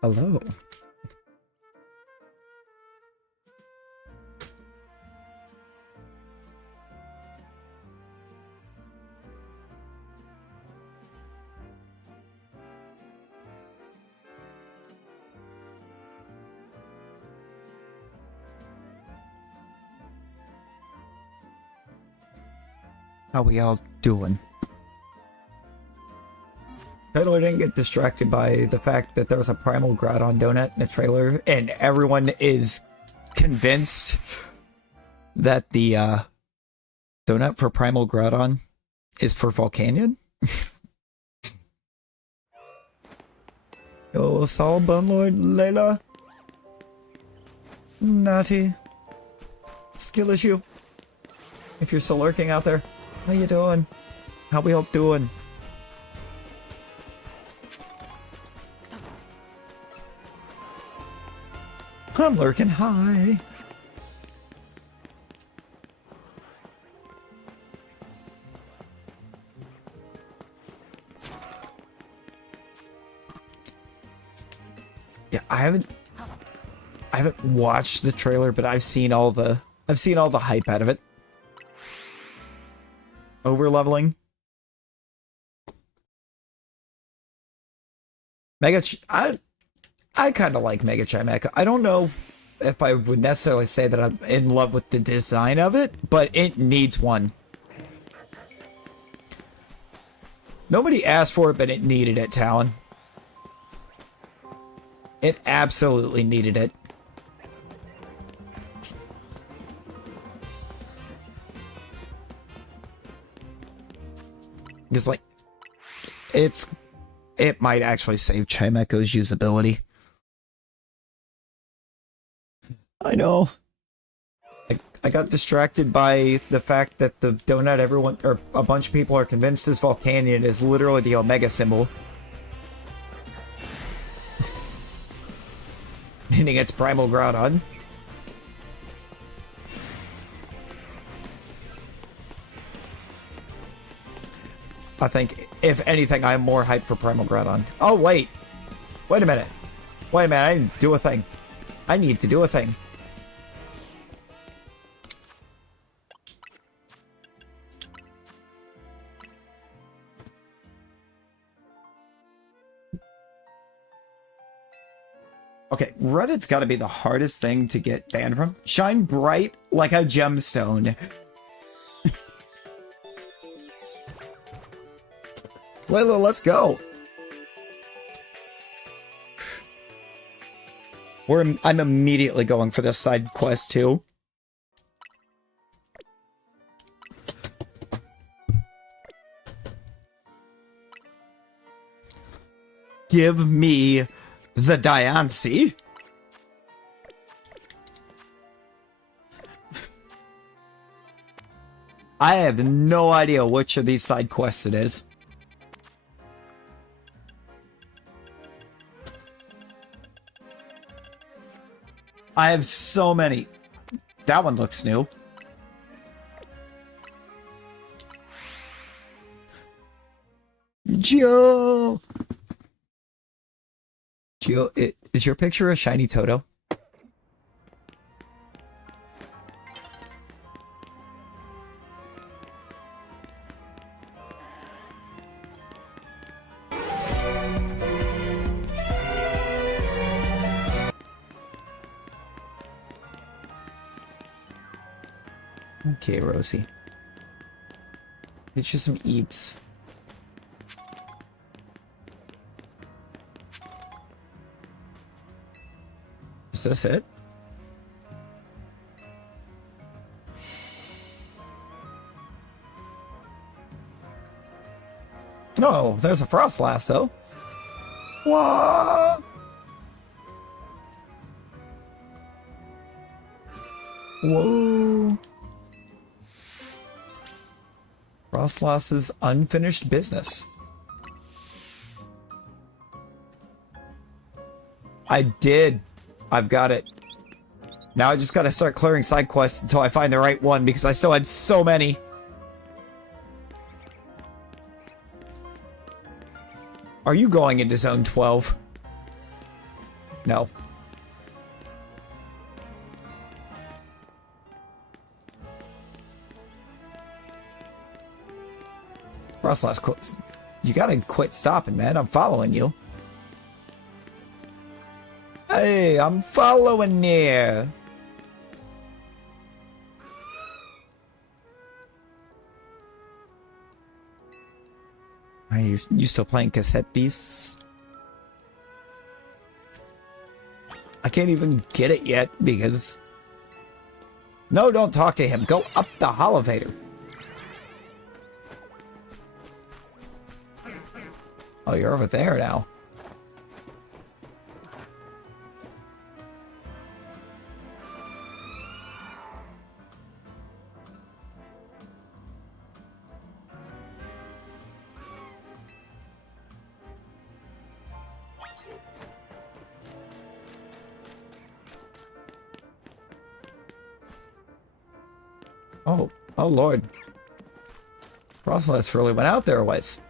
Hello. How we all doing? Totally didn't get distracted by the fact that there was a Primal Groudon donut in the trailer, and everyone is convinced that the donut for Primal Groudon is for Volcanion. Yo, Saul Bunlord, Layla, Natty, Skill Issue. If you're still lurking out there, how you doing? How we all doing? I'm lurking. Hi. Yeah, I haven't watched the trailer, but I've seen all the hype out of it. Over leveling. I kind of like Mega Chimecha. I don't know if I would necessarily say that I'm in love with the design of it, but it needs one. Nobody asked for it, but it needed it, Talon. It absolutely needed it. Because, like, it might actually save Chimecho's usability. I know. I got distracted by the fact that the donut everyone, or a bunch of people are convinced is Volcanion is literally the Omega symbol. Meaning it's Primal Groudon. I think, if anything, I'm more hyped for Primal Groudon. Oh, wait. Wait a minute. Wait a minute, I didn't do a thing. I need to do a thing. Okay, Reddit's got to be the hardest thing to get banned from. Shine bright like a gemstone. Layla, let's go. I'm immediately going for this side quest too. Give me the Diancie. I have no idea which of these side quests it is. I have so many. That one looks new. Geo! Geo, is your picture a shiny Toto? Okay, Rosie. Get you some eeps. Is this it? Oh, there's a Frostlass though. Whoa! Whoa! Frostlass's unfinished business. I did. I've got it. Now I just gotta start clearing side quests until I find the right one because I still had so many. Are you going into Zone 12? No. Russell, you gotta quit stopping, man. I'm following you. Hey, I'm following you. Are you still playing Cassette Beasts? I can't even get it yet because... No, don't talk to him. Go up the elevator. Oh, you're over there now. Oh Lord. Frostlass really went out there a ways.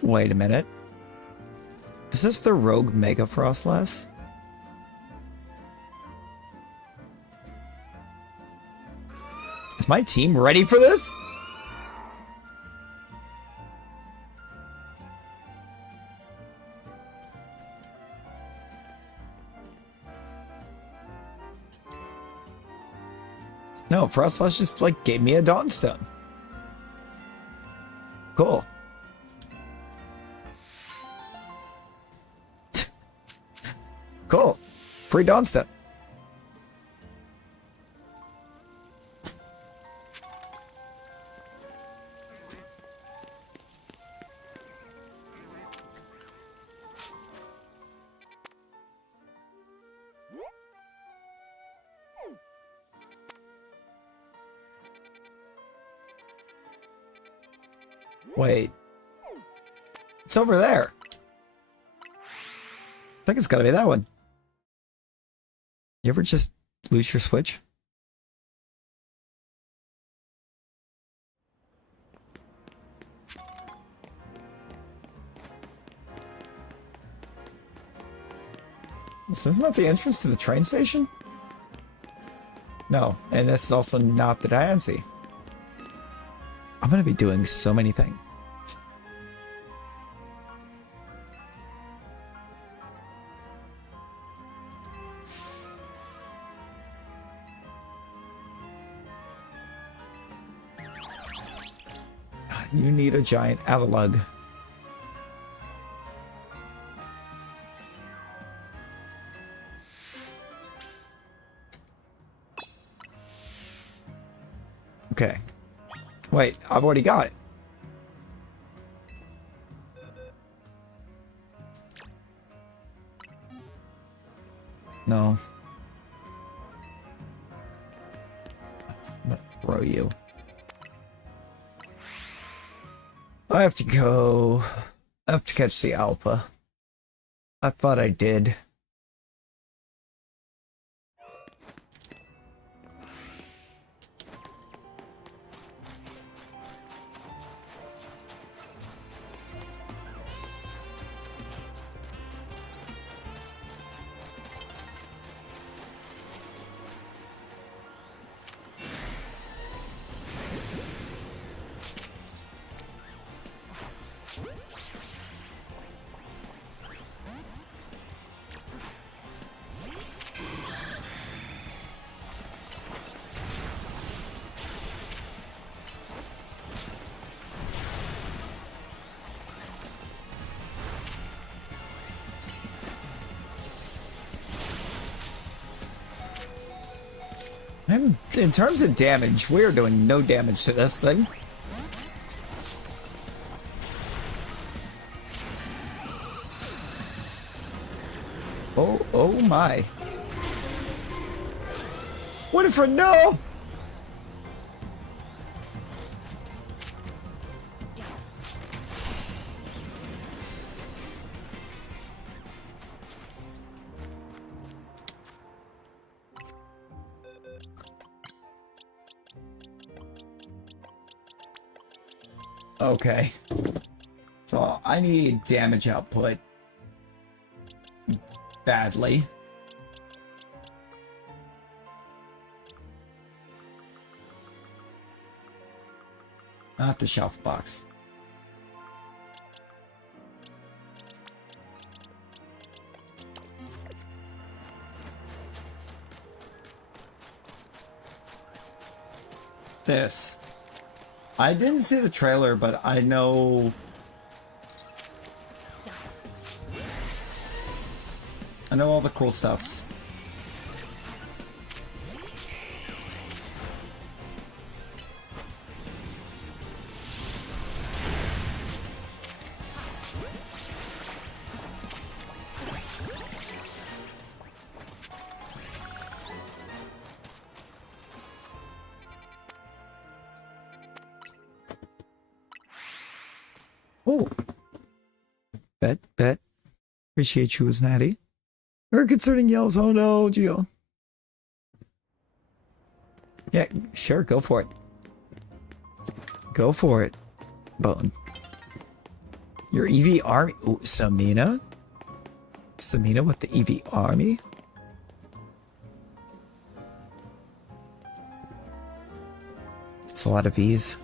Wait a minute. Is this the Rogue Mega Frostlass? Is my team ready for this? No, Frostlass just like gave me a Dawnstone. Cool. Cool. Free Dawnstone. Wait. It's over there. I think it's gotta be that one. You ever just lose your Switch? Isn't that the entrance to the train station? No, and this is also not the Diancie. I'm gonna be doing so many things. You need a giant Avalug. Okay. Wait, I've already got it. No. I'm gonna throw you. I have to go. I have to catch the Alpha. I thought I did. In terms of damage, we're doing no damage to this thing. Oh my. Winifred, no! Okay. So I need damage output badly. Not the shelf box. This. I didn't see the trailer, but I know... I know all the cool stuffs. Oh. Bet. Appreciate you as natty. Or concerning yells. Oh no, Gio. Yeah, sure, go for it. Go for it, Bone. Your EV army. Ooh, Samina? Samina with the EV army? It's a lot of V's.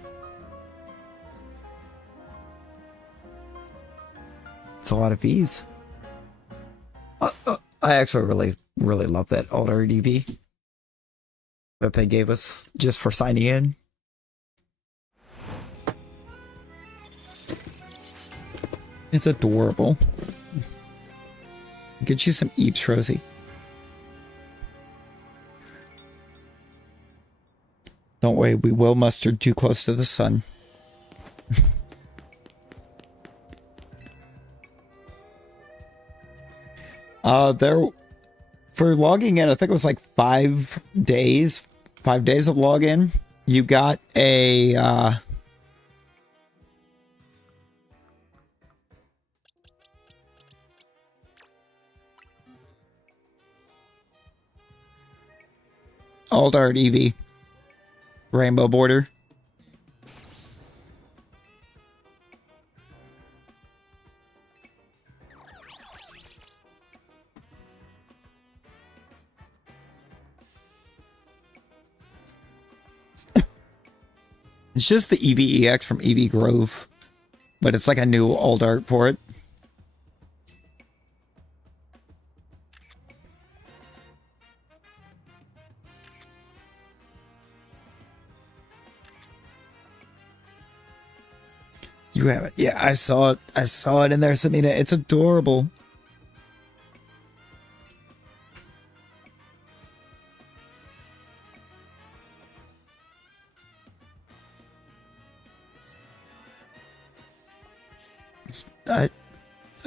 It's a lot of V's. I actually really love that Altar EV that they gave us just for signing in. It's adorable. Get you some Eeps, Rosie. Don't worry, we will mustard too close to the sun. There, for logging in, I think it was like 5 days. 5 days of login. You got a, Aldart EV. Rainbow border. It's just the EVEX from EV Grove, but it's like a new Aldart for it. You have it. Yeah, I saw it. I saw it in there, Samina. It's adorable.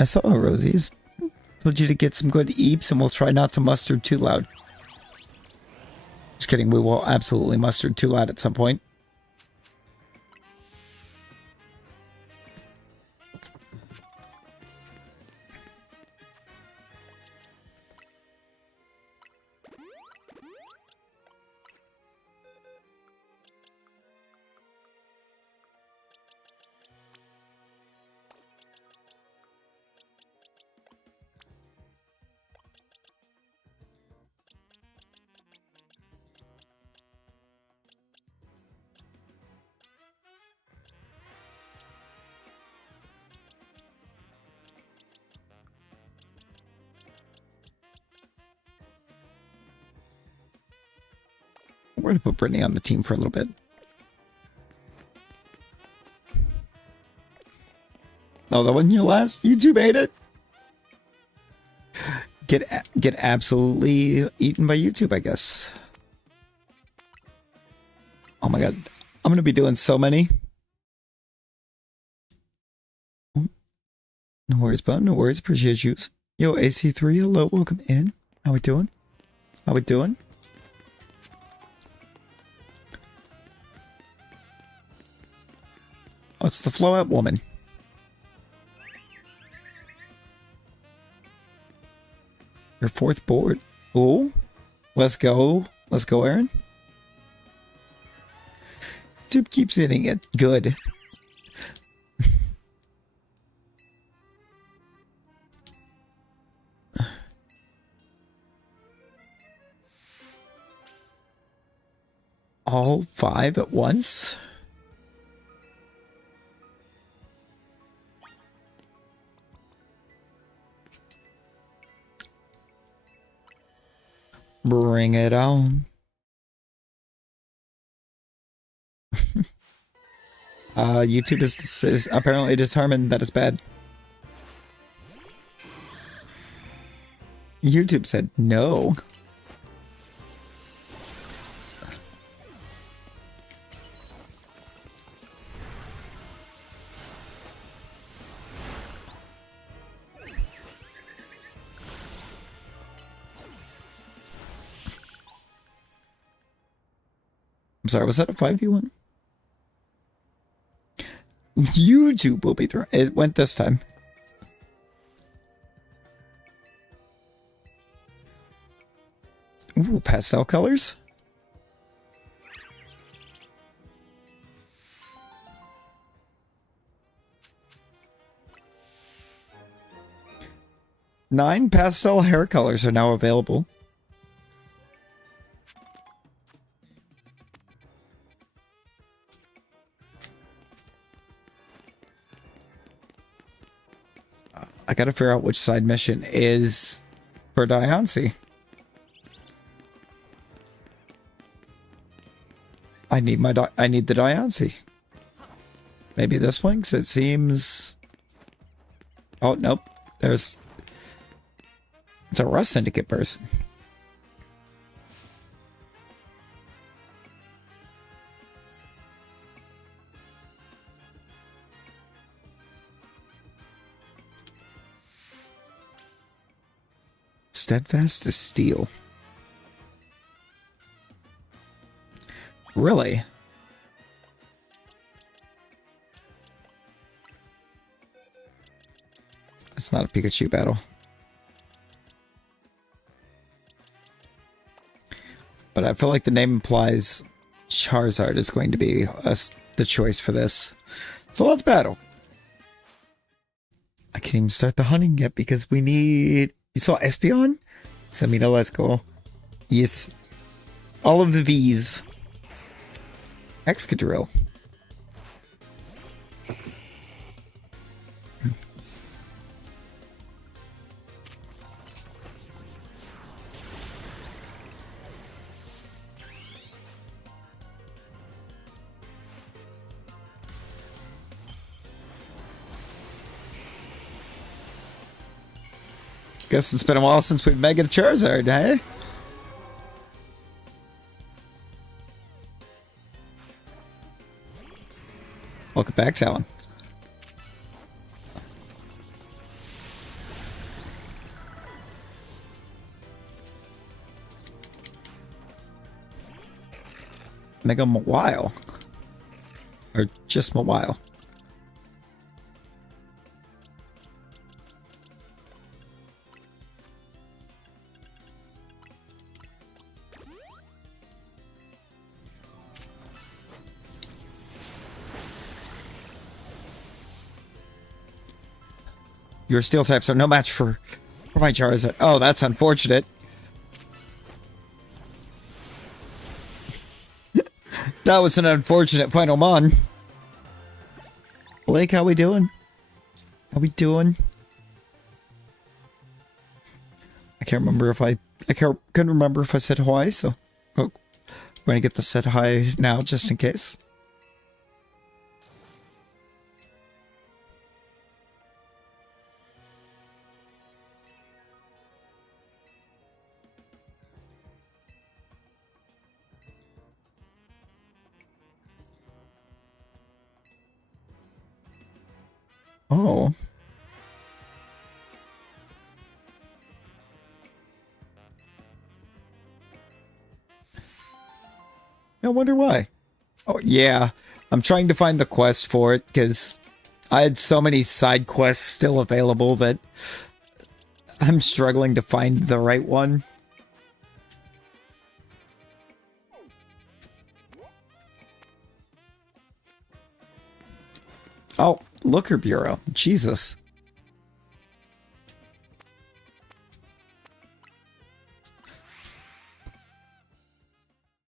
I saw Rosie's. Told you to get some good Eeps, and we'll try not to mustard too loud. Just kidding. We will absolutely mustard too loud at some point. We're going to put Brittany on the team for a little bit. Oh, that wasn't your last? YouTube ate it? Get absolutely eaten by YouTube, I guess. Oh my god. I'm going to be doing so many. No worries, bud. No worries. Appreciate you. Yo, AC3, hello. Welcome in. How we doing? How we doing? Oh, it's the Flow Out Woman. Your fourth board. Ooh. Let's go. Let's go, Aaron. Tip keeps hitting it. Good. all 5 at once? Bring it on. YouTube is apparently determined that it's bad. YouTube said no. I'm sorry, was that a 5v1? YouTube will be thrown. It went this time. Ooh, pastel colors? Nine pastel hair colors are now available. I gotta figure out which side mission is for Diancie. I need the Diancie. Maybe this one, 'cause it seems... Oh, nope. It's a Rust Syndicate person. Steadfast to steel. Really? It's not a Pikachu battle. But I feel like the name implies Charizard is going to be the choice for this. So let's battle. I can't even start the hunting yet because we need... You saw Espeon? Samina, let's go. Yes. All of the V's. Excadrill. Guess it's been a while since we've Mega Charizard, hey? Welcome back, Talon. Mega Mawile. Or just Mawile. Your steel types are no match for my Charizard. Oh, that's unfortunate. That was an unfortunate final mon. Blake, how we doing? How we doing? I can't remember if couldn't remember if I said hi, so we're gonna get the said hi now just in case. Oh. I wonder why. Oh, yeah. I'm trying to find the quest for it because I had so many side quests still available that I'm struggling to find the right one. Oh, Looker Bureau. Jesus.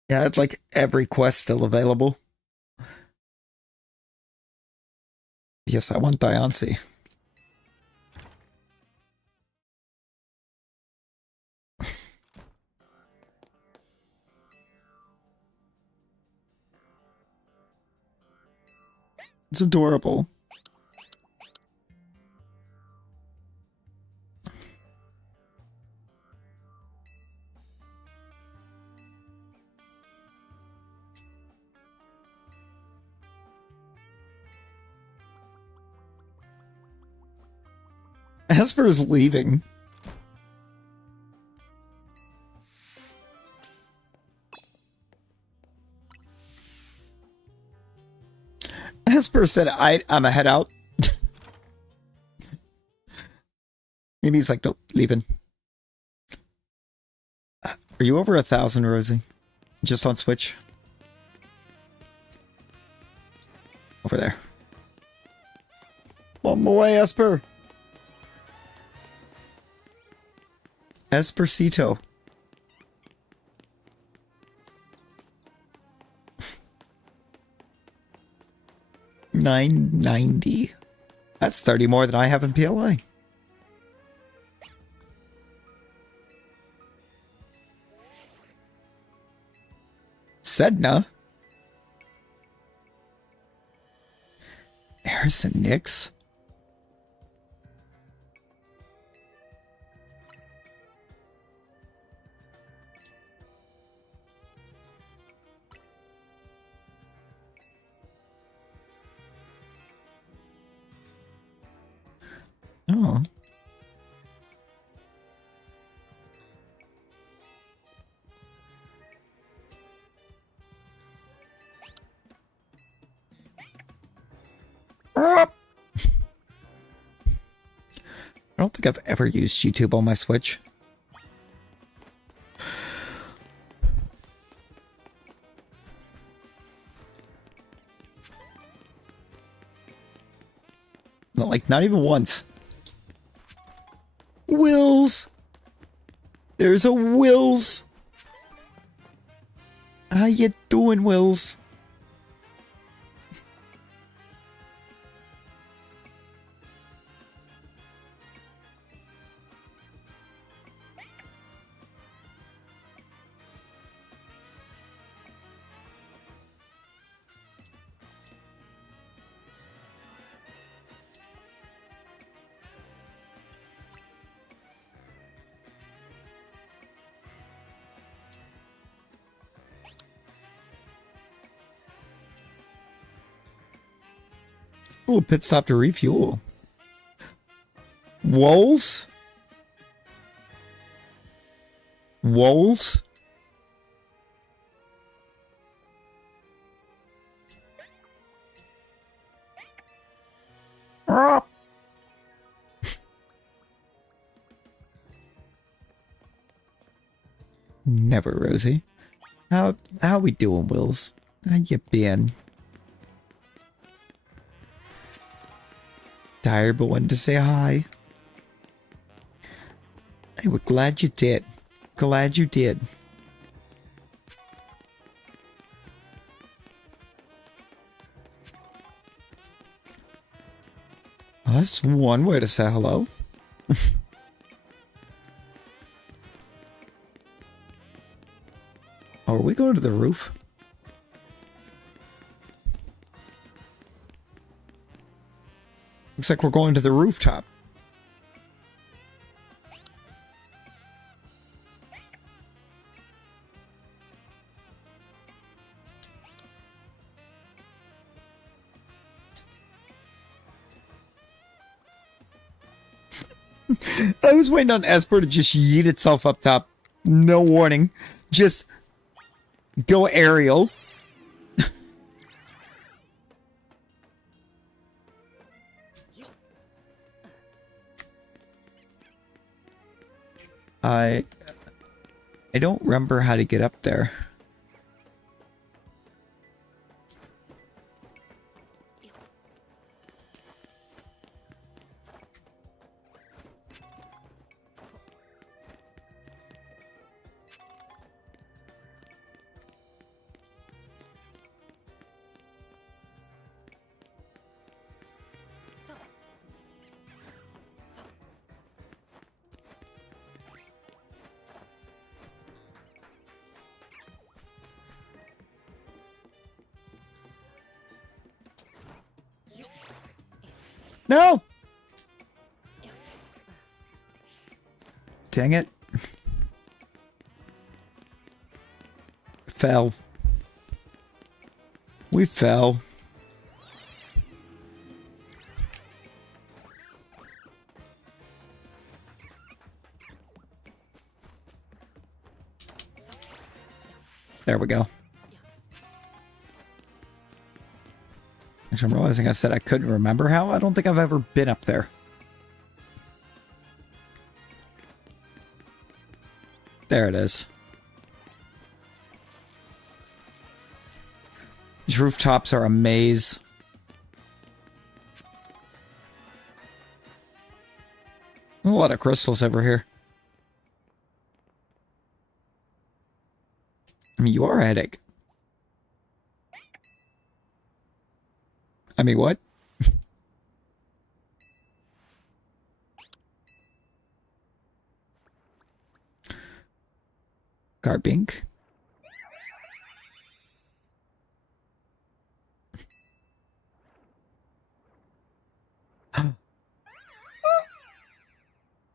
Yeah, had like every quest still available. Yes, I want Diancie. It's adorable. Esper's leaving. Esper said, I'm a head out. Maybe he's like, nope, leaving. Are you over 1,000, Rosie? Just on Switch? Over there. On my way, Esper. Espercito. $9.90. That's 30 more than I have in PLA. Sedna. Harrison Nix. Oh. I don't think I've ever used YouTube on my Switch. Not even once. Wills! There's a Wills! How you doing, Wills? Ooh, pit stop to refuel. Woles? Woles? Never, Rosie. How we doing, Wills? How you been? Tired, but wanted to say hi. Hey, we're glad you did. Glad you did. Well, that's one way to say hello. Oh, are we going to the roof? Looks like we're going to the rooftop. I was waiting on Esper to just yeet itself up top. No warning. Just go aerial. I don't remember how to get up there. No! Dang it. Fell. We fell. There we go. Actually, I'm realizing I said I couldn't remember how. I don't think I've ever been up there. There it is. These rooftops are a maze. A lot of crystals over here. I mean, you are a headache. I mean, what? Garbink.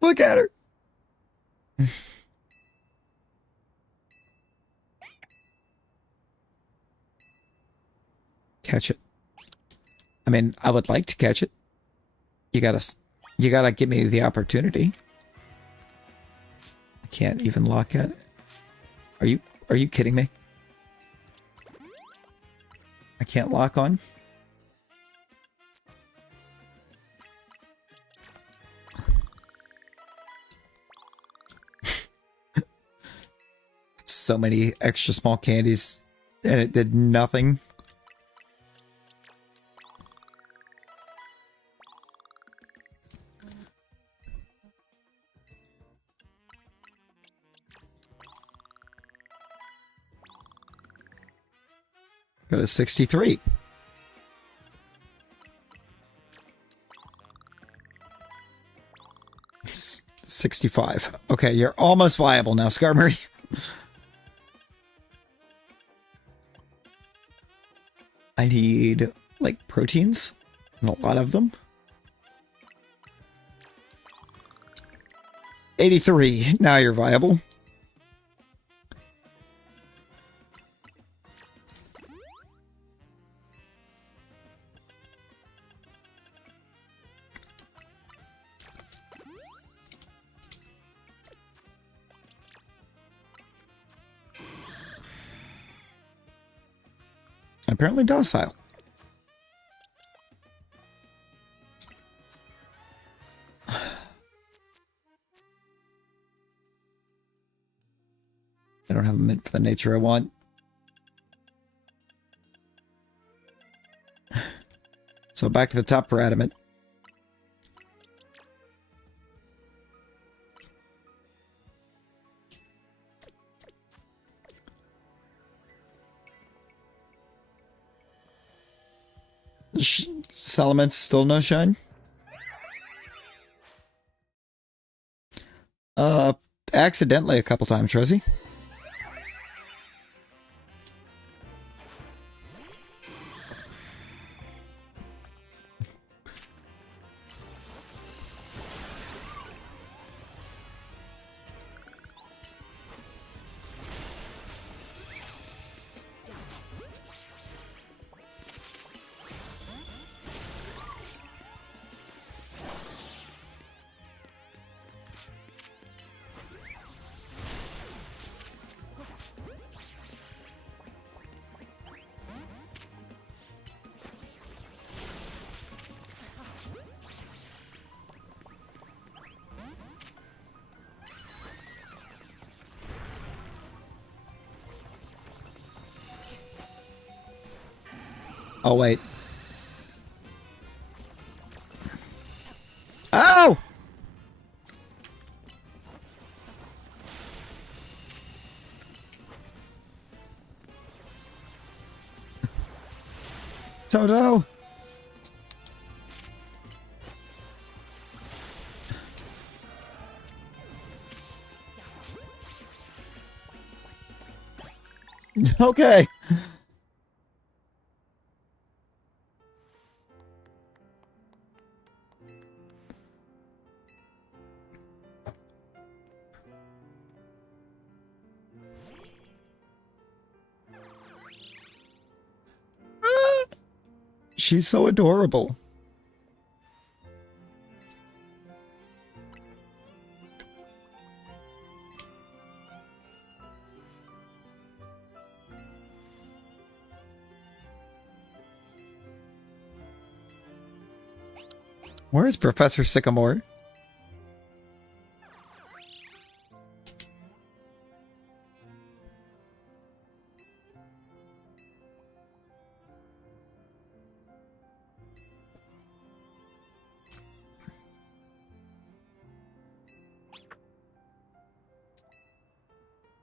Look at her. Catch it. I mean, I would like to catch it. You gotta give me the opportunity. I can't even lock it. Are you kidding me? I can't lock on? So many extra small candies and it did nothing. Got a 63. S 65. Okay, you're almost viable now, Skarmory. I need, like, proteins, and a lot of them. 83. Now you're viable. Apparently docile. I don't have a mint for the nature I want. So back to the top for adamant. Salamence still no shine? Accidentally a couple times, Rosie. Oh, wait. Oh! Toto! Okay. she's so adorable. Where is Professor Sycamore?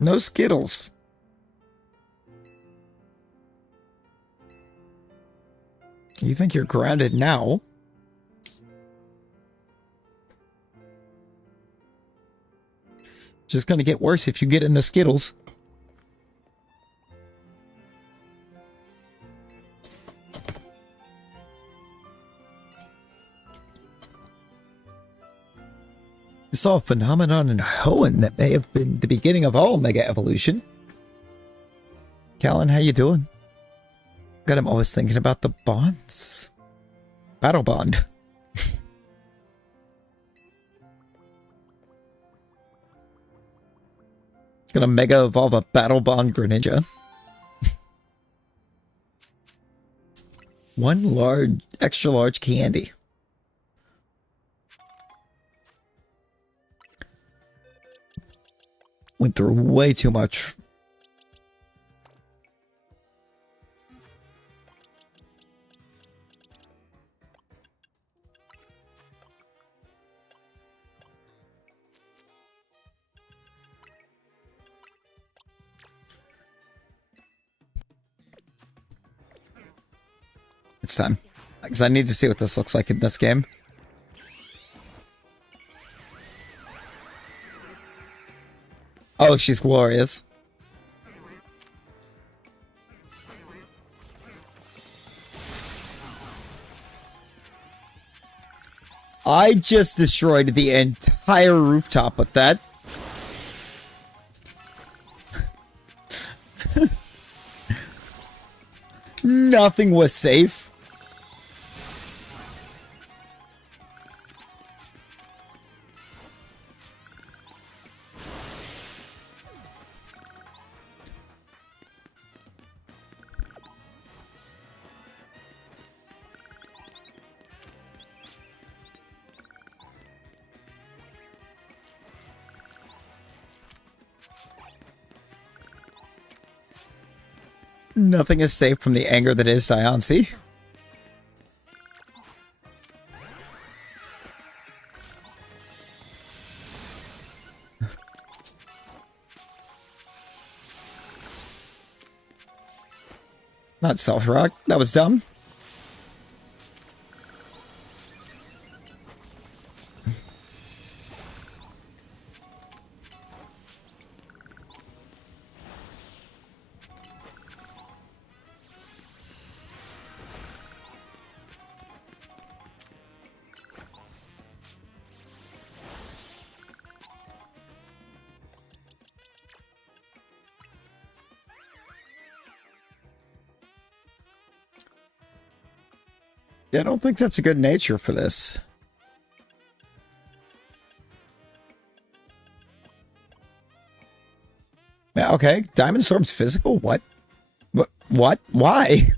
No Skittles. You think you're grounded now? Just gonna get worse if you get in the Skittles. You saw a phenomenon in Hoenn that may have been the beginning of all Mega Evolution. Callan, how you doing? God, I'm always thinking about the bonds. Battle Bond. It's gonna Mega Evolve a Battle Bond Greninja. One large, extra large candy. Went through way too much. It's time. Because I need to see what this looks like in this game. Oh, she's glorious. I just destroyed the entire rooftop with that. Nothing was safe. Nothing is safe from the anger that is Diancie. Not Stealth Rock. That was dumb. Yeah, I don't think that's a good nature for this. Yeah, okay, Diamond Storm's physical? What? What? Why?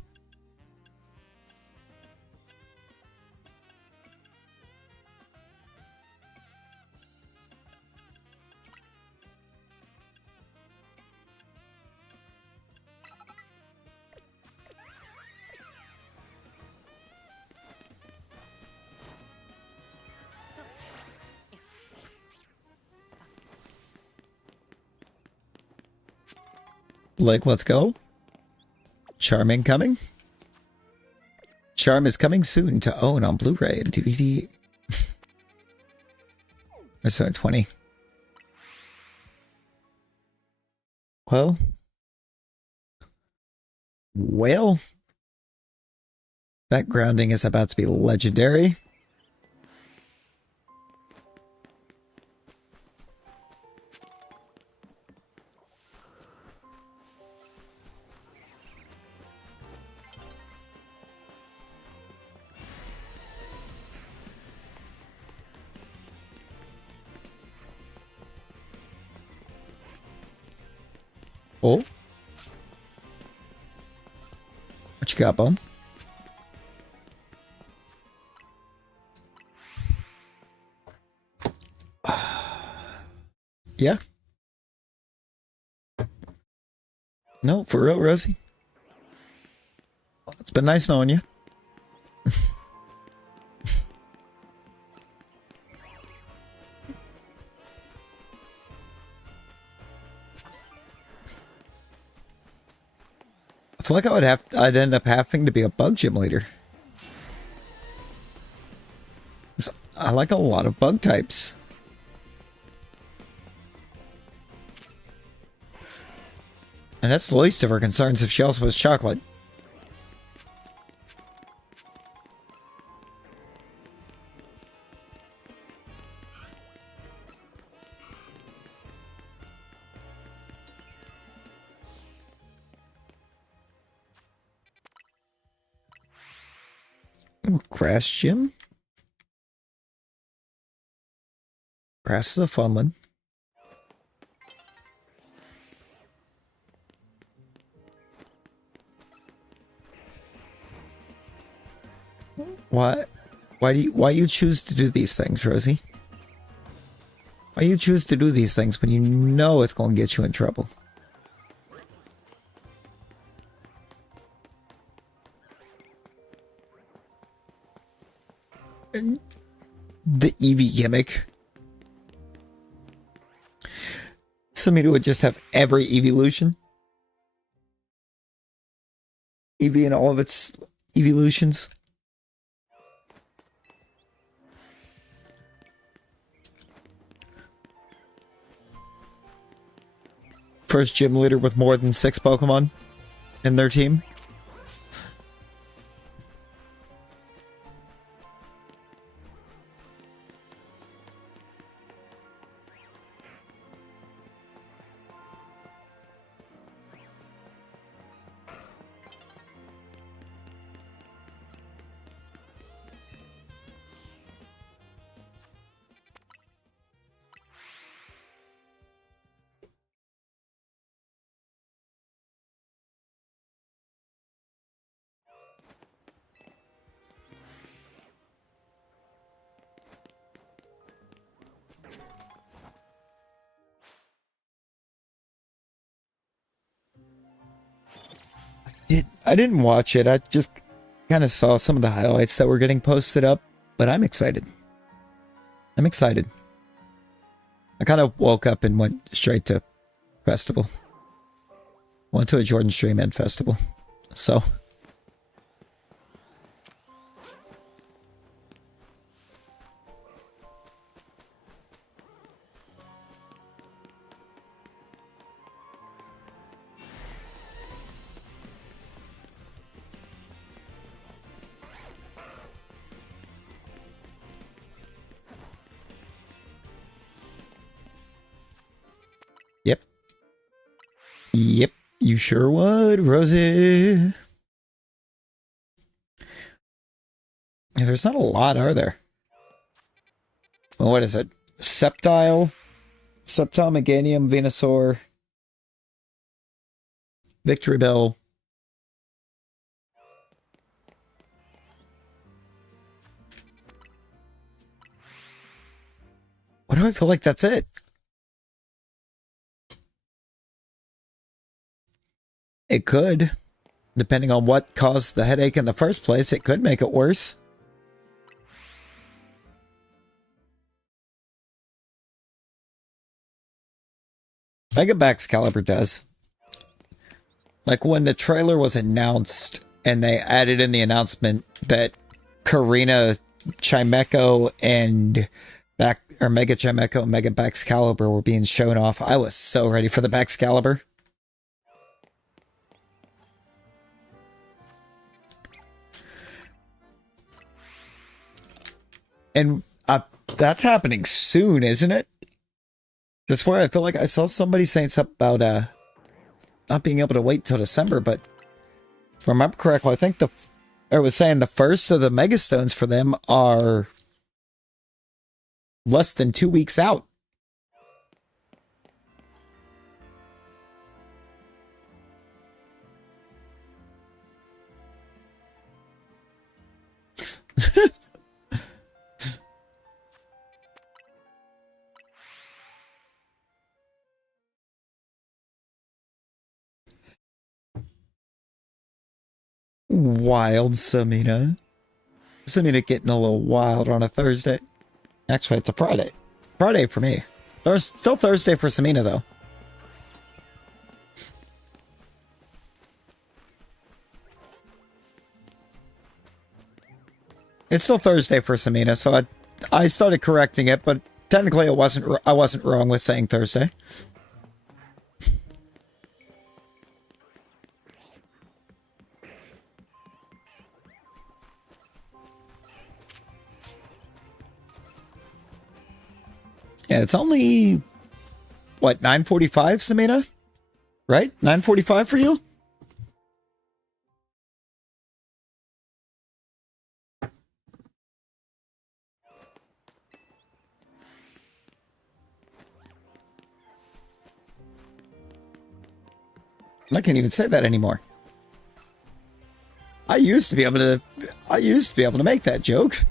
Like, let's go. Charm incoming. Charm is coming soon to own on Blu-ray and DVD. Or sorry, 20. Well. That grounding is about to be legendary. Oh. What you got, Bone? Yeah? No, for real, Rosie? Well, it's been nice knowing you. I feel like I'd end up having to be a bug gym leader. I like a lot of bug types. And that's the least of her concerns if she also was chocolate. Ooh, grass gym? Grass is a fun one. What? Why you choose to do these things, Rosie? Why you choose to do these things when you know it's going to get you in trouble? The Eevee gimmick. Somebody would just have every evolution. Eevee and all of its evolutions. First gym leader with more than 6 Pokemon in their team. I didn't watch it. I just kind of saw some of the highlights that were getting posted up, but I'm excited. I'm excited. I kind of woke up and went straight to festival. Went to a Jordan Stream End festival. So Yep. Yep, you sure would, Rosie. Yeah, there's not a lot, are there? Well, what is it? Sceptile, Meganium, Venusaur, Victory Bell. Why do I feel like that's it? It could. Depending on what caused the headache in the first place, it could make it worse. Mega Baxcalibur does. Like when the trailer was announced and they added in the announcement that Karina, Chimecho, and Mega Chimecho and Mega Baxcalibur were being shown off, I was so ready for the Baxcalibur. And that's happening soon, isn't it? That's where I feel like I saw somebody saying something about not being able to wait till December, but if I remember correctly, I think I was saying the first of the Megastones for them are less than 2 weeks out. Wild Samina. Samina getting a little wild on a Thursday. Actually, it's a Friday. Friday for me. There's still Thursday for Samina, though. It's still Thursday for Samina, so I started correcting it, but technically I wasn't wrong with saying Thursday. Yeah, it's only what, 9:45, Samina? Right? 9:45 for you? I can't even say that anymore. I used to be able to make that joke.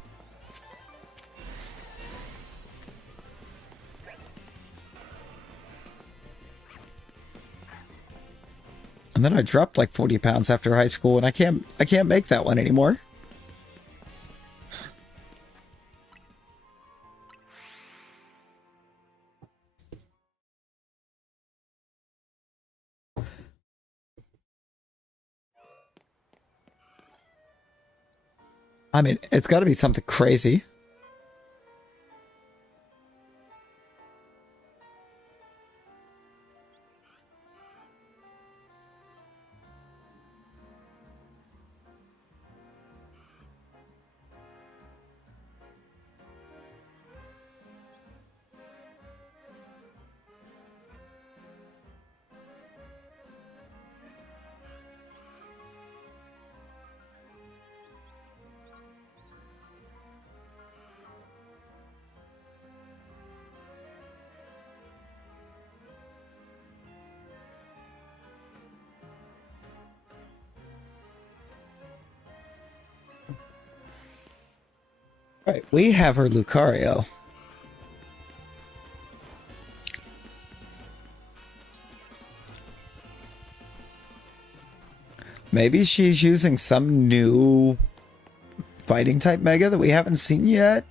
And then I dropped like 40 pounds after high school, and I can't make that one anymore. I mean, it's got to be something crazy. Right, we have her Lucario. Maybe she's using some new fighting type Mega that we haven't seen yet.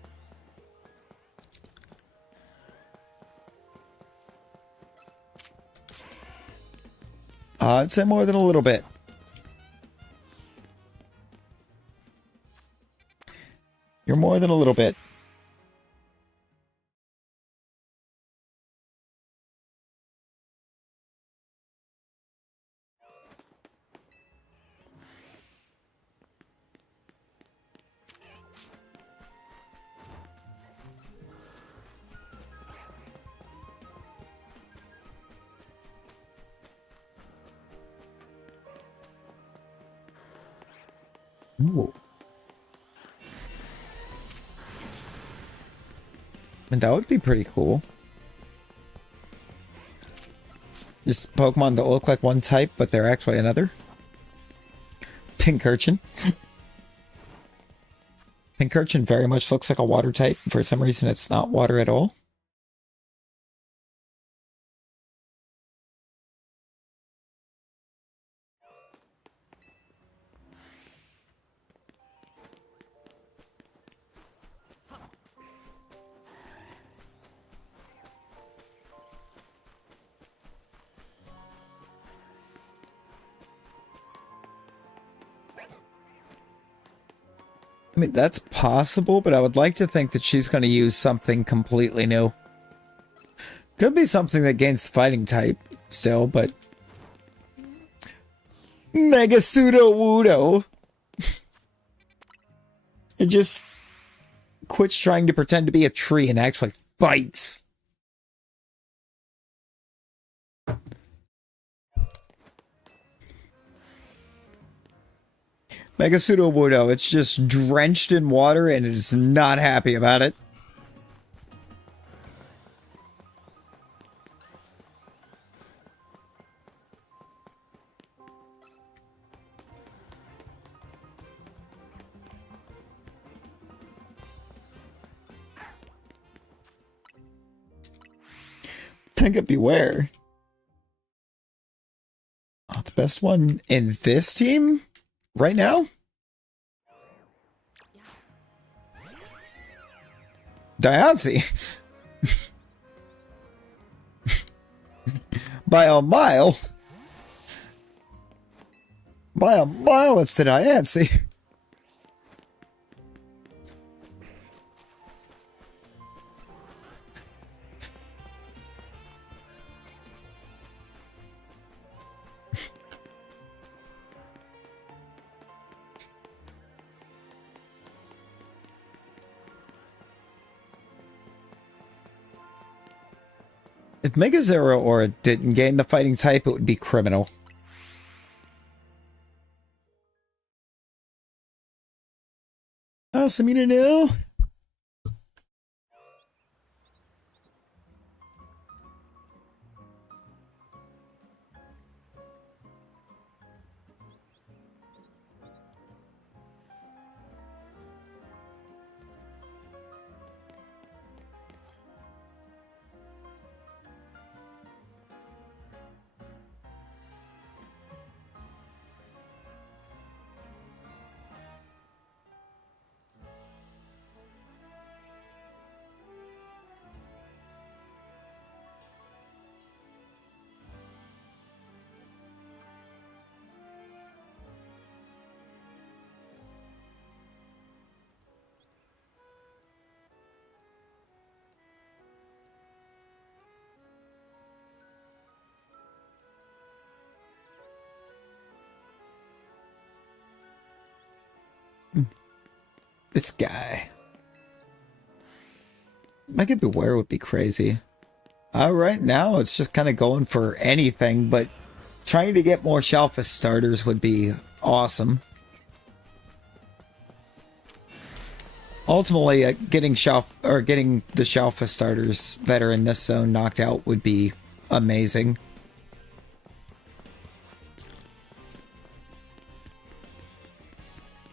I'd say more than a little bit. You're more than a little bit. Ooh. And that would be pretty cool. Just Pokemon that look like one type, but they're actually another. Pincurchin. Pincurchin very much looks like a water type. For some reason, it's not water at all. I mean, that's possible, but I would like to think that she's going to use something completely new. Could be something that gains fighting type still, but... Mega Sudowoodo! It just quits trying to pretend to be a tree and actually fights. Mega Sudowoodo, it's just drenched in water and it is not happy about it. Mega Beware. Oh, the best one in this team right now? Diancie. By a mile. By a mile, it's the Diancie. If Mega Zeraora didn't gain the fighting type, it would be criminal. Oh, Samina, no. This guy. Mega Beware would be crazy. Right now, it's just kind of going for anything, but trying to get more Shalfa starters would be awesome. Ultimately, getting the Shalfa starters that are in this zone knocked out would be amazing.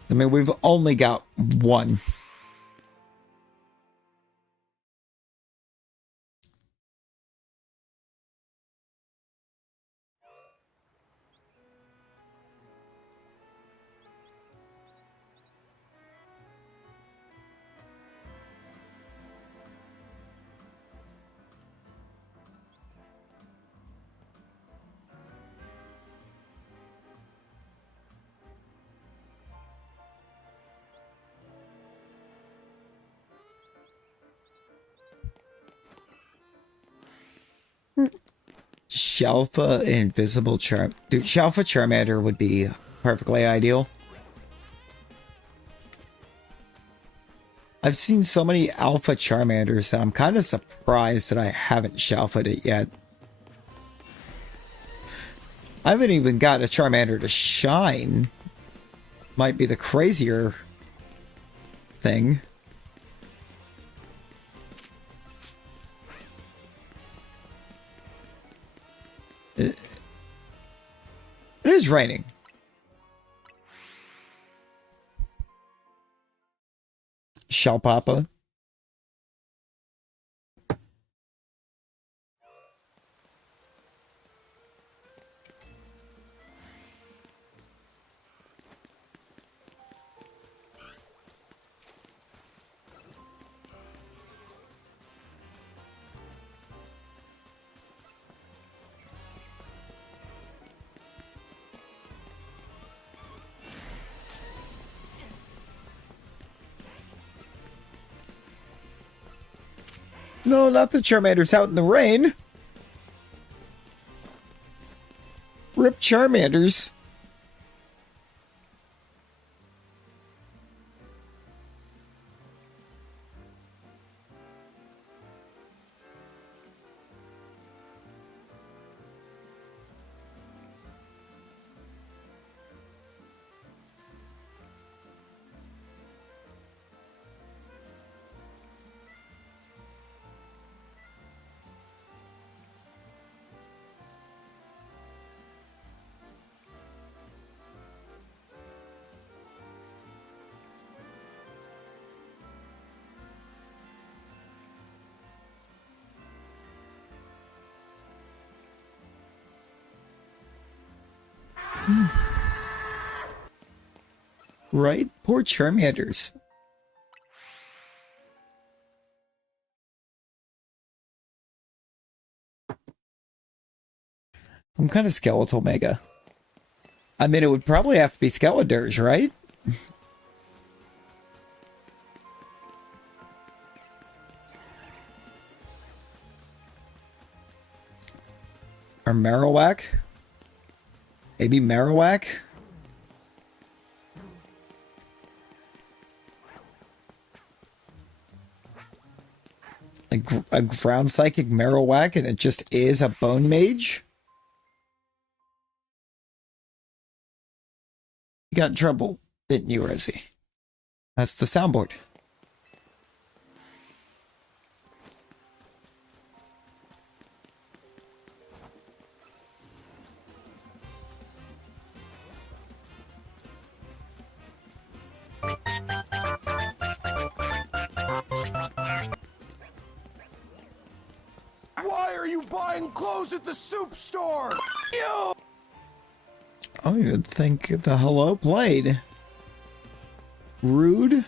I mean, we've only got one. Shalfa Invisible Charm. Dude, Shalfa Charmander would be perfectly ideal. I've seen so many Alpha Charmanders that I'm kind of surprised that I haven't Shalfa'd it yet. I haven't even got a Charmander to shine. Might be the crazier thing. It is raining. Shalpapa. No, not the Charmander's out in the rain. Rip Charmanders. Right? Poor Charmanders. I'm kind of Skeletal Mega. I mean, it would probably have to be Skeledirge, right? Or Marowak? Maybe Marowak? A ground psychic Marowak and it just is a bone mage? You got in trouble, didn't you, Rosie? That's the soundboard. Why are you buying clothes at the soup store? You! Oh, you'd think the hello played. Rude.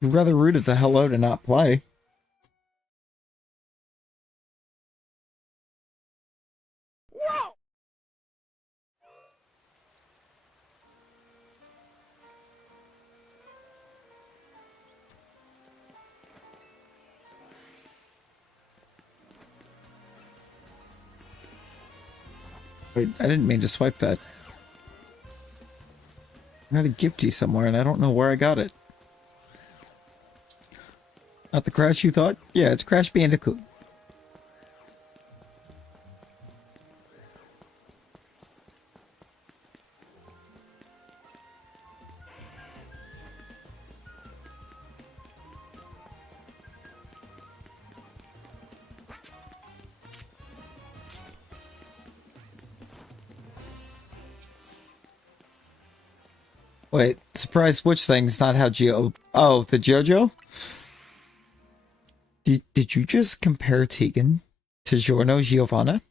You'd rather rude at the hello to not play. Whoa! Wait, I didn't mean to swipe that. I got a gifty somewhere and I don't know where I got it. Not the Crash you thought? Yeah, it's Crash Bandicoot. Wait, surprise which thing's not how Geo... Oh, the JoJo? Did you just compare Tegan to Giorno Giovanna?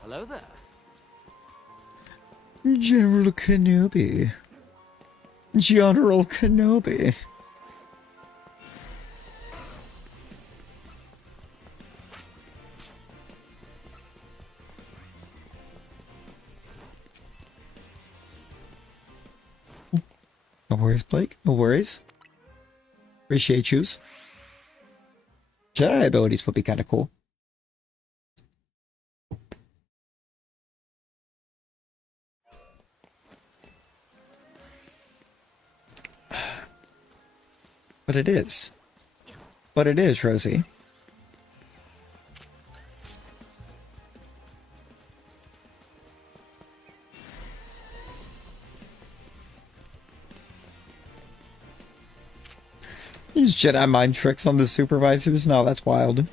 Hello there. General Kenobi. General Kenobi. No worries, Blake. No worries. Appreciate yous. Jedi abilities would be kind of cool. But it is. But it is, Rosie. Use Jedi mind tricks on the supervisors? No, that's wild.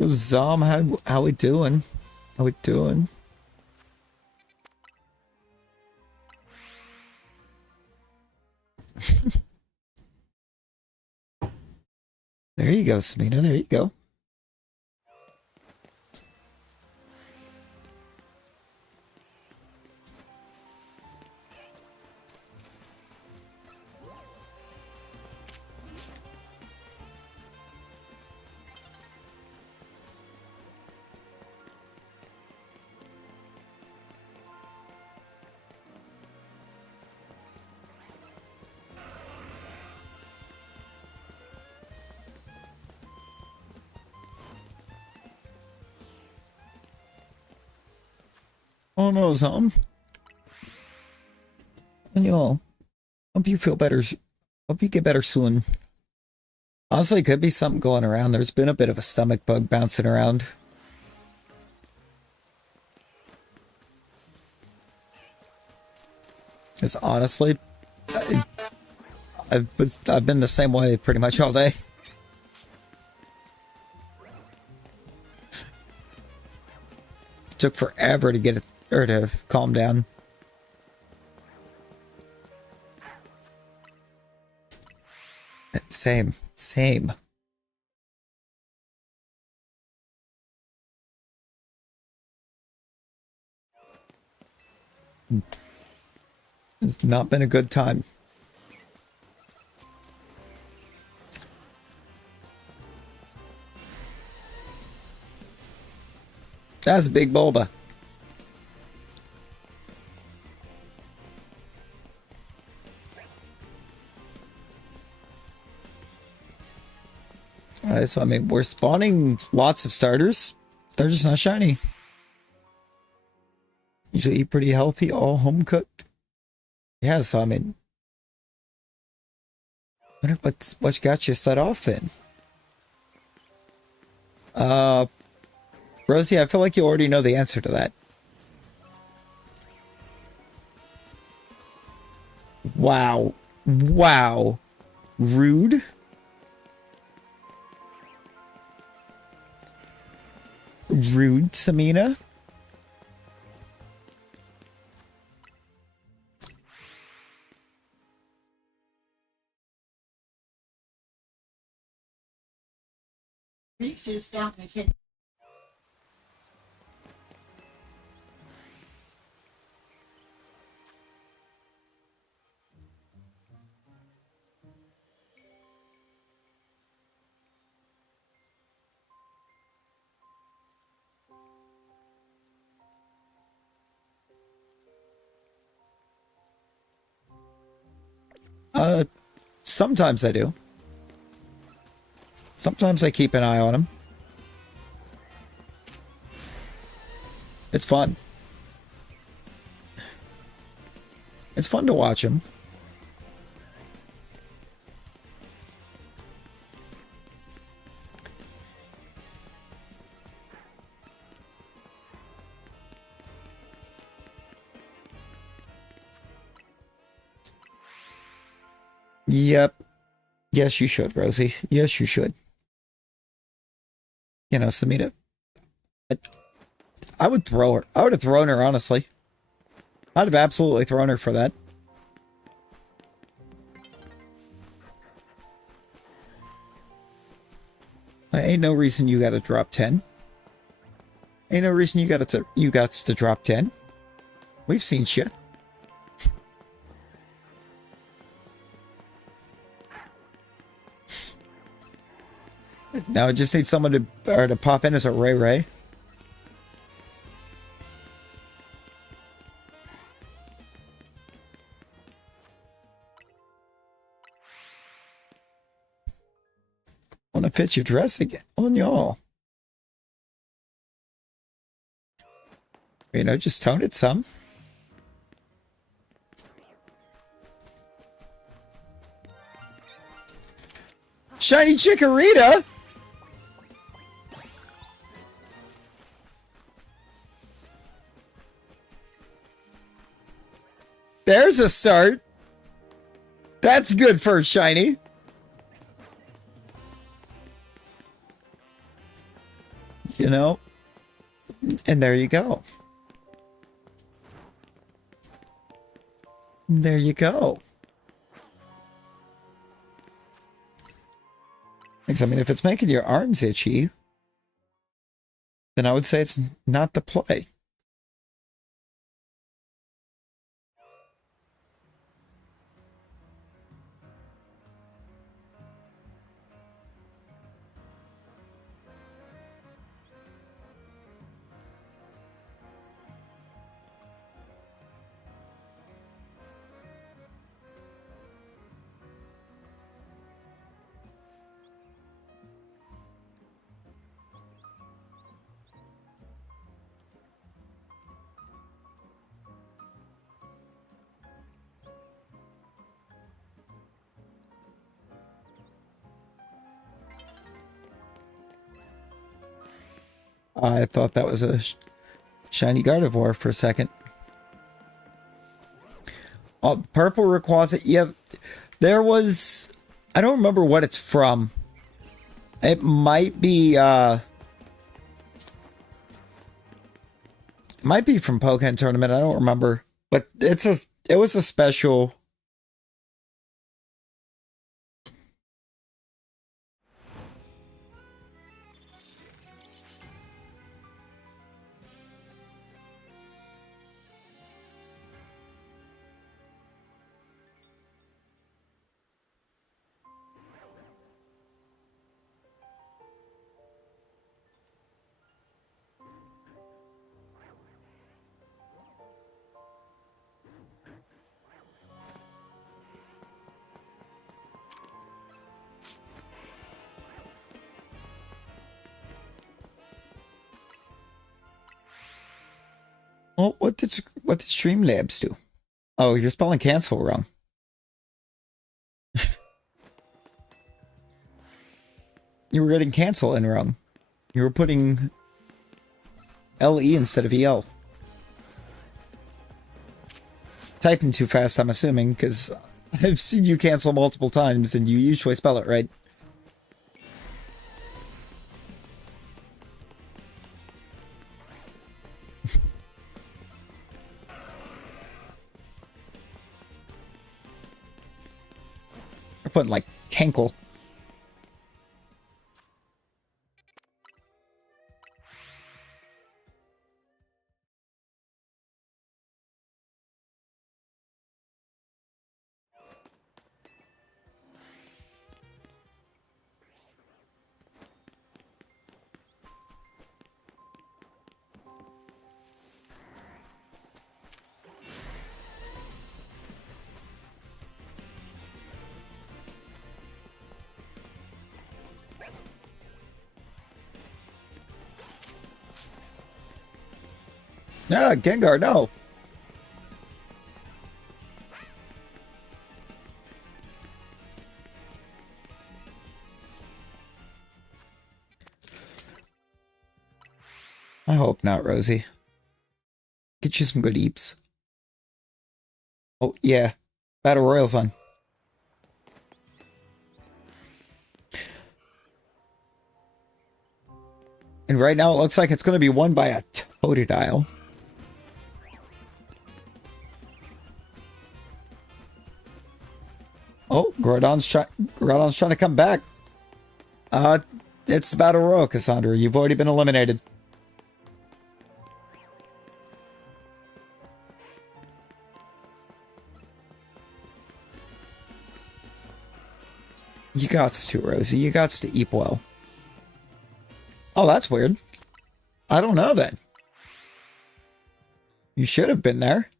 Yo, Zom, how we doing? How we doing? There you go, Samina. There you go. Oh no, Zom. And y'all, hope you feel better. Hope you get better soon. Honestly, could be something going around. There's been a bit of a stomach bug bouncing around. Because honestly, I've been the same way pretty much all day. It took forever to get it or to calm down. Same. It's not been a good time. That's a big boba. Alright, so I mean, we're spawning lots of starters. They're just not shiny. Usually eat pretty healthy, all home cooked. Yeah, so I mean, what's got you set off then? Rosie, I feel like you already know the answer to that. Wow. Rude. Rude, Samina. You should have stopped and said, Sometimes I do. Sometimes I keep an eye on him. It's fun. It's fun to watch him. Yep. Yes, you should, Rosie. Yes, you should. You know, Samita, I would throw her. I would have thrown her, honestly. I'd have absolutely thrown her for that. Ain't no reason you gotta drop 10. Ain't no reason you got to drop 10. We've seen shit. Now I just need someone to pop in as a Ray Ray. Wanna fit your dress again? On y'all. You know, just tone it some. Shiny Chikorita? There's a start. That's good for a shiny. You know? And there you go. There you go. I mean, if it's making your arms itchy, then I would say it's not the play. I thought that was a shiny Gardevoir for a second. Oh, purple Rayquaza. Yeah, there was... I don't remember what it's from. It might be from Pokemon Tournament. I don't remember. But it was a special. Oh, what did Streamlabs do? Oh, you're spelling cancel wrong. You were getting cancel in wrong. You were putting LE instead of EL. Typing too fast, I'm assuming, because I've seen you cancel multiple times and you usually spell it right. You're putting like Kankle. Ah, Gengar, no. I hope not, Rosie. Get you some good eeps. Oh, yeah. Battle Royale's on. And right now it looks like it's going to be won by a Totodile. Oh, Groudon's trying to come back. It's Battle Royale, Cassandra. You've already been eliminated. You gots to, Rosie. You gots to eat well. Oh, that's weird. I don't know then. You should have been there.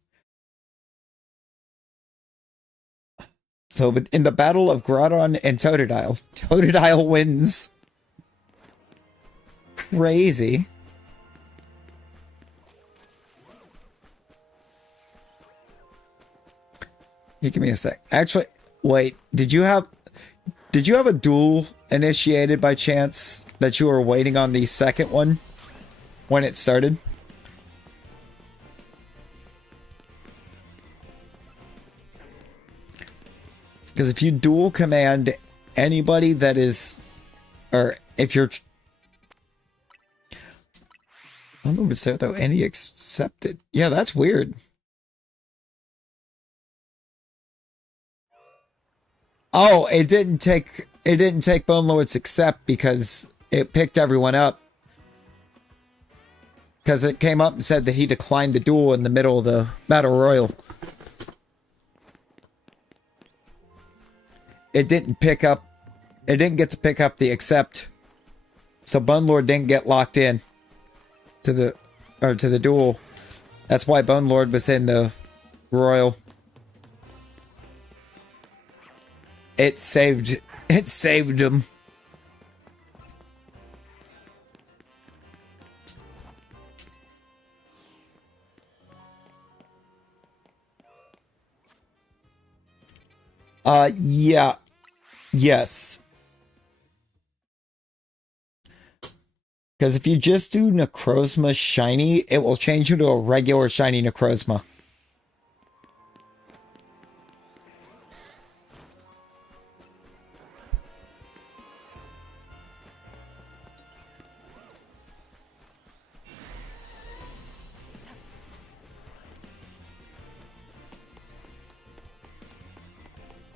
So, but in the battle of Groudon and Totodile, Totodile wins. Crazy. You give me a sec. Actually, wait. Did you have a duel initiated by chance that you were waiting on the second one when it started? Because if you dual command anybody that is, or if you're, I don't know what to say though. Any accepted? Yeah, that's weird. Oh, it didn't take Bone Lord's accept because it picked everyone up. Because it came up and said that he declined the duel in the middle of the Battle Royal. It didn't get to pick up the accept. So Bone Lord didn't get locked in to the duel. That's why Bone Lord was in the Royal. It saved him. Yeah. Yes. Because if you just do Necrozma shiny, it will change you to a regular shiny Necrozma.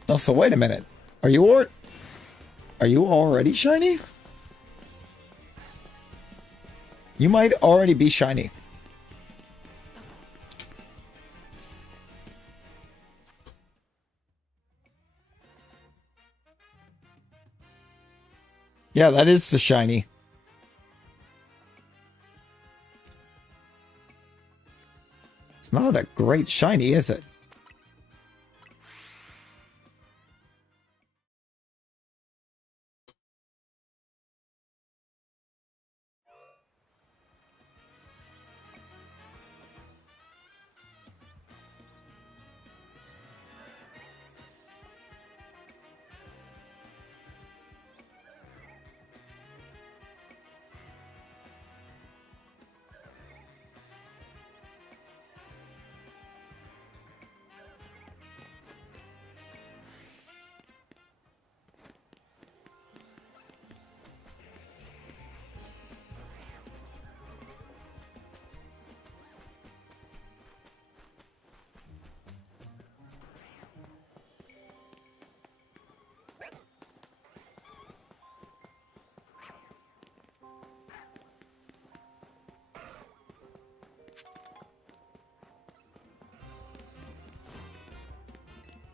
Also, wait a minute. Are you already shiny? You might already be shiny. Yeah, that is the shiny. It's not a great shiny, is it?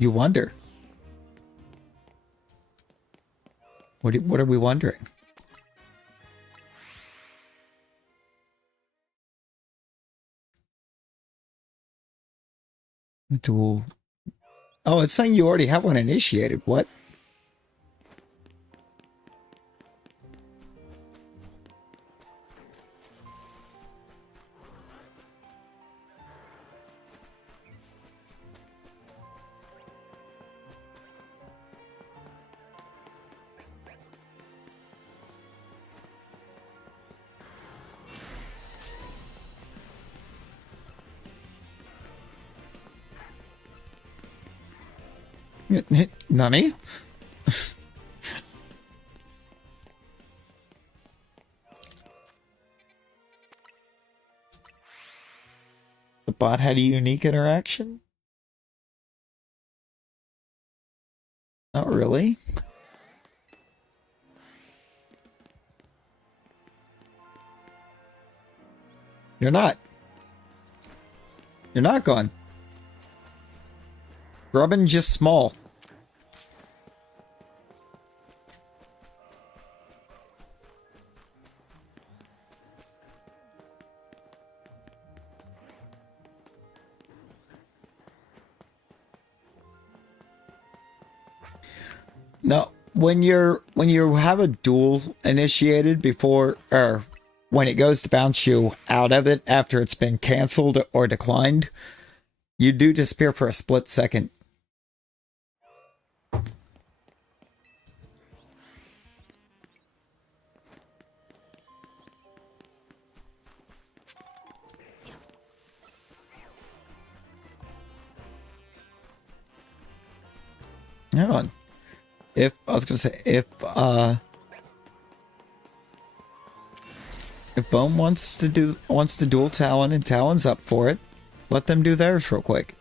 You wonder. What are we wondering? Duel. Oh, it's saying you already have one initiated. What? Nani? The bot had a unique interaction? Not really. You're not. You're not gone. Grubbin just small. No, when you have a duel initiated before or when it goes to bounce you out of it after it's been canceled or declined, you do disappear for a split second. Hang on. If Bone wants to duel Talon and Talon's up for it, let them do theirs real quick.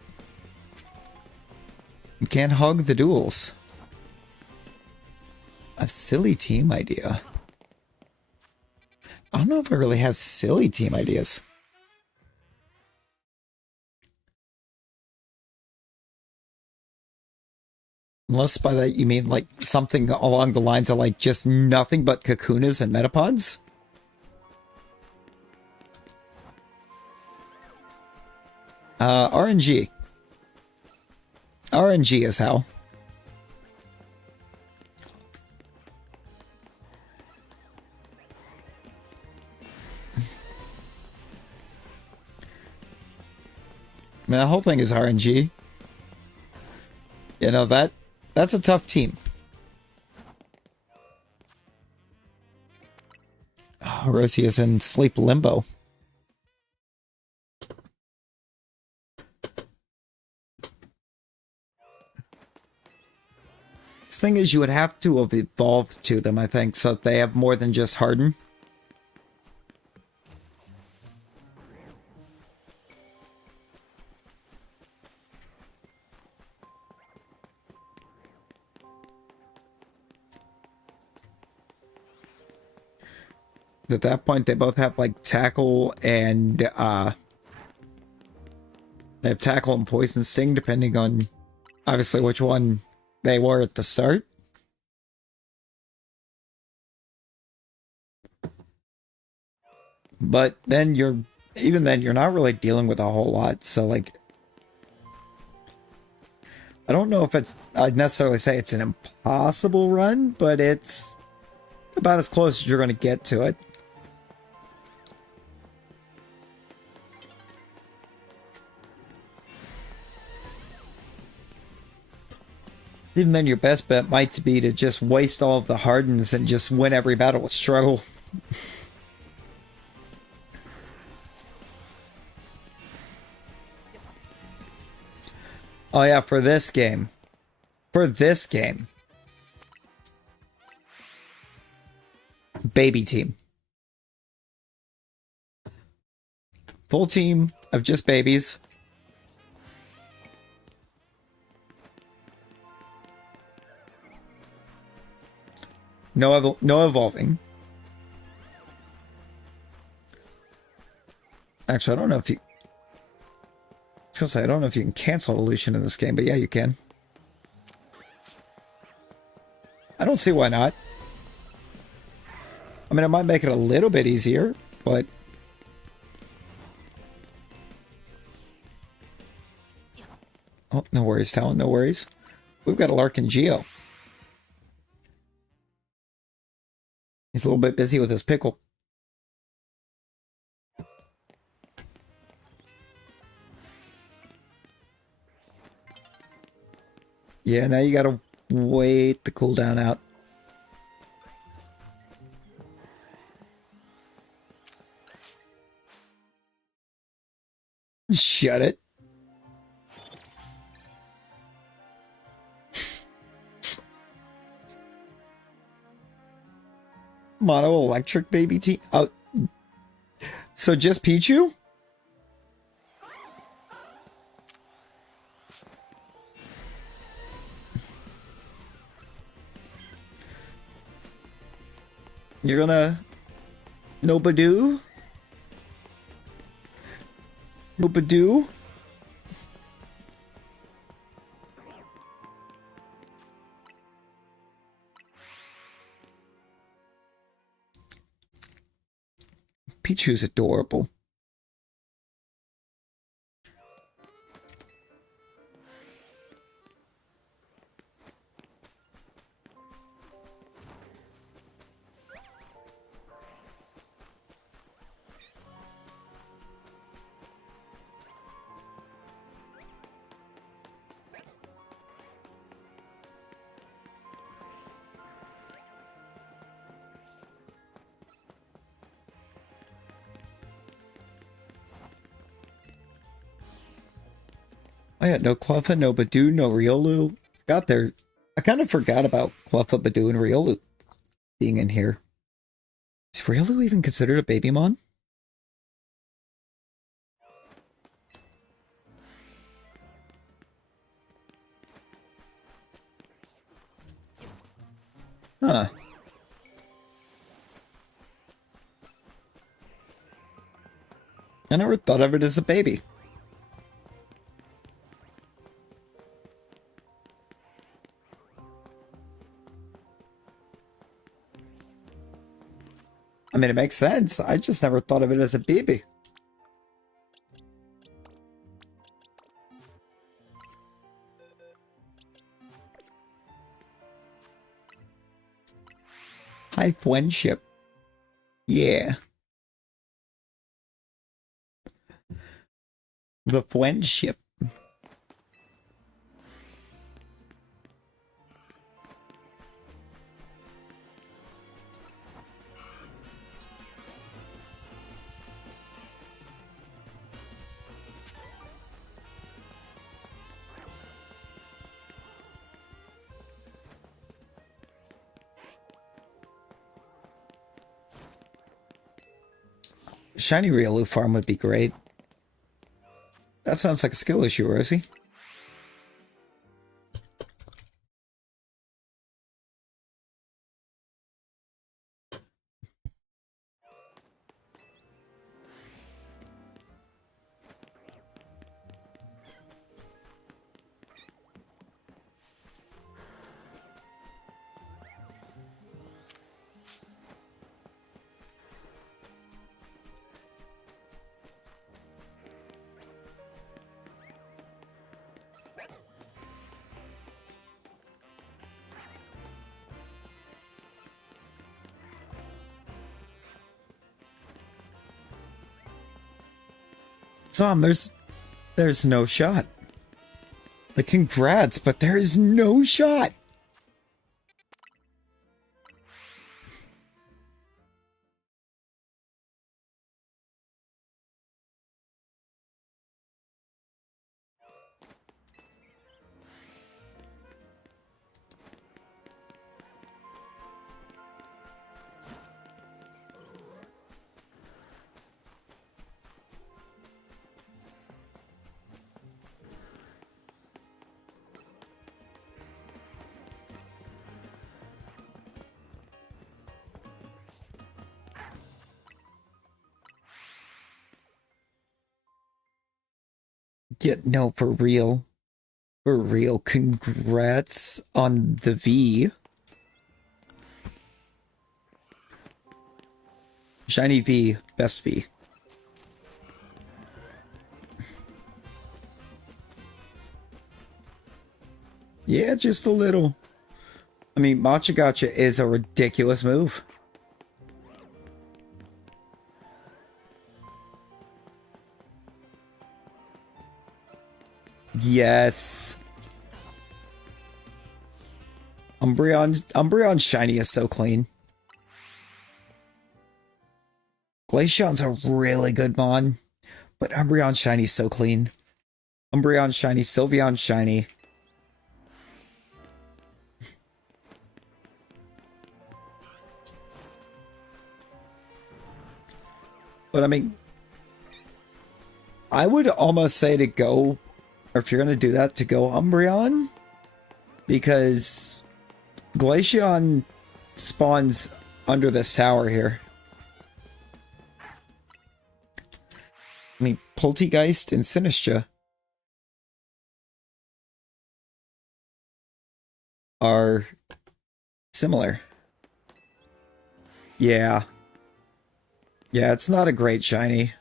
You can't hug the duels. A silly team idea. I don't know if I really have silly team ideas. Unless by that you mean like something along the lines of like just nothing but Kakunas and Metapods? RNG. RNG is how. I mean, the whole thing is RNG. You know, that's a tough team. Rosie is in sleep limbo. This thing is, you would have to have evolved to them, I think, so that they have more than just harden. At that point, they both have like tackle and they have tackle and poison sting, depending on obviously which one they were at the start. But then you're not really dealing with a whole lot. So like, I don't know if I'd necessarily say it's an impossible run, but it's about as close as you're going to get to it. Even then, your best bet might be to just waste all of the hardens and just win every battle with struggle. Oh yeah, for this game. Baby team. Full team of just babies. No evolving. Actually, I don't know if you... I was gonna say, I don't know if you can cancel evolution in this game, but yeah, you can. I don't see why not. I mean, it might make it a little bit easier, but... Oh, no worries, Talon, no worries. We've got a Larkin Geo. He's a little bit busy with his pickle. Yeah, now you gotta wait the cooldown out. Shut it. Mono electric baby team. Oh, so just Pichu? You're gonna no Badoo? No Badoo? Pichu's adorable. I had no Cleffa, no Badoo, no Riolu. Got there. I kind of forgot about Cleffa, Badoo, and Riolu being in here. Is Riolu even considered a Babymon? Huh. I never thought of it as a baby. I mean, it makes sense. I just never thought of it as a baby. High friendship. Yeah. The friendship. Shiny Riolu farm would be great. That sounds like a skill issue, Rosie. Tom, there's no shot. Like, congrats, but there is no shot. Yeah, no, for real. For real. Congrats on the V. Shiny V, best V. Yeah, just a little. I mean, Matcha Gotcha is a ridiculous move. Yes. Umbreon Shiny is so clean. Glaceon's a really good mon, but Umbreon Shiny is so clean. Umbreon Shiny, Sylveon Shiny. But I mean, I would almost say to go, or if you're going to do that, to go Umbreon, because Glaceon spawns under this tower here. I mean, Poltegeist and Sinistcha are similar. Yeah. Yeah, it's not a great shiny.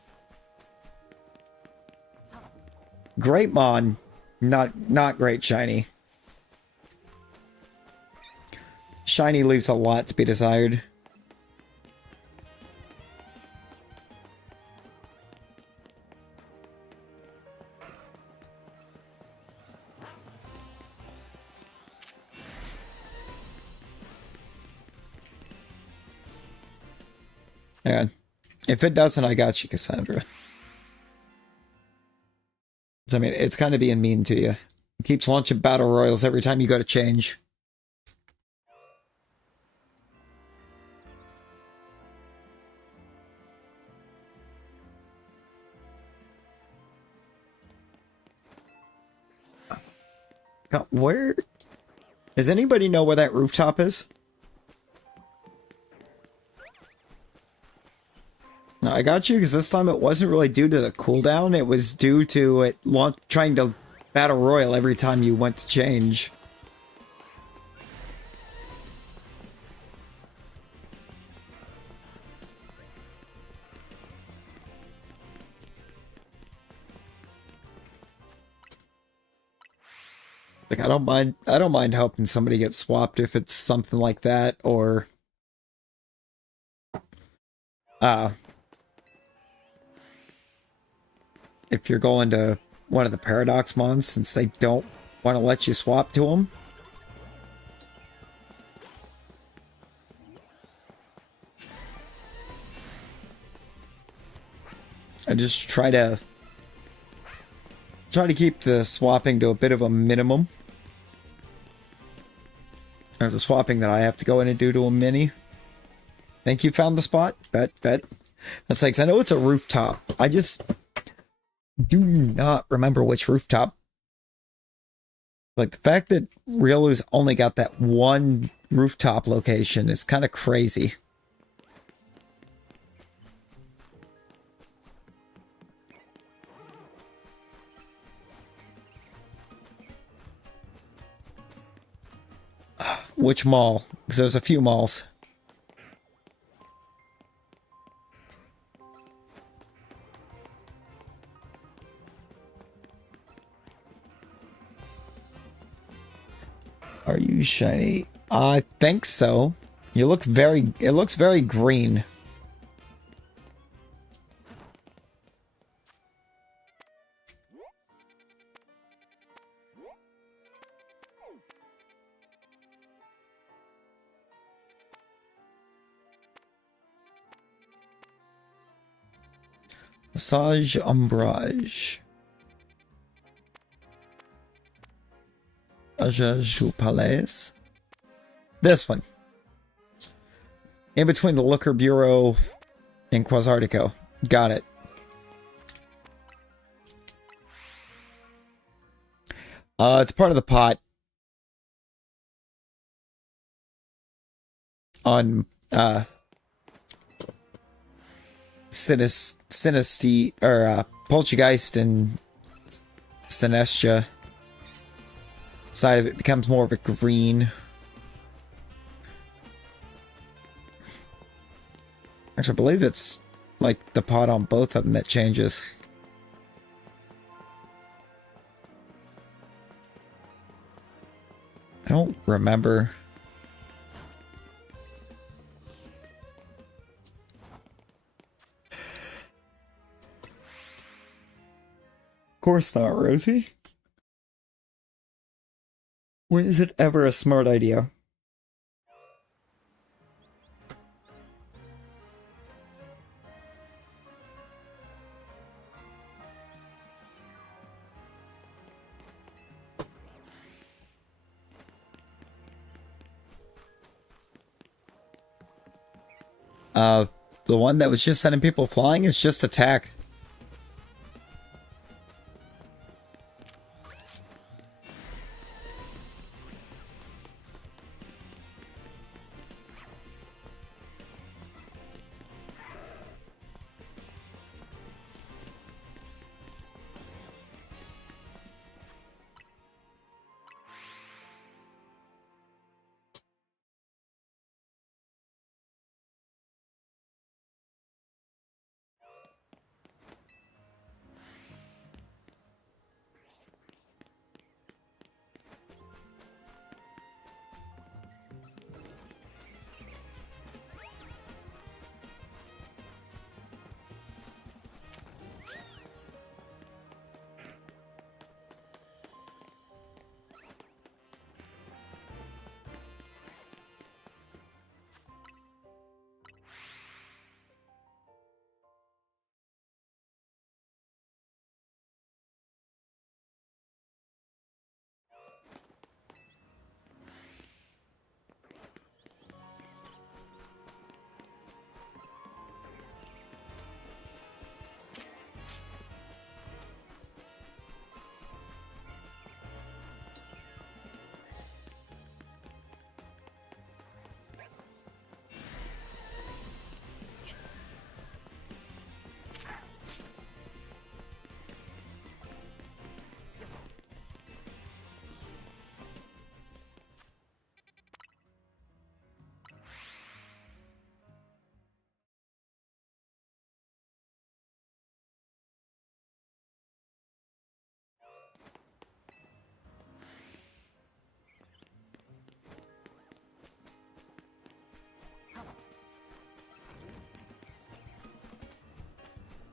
Great mon, not great shiny. Shiny leaves a lot to be desired. Hang on. If it doesn't, I got you, Cassandra. I mean, it's kind of being mean to you. It keeps launching battle royals every time you go to change. Where... Does anybody know where that rooftop is? No, I got you, because this time it wasn't really due to the cooldown. It was due to it trying to battle royal every time you went to change. Like, I don't mind helping somebody get swapped if it's something like that, or if you're going to one of the Paradox Mons, since they don't want to let you swap to them. I just try to keep the swapping to a bit of a minimum. Or the swapping that I have to go in and do to a mini. Think you found the spot? Bet. It's like, I know it's a rooftop. I just do not remember which rooftop. Like, the fact that Rielu's only got that one rooftop location is kind of crazy. Which mall? Because there's a few malls. Are you shiny? I think so. You look very... It looks very green. Massage Ombrage. Ajaju Palais. This one. In between the Liquor Bureau and Quasartico. Got it. It's part of the pot. On, Sinisty, or, Poltergeist and Sinestia. Side of it becomes more of a green. Actually, I believe it's like the pot on both of them that changes. I don't remember. Of course not, Rosie. When is it ever a smart idea? The one that was just sending people flying is just attack.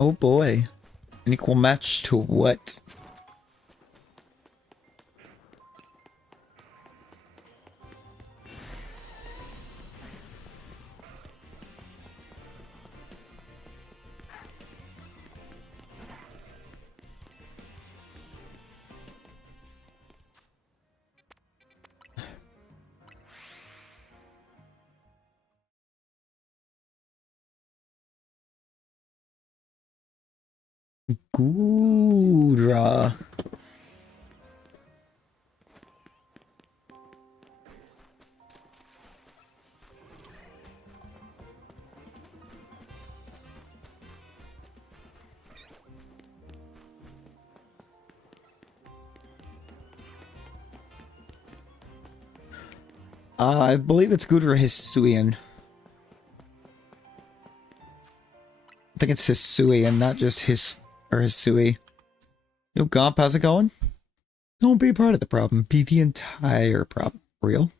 Oh boy. An equal match to what? Gudra. I believe it's Gudra Hisuian. I think it's Hisuian, not just his or Hisui. Yo, Gomp, how's it going? Don't be part of the problem. Be the entire problem. Real?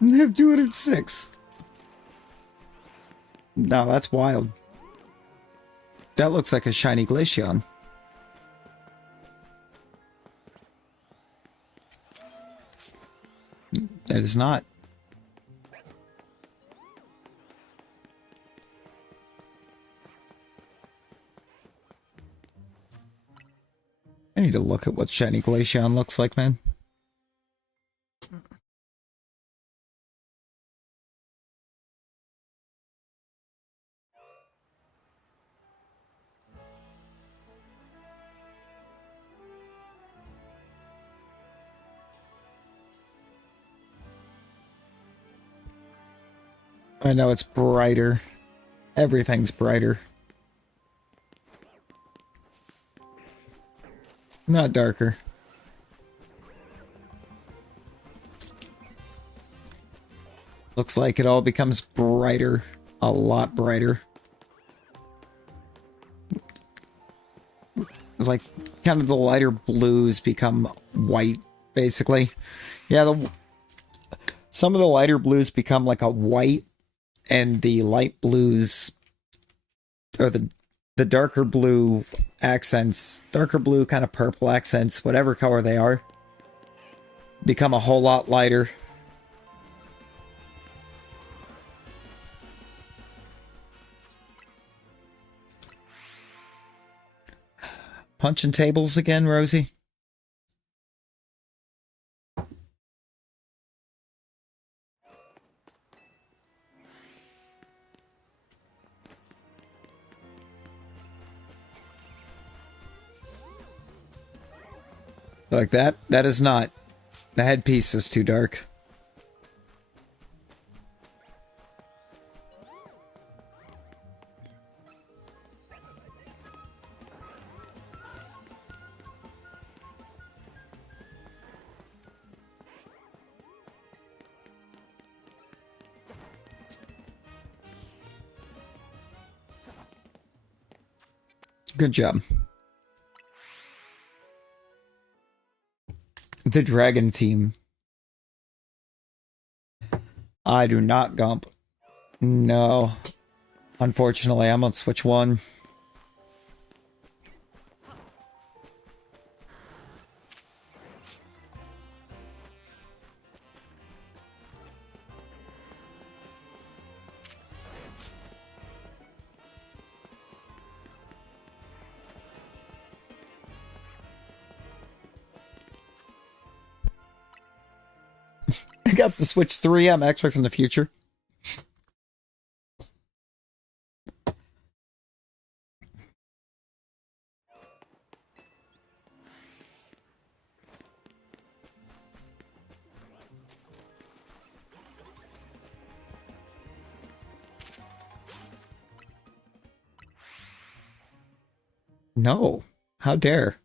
I have 206. No, that's wild. That looks like a shiny Glaceon. That is not. I need to look at what shiny Glaceon looks like, man. I know it's brighter. Everything's brighter. Not darker. Looks like it all becomes brighter. A lot brighter. It's like kind of the lighter blues become white, basically. Yeah, some of the lighter blues become like a white, and the light blues, or the darker blue accents, darker blue kind of purple accents, whatever color they are, become a whole lot lighter. Punching tables again, Rosie? Like that? That is not. The headpiece is too dark. Good job. The Dragon Team. I do not Gump. No. Unfortunately, I'm on Switch 1. got the Switch 3. I'm actually from the future. No. How dare.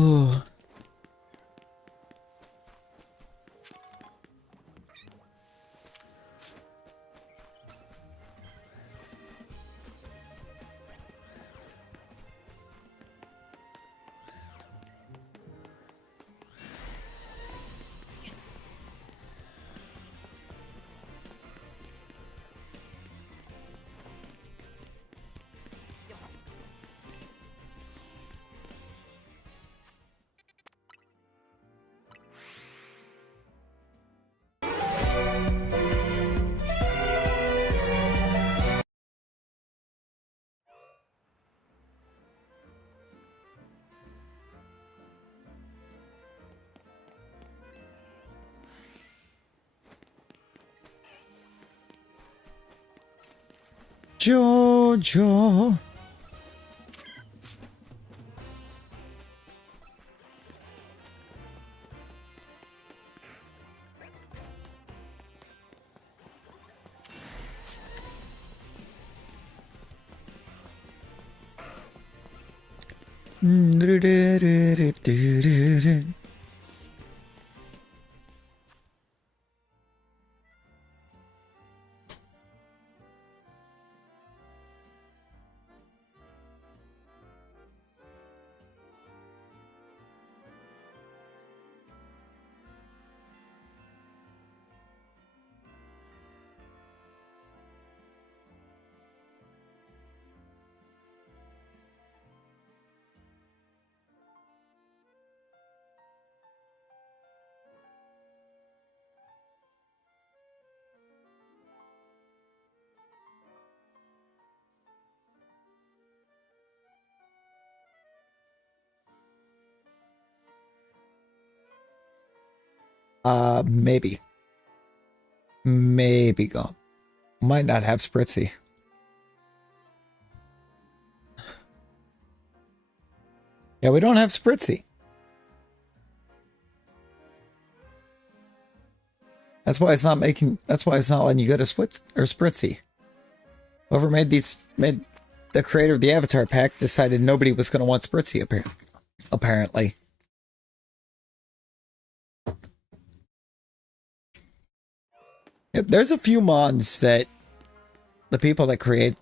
Oh. Jojo. Maybe. Maybe gone. Might not have Spritzy. Yeah, we don't have Spritzy. That's why it's not letting you go to Spritzy. Whoever made the creator of the Avatar pack decided nobody was going to want Spritzy apparently. Yeah, there's a few mods that the people that created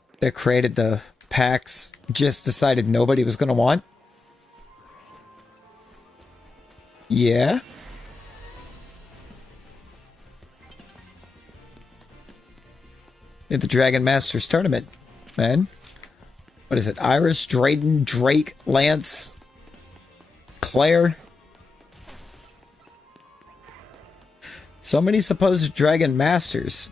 the packs just decided nobody was going to want. Yeah? At the Dragon Masters tournament, man. What is it? Iris, Drayden, Drake, Lance, Claire. So many supposed Dragon Masters.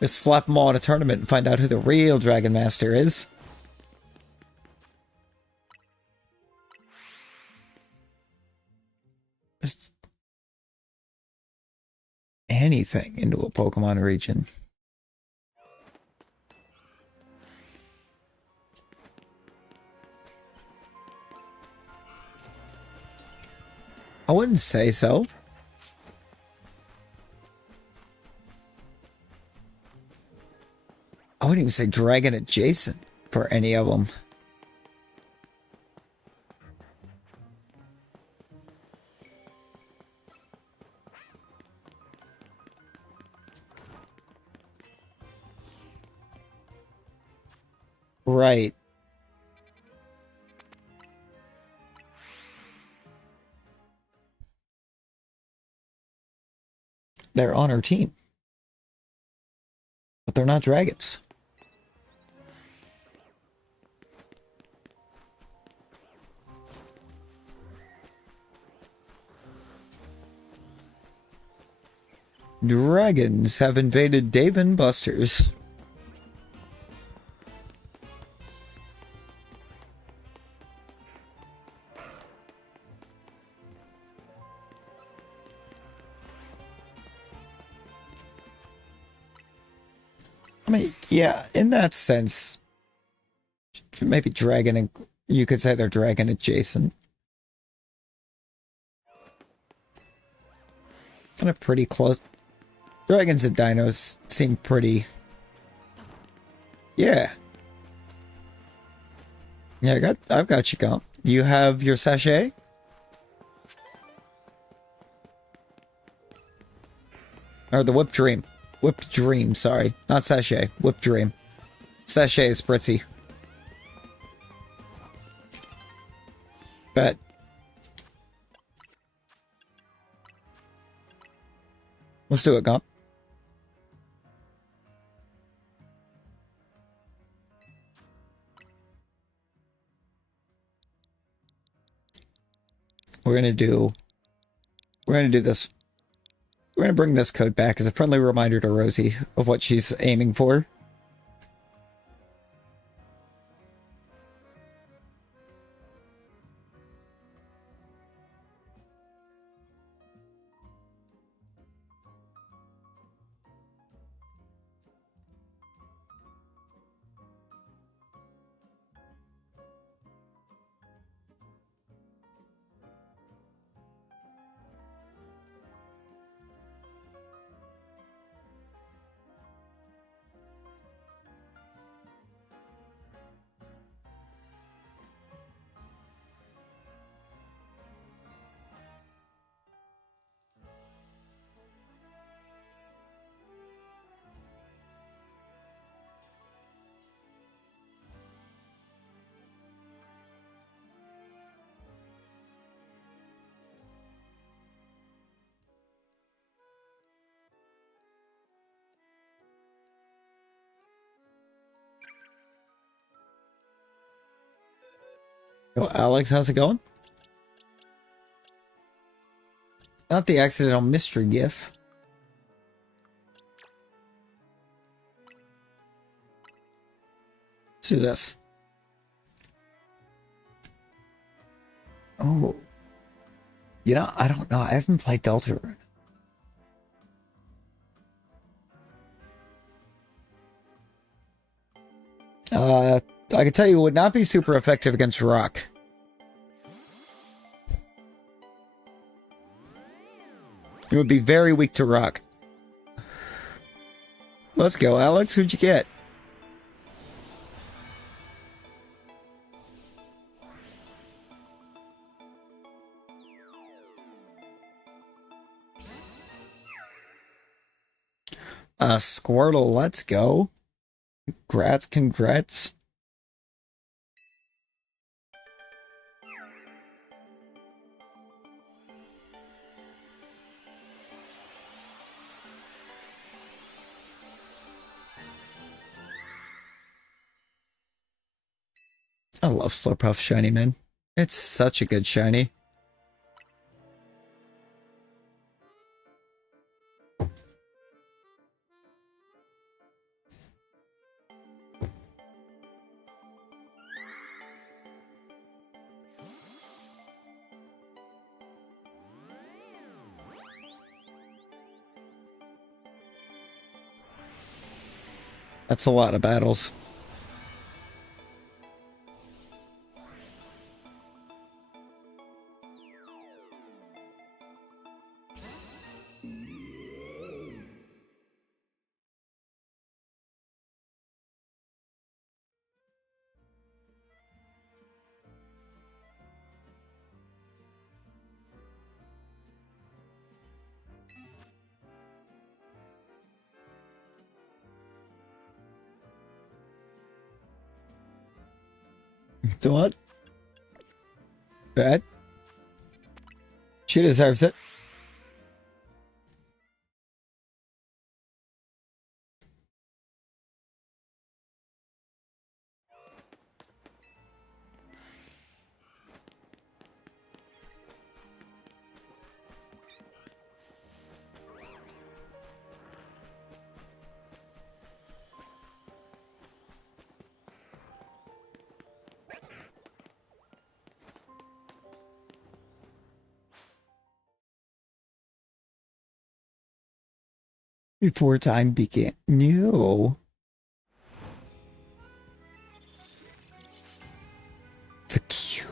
Just slap them all in a tournament and find out who the real Dragon Master is. Just anything into a Pokemon region. I wouldn't say so. I wouldn't even say dragon adjacent for any of them. Right. They're on our team. But they're not dragons. Dragons have invaded Dave and Buster's. I mean, yeah, in that sense, maybe dragon, and you could say they're dragon adjacent. Kind of pretty close. Dragons and dinos seem pretty. Yeah. Yeah, I've got you, Comp. You have your sachet? Or the Whipped Dream. Whipped Dream, sorry. Not sachet. Whipped Dream. Sachet is Spritzy. Bet. Let's do it, Comp. We're gonna do this. We're gonna bring this code back as a friendly reminder to Rosie of what she's aiming for. Yo, Alex, how's it going? Not the accidental mystery gif. Let's do this. Oh. You know, I don't know. I haven't played Deltarune. I can tell you it would not be super effective against rock. It would be very weak to rock. Let's go, Alex. Who'd you get? Squirtle, let's go. Congrats. I love Slurpuff shiny, man. It's such a good shiny. That's a lot of battles. Do what? Bad? She deserves it. Before time began. No. The cube.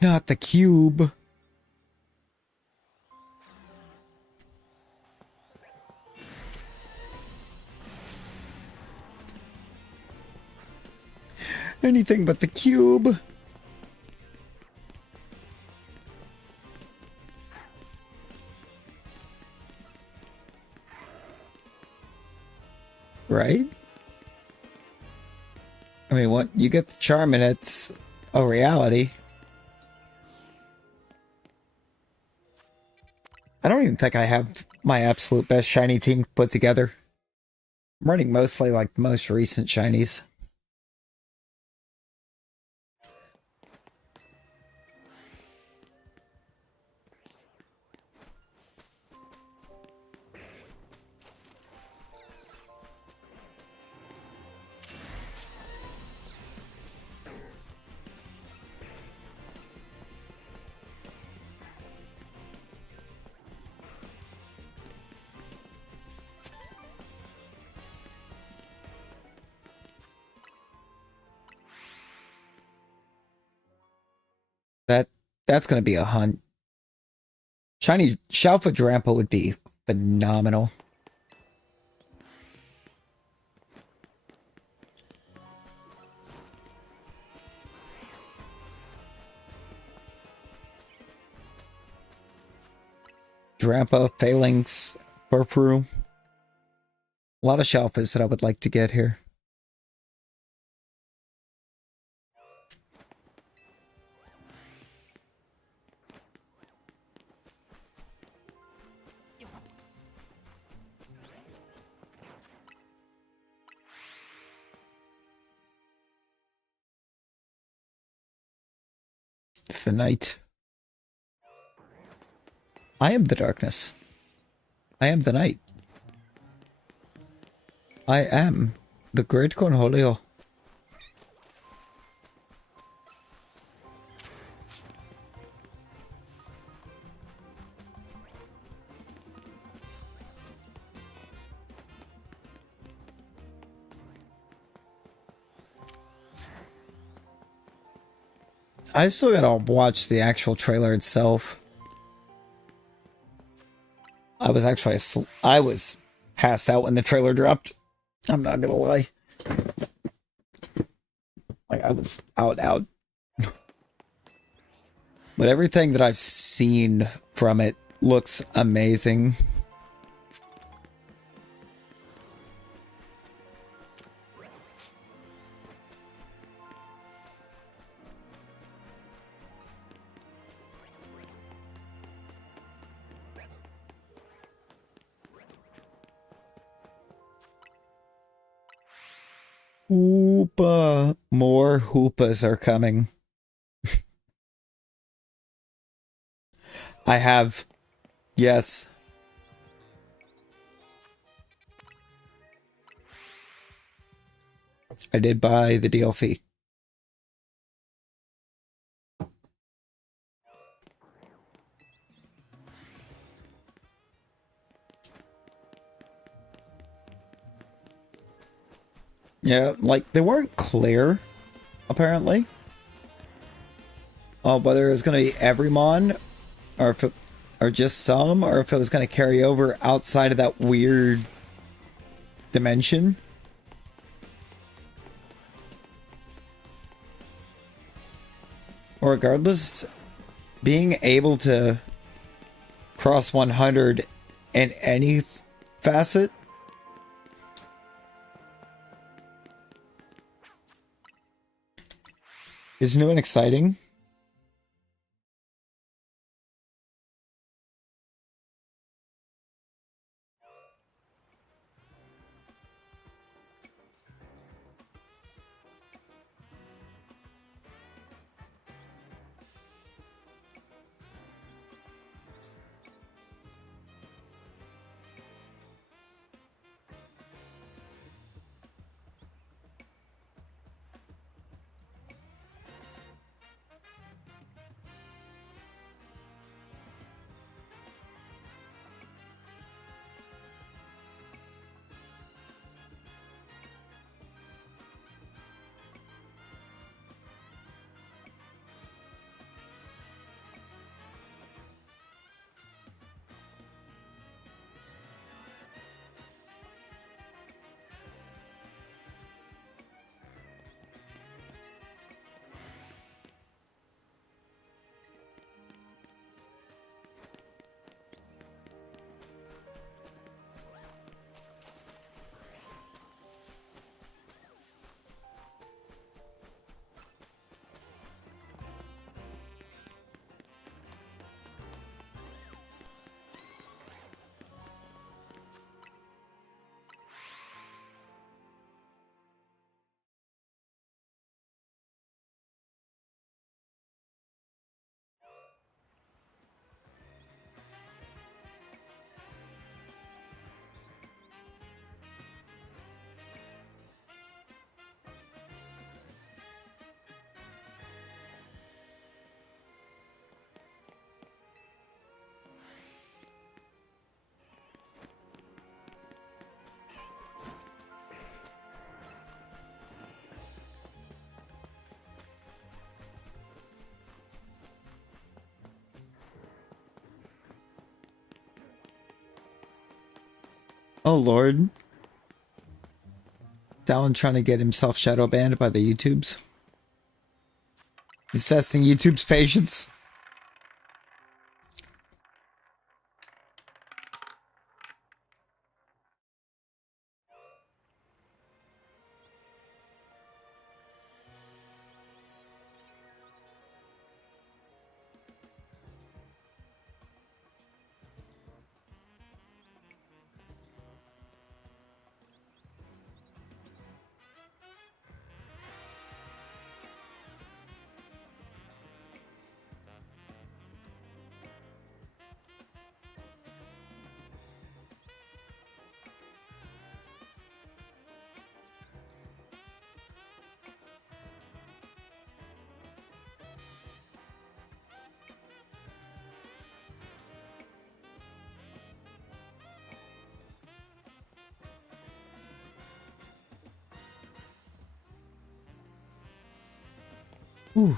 Not the cube. Anything but the cube. Right? I mean, what? You get the charm and it's a reality. I don't even think I have my absolute best shiny team put together. I'm running mostly like the most recent shinies. That's gonna be a hunt. Shiny Shalfa Drampa would be phenomenal. Drampa, Phalanx, Furfrou. A lot of Shalfas that I would like to get here. The night. I am the darkness. I am the night. I am the great Cornholio. I still gotta watch the actual trailer itself. I was actually I was passed out when the trailer dropped. I'm not gonna lie. Like I was out. But everything that I've seen from it looks amazing. Hoopa. More hoopas are coming. I have. Yes. I did buy the DLC. Yeah, like they weren't clear, apparently. Whether it was going to be every mon, or if it, or just some, or if it was going to carry over outside of that weird dimension. Regardless, being able to cross 100 in any facet is new and exciting. Oh lord. Dallin trying to get himself shadow banned by the YouTubes. He's testing YouTube's patience. Ooh.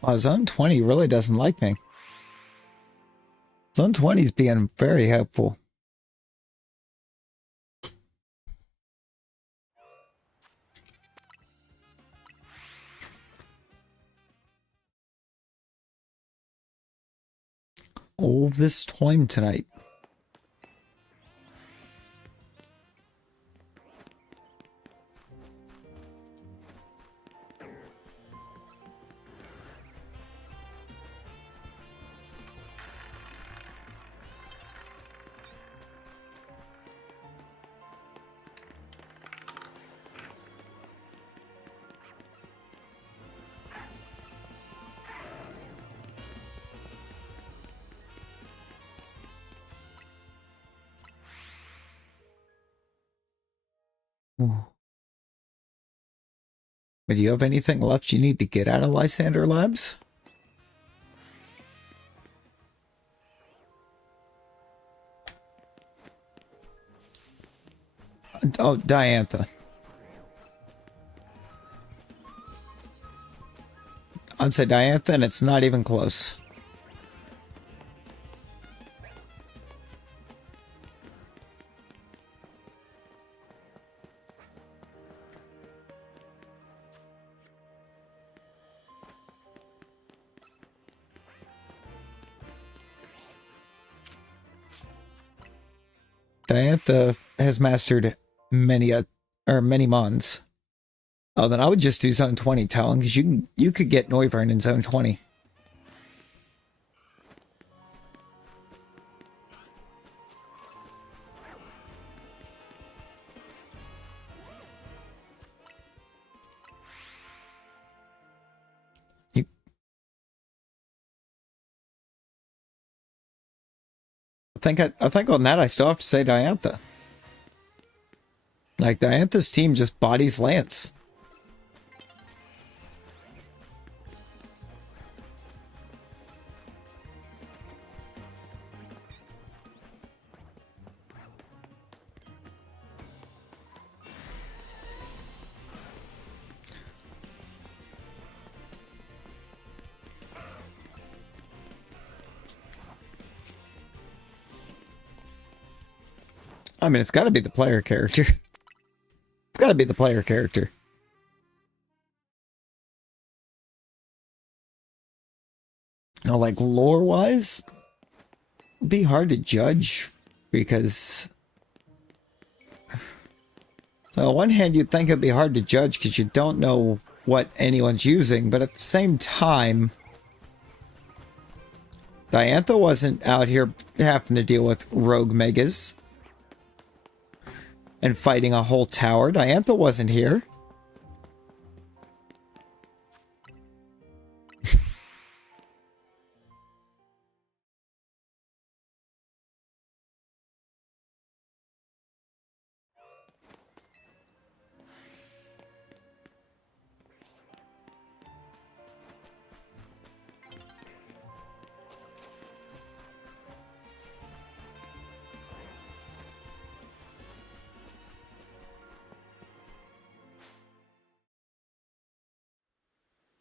Wow, Zone 20 really doesn't like me. Zone 20 is being very helpful. of this time tonight. Ooh. But do you have anything left you need to get out of Lysander Labs? Oh, Diantha. I'd say Diantha, and it's not even close. Diantha has mastered many mons. Oh, then I would just do zone 20, Talon, because you could get Noivern in zone 20. I think on that I still have to say Diantha. Like, Diantha's team just bodies Lance. I mean, it's got to be the player character. It's got to be the player character. Now, like, lore-wise, it'd be hard to judge because... So on one hand, you'd think it'd be hard to judge because you don't know what anyone's using, but at the same time, Diantha wasn't out here having to deal with rogue megas and fighting a whole tower. Diantha wasn't here.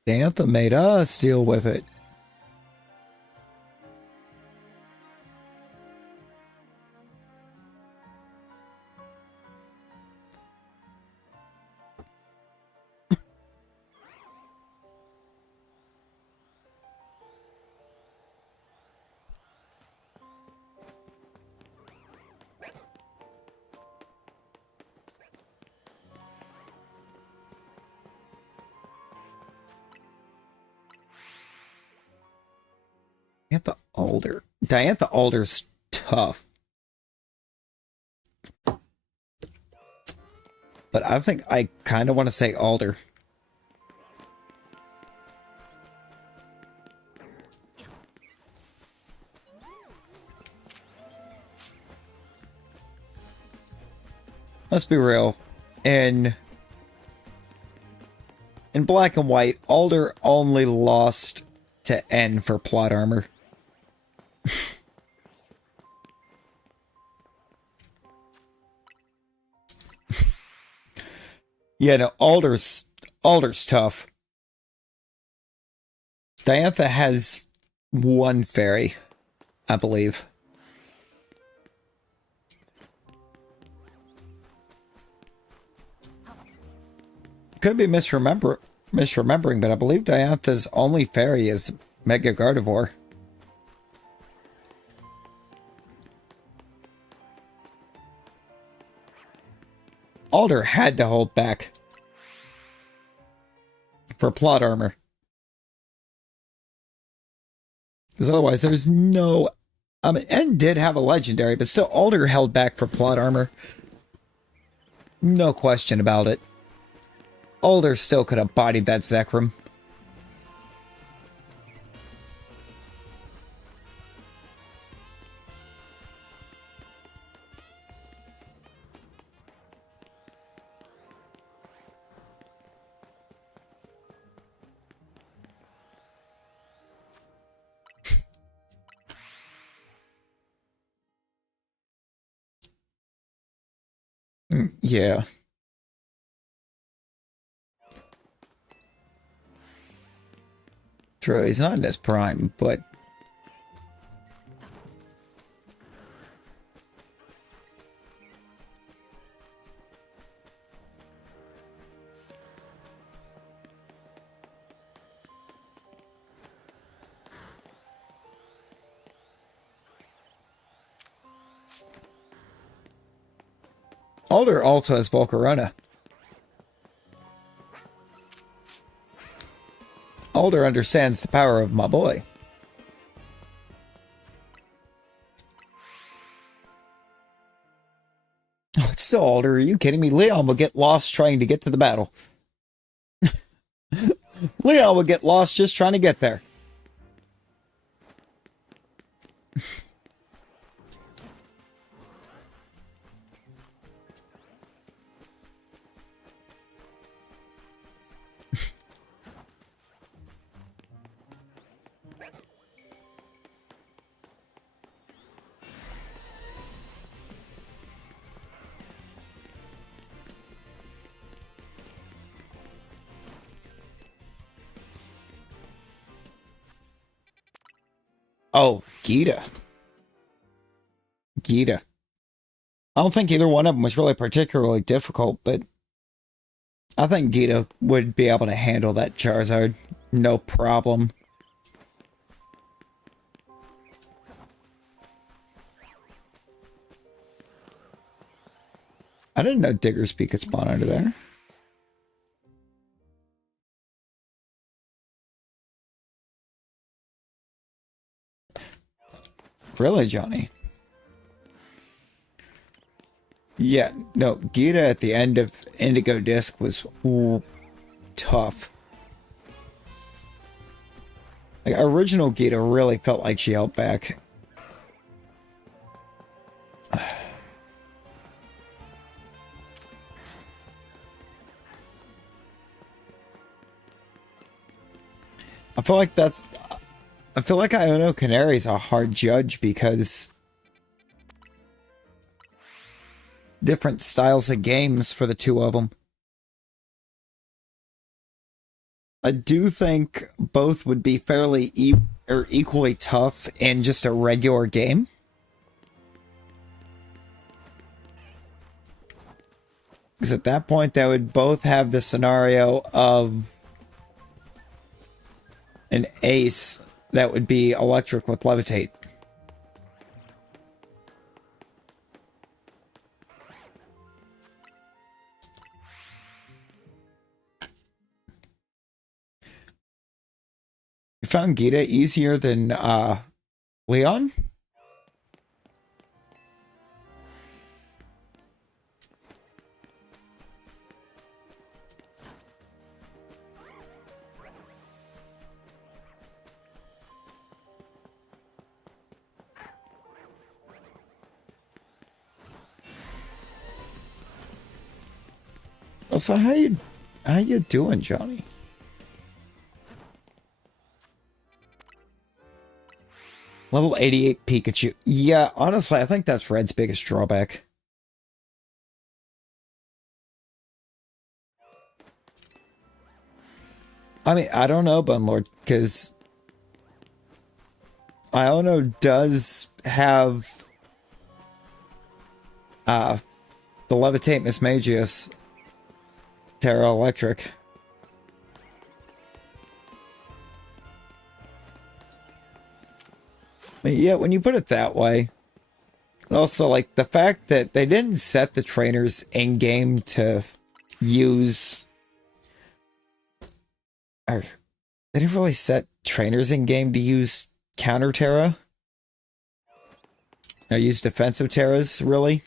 Diantha made us deal with it. Diantha Alder's tough. But I think I kind of want to say Alder. Let's be real. In Black and White, Alder only lost to N for plot armor. Yeah, no, Alder's tough. Diantha has one fairy, I believe. Could be misremembering, but I believe Diantha's only fairy is Mega Gardevoir. Alder had to hold back for plot armor. Because otherwise, there's no... N did have a legendary, but still, Alder held back for plot armor. No question about it. Alder still could have bodied that Zekrom. Yeah. True, he's not in his prime, but... Alder also has Volcarona. Alder understands the power of my boy. Oh, it's still Alder. Are you kidding me? Leon will get lost trying to get to the battle. Leon will get lost just trying to get there. Oh, Gita. Gita. I don't think either one of them was really particularly difficult, but I think Gita would be able to handle that Charizard. No problem. I didn't know Diggersby could spawn under there. Really, Johnny? Yeah, no, Gita at the end of Indigo Disc was tough. Like, original Gita really felt like she held back. I feel like Iono Canary is a hard judge because different styles of games for the two of them. I do think both would be fairly equally tough in just a regular game. Because at that point, they would both have the scenario of an ace that would be electric with Levitate. You found Gita easier than Leon? So how you doing, Johnny? Level 88 Pikachu. Yeah, honestly, I think that's Red's biggest drawback. I mean, I don't know, Bunlord, because Iono does have the Levitate Mismagius Terra Electric. But yeah, when you put it that way, And also, like, the fact that they didn't set the trainers in-game to use... Or, they didn't really set trainers in-game to use counter Terra. Or use defensive Terras, really.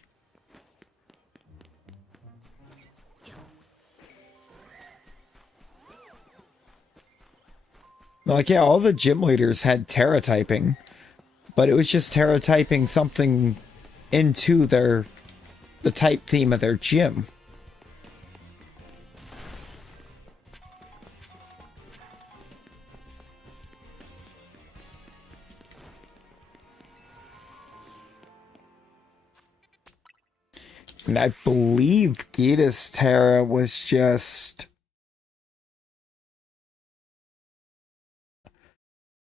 Like, yeah, all the gym leaders had Terra typing, but it was just Terra typing something into the type theme of their gym. And I believe Gita's Terra was just...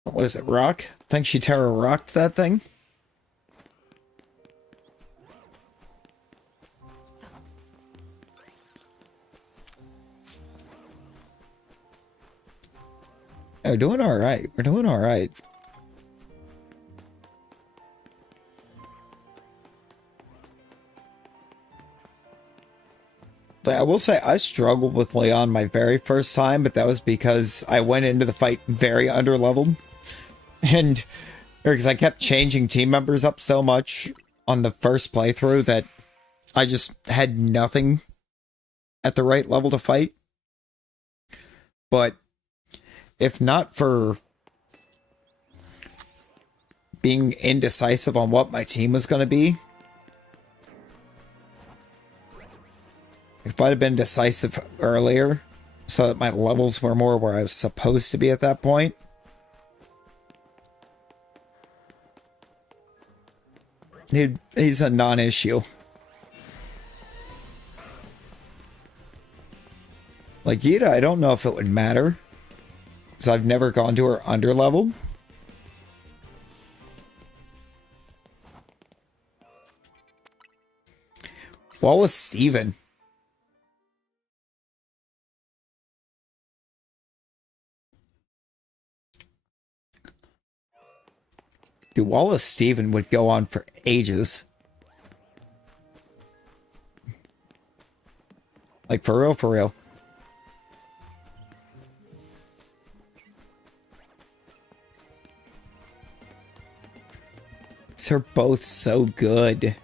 What is it, Rock? I think she Terra rocked that thing. We're doing alright. We're doing alright. I will say I struggled with Leon my very first time, but that was because I went into the fight very underleveled. And because I kept changing team members up so much on the first playthrough that I just had nothing at the right level to fight. But if not for being indecisive on what my team was going to be, if I'd have been decisive earlier so that my levels were more where I was supposed to be at that point, he's a non-issue. Like Gita, I don't know if it would matter, because I've never gone to her underlevel. Wallace Steven. Dude, Wallace Steven would go on for ages. Like, for real, for real. They're both so good.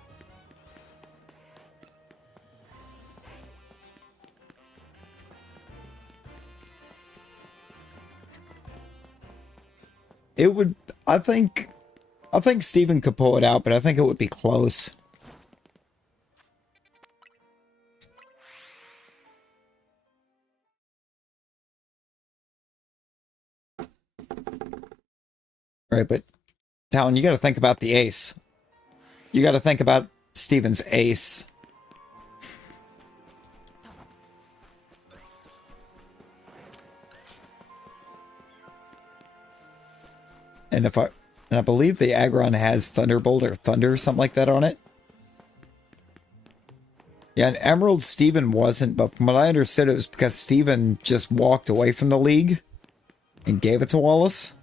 It would, I think Steven could pull it out, but I think it would be close. Right, but Talon, you got to think about the ace. You got to think about Steven's ace. And I believe the Aggron has Thunderbolt or Thunder, something like that on it. Yeah, and Emerald Steven wasn't, but from what I understood, it was because Steven just walked away from the league and gave it to Wallace.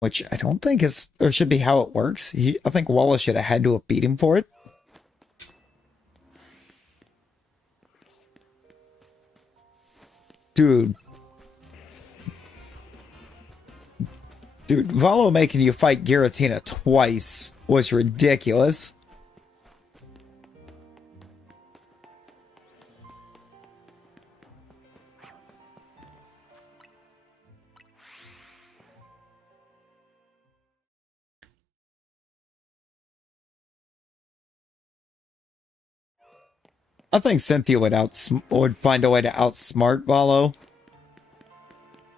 Which I don't think is, or should be how it works. I think Wallace should have had to have beat him for it. Dude, Valo making you fight Giratina twice was ridiculous. I think Cynthia would find a way to outsmart Valo.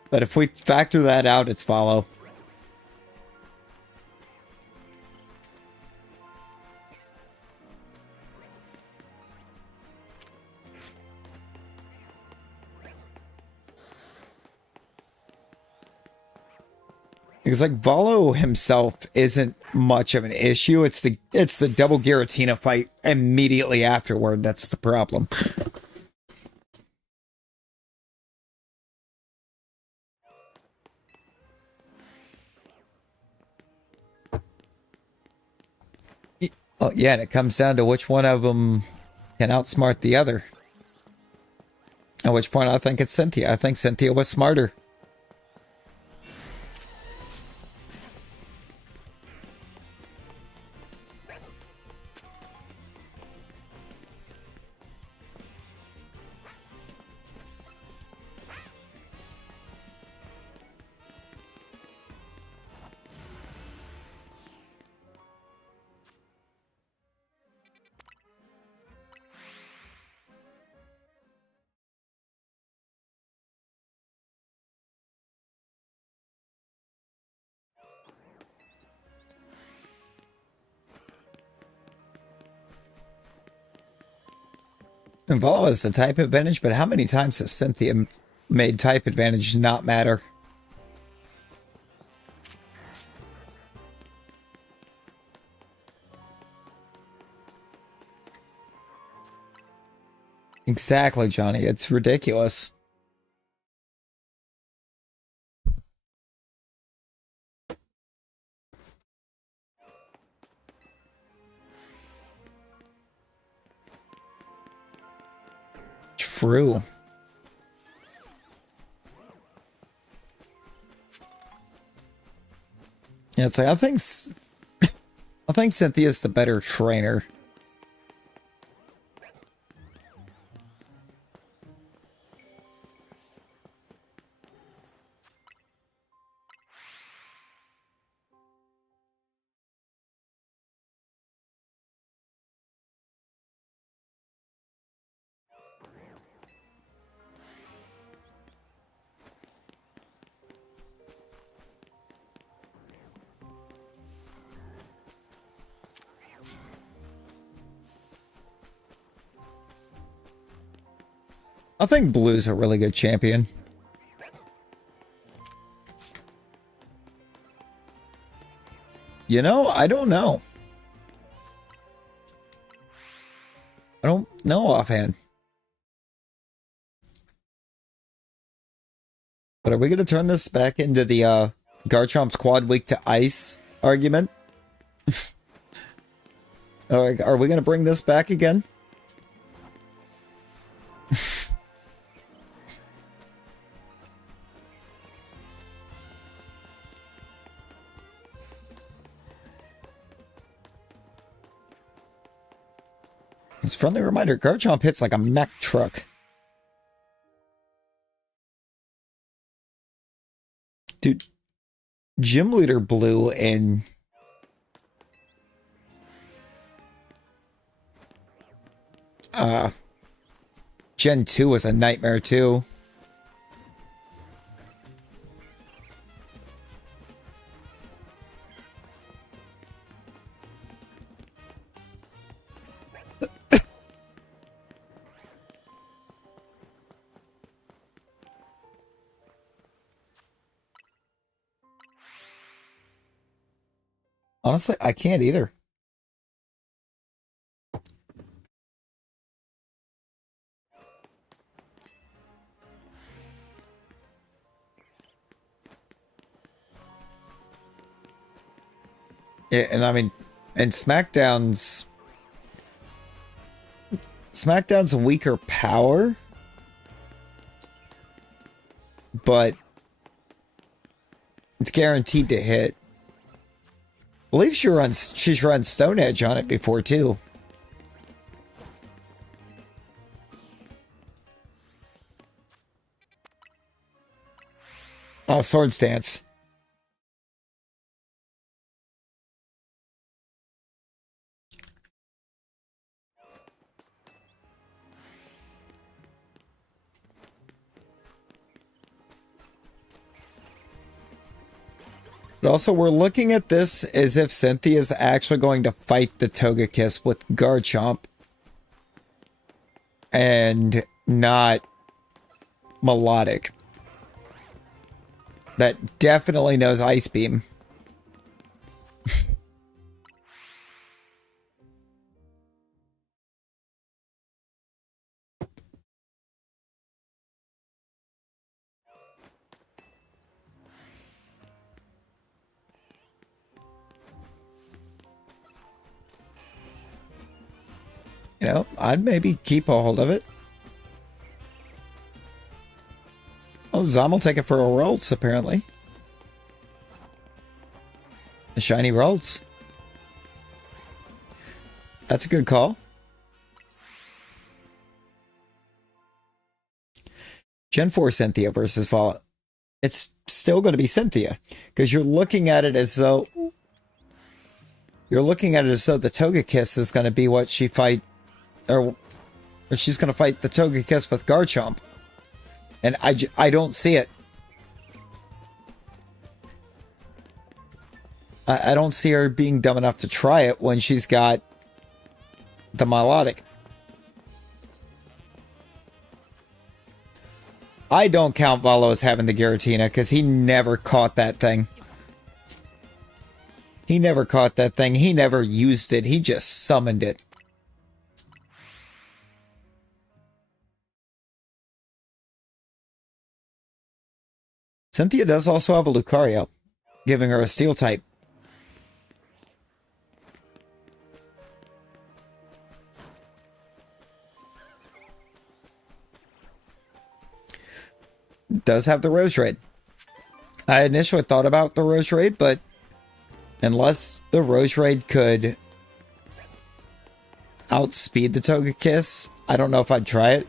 But if we factor that out, it's Valo. Because, like, Valo himself isn't much of an issue. It's the double Giratina fight immediately afterward that's the problem. Oh yeah, and it comes down to which one of them can outsmart the other. At which point I think it's Cynthia. I think Cynthia was smarter. And Vala is the type advantage, but how many times has Cynthia made type advantage not matter? Exactly, Johnny. It's ridiculous. True. Yeah, it's like I think Cynthia's the better trainer. I think Blue's a really good champion. You know, I don't know. I don't know offhand. But are we going to turn this back into the Garchomp's quad weak to ice argument? Are we going to bring this back again? It's a friendly reminder, Garchomp hits like a mech truck. Dude, Gym Leader Blue in Gen 2 was a nightmare too. Honestly, I can't either. Yeah, and I mean, and SmackDown's a weaker power, but it's guaranteed to hit. I believe she's run Stone Edge on it before too. Oh, Sword Stance. But also, we're looking at this as if Cynthia's actually going to fight the Togekiss with Garchomp. And not Melodic. That definitely knows Ice Beam. You know, I'd maybe keep a hold of it. Oh, Zom will take it for a Rolls, apparently. A shiny Rolls. That's a good call. Gen 4 Cynthia versus Fallout. It's still going to be Cynthia, because you're looking at it as though the Togekiss is going to be what she fight, or she's going to fight the Togekiss with Garchomp. And I don't see it. I don't see her being dumb enough to try it when she's got the Milotic. I don't count Valo as having the Giratina because he never caught that thing. He never caught that thing. He never used it. He just summoned it. Cynthia does also have a Lucario, giving her a Steel type. Does have the Roserade. I initially thought about the Roserade, but unless the Roserade could outspeed the Togekiss, I don't know if I'd try it.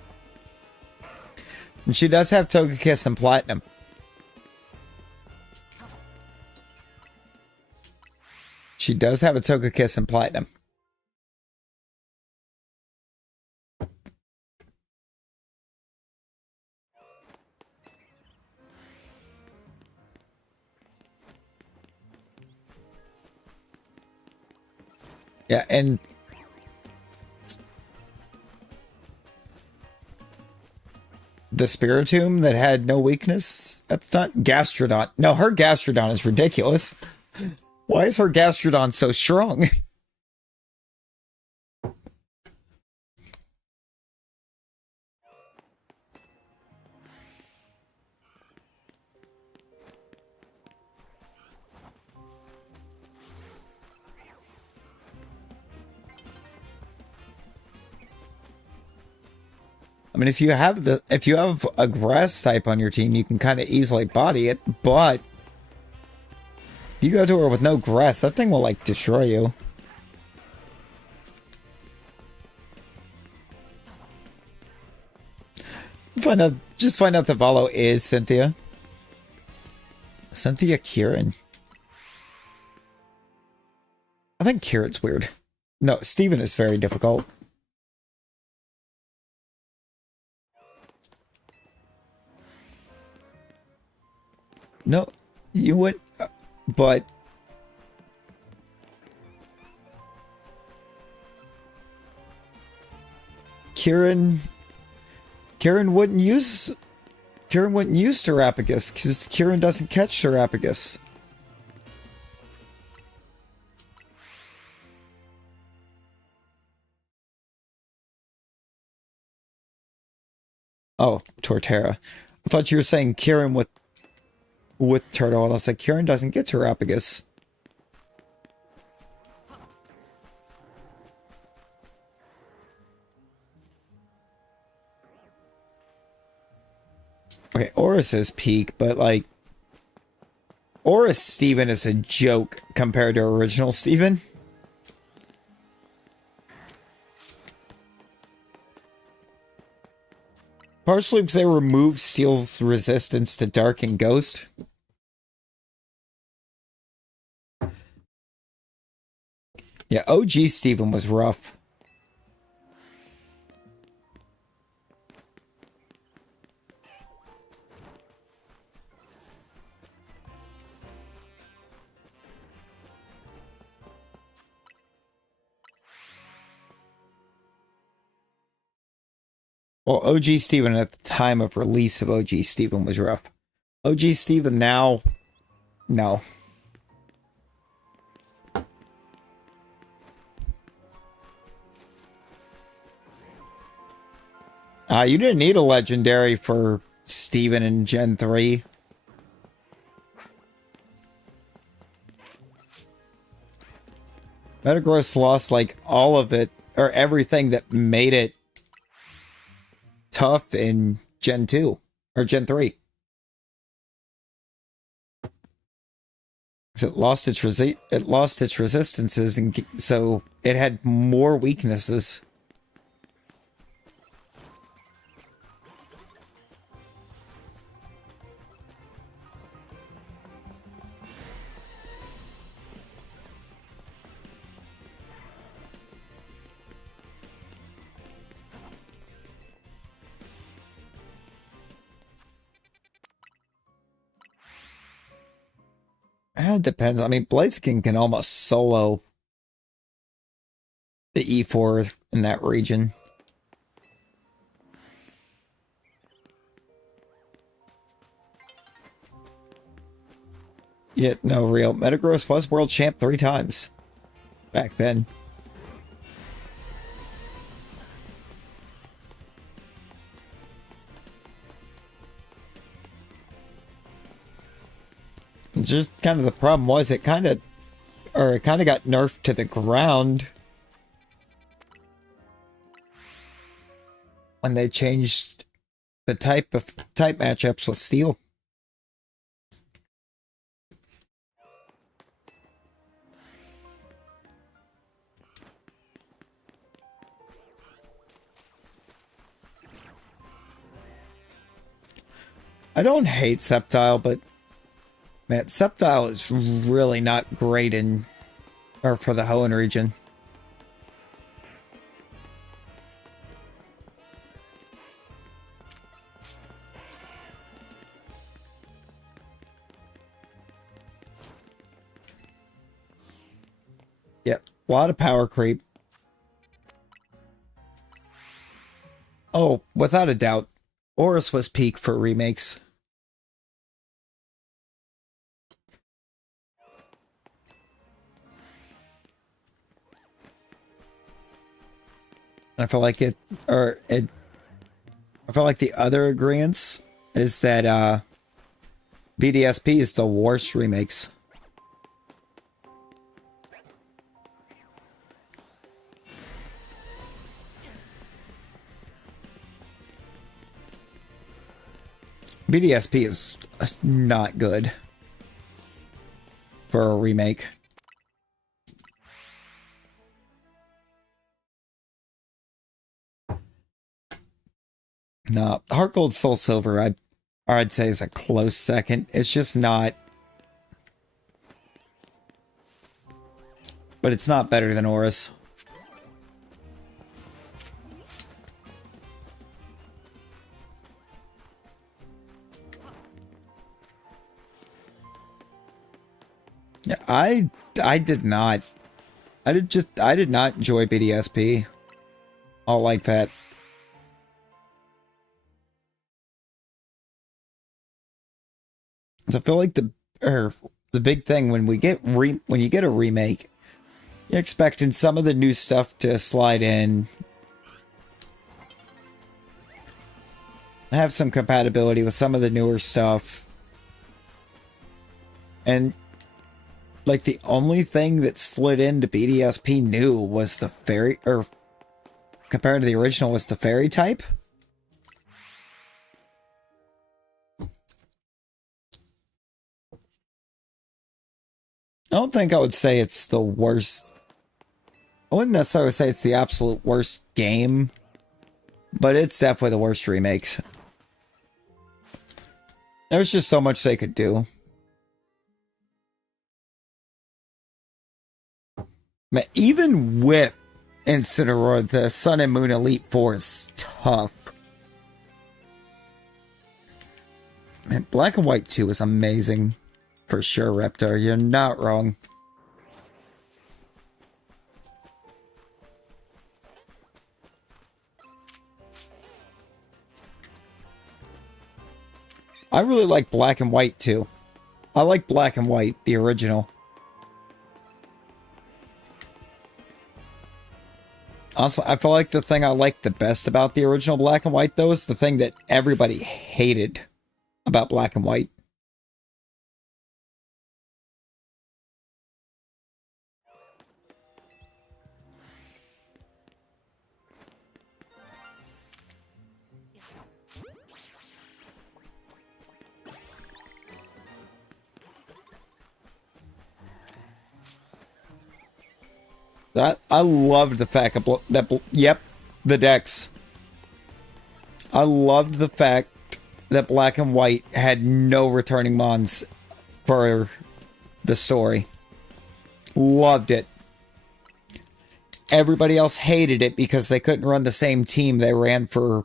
And she does have Togekiss and Platinum. She does have a Togekiss and Platinum. Yeah, and the Spiritomb that had no weakness, that's not Gastrodon. No, her Gastrodon is ridiculous. Why is her Gastrodon so strong? I mean, if you have a grass type on your team, you can kind of easily body it, but if you go to her with no grass, that thing will like destroy you. Just find out that Valo is Cynthia. Cynthia Kieran. I think Kieran's weird. No, Steven is very difficult. No, you would, but Kieran wouldn't use Terrapagus because Kieran doesn't catch Terrapagus. Oh, Torterra. I thought you were saying Kieran with Turtle, and I was like, Kieran doesn't get Terrapagus. Okay, Oris is peak, but like Oris Steven is a joke compared to original Steven. Partially because they removed Steel's resistance to Dark and Ghost. Yeah, OG Steven was rough. Well, OG Steven at the time of release of OG Steven was rough. OG Steven now, no. You didn't need a legendary for Steven in Gen 3. Metagross lost like all of it, or everything that made it tough in Gen 2 or Gen 3. So it lost its resistances, and so it had more weaknesses. It depends. I mean, Blaziken can almost solo the E4 in that region. Yet, no, real. Metagross was world champ 3 times back then. Just kind of the problem was it kind of got nerfed to the ground when they changed the type matchups with Steel. I don't hate Sceptile, but man, Sceptile is really not great for the Hoenn region. Yeah, a lot of power creep. Oh, without a doubt, Oris was peak for remakes. I feel like I feel like the other agreement is that BDSP is the worst remakes. BDSP is not good for a remake. No, Heart Gold Soul Silver, I'd say is a close second. It's just not, but it's not better than Oris. Yeah, I did not. I did not enjoy BDSP all like that. I feel like the big thing when you get a remake, you're expecting some of the new stuff to slide in, have some compatibility with some of the newer stuff, and like the only thing that slid into BDSP new was the fairy, or compared to the original, was the fairy type. I don't think I would say it's the worst. I wouldn't necessarily say it's the absolute worst game, but it's definitely the worst remake. There's just so much they could do. Man, even with Incineroar, the Sun and Moon Elite Four is tough. Man, Black and White 2 is amazing. For sure, Reptar. You're not wrong. I really like Black and White too. I like Black and White, the original. Also, I feel like the thing I like the best about the original Black and White, though, is the thing that everybody hated about Black and White. I loved the fact yep, the decks. I loved the fact that Black and White had no returning mons for the story. Loved it. Everybody else hated it because they couldn't run the same team they ran for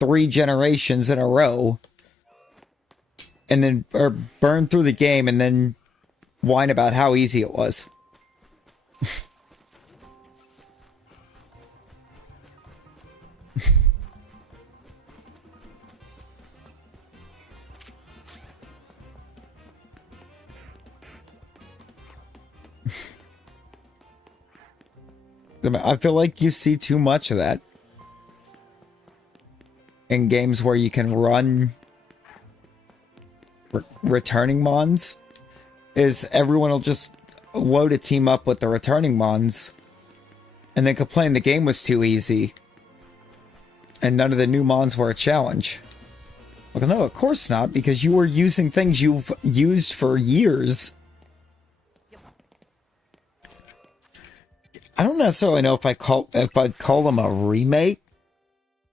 3 generations in a row. And then burn through the game and then whine about how easy it was. I feel like you see too much of that in games where you can run returning mons. Is everyone will just load a team up with the returning mons and then complain the game was too easy and none of the new mons were a challenge. Well, no, of course not, because you were using things you've used for years. I don't necessarily know if I'd call them a remake.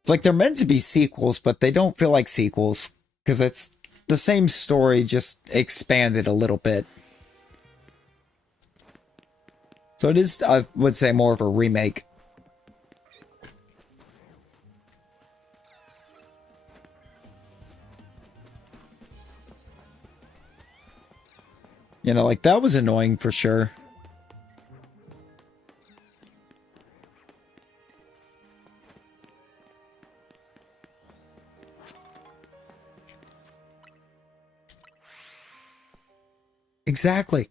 It's like they're meant to be sequels, but they don't feel like sequels because it's the same story, just expanded a little bit. So it is, I would say, more of a remake. You know, like that was annoying for sure. Exactly.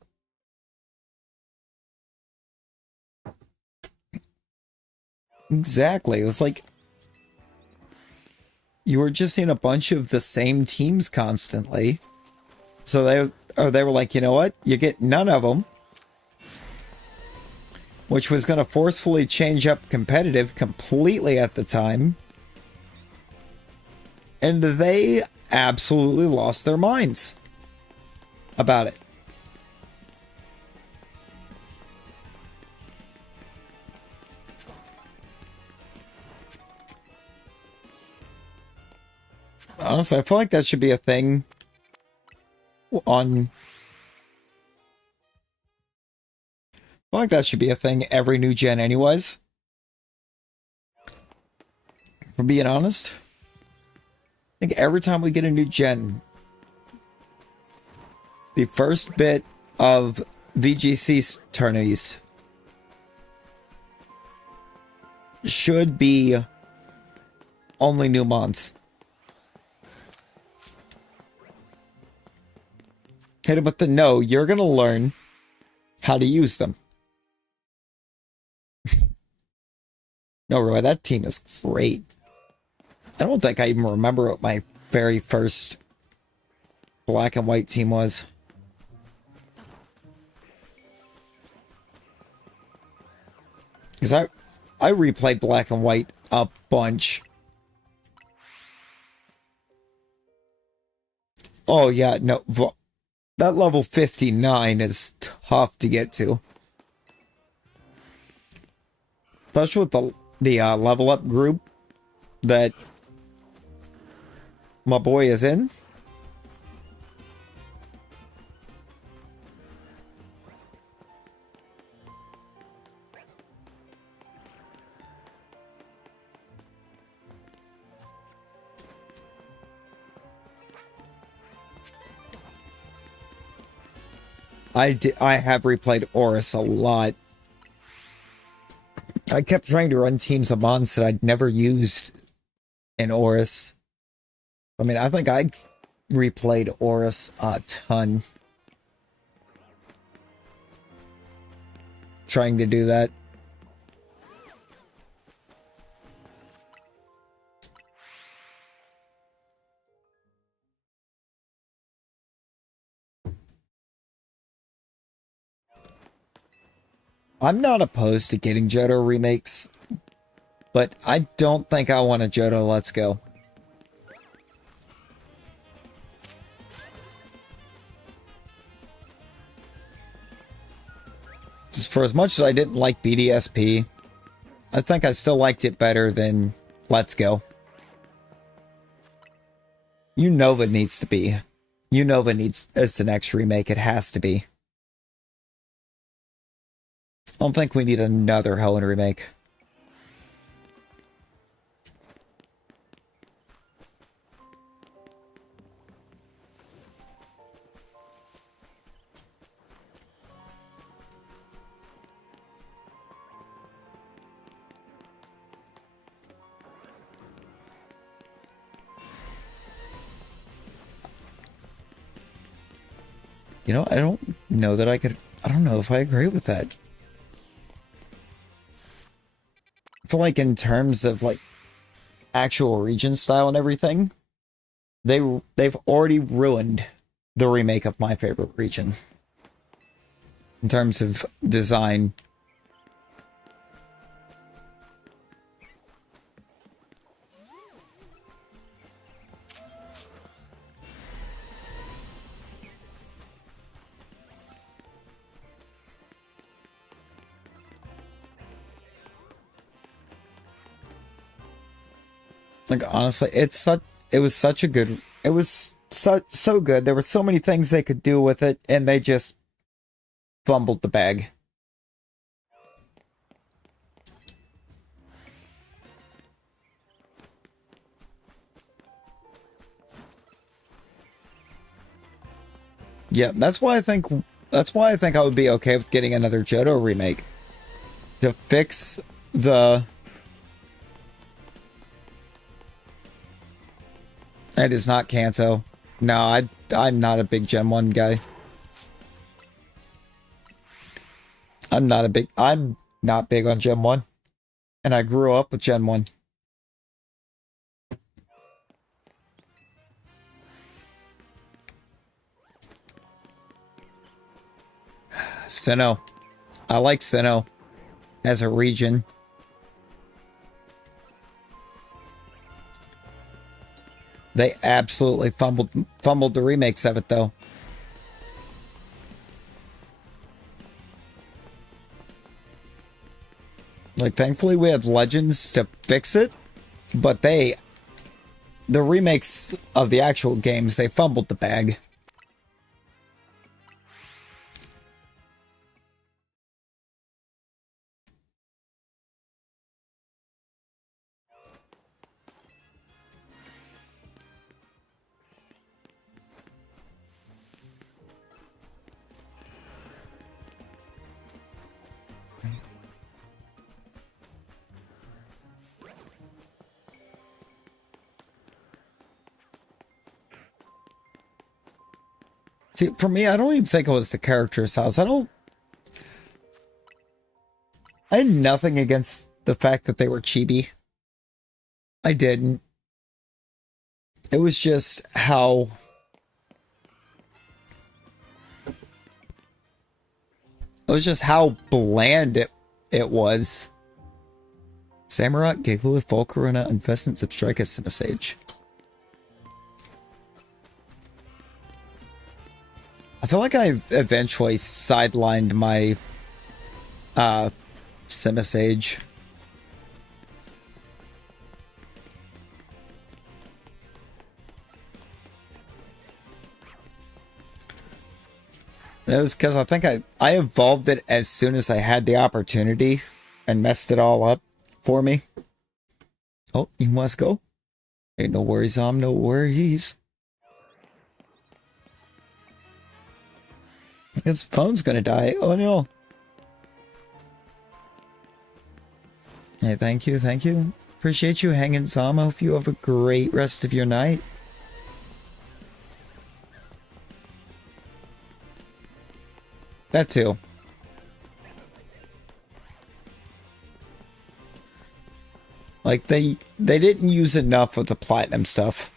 Exactly. It was like you were just in a bunch of the same teams constantly. So they were like, you know what? You get none of them. Which was going to forcefully change up competitive completely at the time. And they absolutely lost their minds about it. Honestly, I feel like that should be a thing on... I feel like that should be a thing every new gen anyways. For being honest. I think every time we get a new gen, the first bit of VGC tourneys should be only new mons. Hit it with the no, you're gonna learn how to use them. No, Roy, that team is great. I don't think I even remember what my very first Black and White team was. Because I replayed Black and White a bunch. Oh yeah, no, that level 59 is tough to get to. Especially with the level up group that my boy is in. I have replayed Oris a lot. I kept trying to run teams of mons that I'd never used in Oris. I mean, I think I replayed Oris a ton. Trying to do that. I'm not opposed to getting Johto remakes, but I don't think I want a Johto Let's Go. for as much as I didn't like BDSP, I think I still liked it better than Let's Go. Unova needs to be. Unova needs as the next remake. It has to be. I don't think we need another Helen remake. You know, I don't know that I could... I don't know if I agree with that. I feel like in terms of, like, actual region style and everything, they've already ruined the remake of my favorite region. In terms of design. Like, honestly, it was such a good, it was so good. There were so many things they could do with it, and they just fumbled the bag. Yeah, that's why I think I would be okay with getting another Johto remake to fix the... It is not Kanto. No, I'm not a big Gen 1 guy. I'm not big on Gen 1. And I grew up with Gen 1. Sinnoh. I like Sinnoh as a region. They absolutely fumbled the remakes of it, though. Like, thankfully we had Legends to fix it, but the remakes of the actual games, they fumbled the bag. See, for me, I don't even think it was the character's house. I had nothing against the fact that they were chibi. I didn't. It was just how... It was just how bland it was. Samurott, Gigalith, Volcarona, and Vescent Substrika Simisage. I feel like I eventually sidelined my Simisage. It was because I think I evolved it as soon as I had the opportunity and messed it all up for me. Oh, you must go? Ain't no worries, no worries. His phone's gonna die. Oh no. Hey, thank you, thank you. Appreciate you hanging, Zom. I hope you have a great rest of your night. That too. Like, they didn't use enough of the platinum stuff.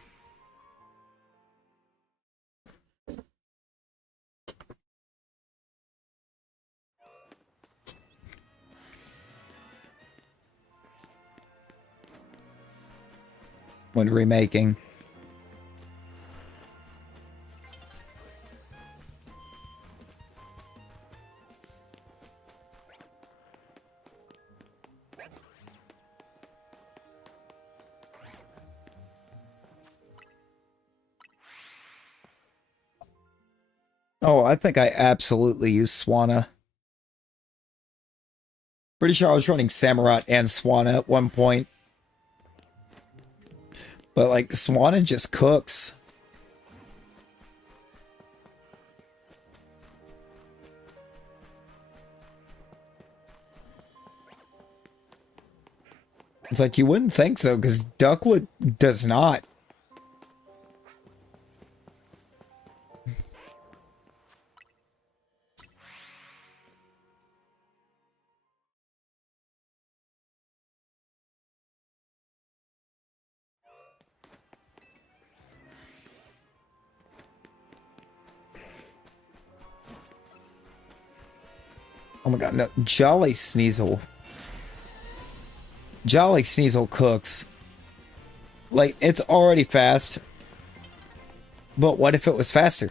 When remaking. Oh, I think I absolutely use Swana. Pretty sure I was running Samurott and Swana at one point. But like Swana just cooks. It's like you wouldn't think so, because Ducklet does not. Oh my god, no. Jolly Sneasel. Jolly Sneasel cooks. Like, it's already fast. But what if it was faster?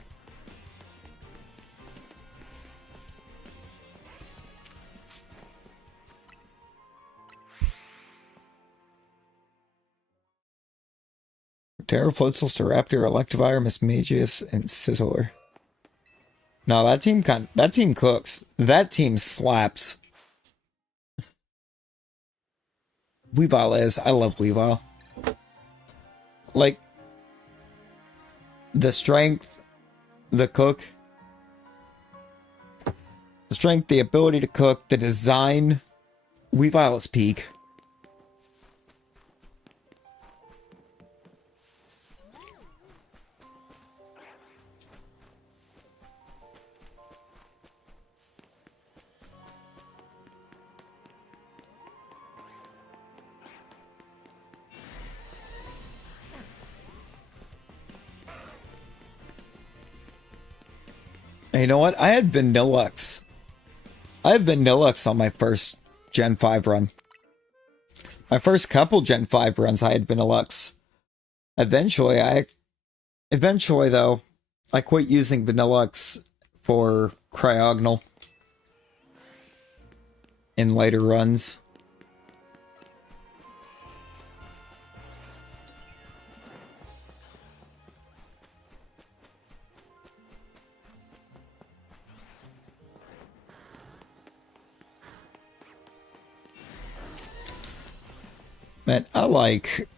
Terra, Floatzel, Staraptor, Electivire, Mismagius, and Sizzler. No, that team cooks. That team slaps. Weavile is. I love Weavile. Like, the strength, the cook, the strength, the ability to cook, the design. Weavile is peak. Hey, you know what? I had Vanillux. I had Vanillux on my first Gen 5 run. My first couple Gen 5 runs, I had Vanillux. Eventually, though, I quit using Vanillux for Cryogonal in later runs. Man, I liked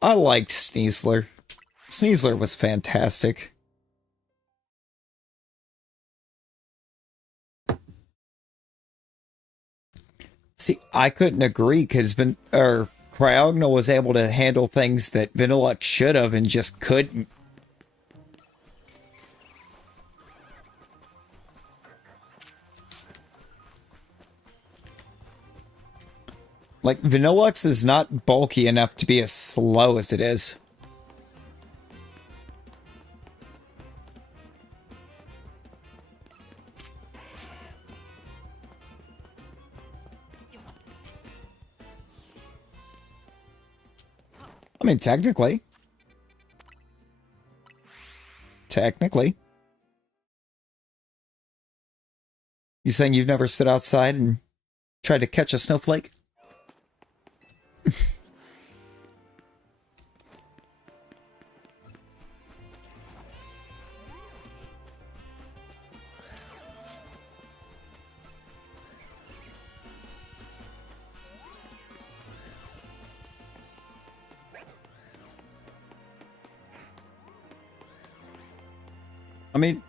Sneasler. Sneasler was fantastic. See, I couldn't agree because Cryogonal was able to handle things that Vanillux should have and just couldn't. Like, Vanillux is not bulky enough to be as slow as it is. I mean, technically. You saying you've never stood outside and tried to catch a snowflake? I mean,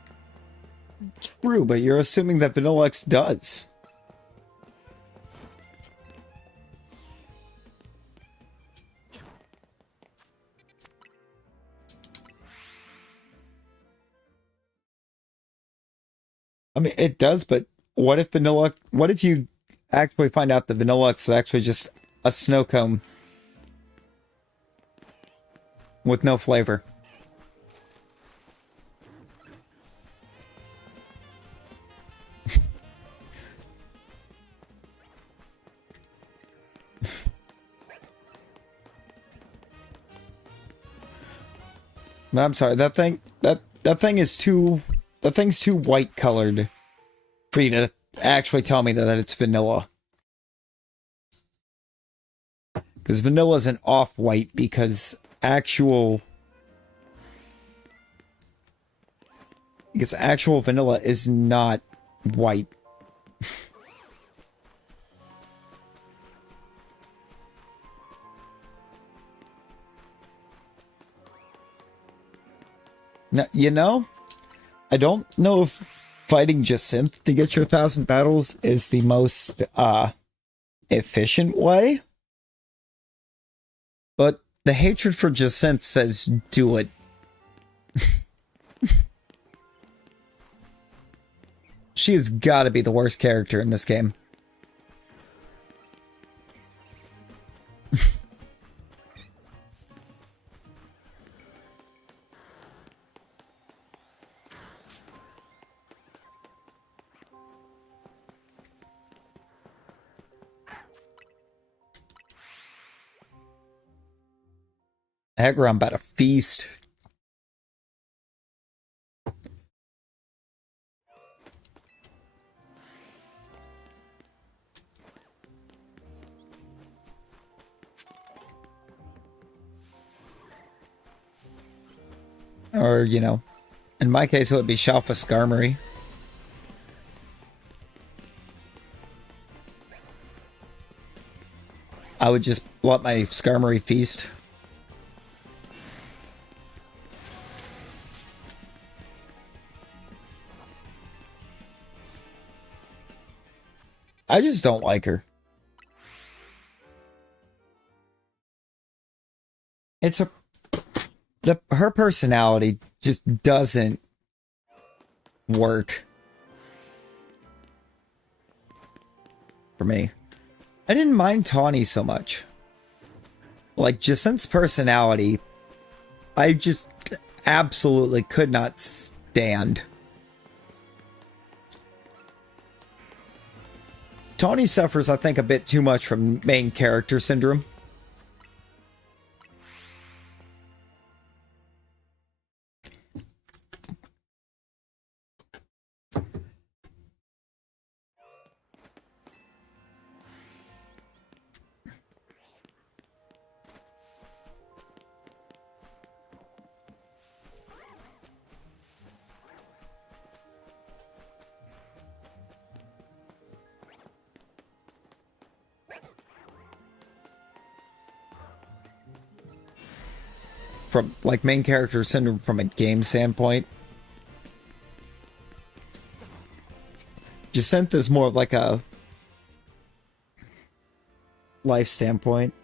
true, but you're assuming that Vanillux does. I mean, it does, but what if you actually find out that Vanillux is actually just a snow cone with no flavor? No, I'm sorry. That thing's too white colored for you to actually tell me that it's vanilla. Because vanilla is an off-white because actual Because actual vanilla is not white. Now, you know, I don't know if fighting Jacinth to get your 1,000 battles is the most efficient way. But the hatred for Jacinth says do it. She has got to be the worst character in this game. Heck, I'm about to feast. Or, you know, in my case, it would be Shalfa Skarmory. I would just let my Skarmory feast. I just don't like her. It's her personality just doesn't work for me. I didn't mind Tawny so much. Like, Jacinth's personality, I just absolutely could not stand. Tawny suffers, I think, a bit too much from main character syndrome. From, like, main character syndrome from a game standpoint. Jacinth is more of like a life standpoint.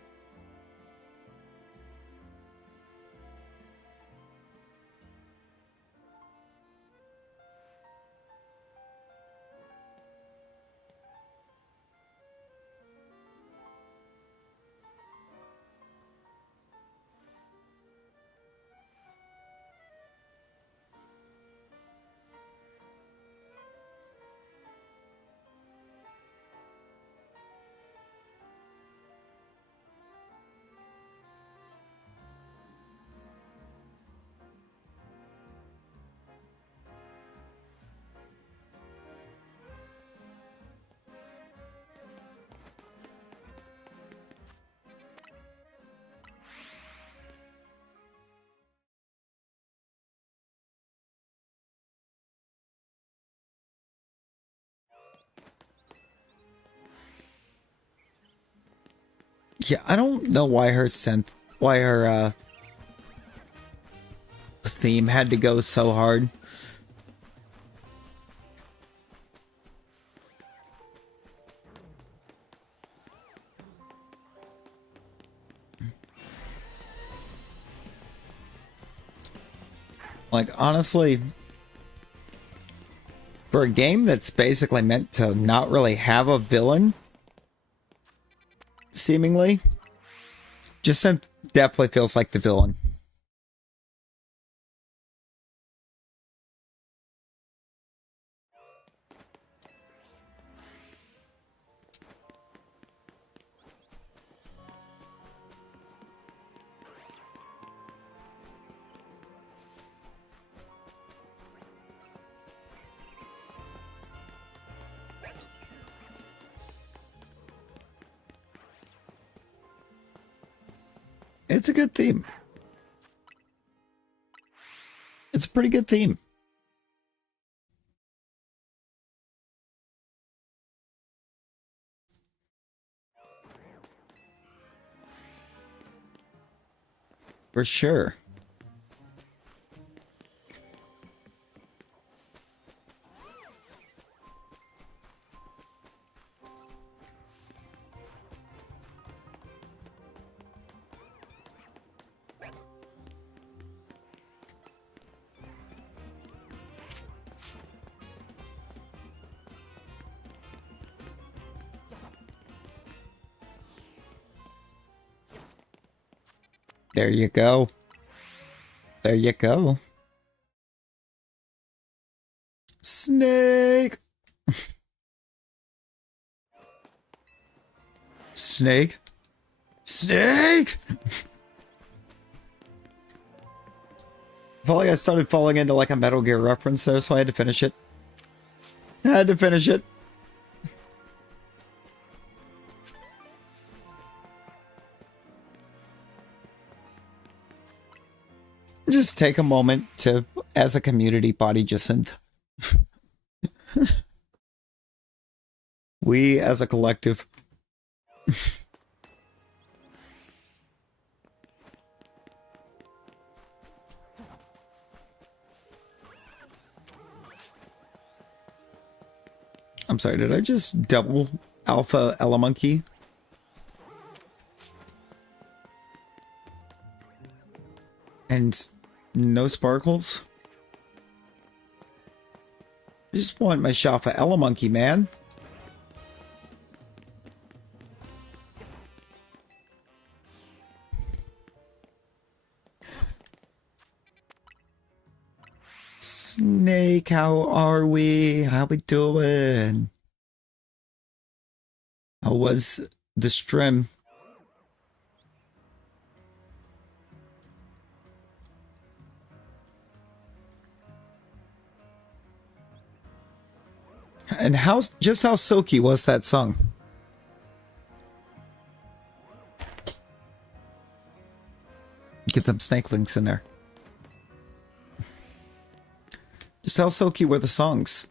Yeah, I don't know why her theme had to go so hard. Like, honestly, for a game that's basically meant to not really have a villain, seemingly, Jacinth definitely feels like the villain. It's a good theme. It's a pretty good theme. For sure. There you go. There you go. Snake! Snake? Snake! I felt like I started falling into like a Metal Gear reference there, so I had to finish it. I had to finish it. Just take a moment to, as a community body, just we as a collective. I'm sorry, did I just double alpha Elemonkey? And no sparkles? I just want my Shafa Elemonkey, man. Snake, how are we? How we doing? How was the stream? And just how silky was that song? Get them snake links in there. Just how silky were the songs?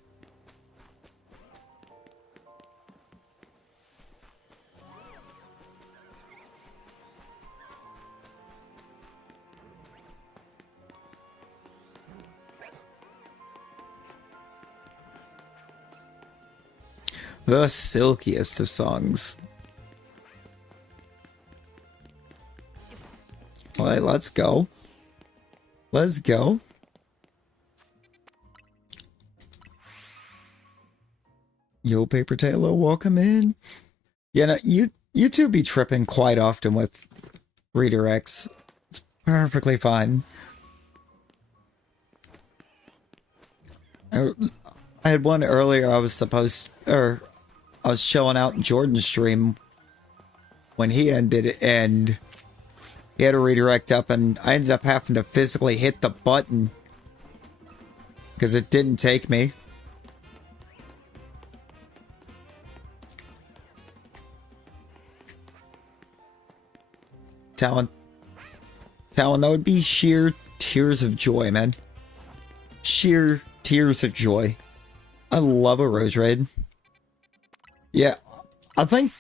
The silkiest of songs. All right, let's go. Let's go. Yo, Paper Taylor, welcome in. Yeah, no, you two be tripping quite often with redirects. It's perfectly fine. I had one earlier. I was showing out Jordan's stream when he ended it, and he had a redirect up, and I ended up having to physically hit the button because it didn't take me. Talon, that would be sheer tears of joy, man. Sheer tears of joy. I love a Rose Raid. Yeah, I think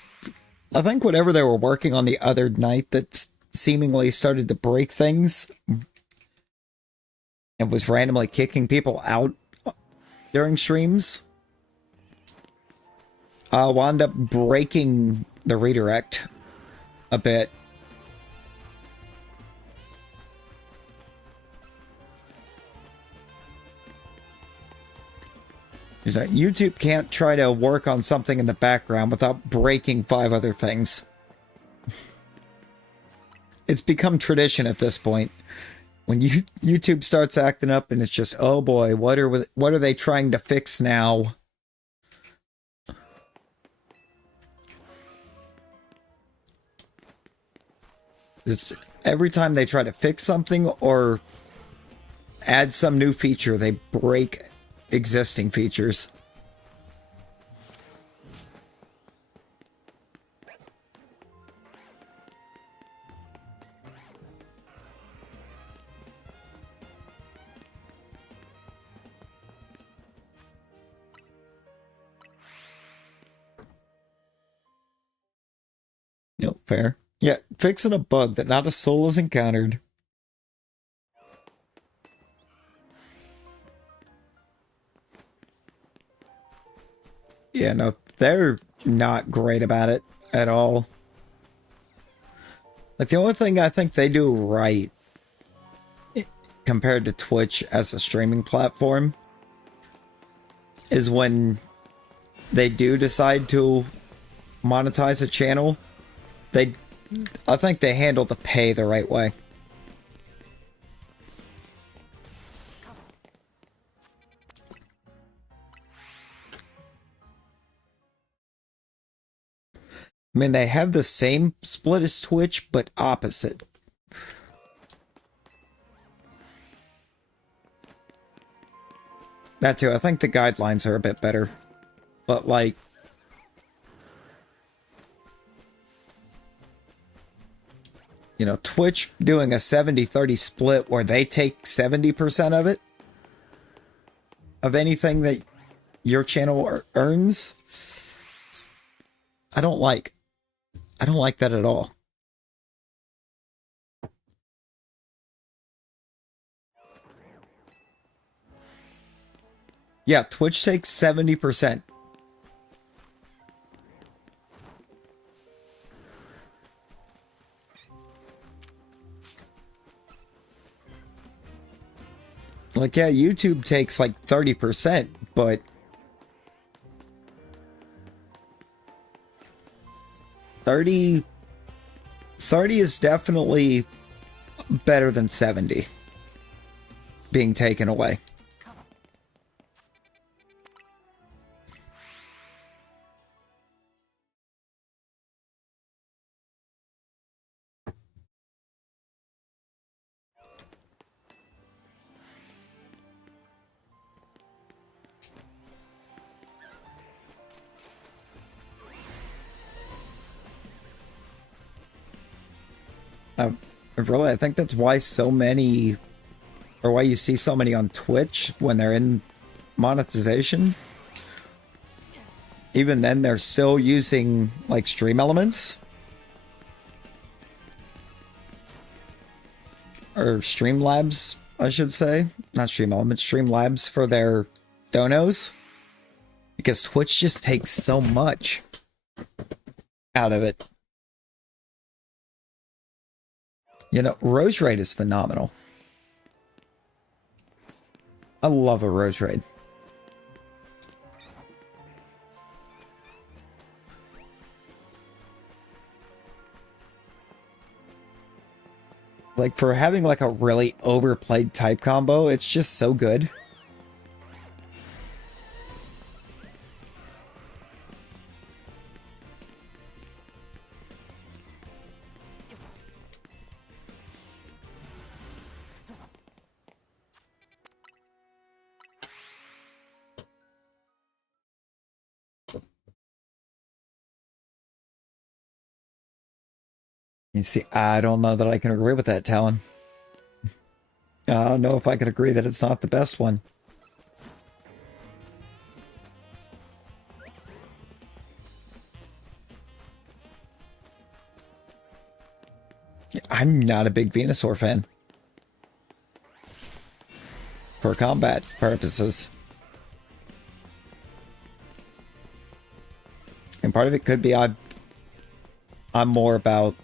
whatever they were working on the other night that seemingly started to break things and was randomly kicking people out during streams wound up breaking the redirect a bit. YouTube can't try to work on something in the background without breaking 5 other things. It's become tradition at this point. When YouTube starts acting up and it's just, oh boy, what are they trying to fix now? It's every time they try to fix something or add some new feature, they break existing features. No, fair. Yeah, fixing a bug that not a soul has encountered Yeah, no, they're not great about it at all. Like, the only thing I think they do right compared to Twitch as a streaming platform is when they do decide to monetize a channel, I think they handle the pay the right way. I mean, they have the same split as Twitch, but opposite. That too, I think the guidelines are a bit better. But, like, you know, Twitch doing a 70-30 split where they take 70% of it, of anything that your channel earns, I don't like that at all. Yeah, Twitch takes 70%. Like, yeah, YouTube takes like 30%, but thirty is definitely better than 70 being taken away. Really, I think that's why so many, or why you see so many on Twitch when they're in monetization. Even then, they're still using, like, Stream Elements. Or Streamlabs, I should say. Not Stream Elements, Streamlabs for their donos. Because Twitch just takes so much out of it. You know, Rose Raid is phenomenal. I love a Rose Raid. Like, for having like a really overplayed type combo, it's just so good. You see, I don't know that I can agree with that, Talon. I don't know if I could agree that it's not the best one. I'm not a big Venusaur fan. For combat purposes. And part of it could be I'm more about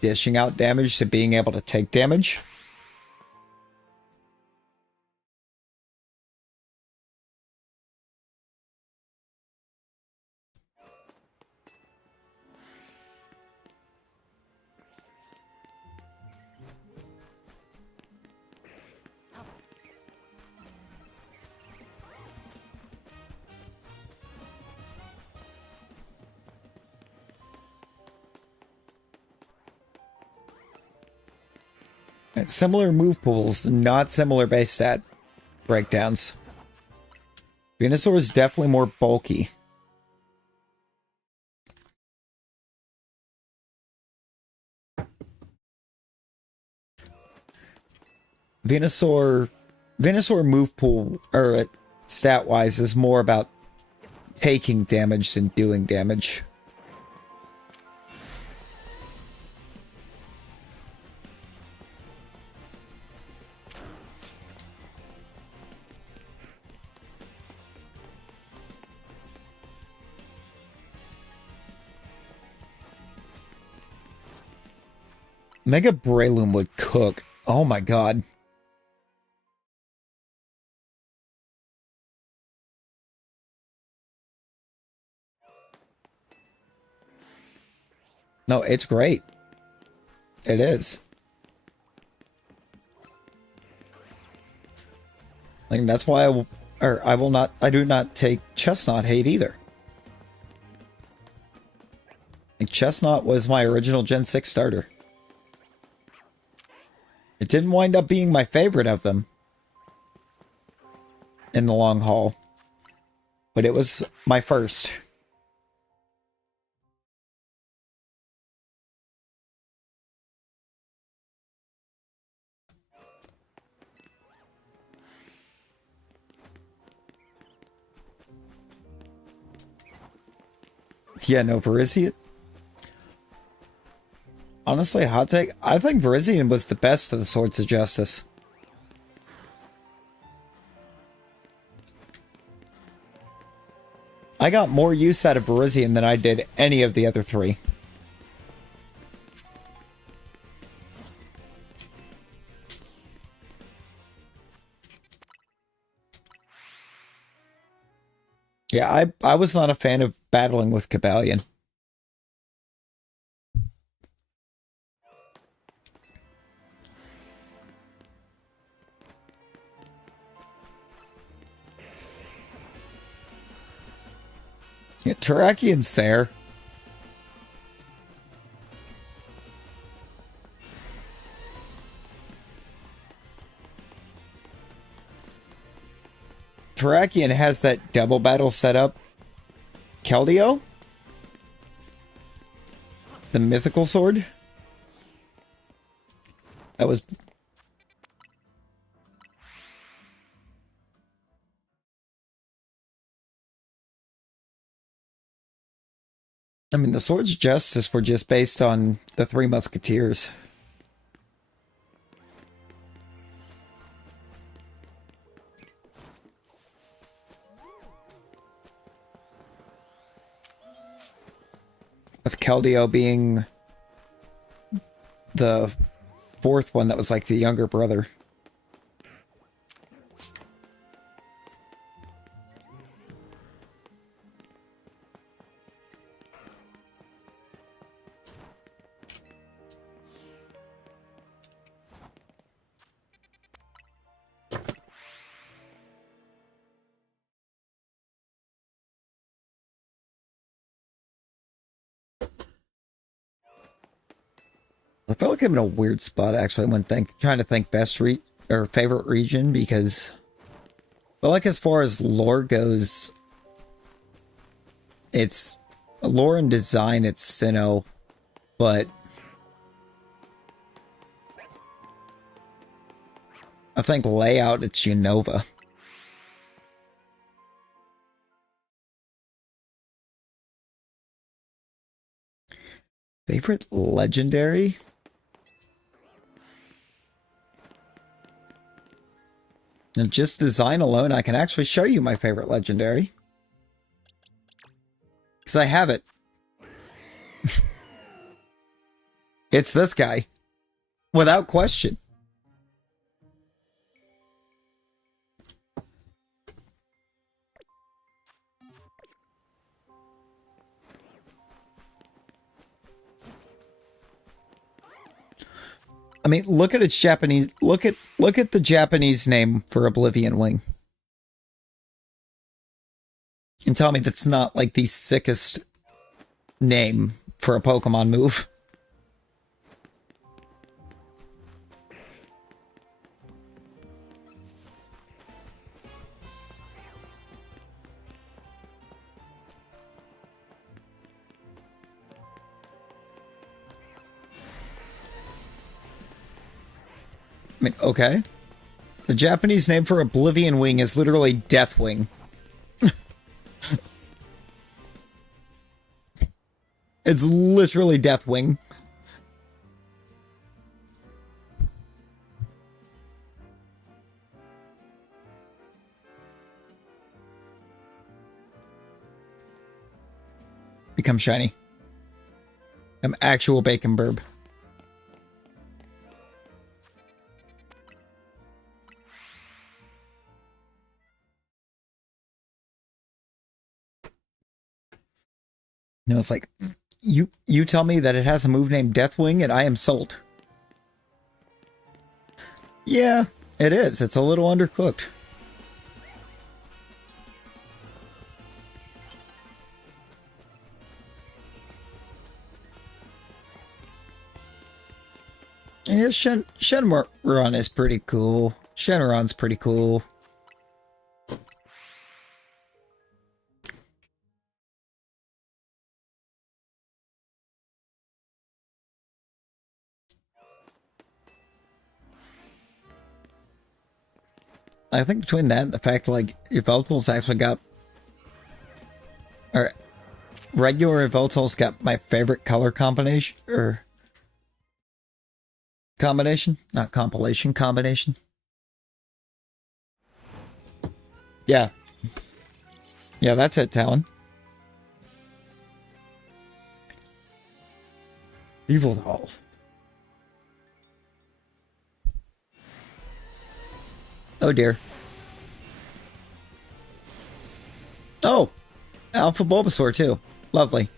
dishing out damage to being able to take damage. Similar move pools, not similar base stat breakdowns. Venusaur is definitely more bulky. Venusaur move pool, or stat wise, is more about taking damage than doing damage. Mega Breloom would cook. Oh my god. No, it's great. It is. Like, that's why I do not take Chestnut hate either. Like, Chestnut was my original Gen 6 starter. It didn't wind up being my favorite of them in the long haul, but it was my first. Yeah, no, Virizion. Honestly, hot take. I think Virizion was the best of the Swords of Justice. I got more use out of Virizion than I did any of the other three. Yeah, I was not a fan of battling with Cobalion. Yeah, Terrakian's there. Terrakian has that double battle setup. Keldeo? The mythical sword? That was... I mean, the Swords of Justice were just based on the Three Musketeers. With Keldeo being the fourth one that was like the younger brother. I feel like I'm in a weird spot actually when trying to think best or favorite region, because I feel like as far as lore goes, it's lore and design, it's Sinnoh, but I think layout, it's Unova. Favorite legendary? And just design alone, I can actually show you my favorite legendary. Because I have it. It's this guy. Without question. I mean, look at its Japanese. Look at the Japanese name for Oblivion Wing. And tell me that's not like the sickest name for a Pokemon move. I mean, okay. The Japanese name for Oblivion Wing is literally Deathwing. It's literally Deathwing. Become shiny. I'm actual Bacon Burb. No, it's like you tell me that it has a move named Deathwing, and I am sold. Yeah, it is. It's a little undercooked. Yeah, Shenron is pretty cool. Shenron's pretty cool. I think between that and the fact like Yveltal's actually got, or regular Yveltal's got my favorite color combination, or combination, not compilation, combination. Yeah. Yeah, that's it, Talon. Yveltal. Oh dear. Oh! Alpha Bulbasaur too. Lovely.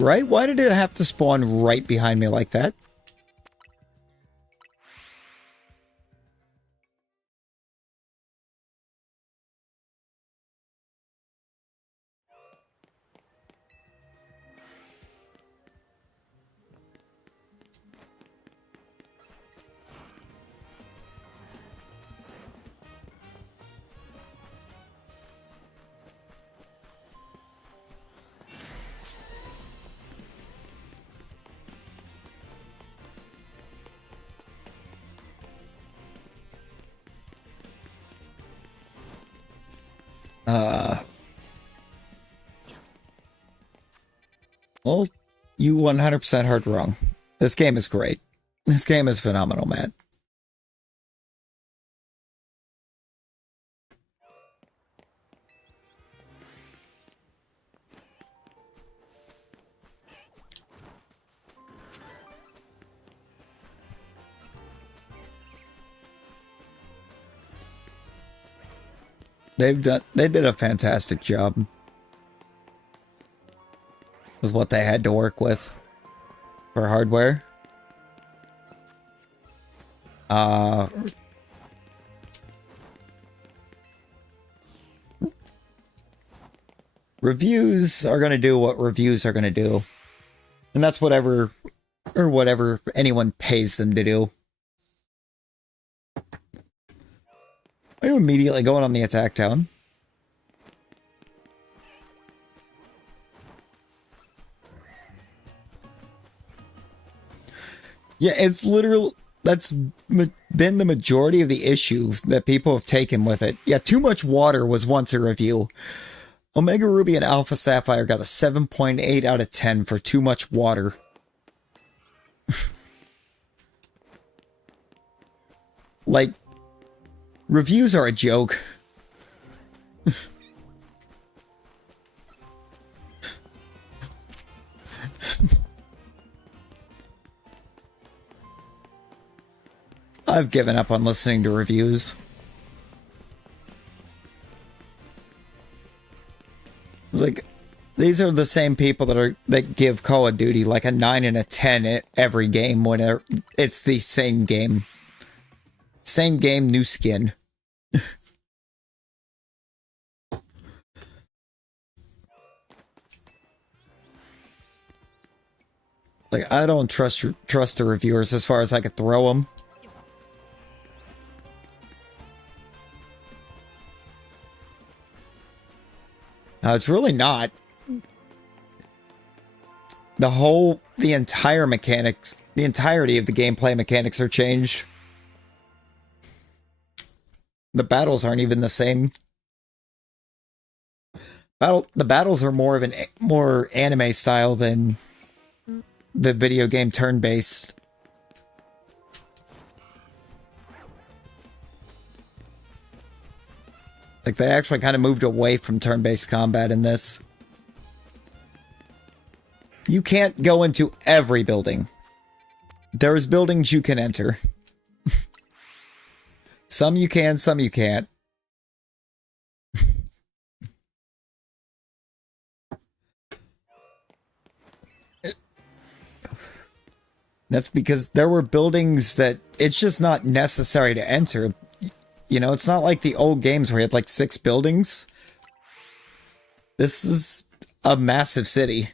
Right? Why did it have to spawn right behind me like that? Well, you 100% heard wrong. This game is great. This game is phenomenal, Matt. They did a fantastic job with what they had to work with for hardware. Reviews are going to do what reviews are going to do. And that's whatever anyone pays them to do. Are you immediately going on the attack town? Yeah, it's literal. That's been the majority of the issues that people have taken with it. Yeah, Too Much Water was once a review. Omega Ruby and Alpha Sapphire got a 7.8 out of 10 for Too Much Water. Like, reviews are a joke. I've given up on listening to reviews. Like, these are the same people that give Call of Duty like a 9 and a 10 every game when it's the same game. Same game, new skin. Like, I don't trust the reviewers as far as I could throw them. It's really not. The entire mechanics, the entirety of the gameplay mechanics are changed. The battles aren't even the same. The battles are more of more anime style than the video game turn-based. Like, they actually kind of moved away from turn-based combat in this. You can't go into every building. There's buildings you can enter. Some you can, some you can't. That's because there were buildings that it's just not necessary to enter. You know, it's not like the old games where you had like 6 buildings. This is a massive city.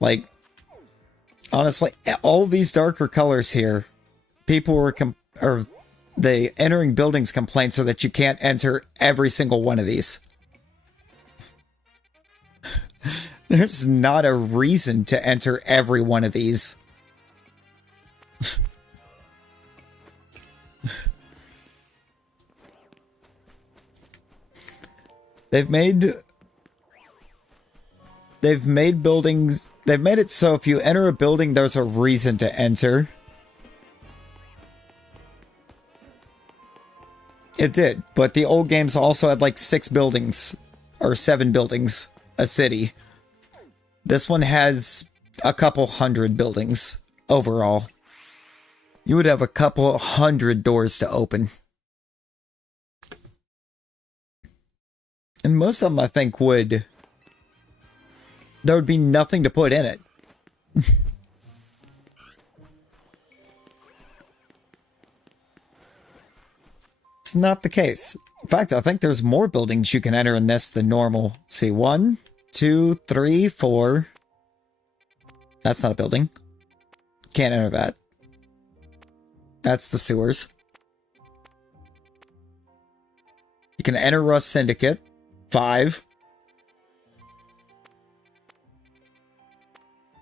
Like, honestly, all these darker colors here, people were the entering buildings complaint so that you can't enter every single one of these. There's not a reason to enter every one of these. They've made buildings, they've made it so if you enter a building, there's a reason to enter. It did, but the old games also had like 6 buildings or 7 buildings a city. This one has a couple hundred buildings overall. You would have a couple hundred doors to open. And most of them, I think, there would be nothing to put in it. It's not the case. In fact, I think there's more buildings you can enter in this than normal. See, 1, 2, 3, 4. That's not a building. Can't enter that. That's the sewers. You can enter Rust Syndicate. 5.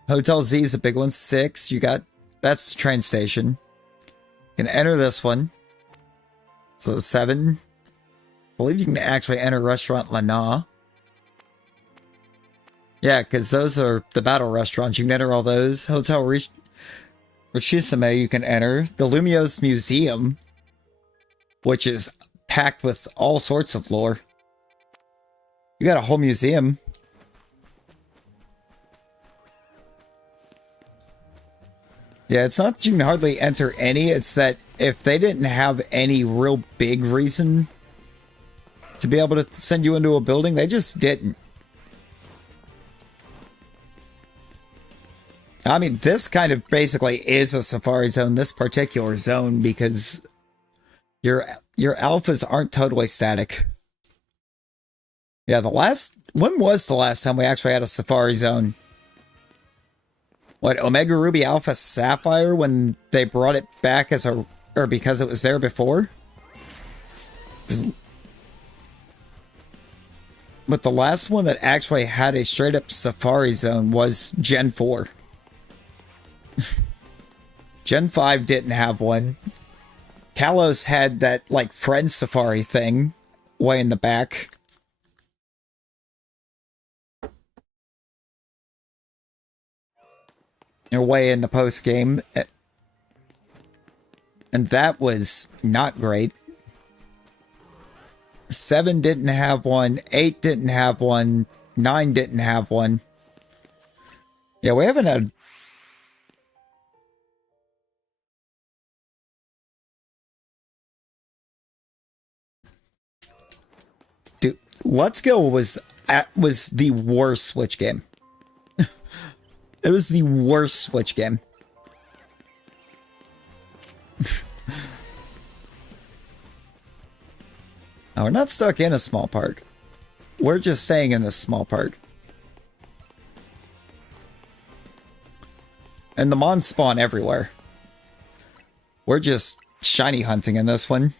Hotel Z is a big one. 6. That's the train station. You can enter this one. So 7. I believe you can actually enter Restaurant Lana. Yeah, because those are the battle restaurants. You can enter all those. Hotel Richisime you can enter. The Lumiose Museum, which is packed with all sorts of lore. You got a whole museum. Yeah, it's not that you can hardly enter any. It's that if they didn't have any real big reason to be able to send you into a building, they just didn't. I mean, this kind of basically is a Safari Zone, this particular zone, because your alphas aren't totally static. Yeah, when was the last time we actually had a Safari Zone? What, Omega Ruby Alpha Sapphire, when they brought it back or because it was there before? But the last one that actually had a straight up Safari Zone was Gen 4. Gen 5 didn't have one. Kalos had that, like, friend safari thing way in the back. Or way in the post game. And that was not great. 7 didn't have one. 8 didn't have one. 9 didn't have one. Yeah, we haven't had... Dude, Let's Go was the worst Switch game. It was the worst Switch game. Now, we're not stuck in a small park. We're just staying in this small park. And the mons spawn everywhere. We're just shiny hunting in this one.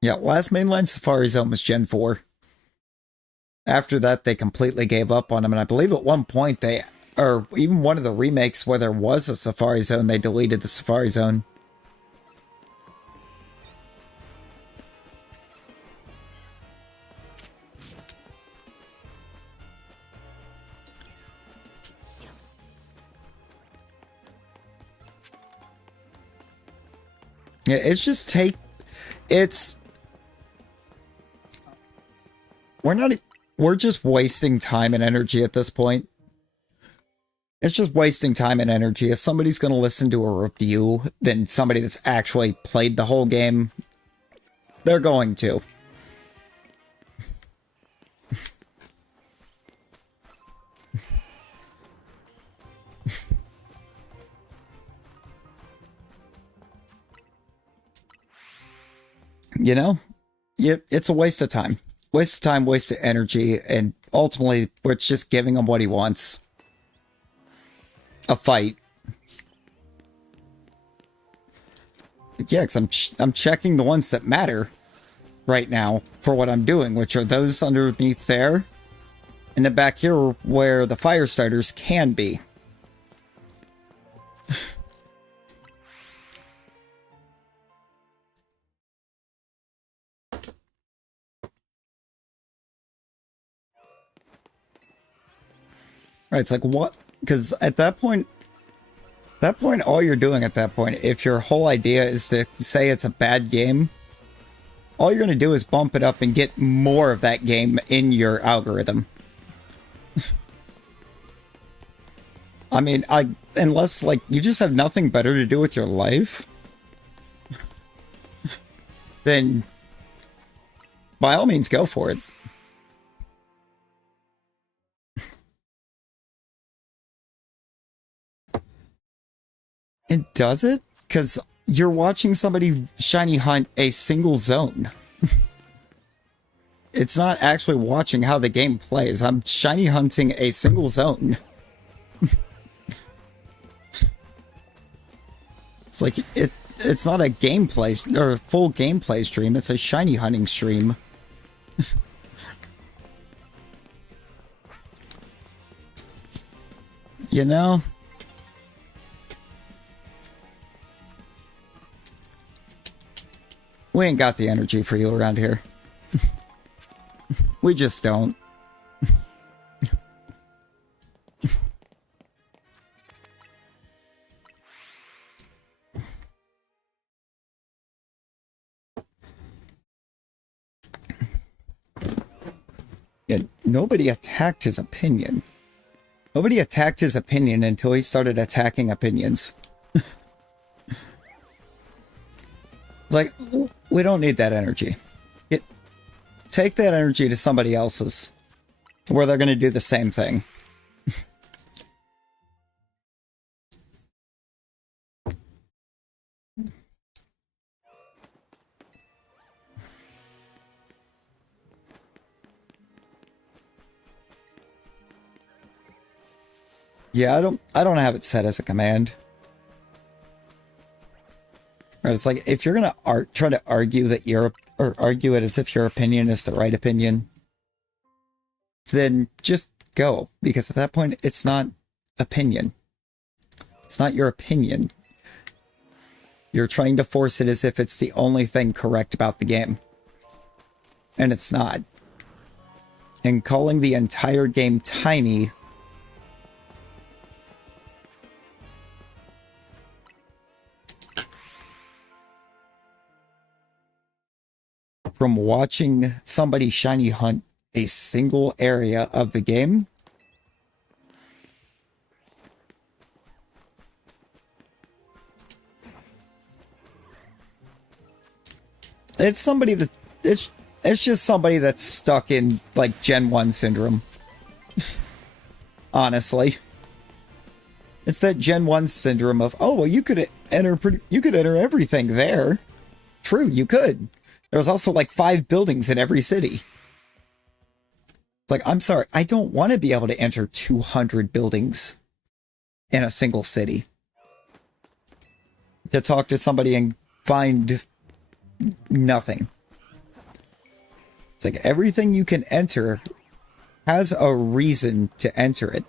Yeah, last mainline Safari Zone was Gen 4. After that, they completely gave up on them. And I believe at one point or even one of the remakes where there was a Safari Zone, they deleted the Safari Zone. Yeah, it's we're not, we're just wasting time and energy at this point. It's just wasting time and energy. If somebody's going to listen to a review, then somebody that's actually played the whole game, they're going to. You know? It's a waste of time. Waste of time, waste of energy, and ultimately, it's just giving him what he wants. A fight. Yeah, because I'm checking the ones that matter right now for what I'm doing, which are those underneath there, and then back here where the fire starters can be. Right, it's like, what? Because at that point, all you're doing at that point, if your whole idea is to say it's a bad game, all you're going to do is bump it up and get more of that game in your algorithm. I mean, unless, like, you just have nothing better to do with your life, then by all means, go for it. And does it? Because you're watching somebody shiny hunt a single zone. It's not actually watching how the game plays. I'm shiny hunting a single zone. It's like, it's not a gameplay, or a full gameplay stream. It's a shiny hunting stream. You know? We ain't got the energy for you around here. We just don't. Yeah, nobody attacked his opinion. Nobody attacked his opinion until he started attacking opinions. It's like, we don't need that energy. Take that energy to somebody else's, where they're going to do the same thing. Yeah, I don't have it set as a command. Right, it's like, if you're gonna try to argue that or argue it as if your opinion is the right opinion, then just go, because at that point it's not opinion. It's not your opinion. You're trying to force it as if it's the only thing correct about the game, and it's not. And calling the entire game tiny from watching somebody shiny hunt a single area of the game, it's somebody that it's just somebody that's stuck in like Gen 1 syndrome. Honestly, it's that Gen 1 syndrome of, oh well, you could enter everything there. True, you could. There was also like 5 buildings in every city. Like, I'm sorry, I don't want to be able to enter 200 buildings in a single city. To talk to somebody and find nothing. It's like, everything you can enter has a reason to enter it.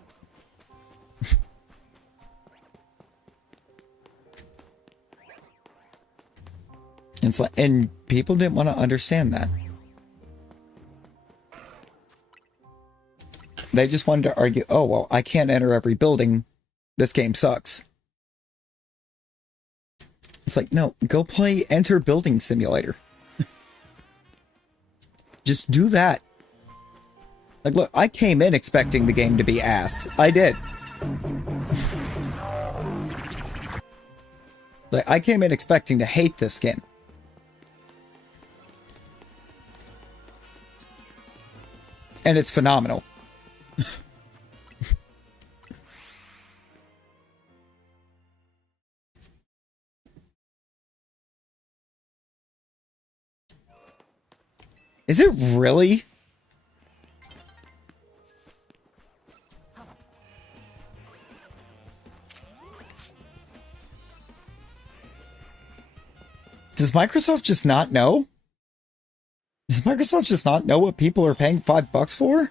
It's like, and people didn't want to understand that. They just wanted to argue, oh, well, I can't enter every building. This game sucks. It's like, no, go play Enter Building Simulator. Just do that. Like, look, I came in expecting the game to be ass. I did. Like, I came in expecting to hate this game. And it's phenomenal. Is it really? Does Microsoft just not know? Does Microsoft just not know what people are paying $5 for?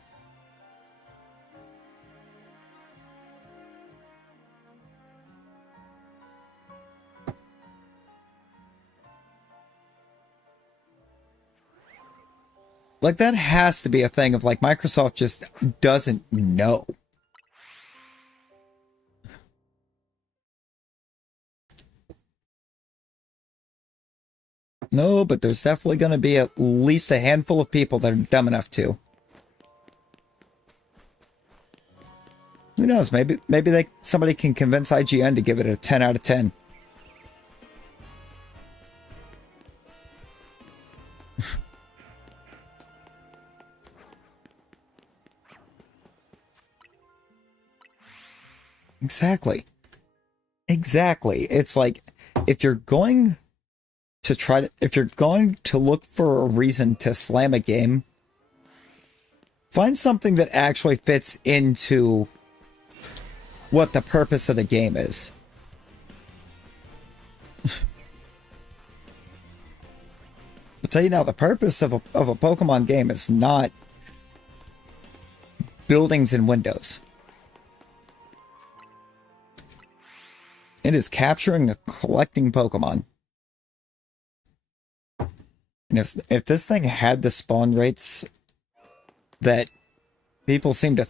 Like, that has to be a thing of, like, Microsoft just doesn't know. No, but there's definitely going to be at least a handful of people that are dumb enough to. Who knows? Maybe somebody can convince IGN to give it a 10 out of 10. Exactly. Exactly. It's like, if you're going to look for a reason to slam a game, find something that actually fits into what the purpose of the game is. I'll tell you now, the purpose of a Pokemon game is not buildings and windows. It is capturing and collecting Pokemon. And if this thing had the spawn rates that people seem to,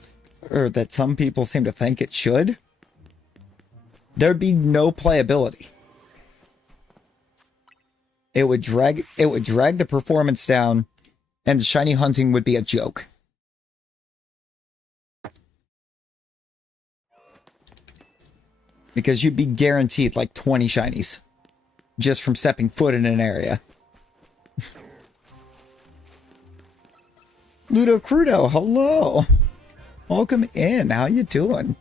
or that some people seem to think it should, there'd be no playability. It would drag the performance down, and the shiny hunting would be a joke. Because you'd be guaranteed like 20 shinies just from stepping foot in an area. Ludo Crudo, hello. Welcome in. How you doing?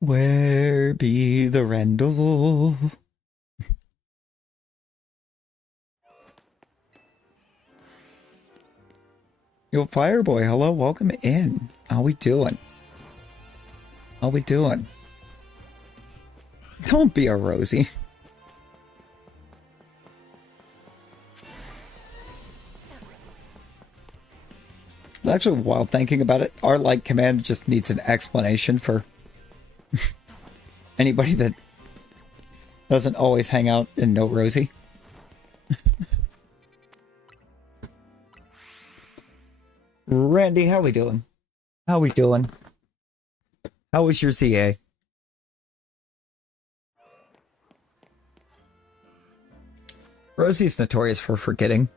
Where be the Randall? Yo, Fireboy, hello, welcome in. How we doing? How we doing? Don't be a Rosie. It's actually wild thinking about it. Our like command just needs an explanation for anybody that doesn't always hang out and know Rosie. Randy, how we doing? How we doing? How was your CA? Rosie's notorious for forgetting.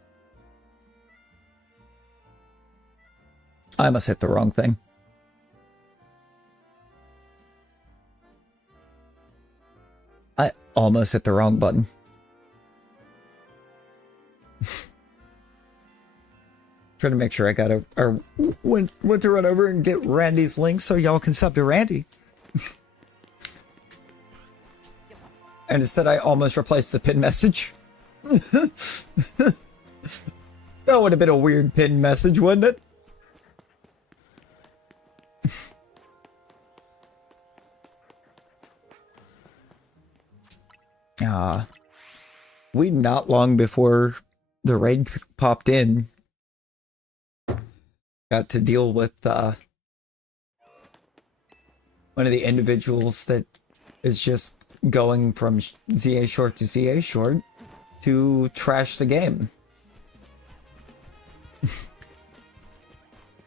I must hit the wrong thing. I almost hit the wrong button. Trying to make sure I got went to run over and get Randy's link so y'all can sub to Randy. And instead I almost replaced the pin message. That would have been a weird pin message, wouldn't it? We not long before the raid popped in got to deal with one of the individuals that is just going from ZA short to ZA short to trash the game.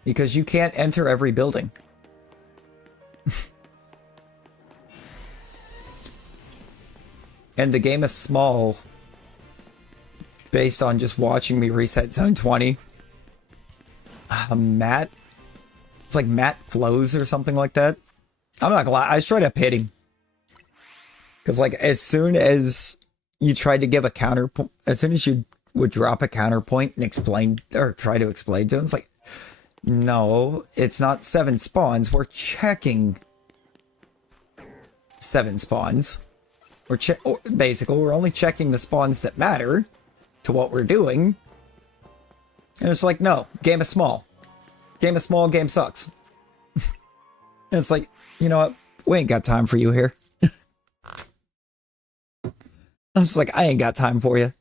Because you can't enter every building. And the game is small based on just watching me reset Zone 20. Matt? It's like Matt Flows or something like that. I'm not gonna lie, I straight up hit him. Because like as soon as you tried to give a counterpoint, as soon as you would drop a counterpoint and explain or try to explain to him, it's like, no, it's not 7 spawns. We're checking 7 spawns. Basically, we're only checking the spawns that matter to what we're doing. And it's like, no, game is small. Game is small, game sucks. And it's like, you know what? We ain't got time for you here. I was like, I ain't got time for you.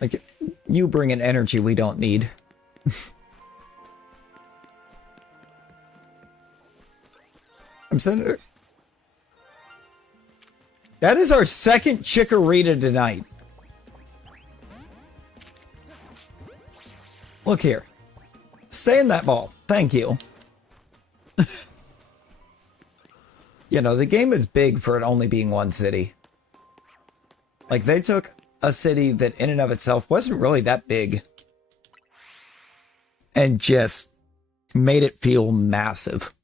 Like, you bring an energy we don't need. I'm Senator. That is our second Chikorita tonight. Look here. Stay in that ball. Thank you. You know, the game is big for it only being one city. Like, they took a city that in and of itself wasn't really that big and just made it feel massive.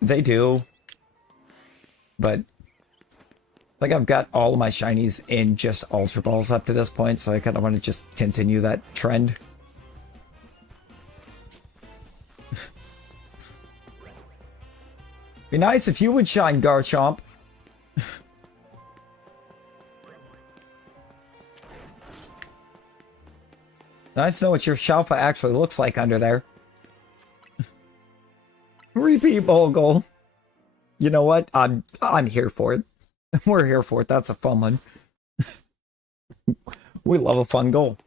They do, but like I've got all of my shinies in just Ultra Balls up to this point, so I kind of want to just continue that trend. Be nice if you would shine, Garchomp. Nice to know what your Shalpa actually looks like under there. Repeat Bogle. You know what? I'm here for it. We're here for it. That's a fun one. We love a fun goal.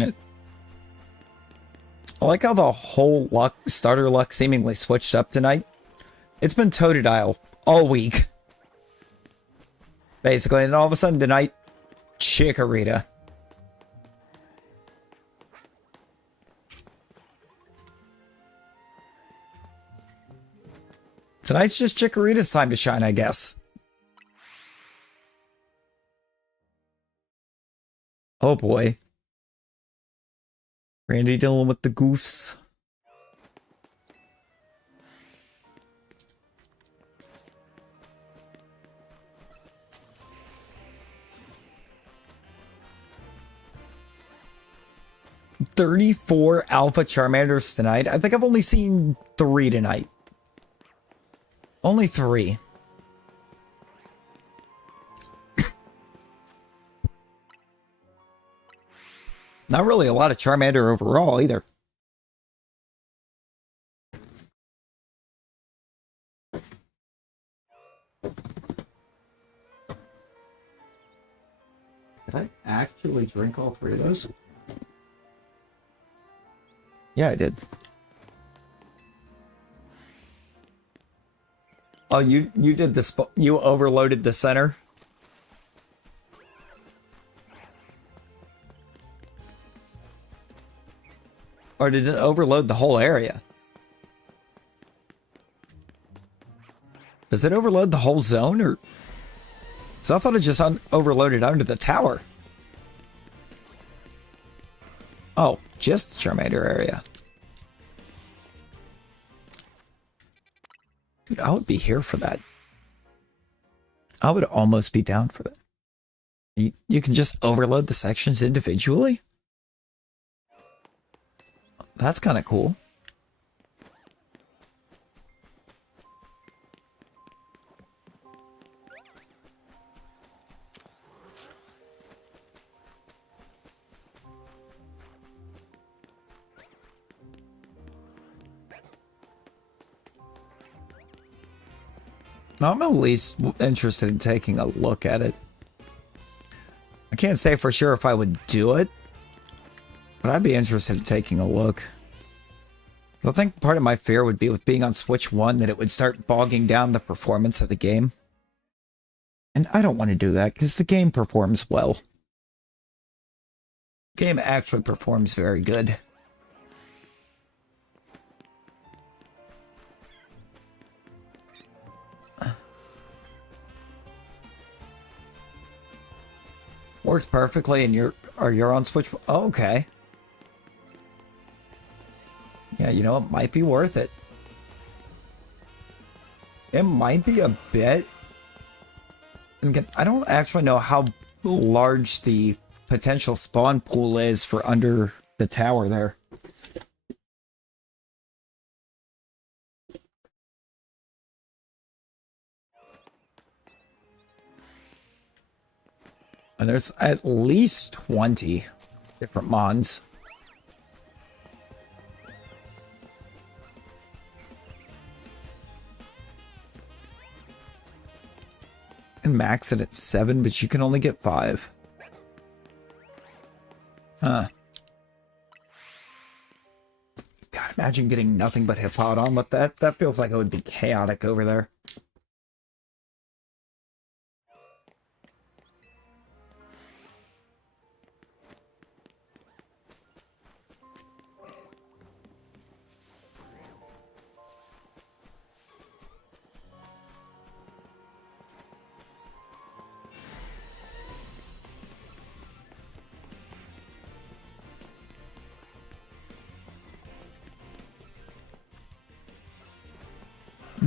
I like how the whole starter luck seemingly switched up tonight. It's been Totodile all week. Basically, and all of a sudden tonight, Chikorita. Tonight's just Chikorita's time to shine, I guess. Oh boy. Randy dealing with the goofs. $34 Alpha Charmanders tonight. I think I've only seen 3 tonight. Only 3. Not really a lot of Charmander overall either. Did I actually drink all 3 of those? Yeah, I did. Oh, you did the you overloaded the center? Or did it overload the whole area? Does it overload the whole zone, or? So I thought it just overloaded under the tower. Oh, just the Charmander area. Dude, I would be here for that. I would almost be down for that. You can just overload the sections individually? That's kind of cool. I'm at least interested in taking a look at it. I can't say for sure if I would do it, But I'd be interested in taking a look. I think part of my fear would be with being on Switch 1 that it would start bogging down the performance of the game. And I don't want to do that because the game performs well. The game actually performs very good. Works perfectly and you're on Switch. Oh, okay. Yeah, you know, it might be worth it. It might be a bit. And again, I don't actually know how large the potential spawn pool is for under the tower there. And there's at least 20 different mons. And max it at 7, but you can only get 5. Huh. God, imagine getting nothing but Hippowdon with that. That feels like it would be chaotic over there.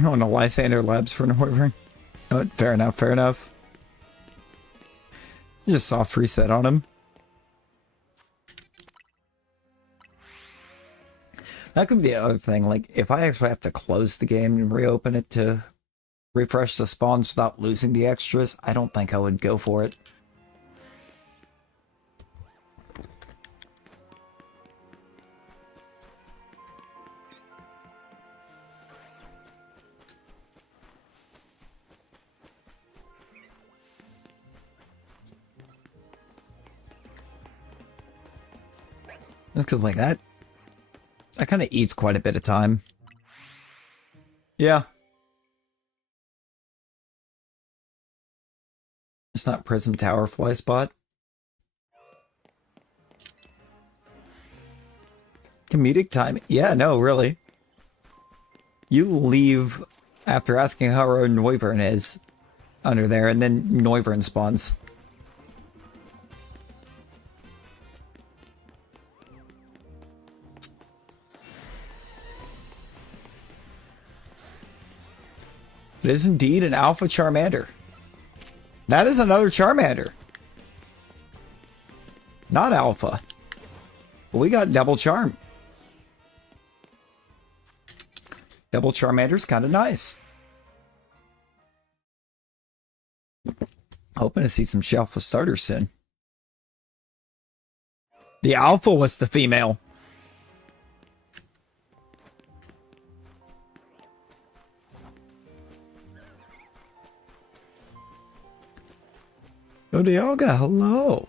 Oh, no, Lysander Labs for Noivern. Oh, fair enough, fair enough. Just soft reset on him. That could be the other thing. Like, if I actually have to close the game and reopen it to refresh the spawns without losing the extras, I don't think I would go for it. That's because, like, that kind of eats quite a bit of time. Yeah. It's not Prism Tower Fly Spot. Comedic time? Yeah, no, really. You leave after asking how our Noivern is under there, and then Noivern spawns. It is indeed an Alpha Charmander. That is another Charmander. Not Alpha. But we got Double Charm. Double Charmander's kind of nice. Hoping to see some Shelf of starters soon. The Alpha was the female. Oh, Dialga, hello.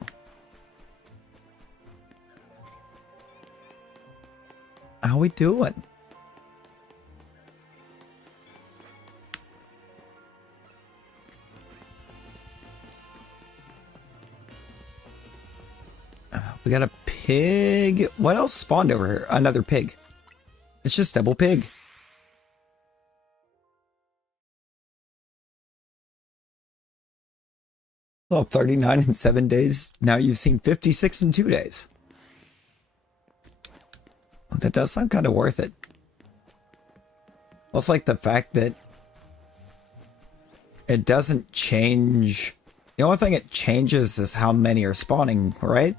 How we doing? We got a pig. What else spawned over here? Another pig. It's just double pig. Well, 39 in 7 days. Now you've seen 56 in 2 days. Well, that does sound kind of worth it. Plus, like the fact that it doesn't change. The only thing it changes is how many are spawning, right?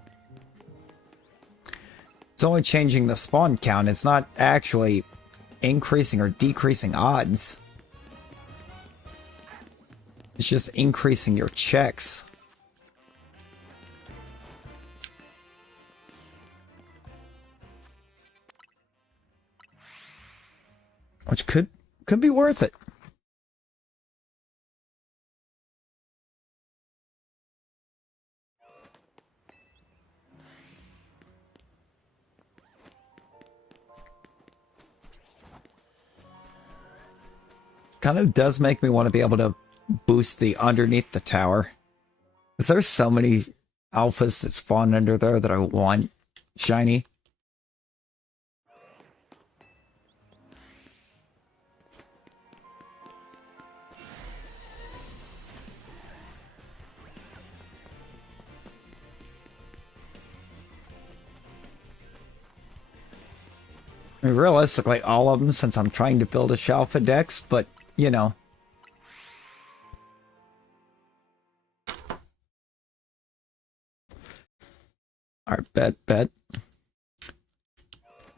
It's only changing the spawn count. It's not actually increasing or decreasing odds. It's just increasing your checks. Which could be worth it. kind of does make me want to be able to boost the underneath the tower. Because there's so many alphas that spawn under there that I want shiny. I mean, realistically, all of them, since I'm trying to build a Shalfa Dex, but, you know. Alright, bet.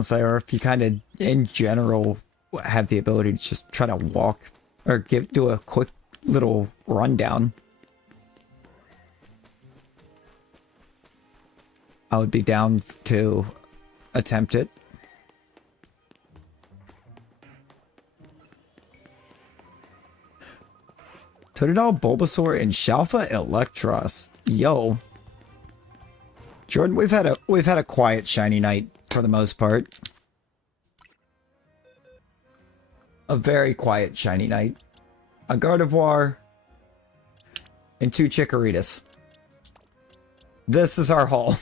So, or if you kind of, in general, have the ability to just try to walk, or do a quick little rundown, I would be down to attempt it. Totodile, Bulbasaur, and Shalfa Electros. Yo. Jordan, we've had a quiet shiny night for the most part. A very quiet shiny night. A Gardevoir and 2 Chikorritas. This is our haul.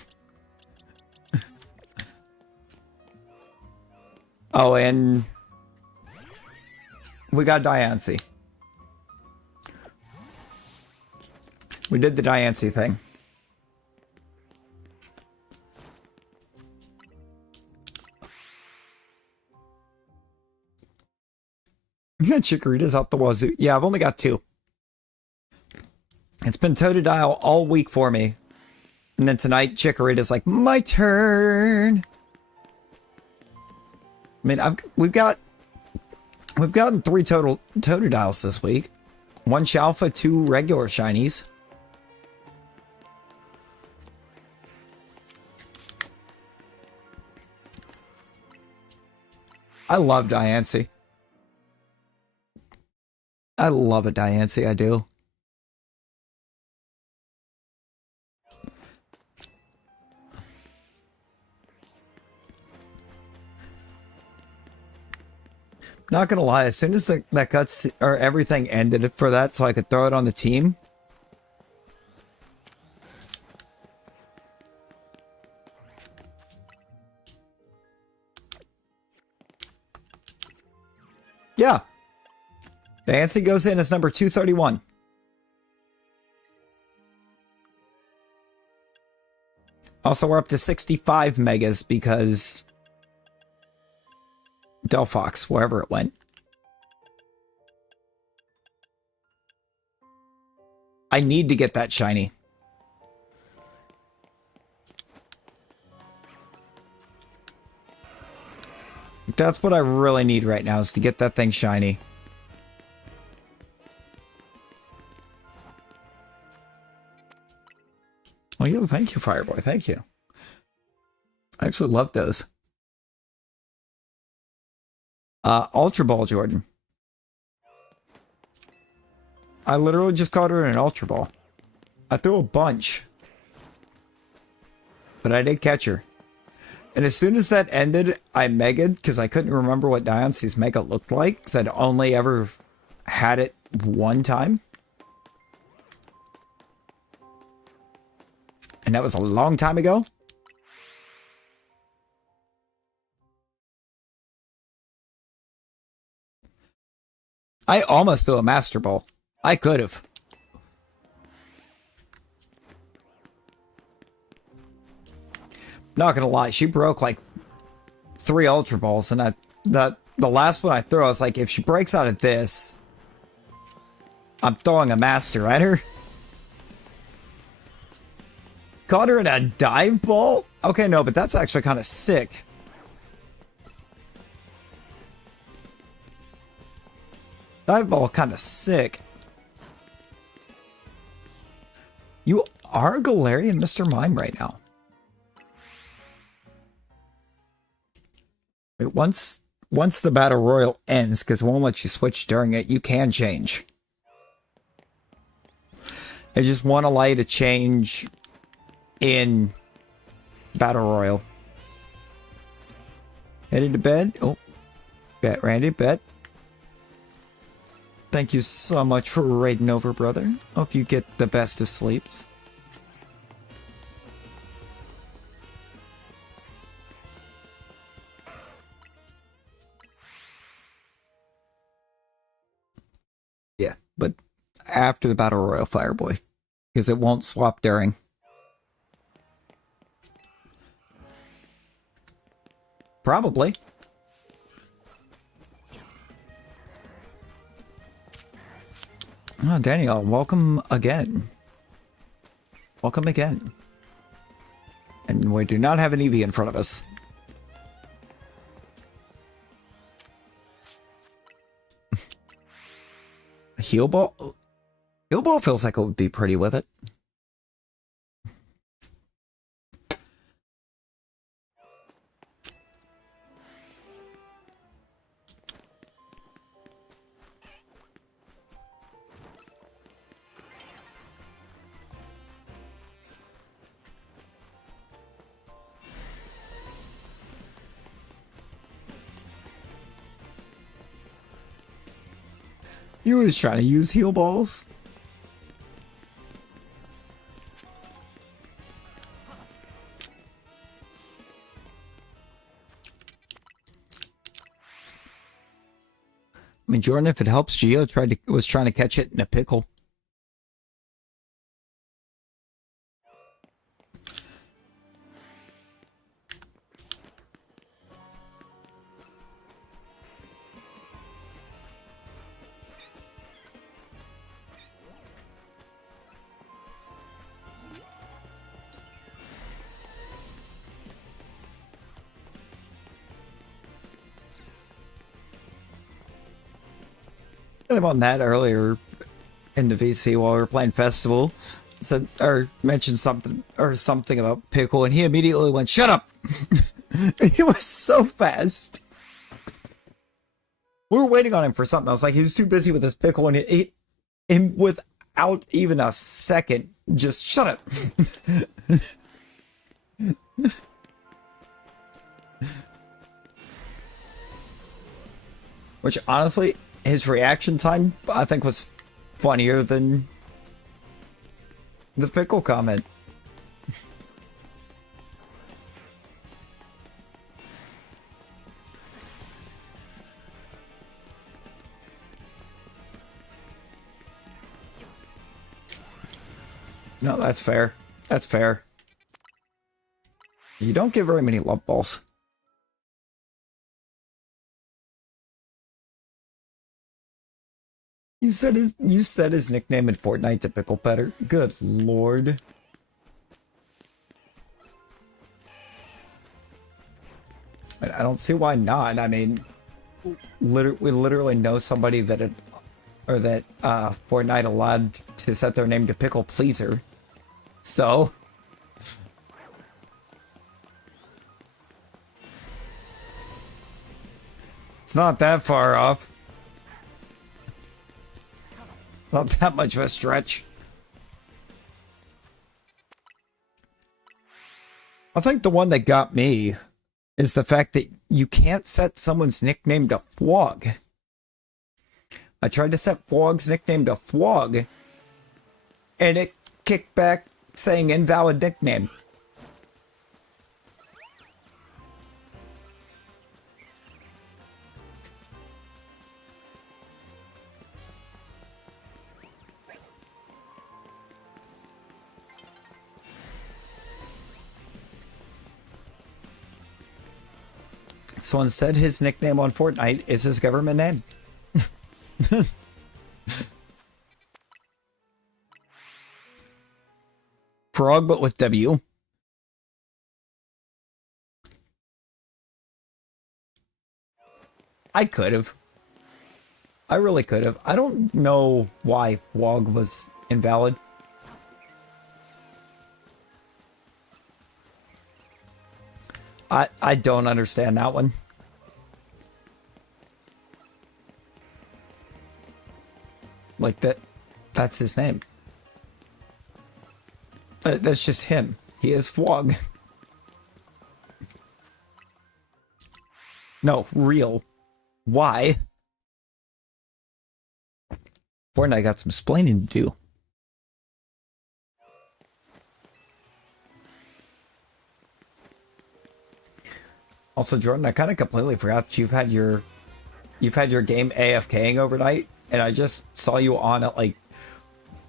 Oh, and we got Diancie. We did the Diancie thing. You got Chikorritas out the wazoo. Yeah, I've only got 2. It's been Totodile all week for me. And then tonight, Chikorrita's like, my turn. I mean, we've gotten 3 total Totodiles this week. 1 Shalfa, 2 regular shinies. I love Diancie. I love a Diancie, I do. Not gonna lie, as soon as that cuts or everything ended for that, so I could throw it on the team. Yeah. Diancie goes in as number 231. Also, we're up to 65 megas because Delphox, wherever it went. I need to get that shiny. That's what I really need right now, is to get that thing shiny. Oh, yeah, thank you, Fireboy. Thank you. I actually love those. Ultra Ball, Jordan. I literally just caught her in an Ultra Ball. I threw a bunch. But I did catch her. And as soon as that ended, I mega'd, because I couldn't remember what Diancie's mega looked like, because I'd only ever had it one time. And that was a long time ago. I almost threw a Master Ball. I could have. Not gonna lie, she broke like 3 Ultra Balls, and the last one I threw, I was like, if she breaks out of this, I'm throwing a Master at her. Caught her in a Dive Ball? Okay, no, but that's actually kind of sick. Dive Ball kind of sick. You are Galarian Mr. Mime right now. Wait, once the Battle Royal ends, because it won't let you switch during it, you can change. I just won't allow you to change in Battle Royal. Headed to bed. Oh, bet, Randy, bet. Thank you so much for raiding over, brother. Hope you get the best of sleeps. Yeah, but after the Battle Royal Fireboy, because it won't swap during. Probably. Oh, Daniel, welcome again. Welcome again. And we do not have an EV in front of us. Heal ball? Heal ball feels like it would be pretty with it. You was trying to use heal balls? I mean, Jordan, if it helps, Geo was trying to catch it in a pickle. Kind of on that earlier in the VC while we were playing Festival, said or mentioned something about pickle, and he immediately went, "Shut up!" He was so fast. We were waiting on him for something else. Like he was too busy with his pickle, and he without even a second, just shut up. Which honestly, his reaction time, I think, was funnier than the pickle comment. No, that's fair. That's fair. You don't get very many love balls. You said his nickname in Fortnite to Pickle Petter. Good lord. I don't see why not. I mean, we literally know somebody that Fortnite allowed to set their name to Pickle Pleaser. So it's not that far off. Not that much of a stretch. I think the one that got me is the fact that you can't set someone's nickname to Fwog. I tried to set Fwog's nickname to Fwog, and it kicked back saying invalid nickname. Someone said his nickname on Fortnite is his government name. Frog, but with W. I could have. I really could have. I don't know why Wog was invalid. I don't understand that one. Like that's his name. That's just him. He is Fwog. No, real. Why? Fortnite got some splaining to do. Also, Jordan, I kind of completely forgot that you've had your game AFKing overnight, and I just saw you on at like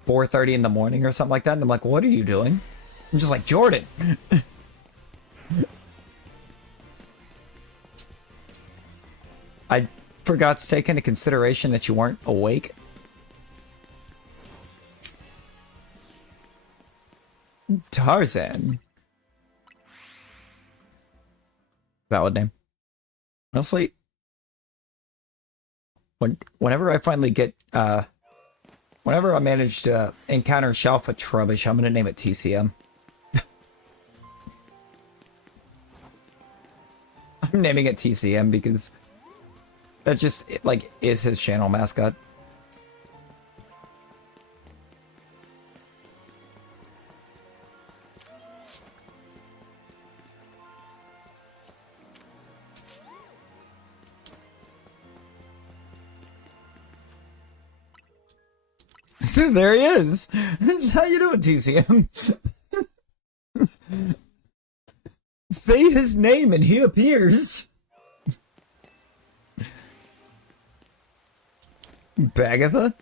4:30 in the morning or something like that, and I'm like, what are you doing? I'm just like, Jordan. I forgot to take into consideration that you weren't awake. Tarzan. Valid name. Honestly, whenever I finally get whenever I manage to encounter Shalfa Trubbish, I'm gonna name it TCM. I'm naming it TCM because that just like is his channel mascot. So there he is. How you doing, TCM? Say his name and he appears. Bagatha?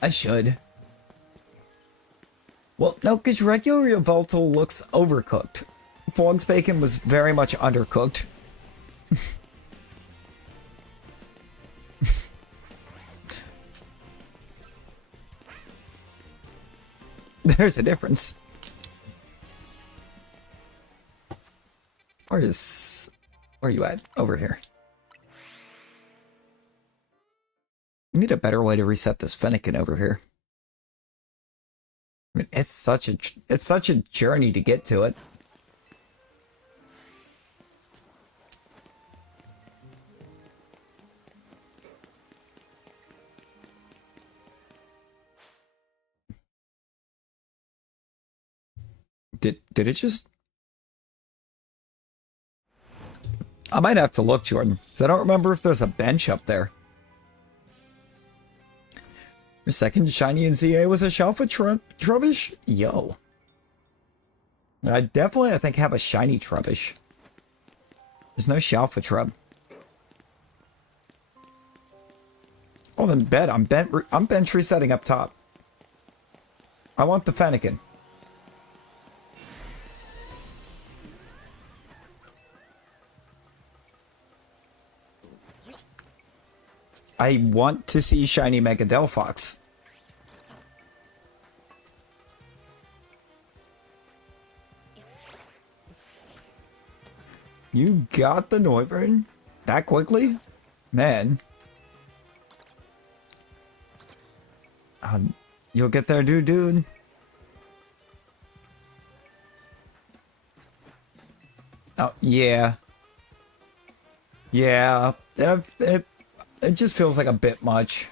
I should. Well, no, because regular Yveltal looks overcooked. Fog's bacon was very much undercooked. There's a difference. Where are you at? Over here. I need a better way to reset this Fennekin over here. I mean, it's such a journey to get to it. Did it just... I might have to look, Jordan, because I don't remember if there's a bench up there. Your second shiny in ZA was a Shalfa Trubbish? Yo. I think, have a shiny Trubbish. There's no Shalfa Trub. Oh, then bet. I'm bench resetting up top. I want the Fennekin. I want to see shiny Mega Delphox. You got the Noivern? That quickly? Man. You'll get there, dude. Oh, yeah. Yeah. It just feels like a bit much.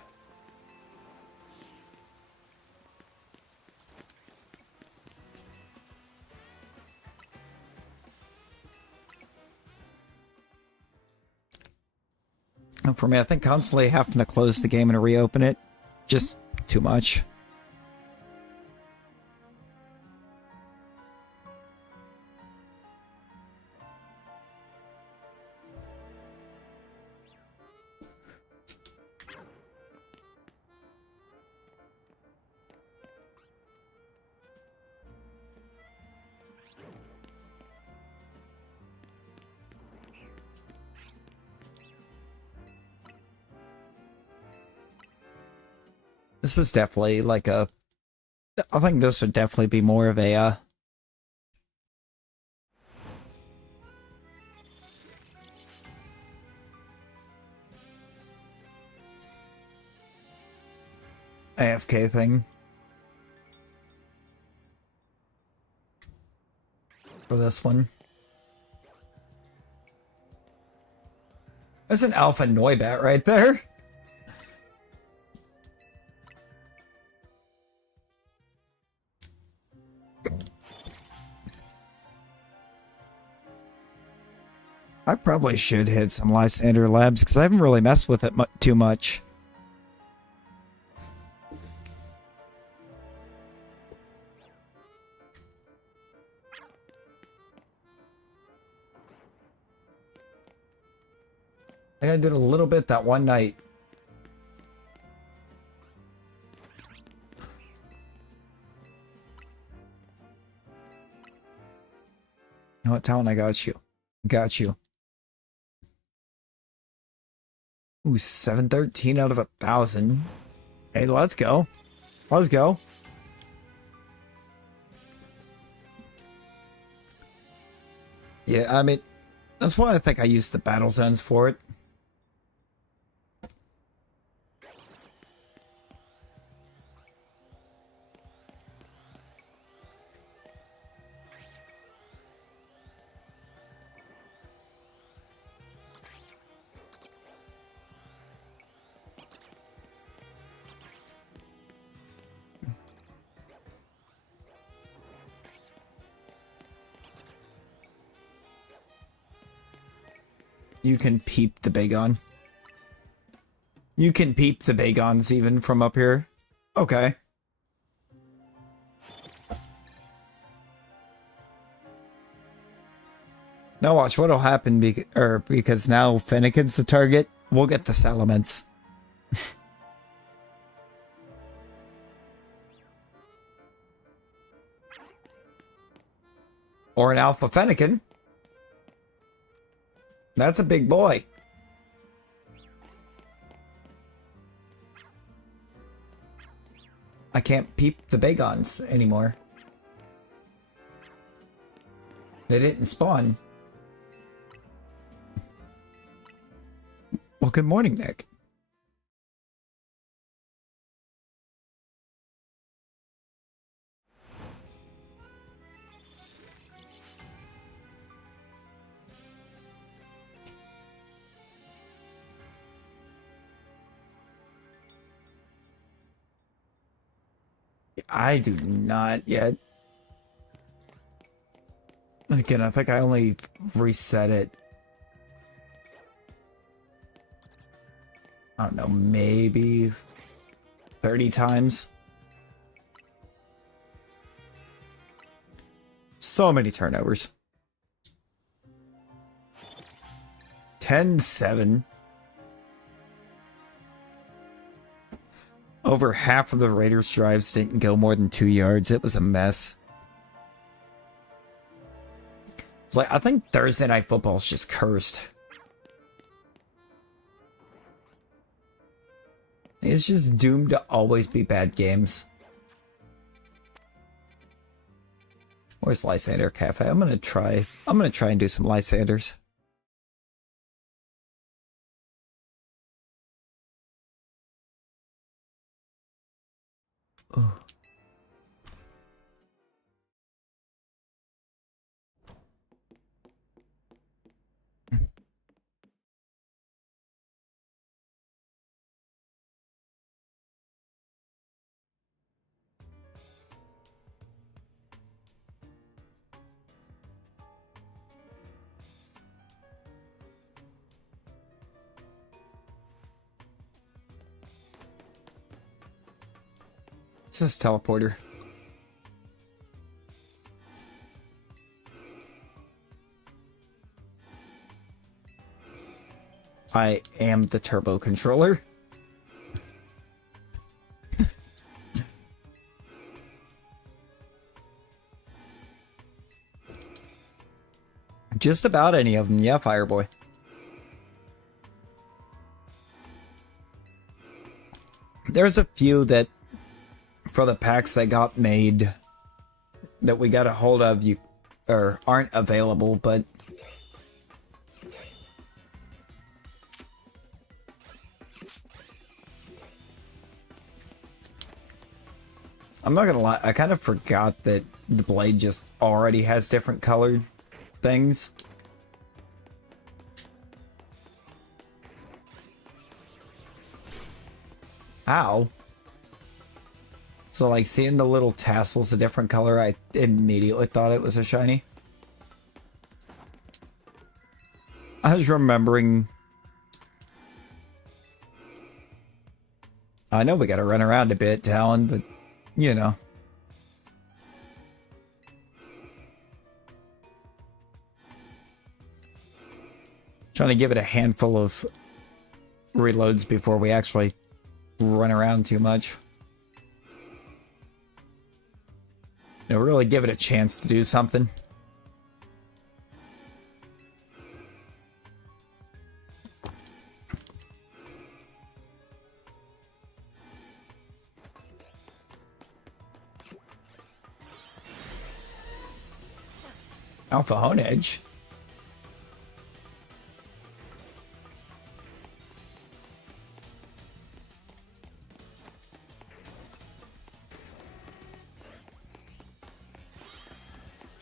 And for me, I think constantly having to close the game and reopen it, just too much. This is definitely like a... I think this would definitely be more of a... AFK thing. For this one. There's an Alpha Noibat right there. I probably should hit some Lysander Labs because I haven't really messed with it too much. I think I did a little bit that one night. You know what, Talon? I got you. Got you. Ooh, 713 out of 1,000. Hey, let's go. Let's go. Yeah, I mean, that's why I think I used the battle zones for it. You can peep the Bagon. You can peep the Bagons even from up here. Okay. Now watch what'll happen because now Finnegan's the target. We'll get the Salamence. Or an Alpha Fennekin. That's a big boy. I can't peep the Bagons anymore. They didn't spawn. Well, good morning, Nick. I do not yet. Again, I think I only reset it. I don't know, maybe 30 times. So many turnovers. 10-7. Over half of the Raiders' drives didn't go more than 2 yards. It was a mess. It's like, I think Thursday Night Football is just cursed. It's just doomed to always be bad games. Where's Lysander Cafe? I'm gonna try and do some Lysanders. Oh. It's this teleporter. I am the turbo controller. Just about any of them, yeah, Fireboy. There's a few that, for the packs that got made, that we got a hold of, aren't available, but I'm not gonna lie, I kind of forgot that the blade just already has different colored things. Ow. So like seeing the little tassels a different color, I immediately thought it was a shiny. I was remembering. I know we gotta run around a bit, Talon, but you know. Trying to give it a handful of reloads before we actually run around too much. You know, really give it a chance to do something. Alpha Honedge.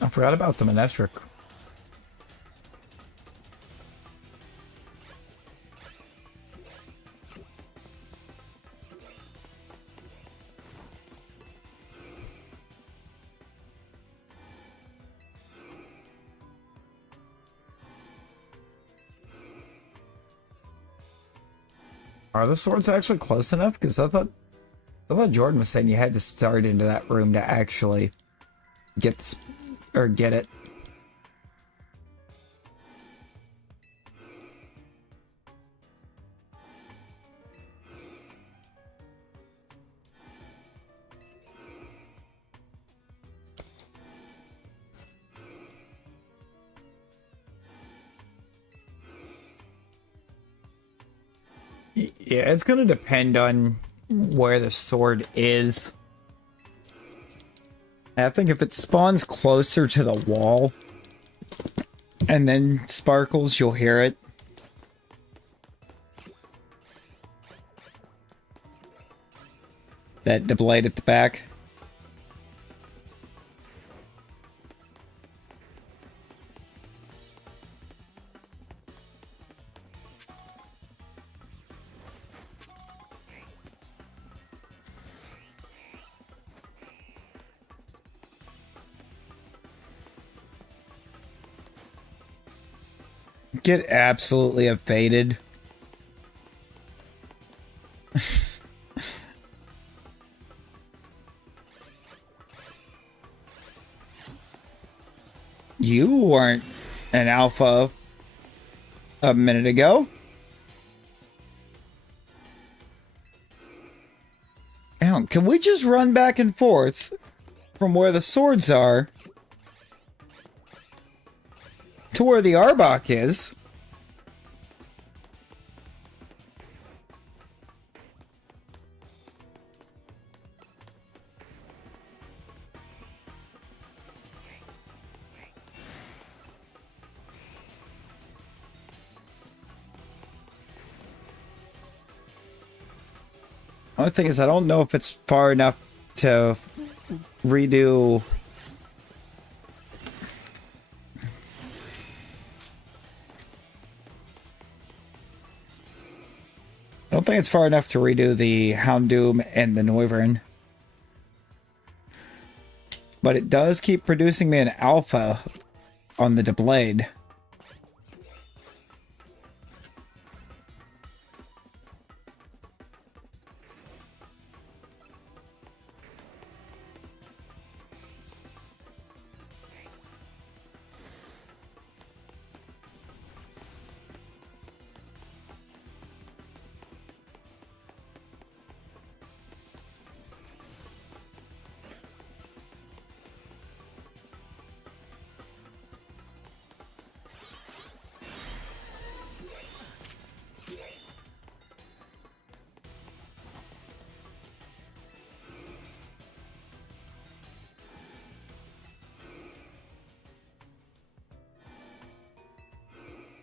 I forgot about the Monestric. Are the swords actually close enough? Because I thought Jordan was saying you had to start into that room to actually get this, or get it. Yeah, it's going to depend on where the sword is. I think if it spawns closer to the wall and then sparkles, you'll hear it. The blade at the back. Get absolutely evaded. You weren't an alpha a minute ago. Now, can we just run back and forth from where the swords are to where the Arbok is? Only thing is, I don't know if it's far enough to redo. I don't think it's far enough to redo the Houndoom and the Noivern. But it does keep producing me an alpha on the Blade.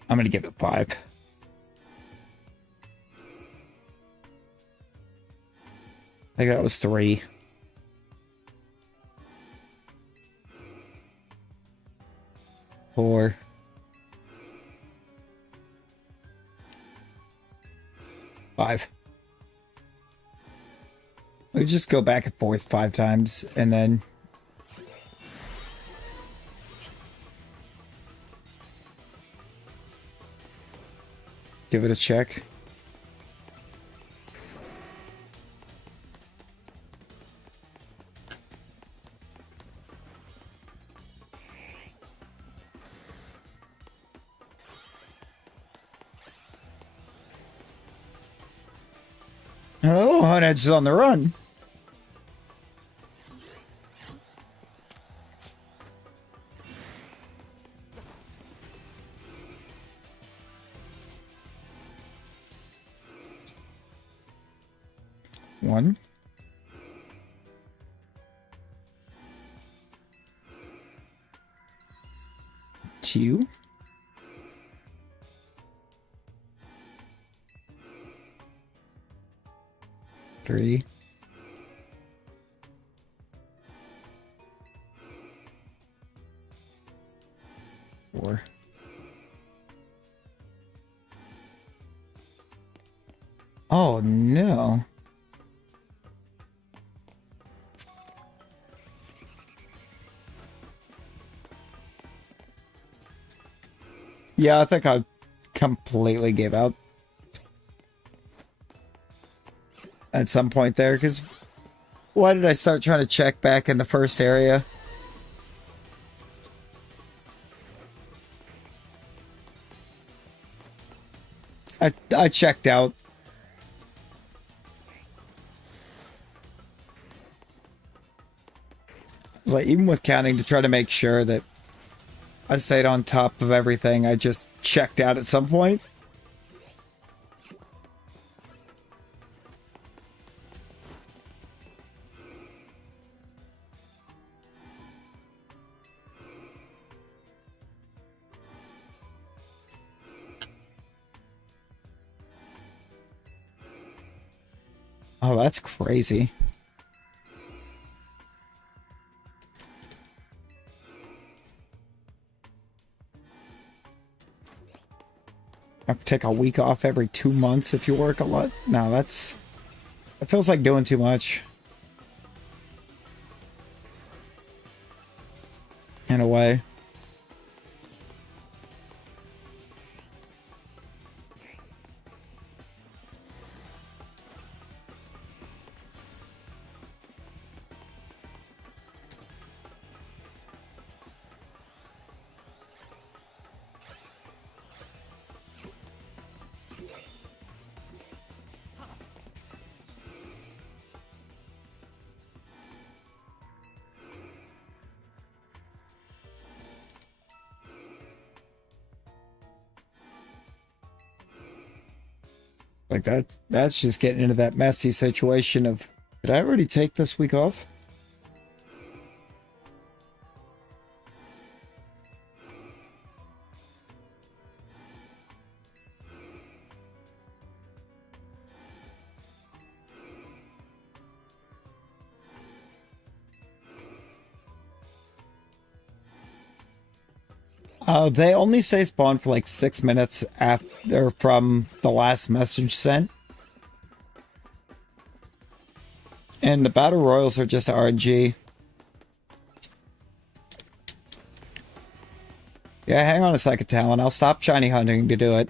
I'm going to give it 5. I think that was 3. Four. 5. We just go back and forth 5 times and then give it a check. Hello, Hunedge is on the run. One. Two. Three. Four. Oh no. Yeah, I think I completely gave up at some point there, because why did I start trying to check back in the first area? I checked out. It's like, even with counting to try to make sure that I stayed on top of everything, I just checked out at some point. Oh, that's crazy. I have to take a week off every 2 months if you work a lot. No, it feels like doing too much. In a way. Like that's just getting into that messy situation of, did I already take this week off? They only say spawn for like 6 minutes after from the last message sent. And the battle royals are just RNG. Yeah, hang on a second, Talon. I'll stop shiny hunting to do it.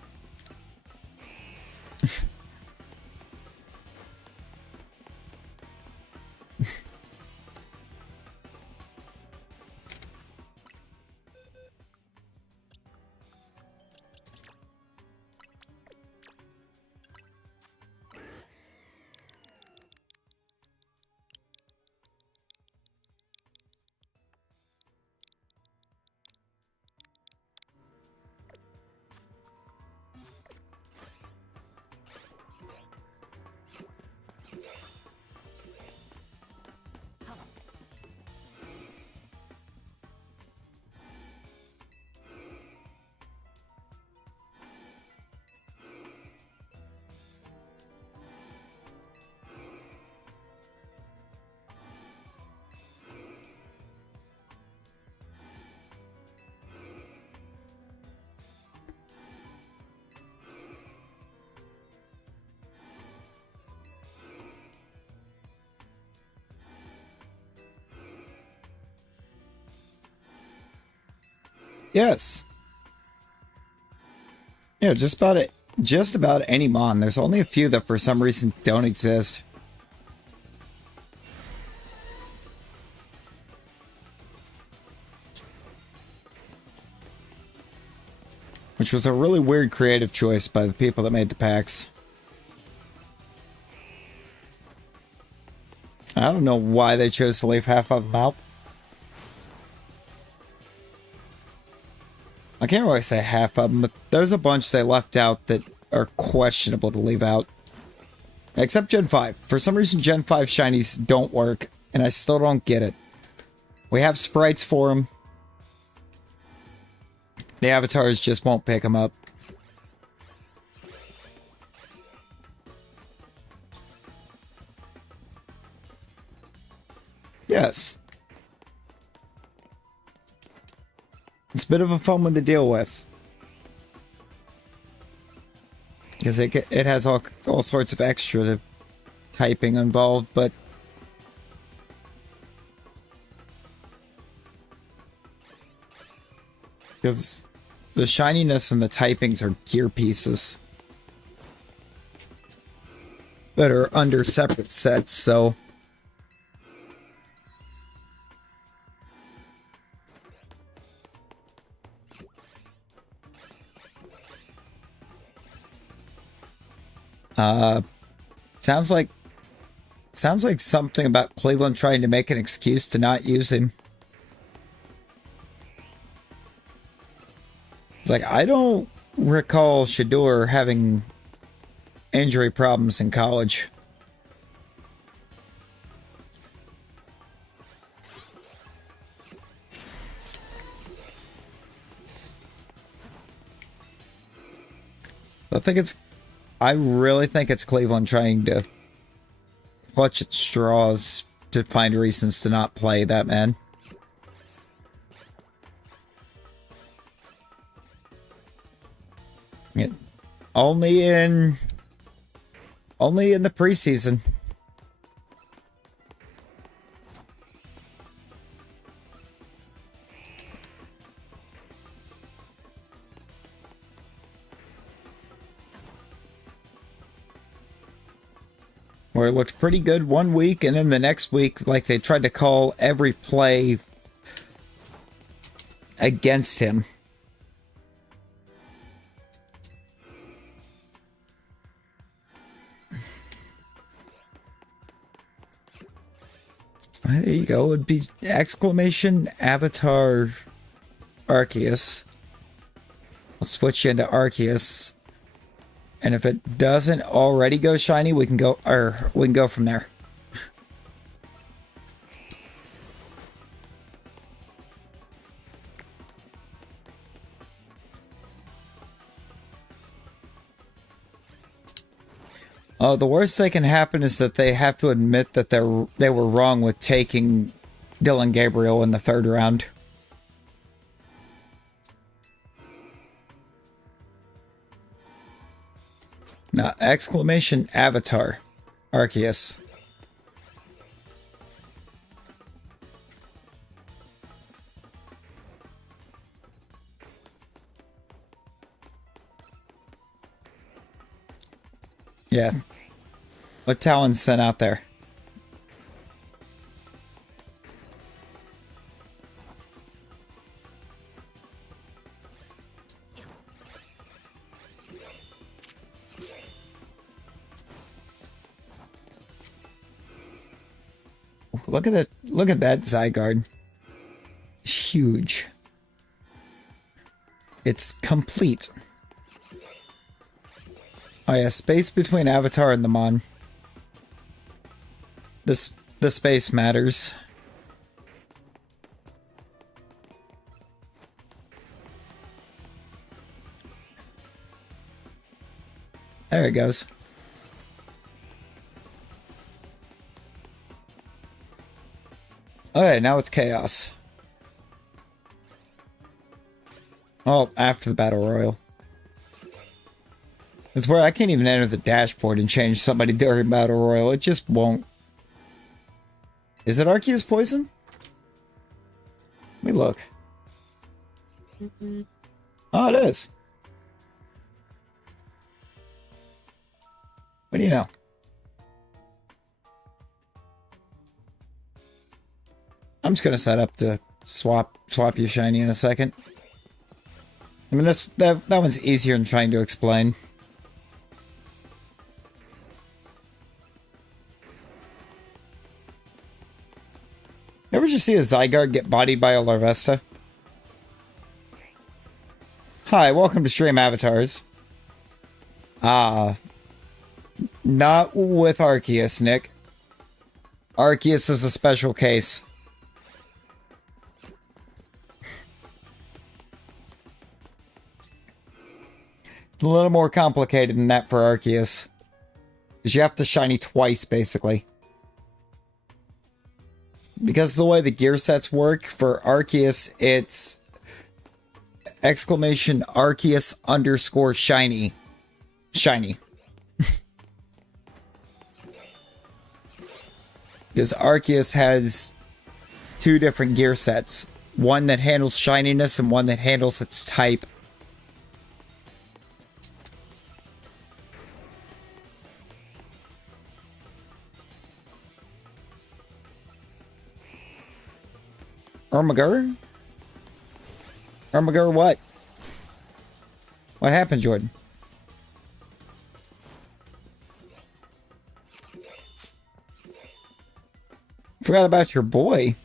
Yes. Yeah, just about just about any Mon. There's only a few that for some reason don't exist. Which was a really weird creative choice by the people that made the packs. I don't know why they chose to leave half of them out. I can't really say half of them, but there's a bunch they left out that are questionable to leave out. Except Gen 5. For some reason, Gen 5 shinies don't work, and I still don't get it. We have sprites for them. The avatars just won't pick them up. Yes. It's a bit of a fun one to deal with. Because it has all sorts of extra typing involved, but... Because the shininess and the typings are gear pieces. That are under separate sets, so... Sounds like something about Cleveland trying to make an excuse to not use him. It's like, I don't recall Shador having injury problems in college. I really think it's Cleveland trying to clutch at straws to find reasons to not play that man. Yeah. Only in the preseason. Where it looked pretty good one week, and then the next week, like, they tried to call every play against him. There you go. It would be exclamation Avatar Arceus. I'll switch you into Arceus. And if it doesn't already go shiny, we can go from there. Oh, the worst that can happen is that they have to admit that they were wrong with taking Dylan Gabriel in the third round. Now, exclamation Avatar Arceus. Yeah. What Talon's sent out there? Look at that Zygarde. Huge. It's complete. Oh yeah, space between Avatar and the Mon. The space matters. There it goes. Okay, now it's Chaos. Oh, after the Battle Royal. It's where I can't even enter the dashboard and change somebody during Battle Royal. It just won't. Is it Arceus Poison? Let me look. Oh, it is. What do you know? I'm just gonna set up to swap you shiny in a second. I mean, that one's easier than trying to explain. Ever just see a Zygarde get bodied by a Larvesta? Hi, welcome to Stream Avatars. Not with Arceus, Nick. Arceus is a special case. It's a little more complicated than that for Arceus. Because you have to shiny twice, basically. Because of the way the gear sets work, for Arceus, it's exclamation Arceus underscore shiny. Shiny. Because Arceus has two different gear sets. One that handles shininess and one that handles its type. Ermagur? Ermagur what? What happened, Jordan? Forgot about your boy.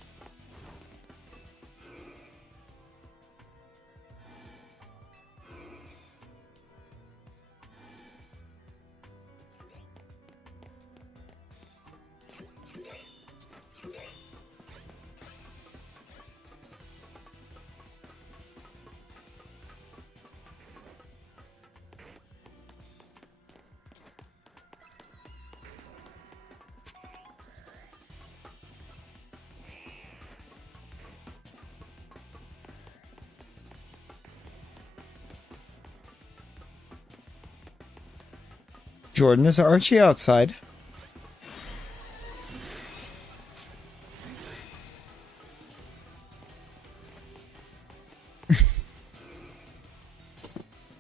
Jordan, is Archie outside?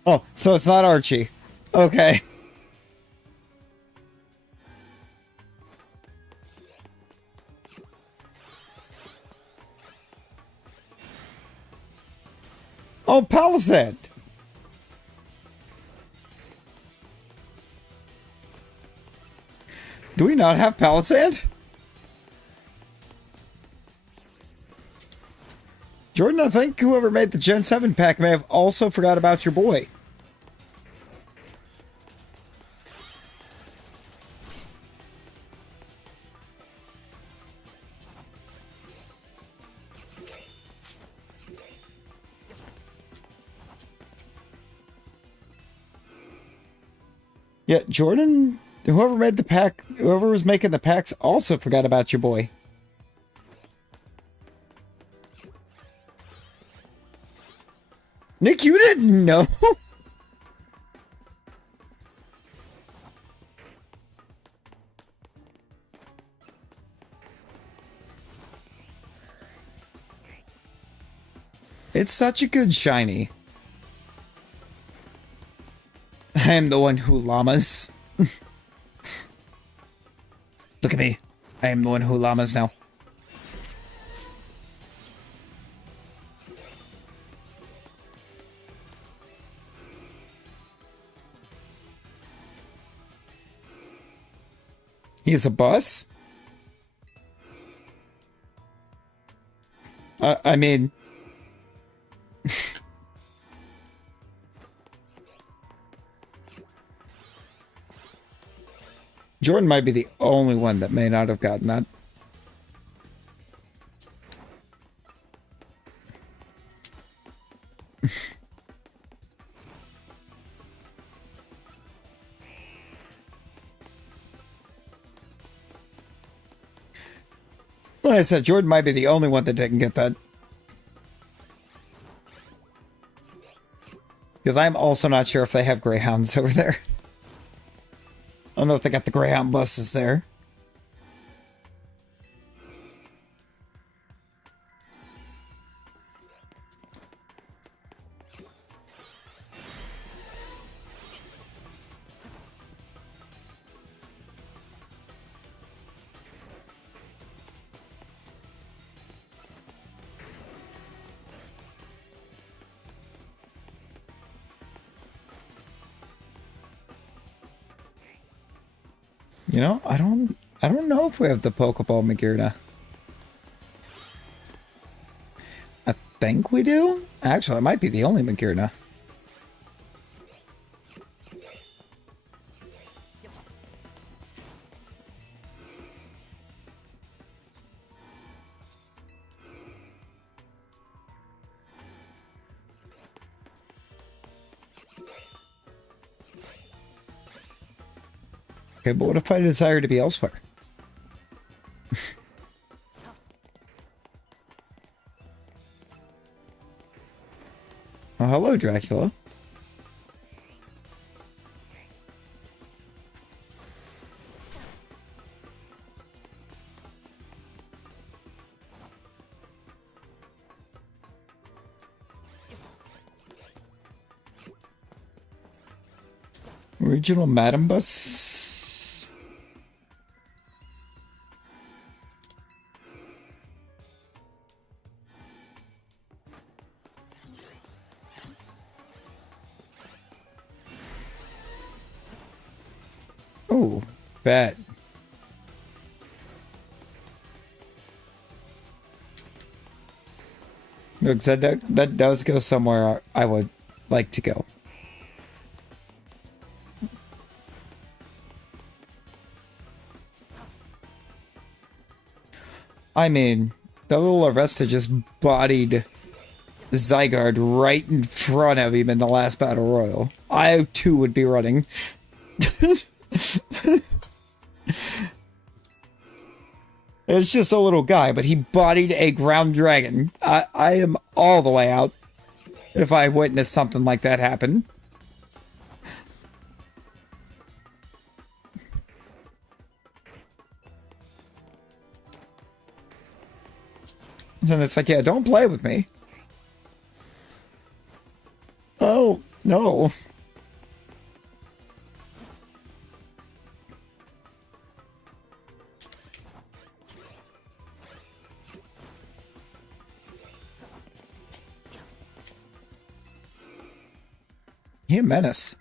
Oh, so it's not Archie. Okay. Oh, Palisade. Do we not have Palisade? Jordan, I think whoever made the Gen 7 pack may have also forgot about your boy. Yeah, Jordan, whoever made the pack, whoever was making the packs also forgot about your boy. Nick, you didn't know? It's such a good shiny. I am the one who llamas. Look at me. I am the one who llamas now. He's a bus? I mean... Jordan might be the only one that may not have gotten that. Like I said, Jordan might be the only one that didn't get that. Because I'm also not sure if they have Greyhounds over there. I don't know if they got the Greyhound buses there. You know, I don't know if we have the Pokeball Magearna. I think we do. Actually, it might be the only Magearna. Okay, but what if I desire to be elsewhere? Oh, hello, Dracula. Original Madam Bus. Oh, bet. Looks that does go somewhere I would like to go. I mean, the little Arvesta just bodied Zygarde right in front of him in the last battle royal. I too would be running. It's just a little guy, but he bodied a ground dragon. I am all the way out if I witness something like that happen. And it's like, yeah, don't play with me. Oh, no. He a menace.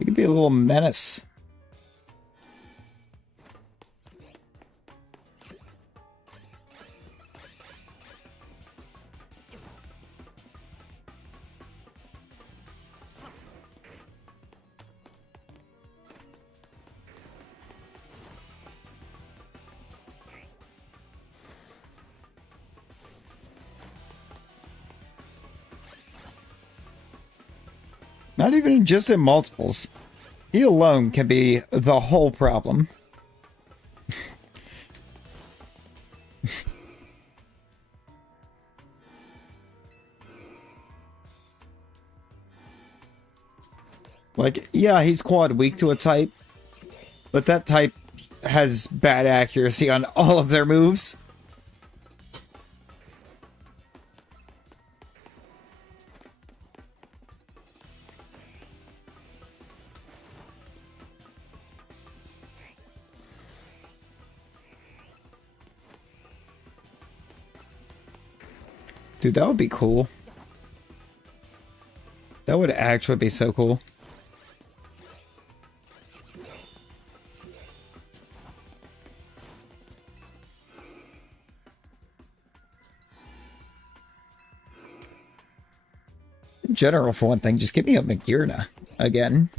He could be a little menace. Not even just in multiples. He alone can be the whole problem. Like, yeah, he's quad weak to a type, but that type has bad accuracy on all of their moves. Dude, that would be cool. That would actually be so cool. In general, for one thing, just give me a Magearna again.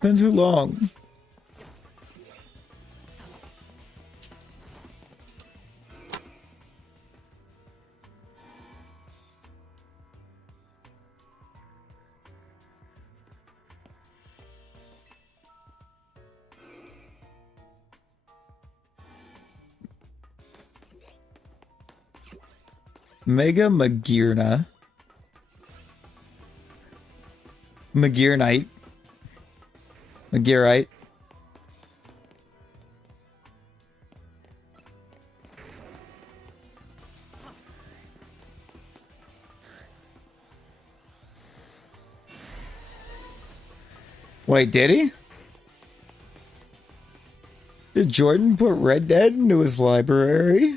Been too long. Mega Magearna. Magearnite. Magearite. Wait, did he? Did Jordan put Red Dead into his library?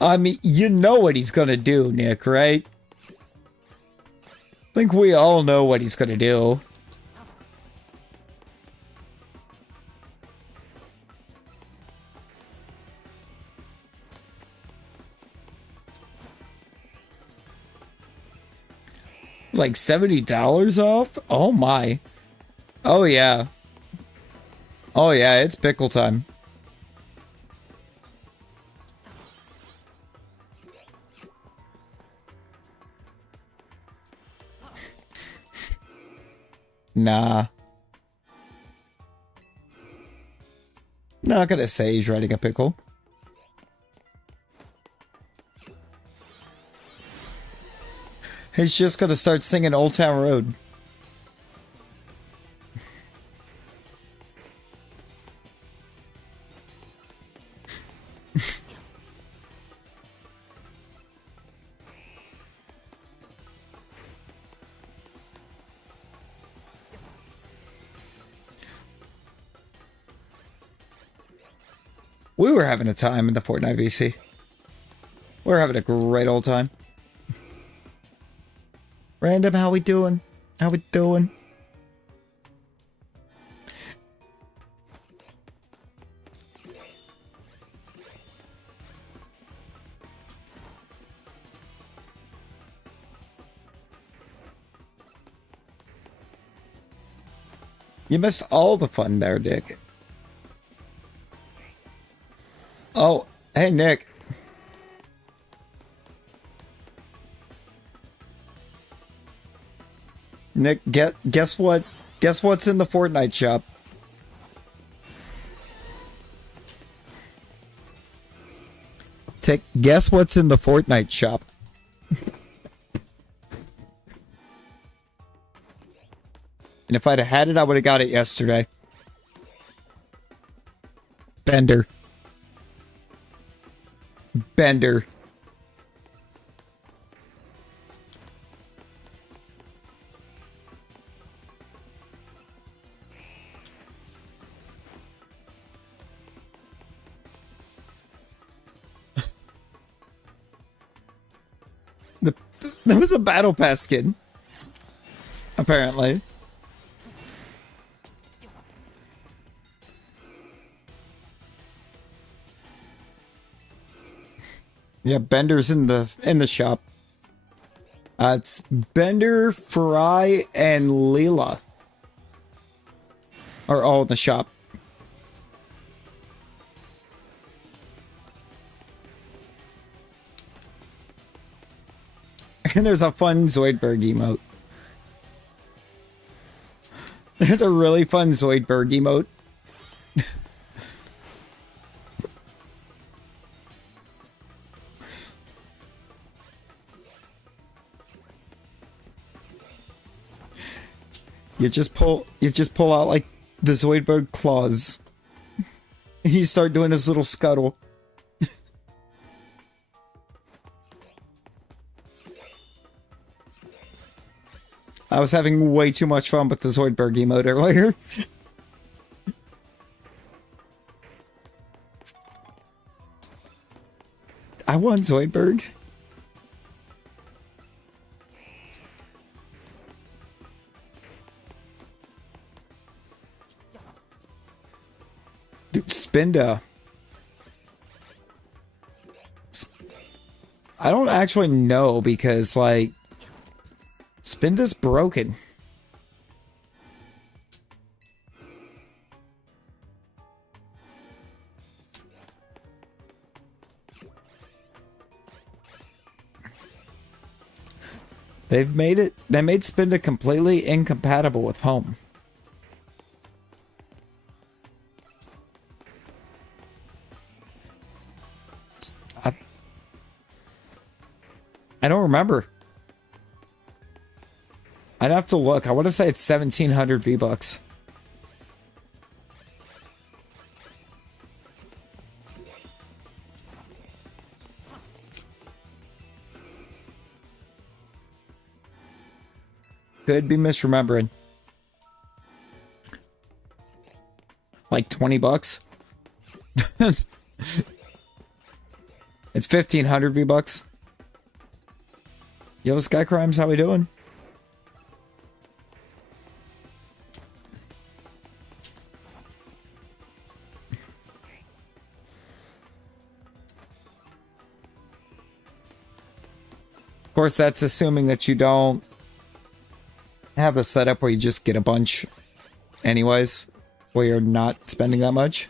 I mean, you know what he's gonna do, Nick, right? I think we all know what he's gonna do. Like $70 off? Oh my. Oh yeah. Oh yeah, it's pickle time. Nah. Not gonna say he's writing a pickle. He's just gonna start singing Old Town Road. We were having a time in the Fortnite VC. We were having a great old time. Random, how we doing? How we doing? You missed all the fun there, Dick. Oh, hey, Nick. Nick, guess what? Guess what's in the Fortnite shop? Guess what's in the Fortnite shop? And if I'd have had it, I would have got it yesterday. Bender. Bender. There was a battle pass skin. Apparently. Yeah, Bender's in the shop. It's Bender, Fry, and Leela are all in the shop. And there's a fun Zoidberg emote. There's a really fun Zoidberg emote. You just pull out like the Zoidberg claws. And you start doing this little scuttle. I was having way too much fun with the Zoidberg emote earlier. I won Zoidberg. Dude, Spinda. I don't actually know because, like, Spinda's broken. They made Spinda completely incompatible with home. I don't remember. I'd have to look. I want to say it's 1,700 V-Bucks. Could be misremembering. Like 20 bucks. It's 1,500 V-Bucks. Yo, Sky Crimes, how we doing? Of course, that's assuming that you don't have a setup where you just get a bunch anyways, where you're not spending that much.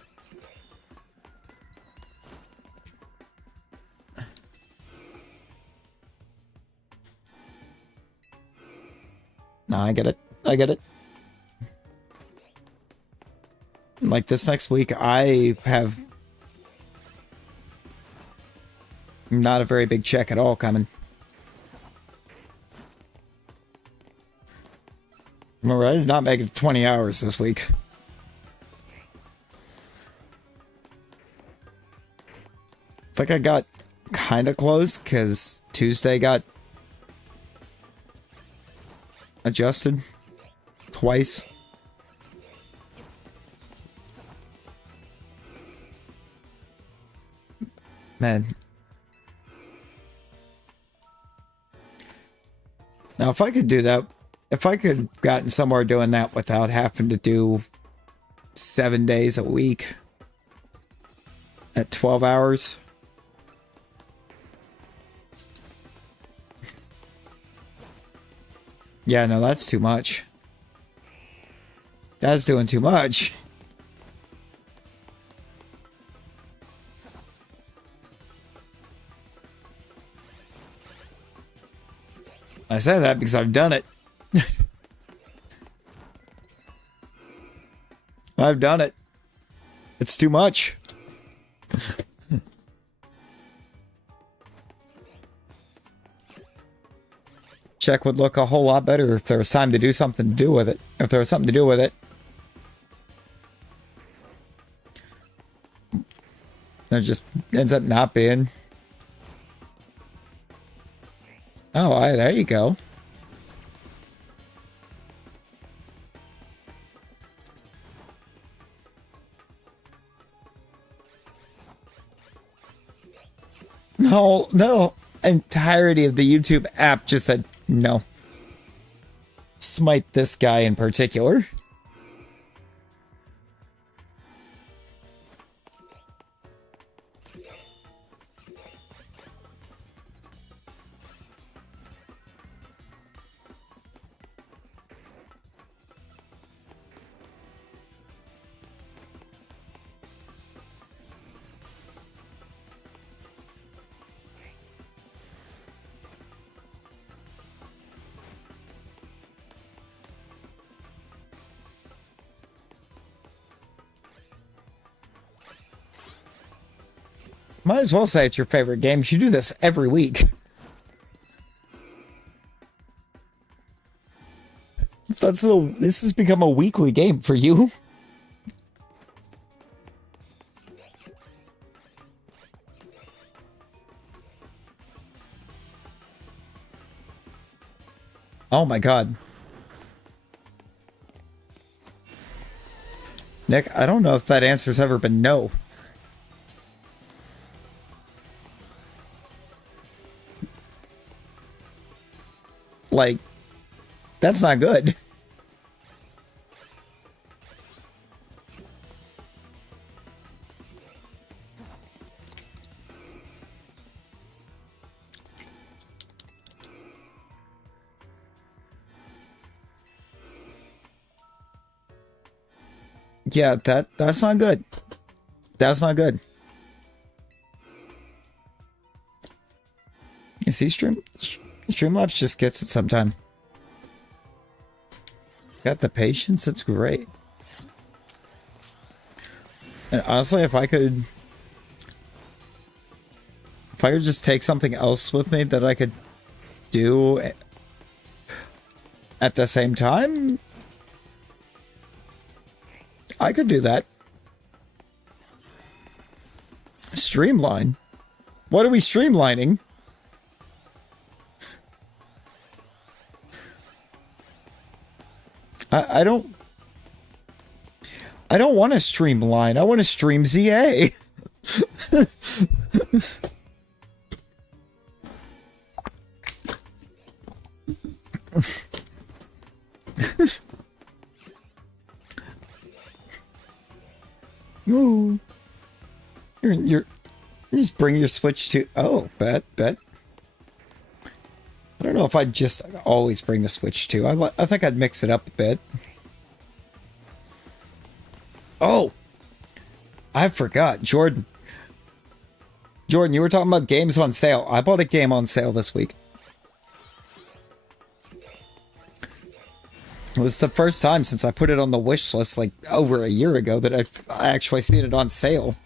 No, I get it. I get it. Like this next week, I have not a very big check at all coming. Remember, I did not make it 20 hours this week. I think I got kind of close because Tuesday got adjusted twice. Man. Now, if I could do that, if I could gotten somewhere doing that without having to do 7 days a week at 12 hours. Yeah, no, that's too much. That's doing too much. I say that because I've done it. I've done it. It's too much. Check would look a whole lot better if there was time to do something to do with it. If there was something to do with it. There just ends up not being. Oh, there you go. No, no. Entirety of the YouTube app just said no. Smite this guy in particular. Might as well say it's your favorite game. You should do this every week. This has become a weekly game for you. Oh my god. Nick, I don't know if that answer's ever been no. Like, that's not good. Yeah, that's not good. That's not good. You see, Streamlabs just gets it sometime. Got the patience, it's great. And honestly, if I could just take something else with me that I could do at the same time, I could do that. Streamline? What are we streamlining? I don't. I don't want to streamline. I want to stream ZA. Ooh. You're just bring your Switch to. Oh, bet. I don't know if I'd just always bring the Switch to. I think I'd mix it up a bit. Oh, I forgot, Jordan. Jordan, you were talking about games on sale. I bought a game on sale this week. It was the first time since I put it on the wish list like over a year ago that I actually seen it on sale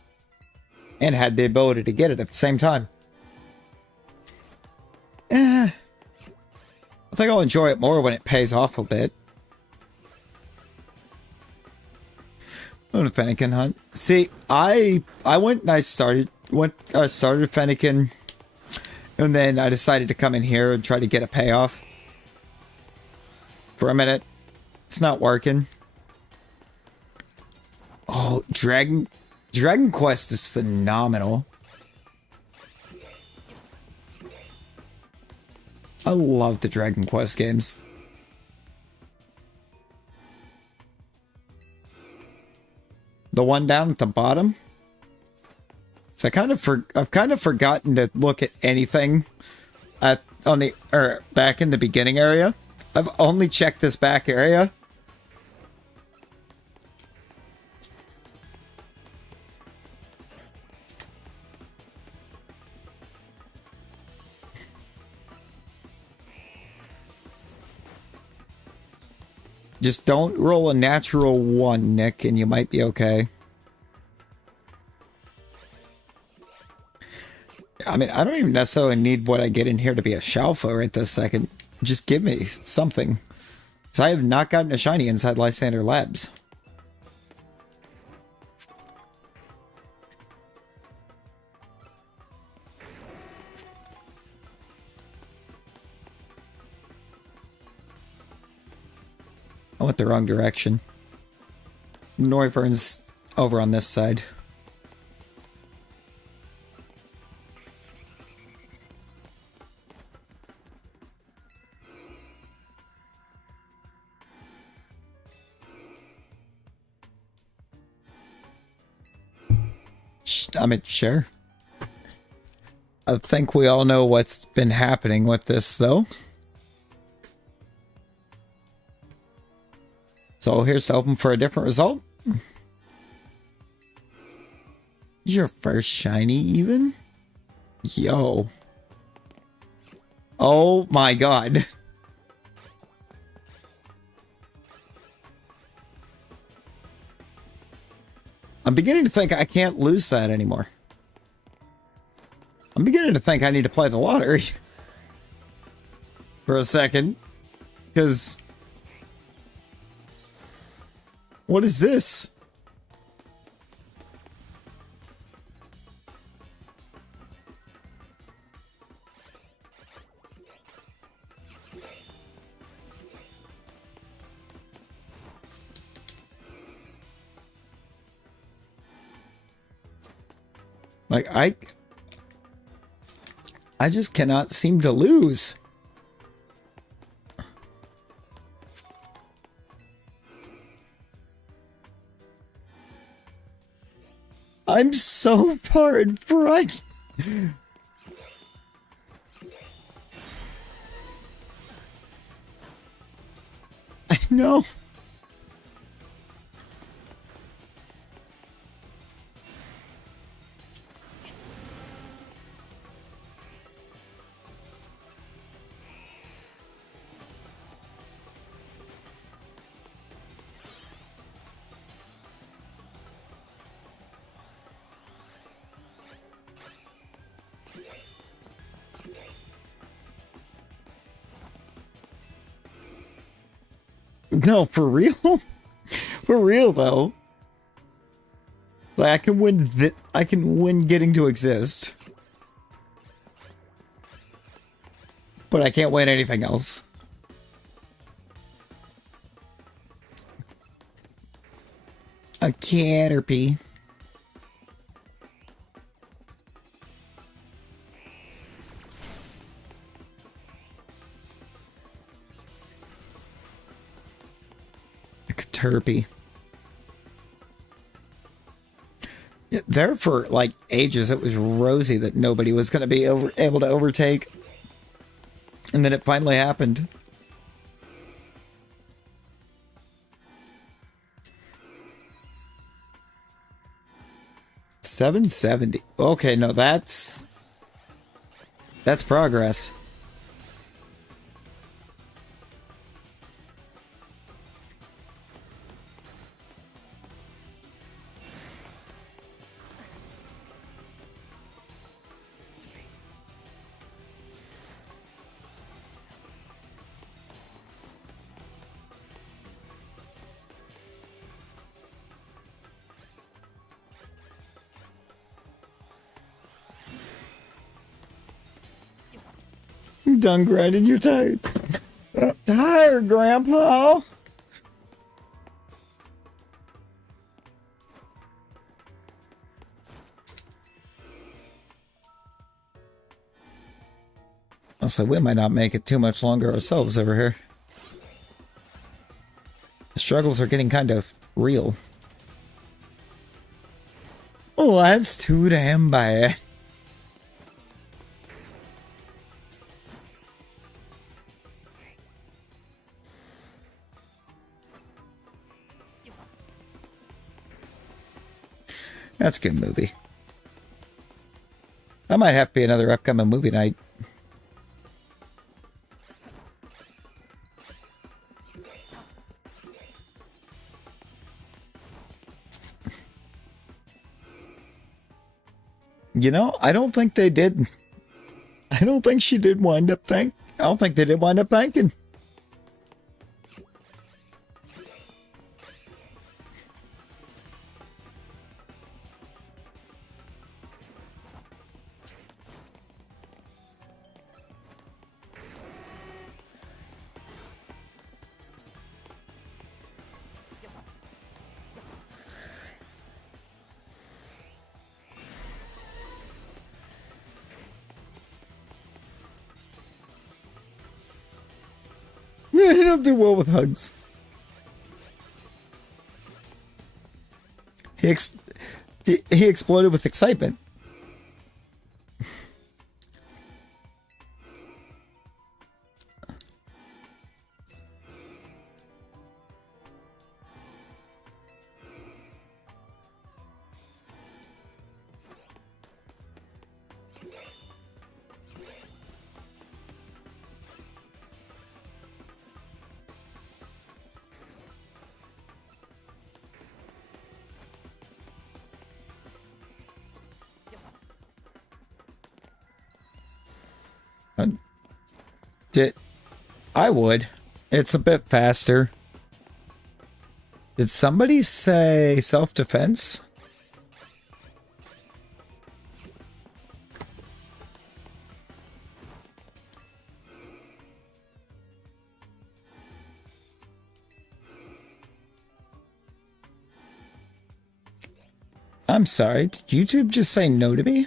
and had the ability to get it at the same time. I think I'll enjoy it more when it pays off a bit. Oh, the Fennekin hunt. See, I went and I started Fennekin, and then I decided to come in here and try to get a payoff. For a minute, it's not working. Oh, Dragon Quest is phenomenal. I love the Dragon Quest games. The one down at the bottom. So I've kind of forgotten to look at anything back in the beginning area. I've only checked this back area. Just don't roll a natural 1, Nick, and you might be okay. I mean, I don't even necessarily need what I get in here to be a Shalfa right this second. Just give me something. So I have not gotten a shiny inside Lysander Labs. I went the wrong direction. Noivern's over on this side. I mean, sure. I think we all know what's been happening with this, though. So here's to hoping for a different result. Your first shiny, even? Yo. Oh my god. I'm beginning to think I can't lose that anymore. I'm beginning to think I need to play the lottery. For a second. Because... what is this? Like, I just cannot seem to lose. I'm so far in front. I know. No, for real? For real, though. Like, I can win I can win getting to exist. But I can't win anything else. A Caterpie. A Caterpie. Yeah, there for like ages, it was Rosie that nobody was going to be able to overtake. And then it finally happened. $770. Okay, no, that's progress. You're done grinding, you're tired. I'm tired, Grandpa. Also, we might not make it too much longer ourselves over here. The struggles are getting kind of real. Oh, that's too damn bad. That's a good movie. That might have to be another upcoming movie night. You know, I don't think they did. I don't think she did wind up I don't think they did wind up thanking. Yeah, he don't do well with hugs. He exploded with excitement. I would. It's a bit faster. Did somebody say self-defense? I'm sorry, did YouTube just say no to me?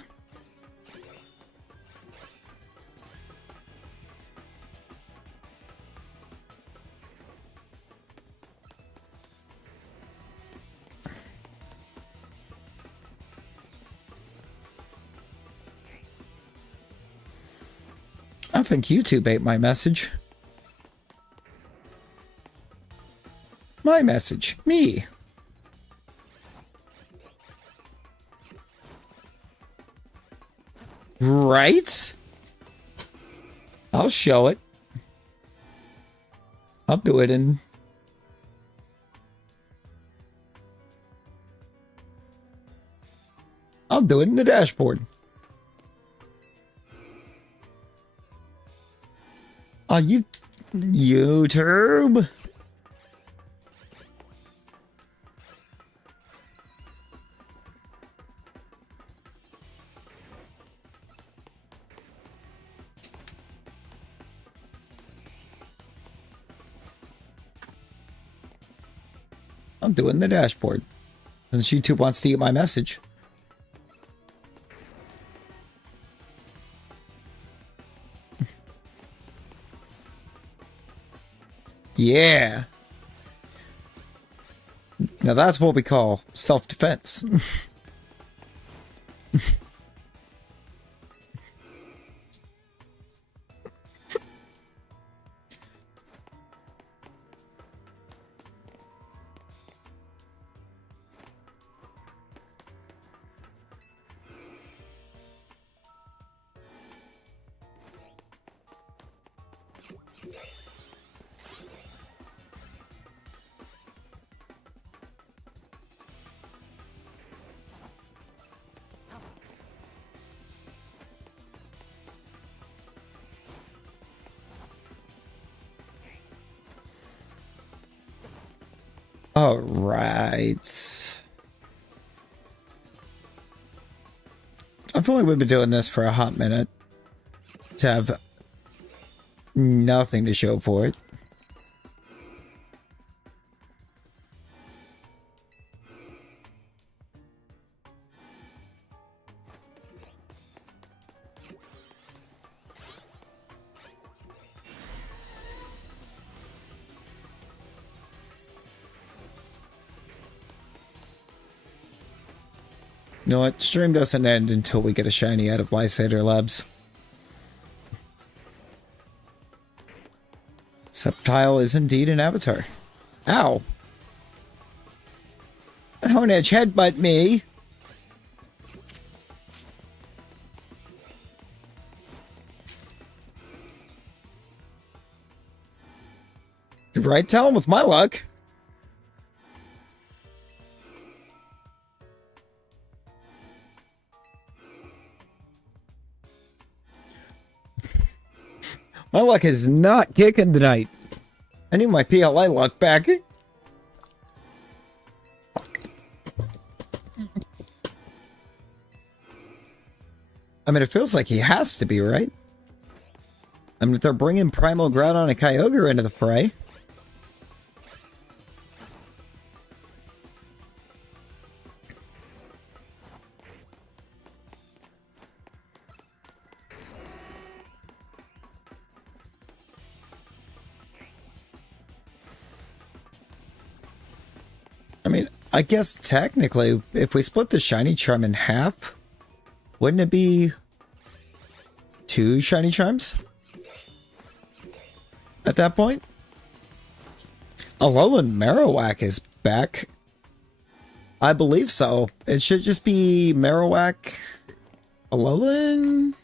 I think YouTube ate my message. My message. Me. Right? I'll show it. I'll do it in... I'll do it in the dashboard. Oh, YouTube. I'm doing the dashboard. Since YouTube wants to get my message. Yeah. Now that's what we call self-defense. All right. I feel like we've been doing this for a hot minute to have nothing to show for it. You know what? Stream doesn't end until we get a shiny out of Lysander Labs. Sceptile is indeed an avatar. Ow! Honedge headbutt me! You're right, tell him with my luck. My luck is not kicking tonight. I need my PLI luck back. I mean, it feels like he has to be, right? I mean, if they're bringing Primal Groudon and Kyogre into the fray. I mean, I guess technically, if we split the Shiny Charm in half, wouldn't it be 2 Shiny Charms? At that point? Alolan Marowak is back. I believe so. It should just be Marowak, Alolan?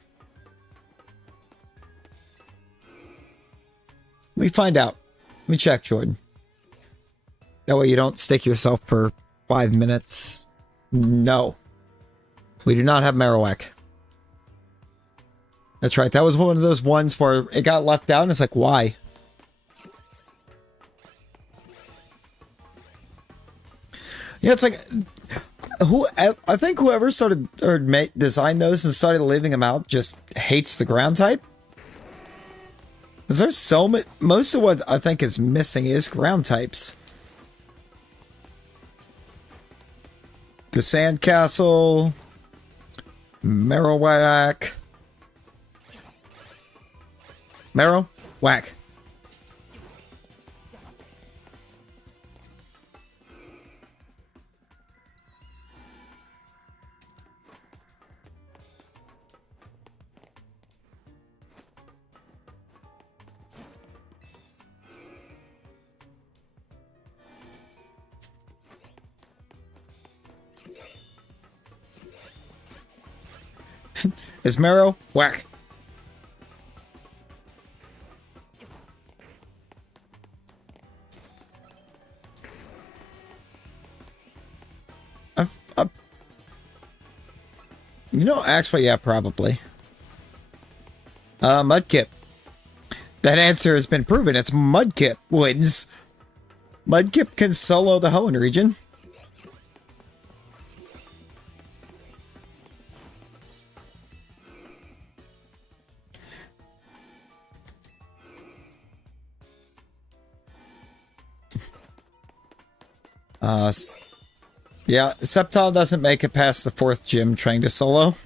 Let me find out. Let me check, Jordan. That way you don't stick yourself for 5 minutes. No. We do not have Marowak. That's right. That was one of those ones where it got left out and it's like, why? Yeah, it's like, I think whoever started or designed those and started leaving them out just hates the ground type. Because there's so much, most of what I think is missing is ground types. The Sandcastle, Marowak, Marowak. Is Marrow? Whack. You know, actually, yeah, probably. Mudkip. That answer has been proven. It's Mudkip wins. Mudkip can solo the Hoenn region. Yeah, Sceptile doesn't make it past the 4th gym trying to solo.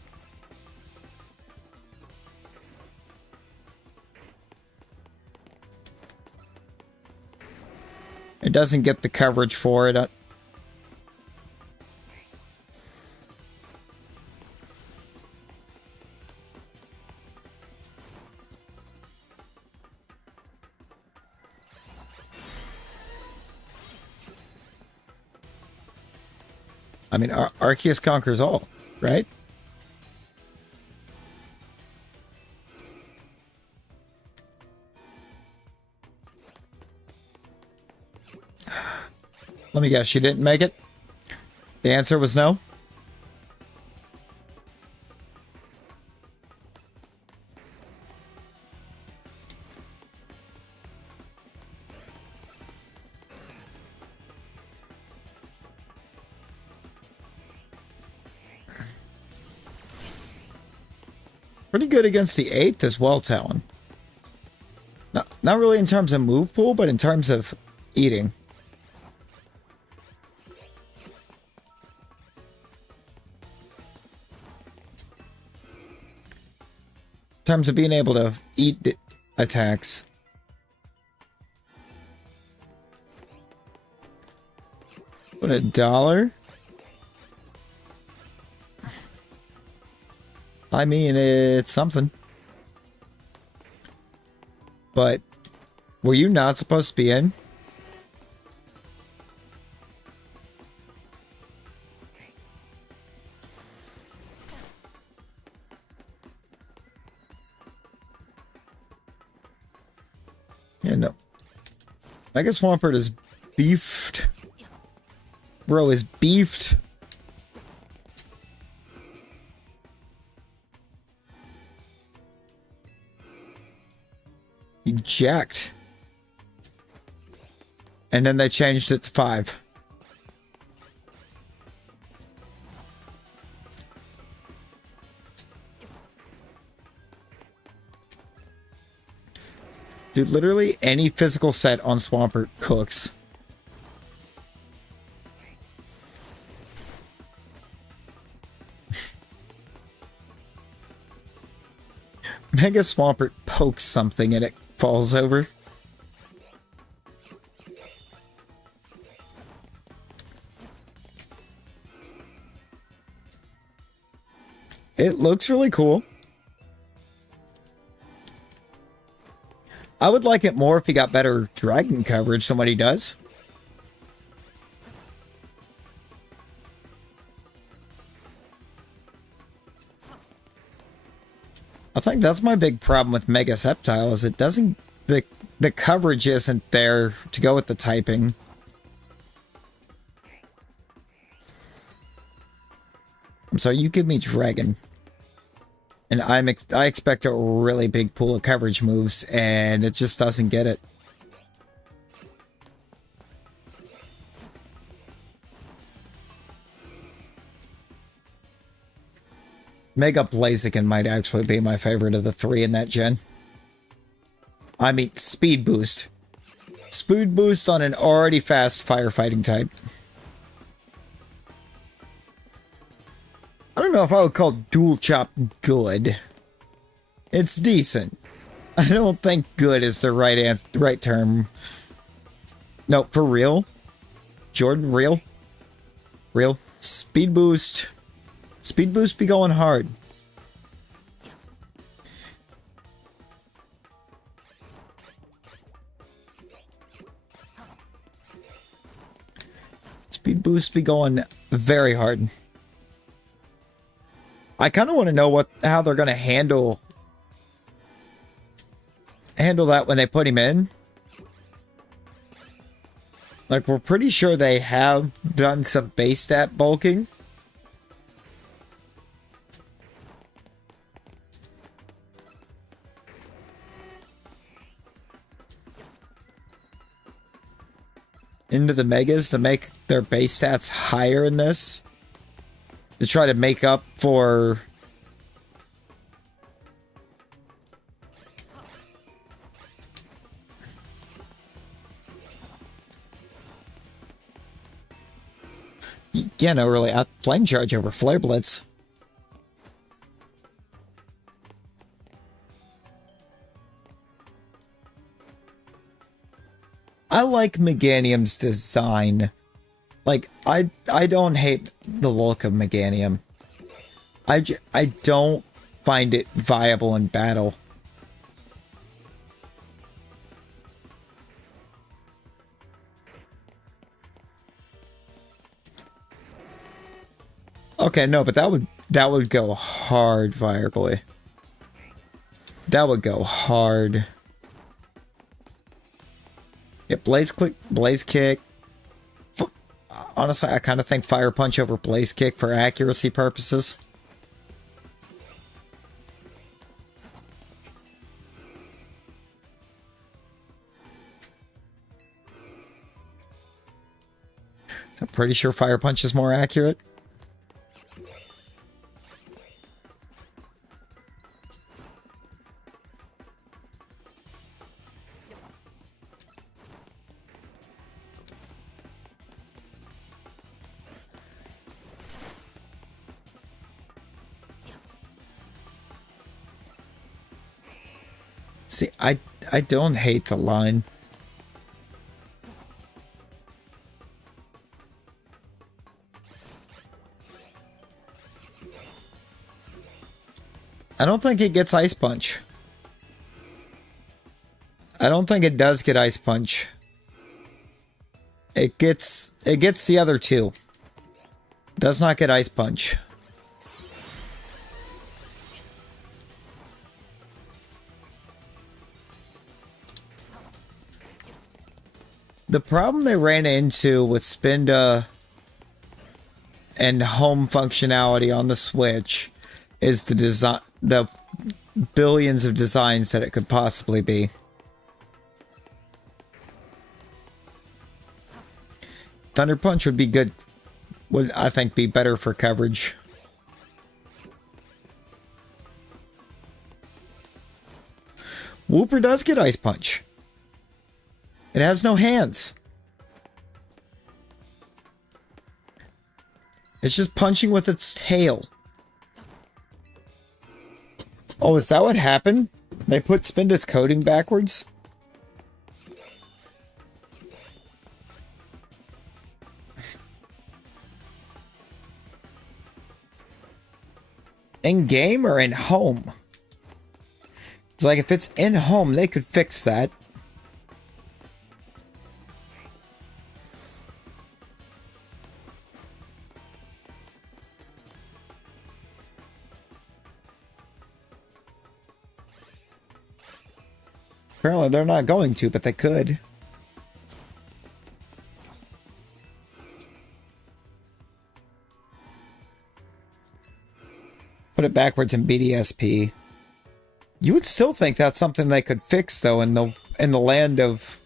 It doesn't get the coverage for it. I mean, Arceus conquers all, right? Let me guess, she didn't make it? The answer was no? Pretty good against the 8th as well, Talon. Not really in terms of move pool, but in terms of eating. In terms of being able to eat the attacks. What, $1? I mean, it's something. But were you not supposed to be in? Yeah, no. Mega Swampert is beefed. Bro is beefed. Eject. And then they changed it to 5. Dude, literally any physical set on Swampert cooks. Mega Swampert pokes something and it falls over. It looks really cool. I would like it more if he got better dragon coverage than what he does. I think that's my big problem with Mega Sceptile is it doesn't the coverage isn't there to go with the typing. I'm sorry, you give me Dragon. And I expect a really big pool of coverage moves, and it just doesn't get it. Mega Blaziken might actually be my favorite of the 3 in that gen. I mean, Speed Boost. Speed Boost on an already fast firefighting type. I don't know if I would call Dual Chop good. It's decent. I don't think good is the right term. No, for real? Jordan, real? Real? Speed Boost. Speed Boost be going hard. Speed Boost be going very hard. I kind of want to know how they're going to handle that when they put him in. Like, we're pretty sure they have done some base stat bulking. Into the megas to make their base stats higher in this. To try to make up for Yeah, no, really. Flame charge over Flare Blitz. I like Meganium's design. Like, I don't hate the look of Meganium. I don't find it viable in battle. Okay, no, but that would go hard, Fireboy. That would go hard. Yeah, Blaze Kick. Honestly, I kind of think Fire Punch over Blaze Kick for accuracy purposes. I'm pretty sure Fire Punch is more accurate. See, I don't hate the line. I don't think it gets Ice Punch. I don't think it does get Ice Punch. It gets the other two. Does not get Ice Punch. The problem they ran into with Spinda and home functionality on the Switch is the billions of designs that it could possibly be. Thunder Punch would be good. Would, I think, be better for coverage. Wooper does get Ice Punch. It has no hands. It's just punching with its tail. Oh, is that what happened? They put Spinda's coding backwards? In game or in home? It's like if it's in home, they could fix that. Apparently they're not going to, but they could. Put it backwards in BDSP. You would still think that's something they could fix, though, in the land of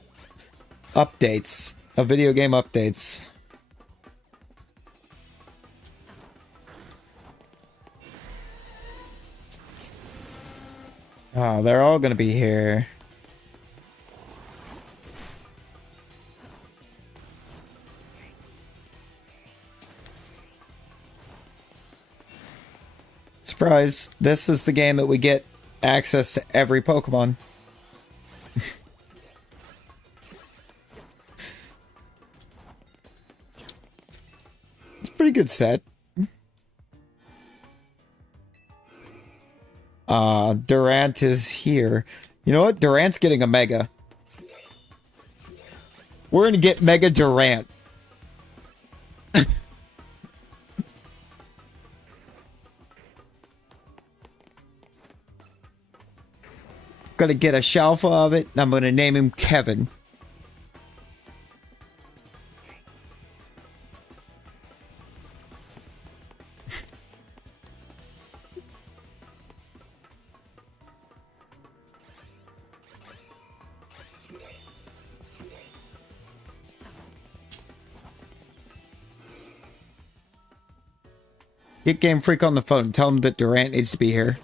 updates, of video game updates. Oh, they're all gonna be here. Surprise, this is the game that we get access to every Pokemon. It's a pretty good set. Durant is here. You know what? Durant's getting a Mega. We're gonna get Mega Durant. Gonna get a Shalfa of it, and I'm gonna name him Kevin. Get Game Freak on the phone. Tell him that Durant needs to be here.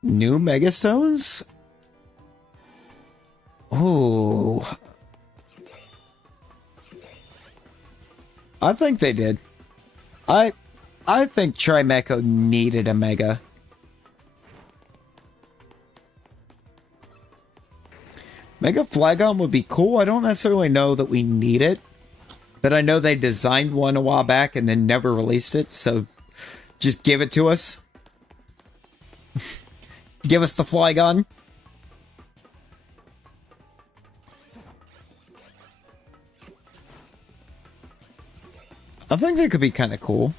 New Megastones? Oh. I think they did. I think Trimecho needed a Mega. Mega Flagon would be cool. I don't necessarily know that we need it. But I know they designed one a while back and then never released it, so just give it to us. Give us the Flygon. I think that could be kind of cool.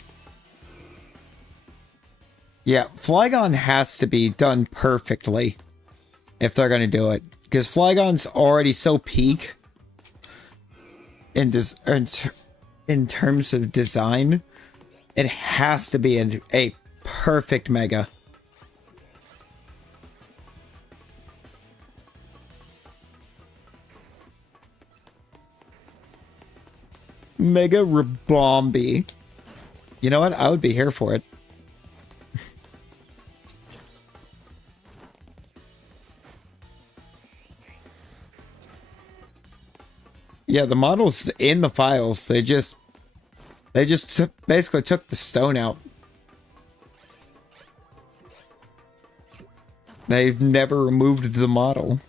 Yeah, Flygon has to be done perfectly if they're going to do it. Because Flygon's already so peak in terms of design. It has to be a perfect Mega. Mega Rabombi. You know what? I would be here for it. Yeah, the model's in the files. They just basically took the stone out. They've never removed the model.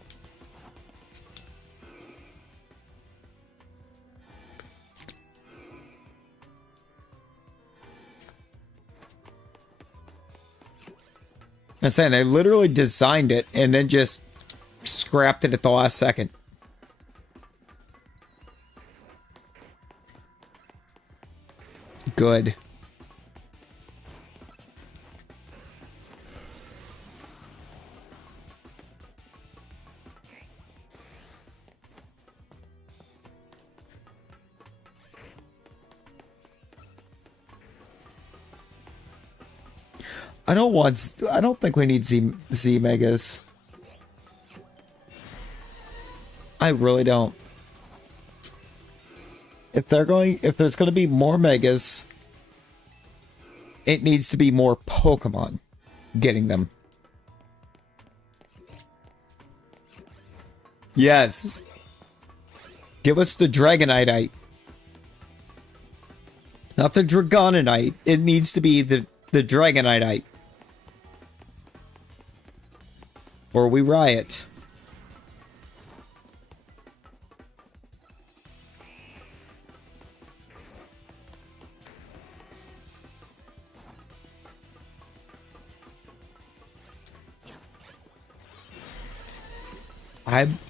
I'm saying they literally designed it and then just scrapped it at the last second. Good. I don't think we need Z Megas. I really don't. If there's going to be more Megas, it needs to be more Pokemon getting them. Yes. Give us the Dragonite. Not the Dragonite. It needs to be the Dragonite. Or we riot.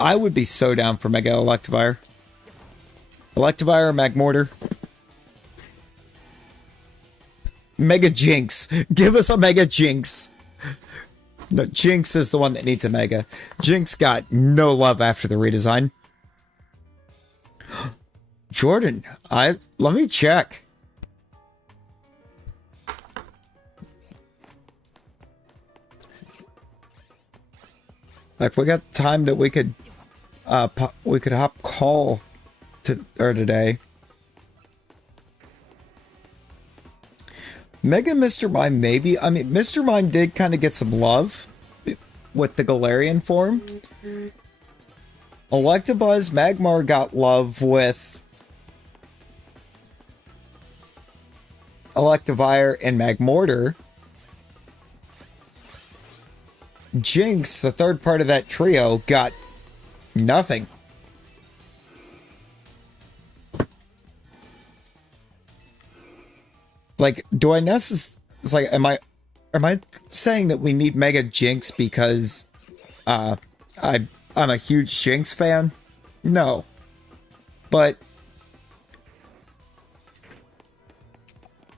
I would be so down for Mega Electivire. Electivire or Magmortar. Mega Jinx. Give us a Mega Jinx. No, Jinx is the one that needs a Mega. Jinx got no love after the redesign. Jordan, let me check. Like, we got time that we could hop call today. Mega Mr. Mime, maybe. I mean, Mr. Mime did kind of get some love with the Galarian form. Electabuzz, Magmar got love with Electivire and Magmortar. Jinx, the third part of that trio, got nothing. Like, do I necessarily... It's like, am I saying that we need Mega Jinx because I'm a huge Jinx fan? No. But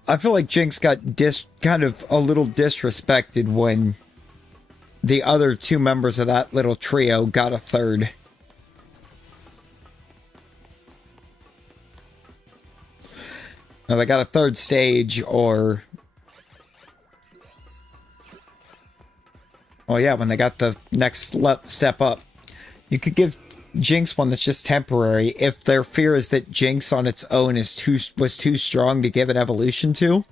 I feel like Jinx got kind of a little disrespected when the other two members of that little trio got a third. Now they got a third stage, or... Oh yeah, when they got the next step up. You could give Jinx one that's just temporary if their fear is that Jinx on its own was too strong to give an evolution to.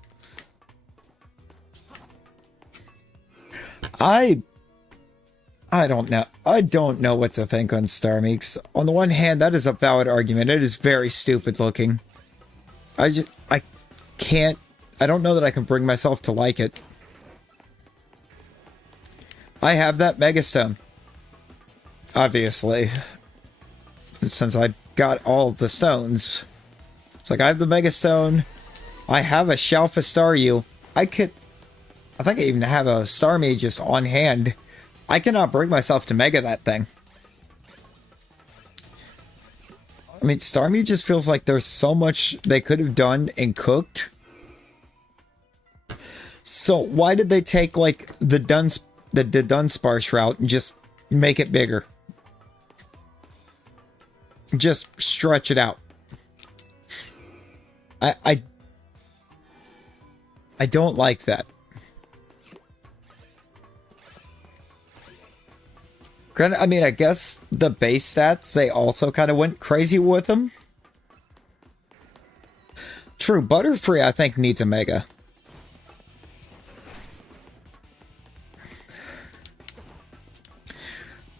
I don't know. I don't know what to think on Starmie's. On the one hand, that is a valid argument. It is very stupid looking. I can't, I don't know that I can bring myself to like it. I have that Megastone. Obviously. Since I got all of the stones. It's like I have the Megastone. I have a Shalfa Staryu. I think I even have a Starmie just on hand. I cannot bring myself to Mega that thing. I mean, Starmie just feels like there's so much they could have done and cooked. So why did they take like the Dunsparce route and just make it bigger? Just stretch it out. I don't like that. I mean, I guess the base stats, they also kind of went crazy with them. True, Butterfree, I think, needs a Mega.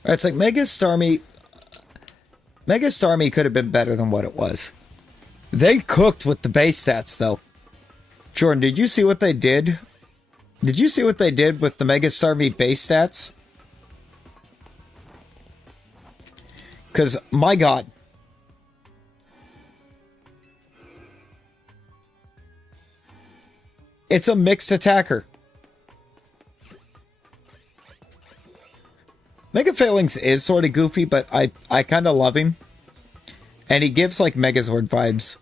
It's like Mega Starmie could have been better than what it was. They cooked with the base stats, though. Jordan, did you see what they did? Did you see what they did with the Mega Starmie base stats? Because, my god. It's a mixed attacker. Mega Phalanx is sort of goofy, but I kind of love him. And he gives, like, Megazord vibes.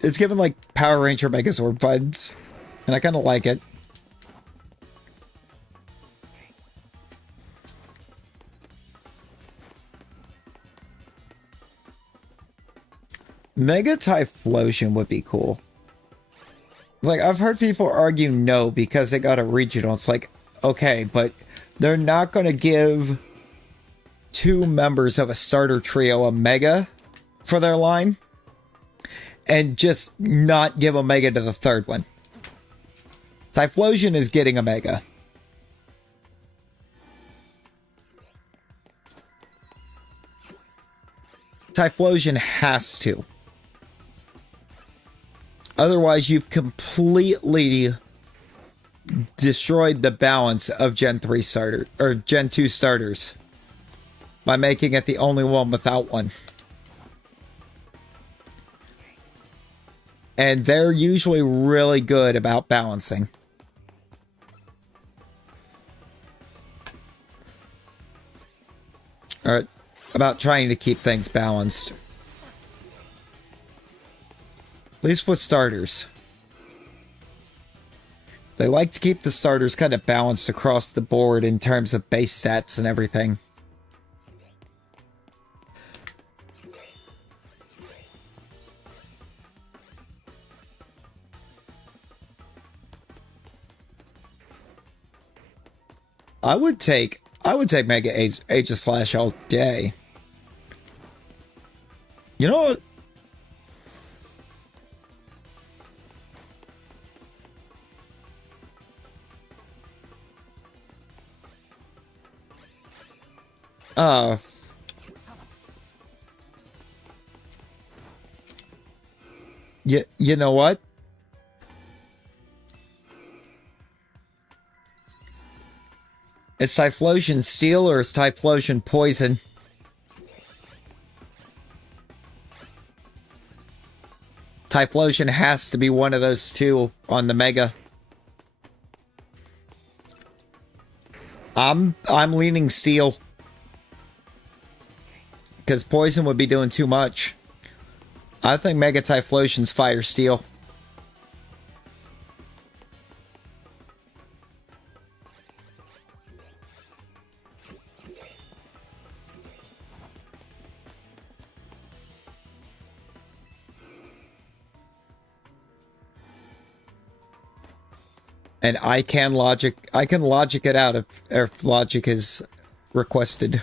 It's given, like, Power Ranger Megazord vibes. And I kind of like it. Mega Typhlosion would be cool. Like, I've heard people argue no because they got a regional. It's like, okay, but they're not going to give 2 members of a starter trio a Mega for their line and just not give a Mega to the third one. Typhlosion is getting a Mega. Typhlosion has to. Otherwise, you've completely destroyed the balance of Gen 3 starter or Gen 2 starters by making it the only one without one. And they're usually really good about balancing. Or about trying to keep things balanced. At least with starters. They like to keep the starters kind of balanced across the board in terms of base stats and everything. I would take Mega Aegislash all day. You know what? You know what? Is Typhlosion Steel or is Typhlosion Poison? Typhlosion has to be one of those two on the Mega. I'm leaning Steel. Because Poison would be doing too much. I think Mega Typhlosion's Fire Steel. And I can logic it out if logic is requested.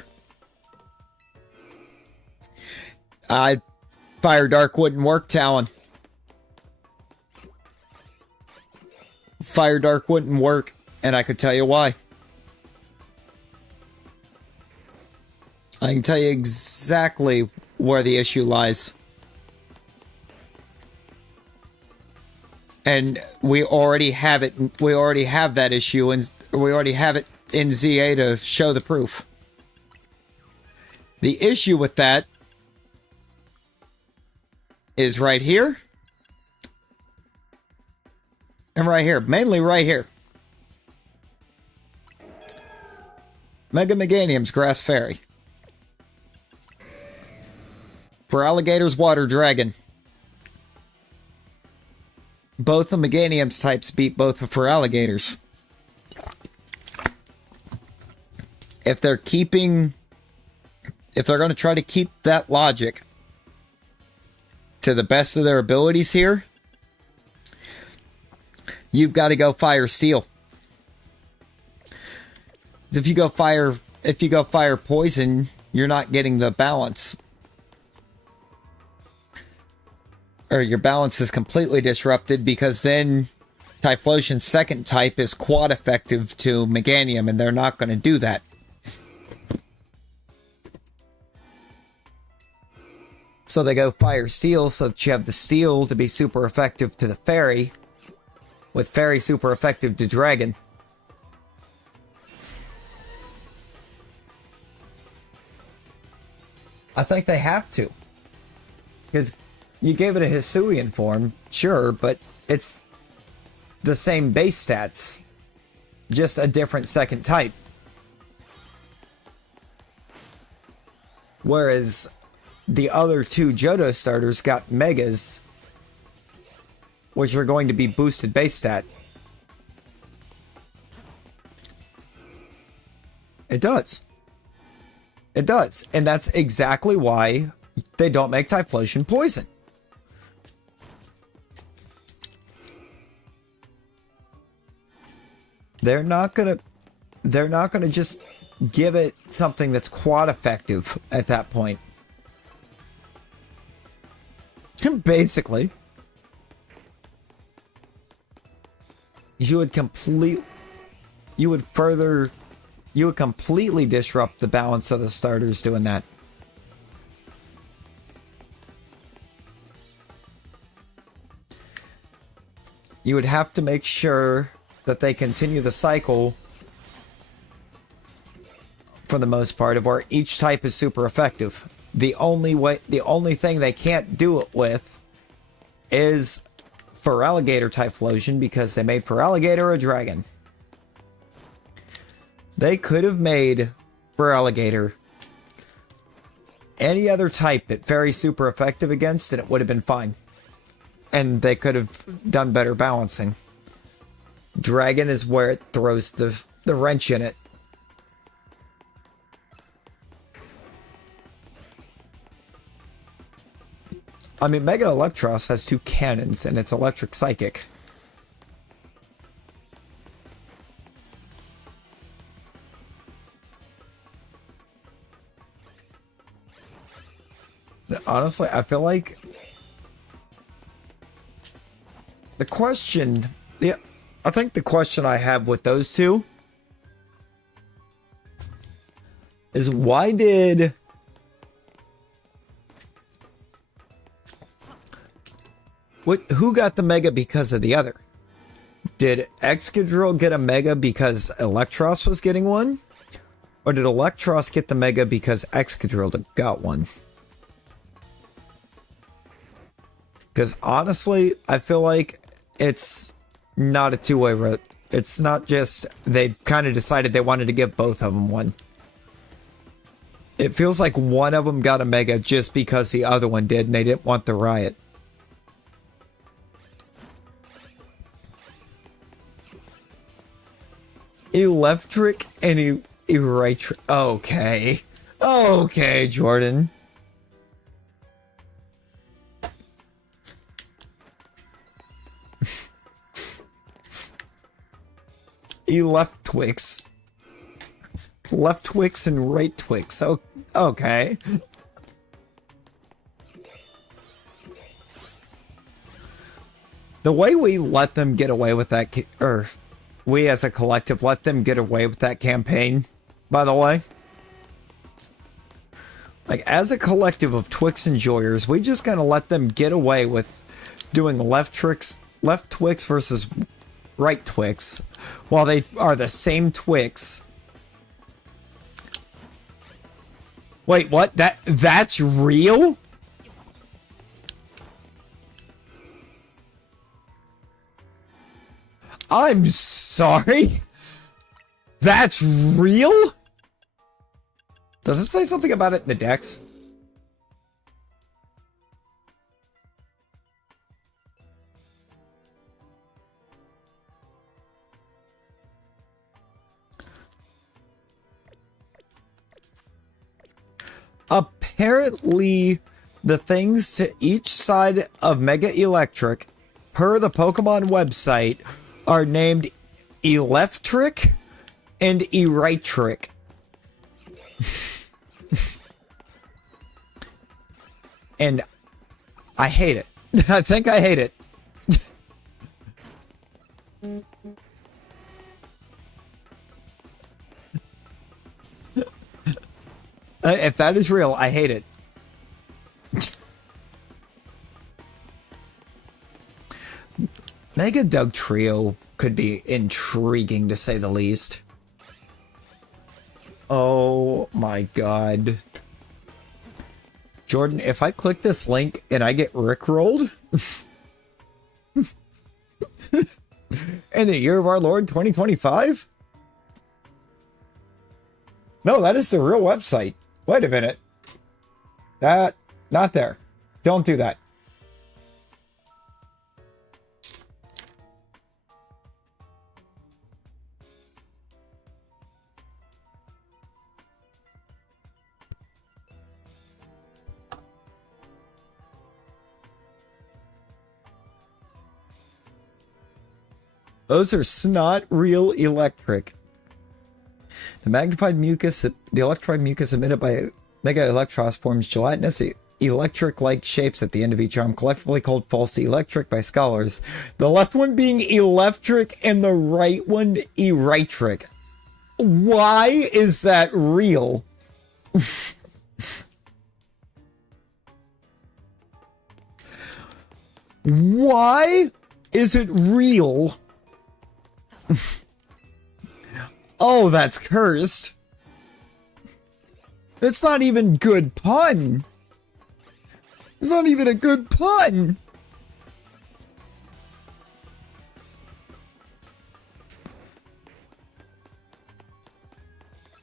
Fire Dark wouldn't work, Talon. Fire Dark wouldn't work, and I could tell you why. I can tell you exactly where the issue lies. And we already have it. We already have that issue, and we already have it in ZA to show the proof. The issue with that is right here and right here, mainly right here. Mega Meganium's Grass Fairy. For Alligator's Water Dragon. Both the Meganium's types beat both of for Alligators. If they're going to try to keep that logic to the best of their abilities here, you've got to go Fire Steel. If you go Fire Poison, you're not getting the balance. Or your balance is completely disrupted, because then Typhlosion's second type is quad effective to Meganium, and they're not going to do that. So they go Fire Steel so that you have the Steel to be super effective to the Fairy, with Fairy super effective to Dragon. I think they have to. Because you gave it a Hisuian form, sure, but it's the same base stats, just a different second type. Whereas the other two Johto starters got Megas, which are going to be boosted base stat. It does. It does. And that's exactly why they don't make Typhlosion poison. They're not gonna just give it something that's quad effective at that point. Basically, you would completely disrupt the balance of the starters doing that. You would have to make sure that they continue the cycle for the most part of where each type is super effective. The only thing they can't do it with is for Alligator Typhlosion, because they made for Alligator a dragon. They could have made for Alligator any other type that Fairy super effective against, and it would have been fine. And they could have done better balancing. Dragon is where it throws the wrench in it. I mean, Mega Electros has 2 cannons, and it's Electric Psychic. Honestly, I feel like the question... Yeah, I think the question I have with those two is who got the Mega because of the other? Did Excadrill get a Mega because Electros was getting one? Or did Electros get the Mega because Excadrill got one? Because honestly, I feel like it's not a two-way road. It's not just they kind of decided they wanted to give both of them one. It feels like one of them got a Mega just because the other one did, and they didn't want the riot. Electric and Eratric. Okay. Okay, Jordan. Left Twix. Left Twix and right Twix. Oh, okay. The way we let them get away with that, or we as a collective let them get away with that campaign, by the way. Like, as a collective of Twix enjoyers, we just kind of let them get away with doing left tricks, left Twix versus right Twix, while they are the same Twix. Wait, what? That's real? I'm sorry? That's real? Does it say something about it in the Dex? Apparently, the things to each side of Mega Electric, per the Pokemon website, are named Electric and Eritric. And I hate it. I think I hate it. If that is real, I hate it. Mega Doug Trio could be intriguing to say the least. Oh my god. Jordan, if I click this link and I get rickrolled in the year of our Lord 2025? No, that is the real website. Wait a minute. Not there. Don't do that. Those are not real electric. The magnified mucus, the electrified mucus emitted by Mega Electros forms gelatinous electric-like shapes at the end of each arm, collectively called false electric by scholars. The left one being electric and the right one eritric. Why is that real? Why is it real? Oh, that's cursed. It's not even good pun. It's not even a good pun.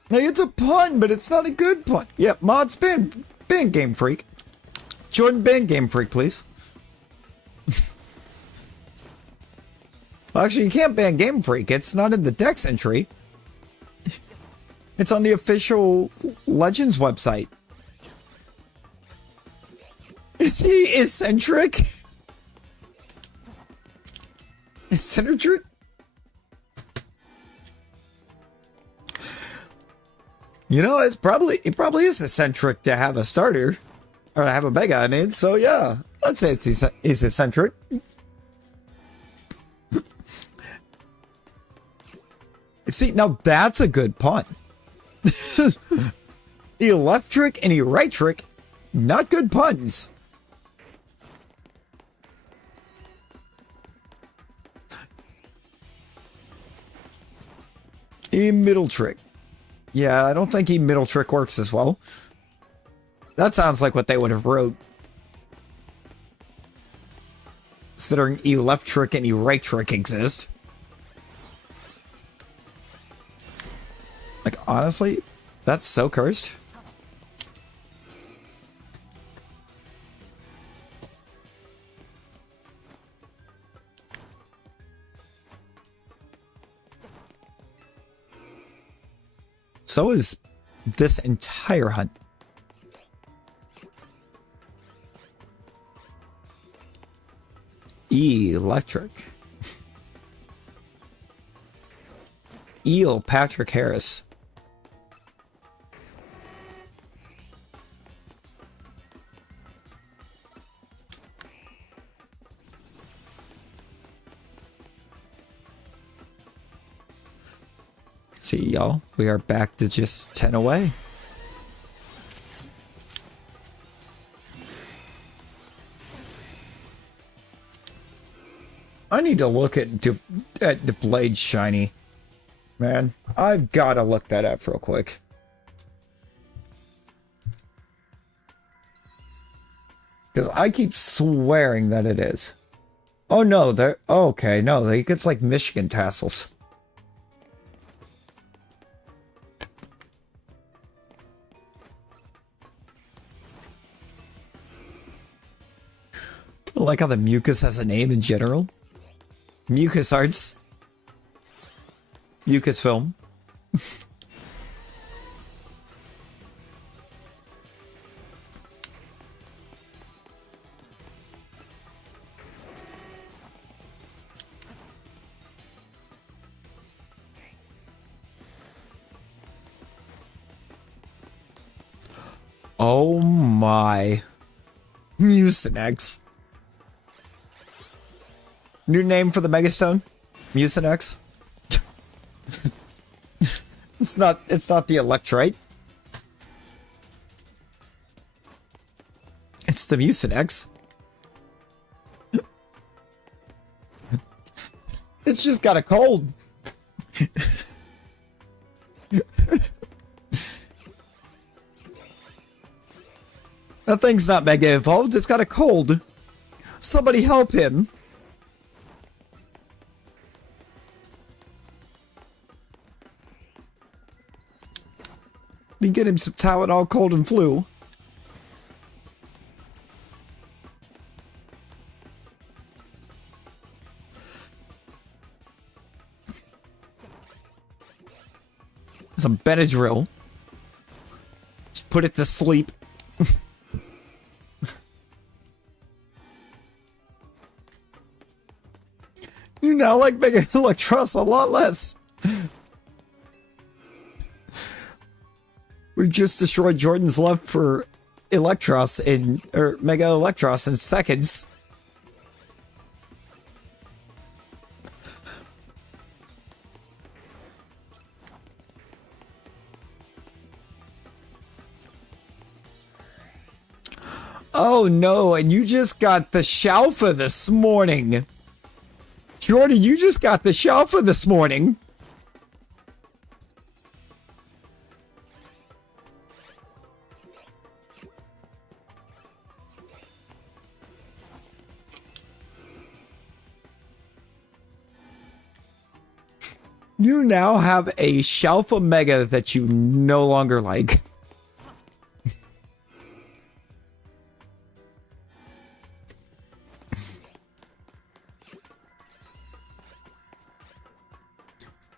Like, it's a pun, but it's not a good pun. Yep, mods, ban Game Freak. Jordan, ban Game Freak, please. Well, actually, you can't ban Game Freak. It's not in the Dex entry. It's on the official Legends website. Is he eccentric? Eccentric? You know, it probably is eccentric to have a starter. Or to have a Mega, I mean, so yeah. I'd say he's eccentric. See, now that's a good pun. Electric and eritric, not good puns. Middle trick. Yeah, I don't think middle trick works as well. That sounds like what they would have wrote. Considering electric and eritric exist. Like, honestly, that's so cursed. So is this entire hunt. Electric. Eel Patrick Harris. See, y'all, we are back to just 10 away. I need to look at the blade shiny. Man, I've got to look that up real quick. Because I keep swearing that it is. Oh no, they're... Oh, okay, no, it's like Michigan tassels. I like how the mucus has a name in general. Mucus Arts. Mucus Film. Oh my. Mucinex. New name for the Megastone? Mucinex? It's not the Electrite. It's the Mucinex. It's just got a cold. That thing's not mega evolved, it's got a cold. Somebody help him. You get him some Tylenol, cold and flu. Some Benadryl. Just put it to sleep. You now like Mega Electros a lot less. We just destroyed Jordan's love for Electros or Mega Electros in seconds. Oh no, and you just got the Shalfa this morning. Jordan, you just got the Shalfa this morning. You now have a Shalfa Mega that you no longer like.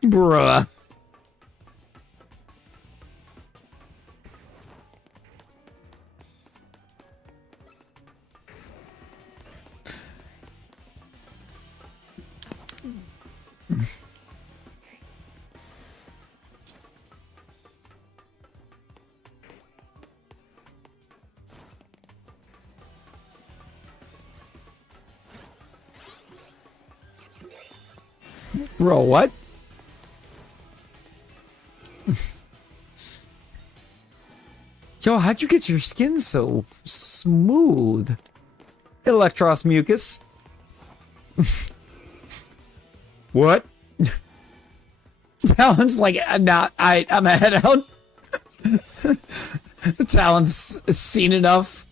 Bruh. Bro, what? Yo, how'd you get your skin so smooth? Electros mucus. What? Talon's like, I'm a head out. Talon's seen enough.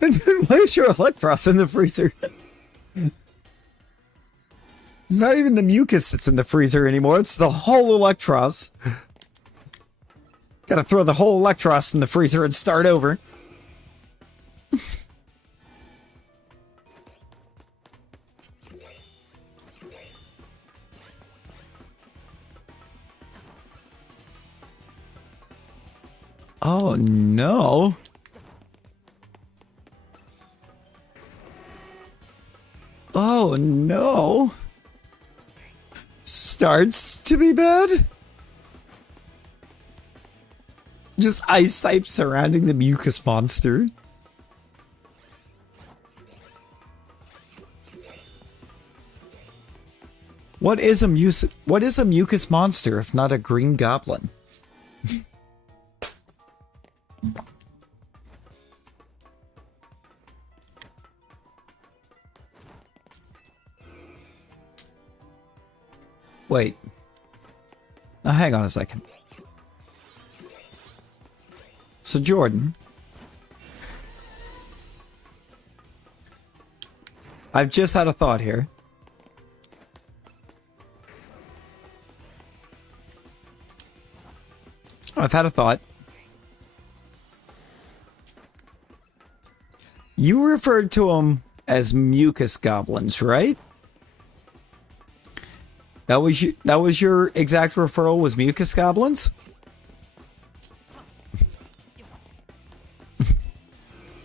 Dude, why is your Electros in the freezer? It's not even the mucus that's in the freezer anymore. It's the whole Electros. Gotta throw the whole Electros in the freezer and start over. Oh no. Oh no. starts to be bad. Just ice type surrounding the mucus monster. What is a mucus monster if not a green goblin? Wait. Now hang on a second. So Jordan, I've just had a thought here. I've had a thought. You referred to them as mucus goblins, right? That was your exact referral, was mucus goblins?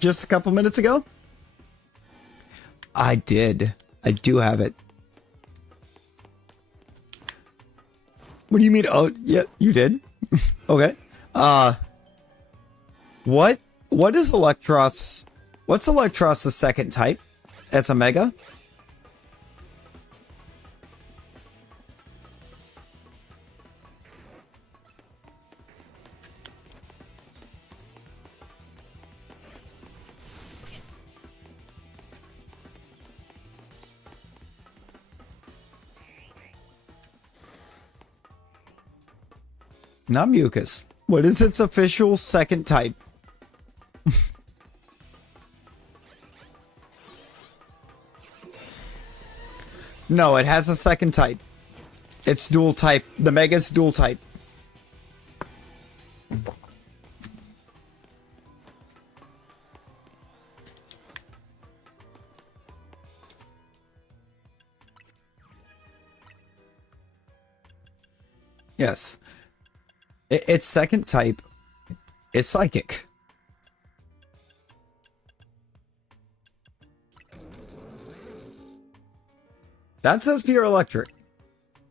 Just a couple minutes ago? I did. I do have it. What do you mean? Oh, yeah, you did? Okay. What is Electros? What's Electros' second type? That's a mega? Not mucus. What is its official second type? No, it has a second type. It's dual type. The mega's dual type. Yes. Its second type is psychic. That says pure electric.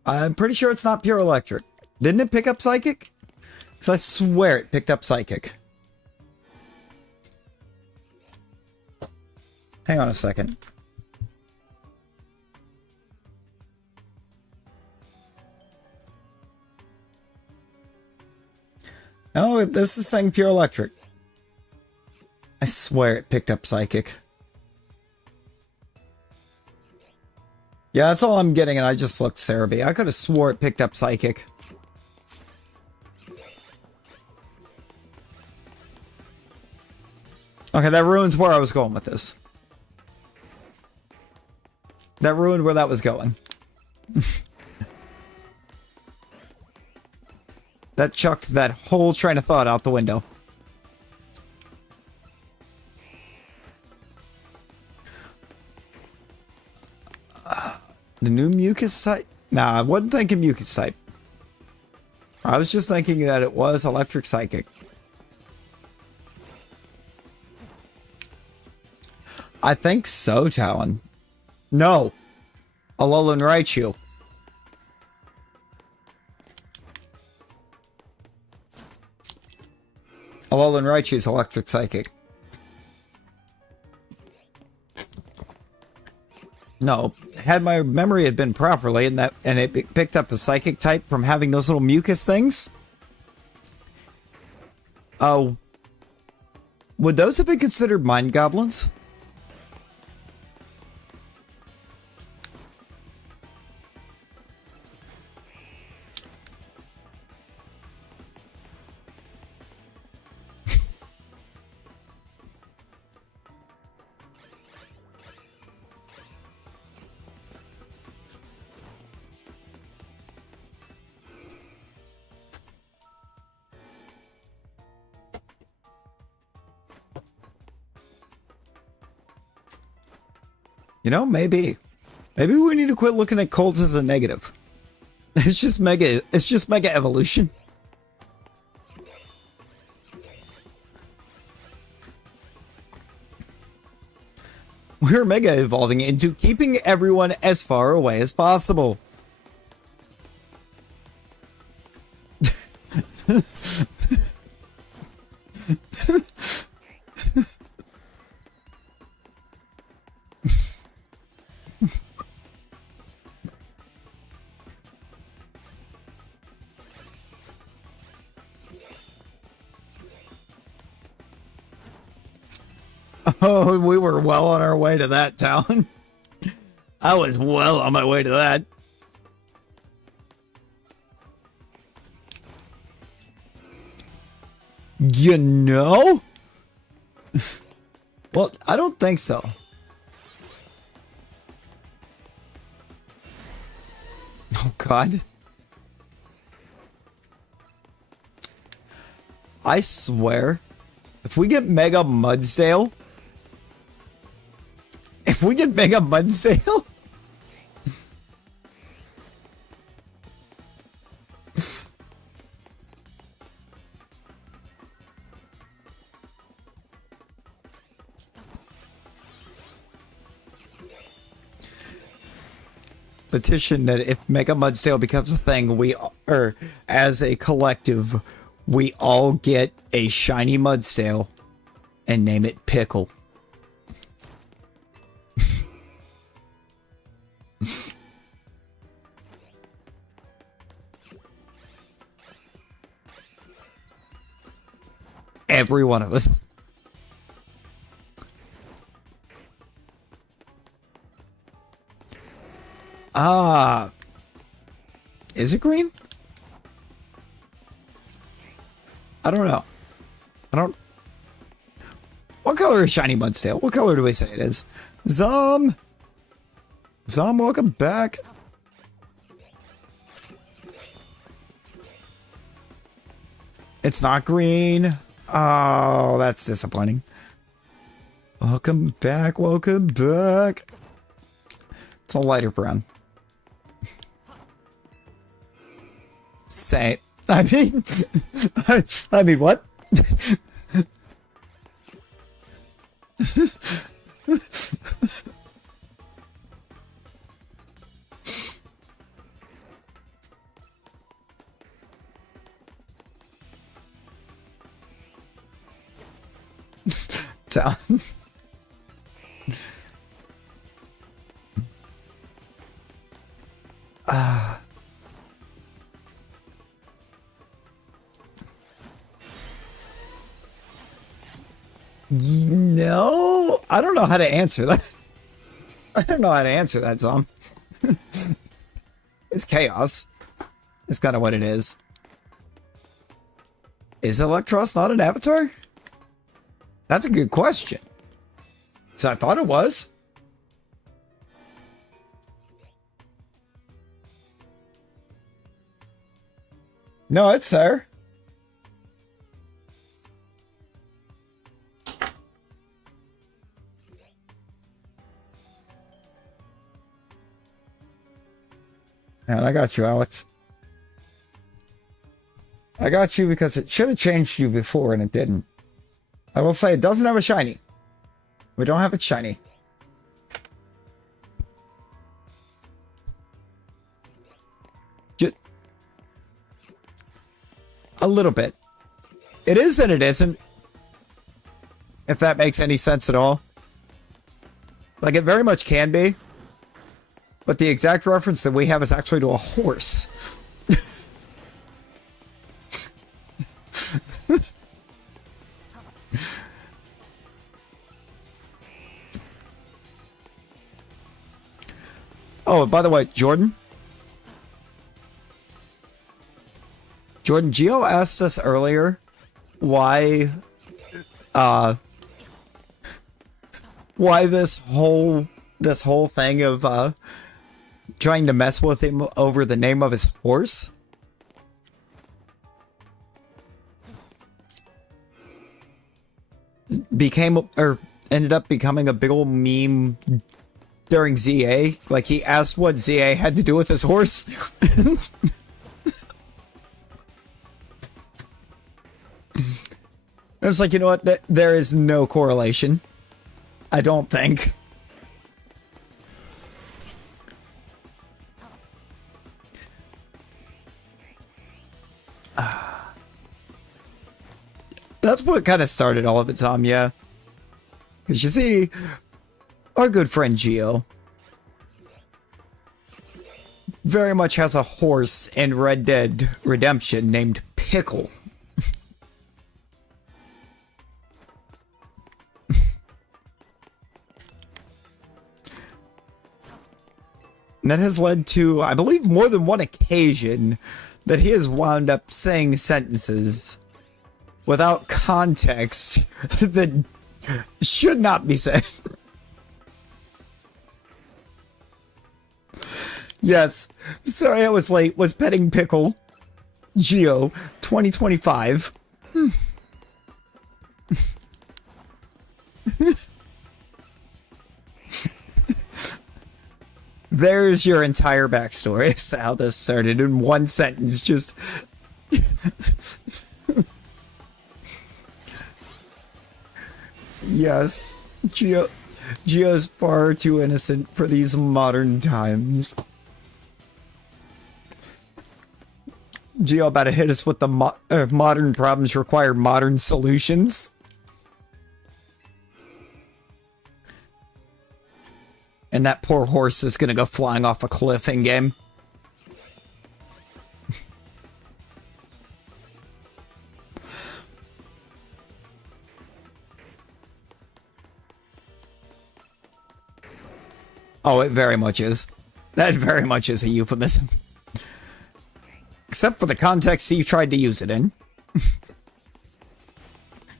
I'm pretty sure it's not pure electric. Didn't it pick up psychic? Because I swear it picked up psychic. Hang on a second. Oh, this is saying pure electric. I swear it picked up psychic. Yeah, that's all I'm getting, and I just looked Cerebi. I could have swore it picked up psychic. Okay, that ruins where I was going with this. That ruined where that was going. That chucked that whole train of thought out the window. The new mucus type? Nah, I wasn't thinking mucus type. I was just thinking that it was electric psychic. I think so, Talon. No. Alolan Raichu. Alolan Raichu's electric psychic. No, had my memory had been properly, and it picked up the psychic type from having those little mucus things. Oh, would those have been considered mind goblins? You know, maybe. Maybe we need to quit looking at colds as a negative. It's just mega evolution. We're mega evolving into keeping everyone as far away as possible. Oh, we were well on our way to that town. I was well on my way to that. You know? Well, I don't think so. Oh, God. I swear, if we get Mega Mudsdale... If we get Mega Mudsdale... Petition that if Mega Mudsdale becomes a thing, or as a collective, we all get a shiny Mudsdale and name it Pickle. Every one of us. Is it green? I don't know. What color is shiny Mudsdale? What color do we say it is? Zom, welcome back. It's not green. Oh, that's disappointing. Welcome back. It's a lighter brown. Say, I mean, I mean what? Town. No, I don't know how to answer that. I don't know how to answer that, Zom. It's chaos. It's kind of what it is. Is Electros not an avatar? That's a good question. So I thought it was. No, it's there. And I got you, Alex. I got you because it should have changed you before and it didn't. I will say it doesn't have a shiny. We don't have it shiny. Just a little bit. It is and it isn't. If that makes any sense at all. Like, it very much can be. But the exact reference that we have is actually to a horse. Oh, by the way, Jordan, Geo asked us earlier why this whole thing of trying to mess with him over the name of his horse. Ended up becoming a big old meme during ZA. Like, he asked what ZA had to do with his horse. It's like, you know what? There is no correlation. I don't think. That's what kind of started all of it, Tom, yeah. Because you see, our good friend Geo very much has a horse in Red Dead Redemption named Pickle. And that has led to, I believe, more than one occasion that he has wound up saying sentences without context that should not be said. Yes, sorry I was late. Was petting Pickle. Geo 2025. There's your entire backstory as to how this started in one sentence. Just yes, Geo's far too innocent for these modern times. Geo about to hit us with the modern problems require modern solutions. And that poor horse is gonna go flying off a cliff in game. Oh, it very much is. That very much is a euphemism. Except for the context he tried to use it in.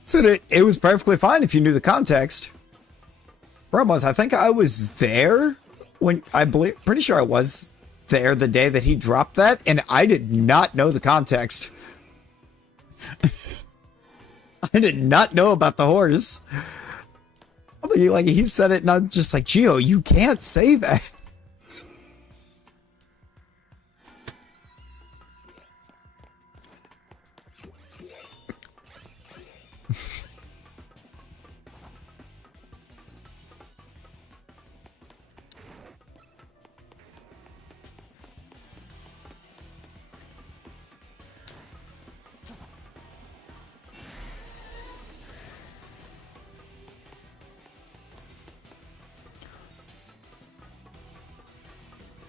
So it was perfectly fine if you knew the context. Problem was, I think I was there when pretty sure I was there the day that he dropped that, and I did not know the context. I did not know about the horse. Like he said it, and I'm just like, Geo, you can't say that.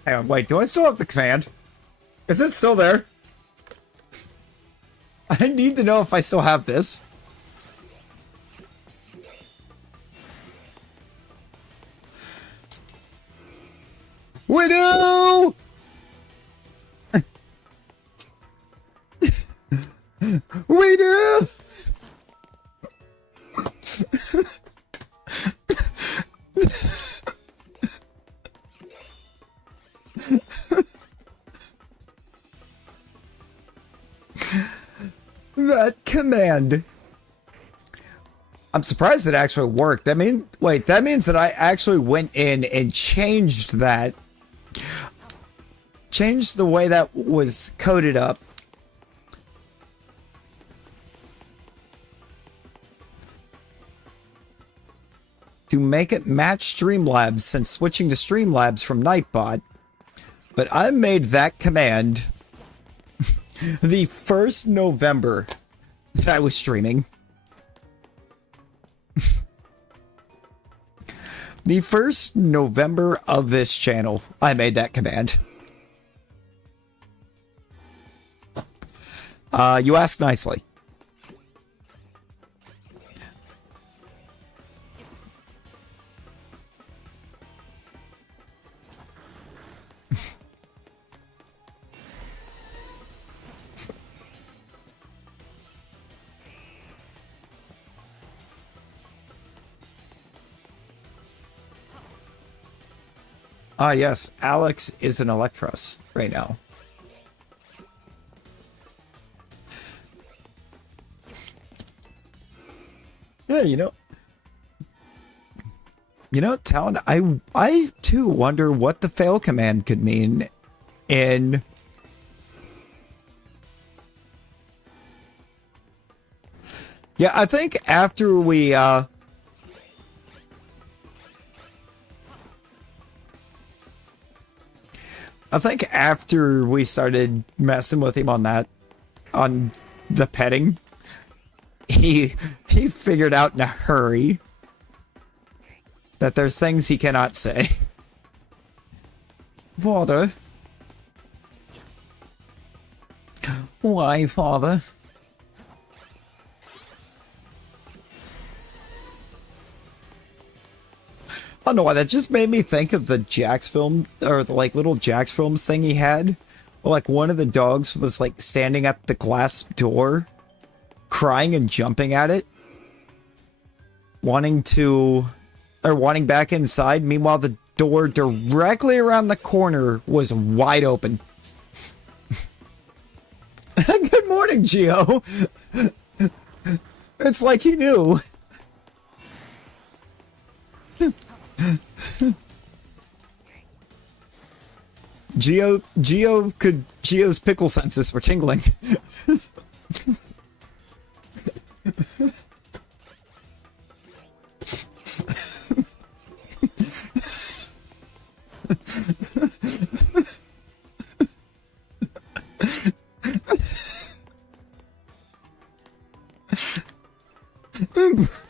Hang on, wait, do I still have the command? Is it still there? I need to know if I still have this. Widow! Widow! That command. I'm surprised it actually worked. I mean, wait, that means that I actually went in and changed that. Changed the way that was coded up. To make it match Streamlabs since switching to Streamlabs from Nightbot. But I made that command the 1st November that I was streaming. The 1st November of this channel, I made that command. You ask nicely. Ah, yes, Alex is an Electros right now. Yeah, Talon, I too wonder what the fail command could mean in... Yeah, I think after we, started messing with him on that, on the petting, he figured out in a hurry that there's things he cannot say. Father? Why, father? I don't know why, that just made me think of the Jax film, or the, like, little Jax films thing he had. Where, like, one of the dogs was, like, standing at the glass door, crying and jumping at it, wanting back inside. Meanwhile, the door directly around the corner was wide open. Good morning, Geo. It's like he knew. Geo's pickle senses were tingling.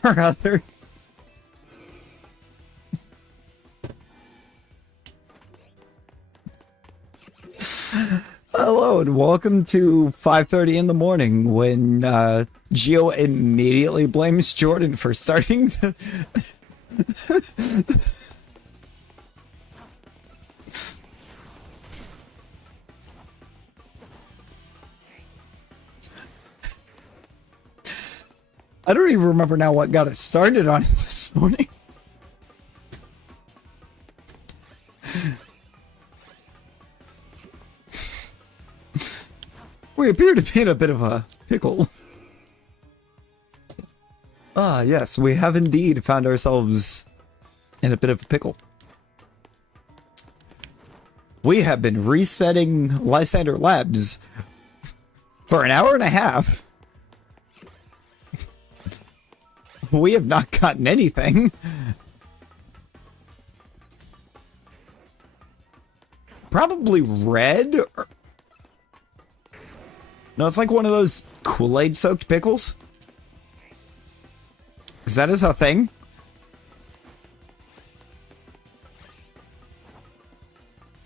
Brother. Hello and welcome to 5:30 in the morning when Geo immediately blames Jordan for starting the I don't even remember now what got us started on it this morning. We appear to be in a bit of a pickle. Ah, yes, we have indeed found ourselves in a bit of a pickle. We have been resetting Lysander Labs for an hour and a half. We have not gotten anything. Probably red. No, it's like one of those Kool-Aid soaked pickles. Because that is a thing.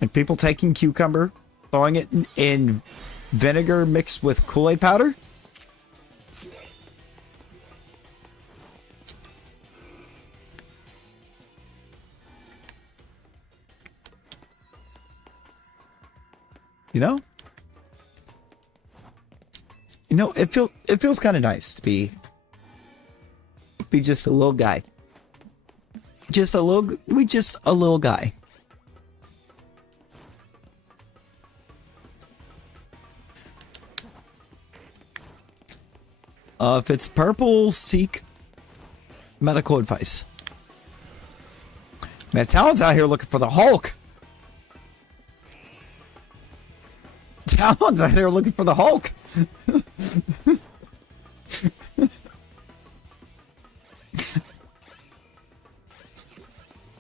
And people taking cucumber, throwing it in vinegar mixed with Kool-Aid powder. You know? You know, it feels kind of nice to be just a little guy. Just a little guy. If it's purple, seek medical advice. Man, Talon's out here looking for the Hulk. Talon's out here looking for the Hulk.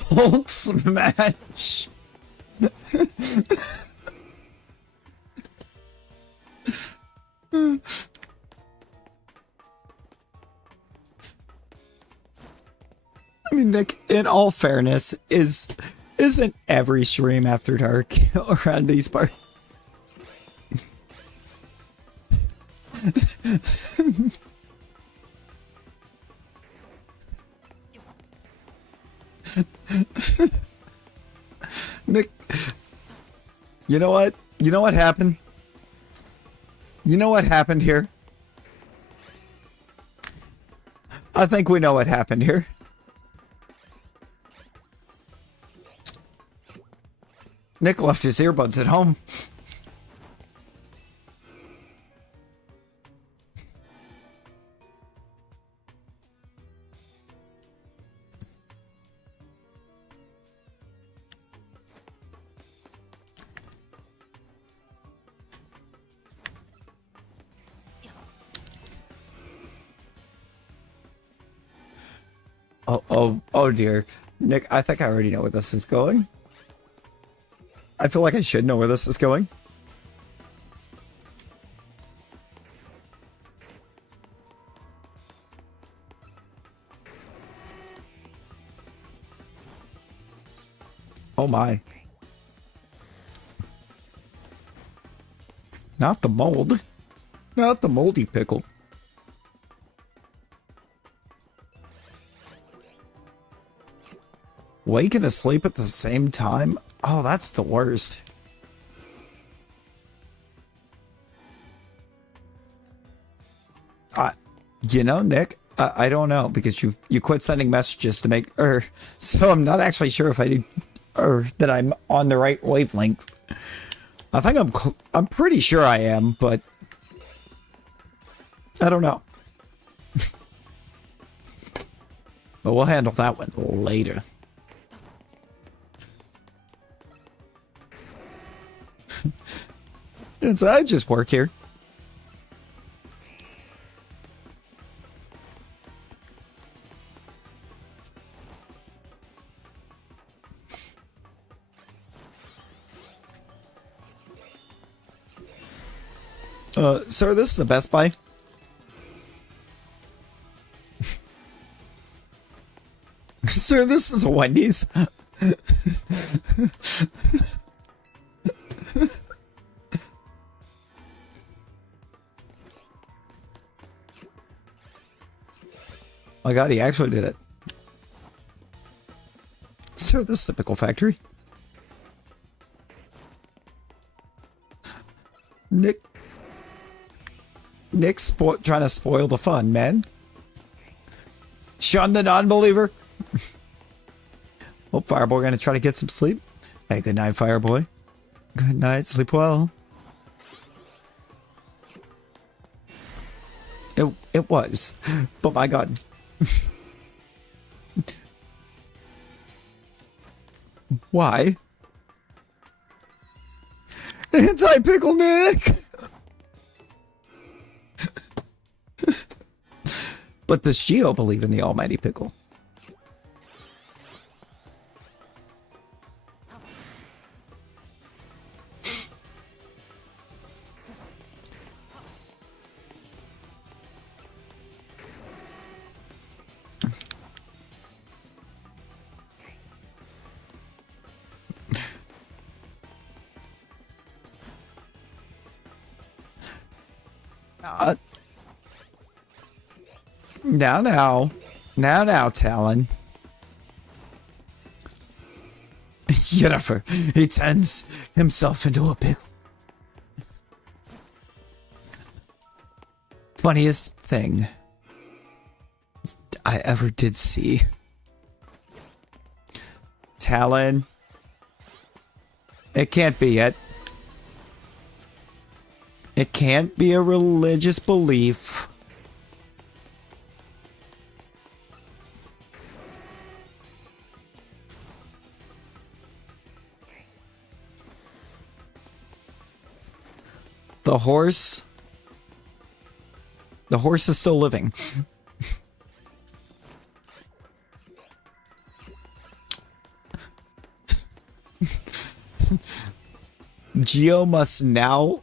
Hulk smash. I mean, Nick, in all fairness, isn't every stream after dark around these parts? Nick, you know what? You know what happened? You know what happened here? I think we know what happened here. Nick left his earbuds at home. Oh dear. Nick, I think I already know where this is going. I feel like I should know where this is going. Oh my. Not the mold. Not the moldy pickle. Wake and asleep at the same time? Oh, that's the worst. You know, Nick, I don't know, because you quit sending messages to make, so I'm not actually sure if I did, or that I'm on the right wavelength. I think I'm pretty sure I am, but I don't know. But we'll handle that one later. And so I just work here. Sir, this is a Best Buy. Sir, this is a Wendy's. My God, he actually did it. Sir, this is a pickle factory. Nick's trying to spoil the fun, man. Shun the non-believer. Oh, Fireboy gonna try to get some sleep. Hey, good night, Fireboy. Good night, sleep well. It was, but my God. Why? Anti-pickle Nick! But does Geo believe in the almighty pickle? Now, Talon. Yennefer, he turns himself into a pickle. Funniest thing I ever did see. Talon. It can't be it. It can't be a religious belief. The horse is still living. Geo now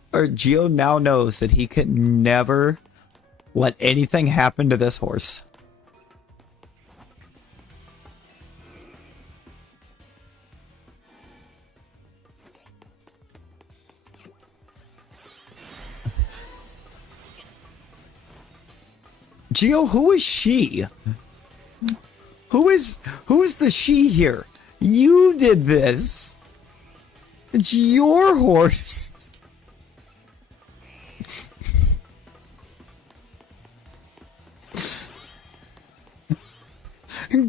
knows that he can never let anything happen to this horse. Geo, who is she? Who is the she here? You did this. It's your horse.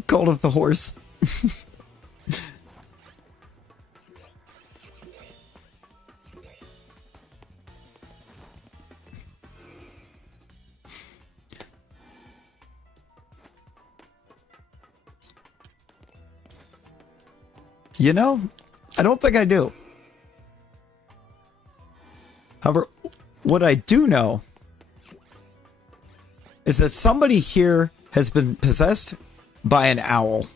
Cult of the horse. You know, I don't think I do. However, what I do know is that somebody here has been possessed by an owl.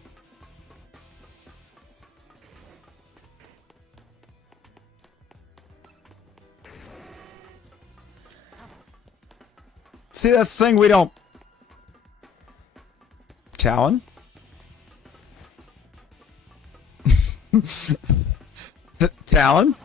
See, that's the thing we don't... Talon? Talon?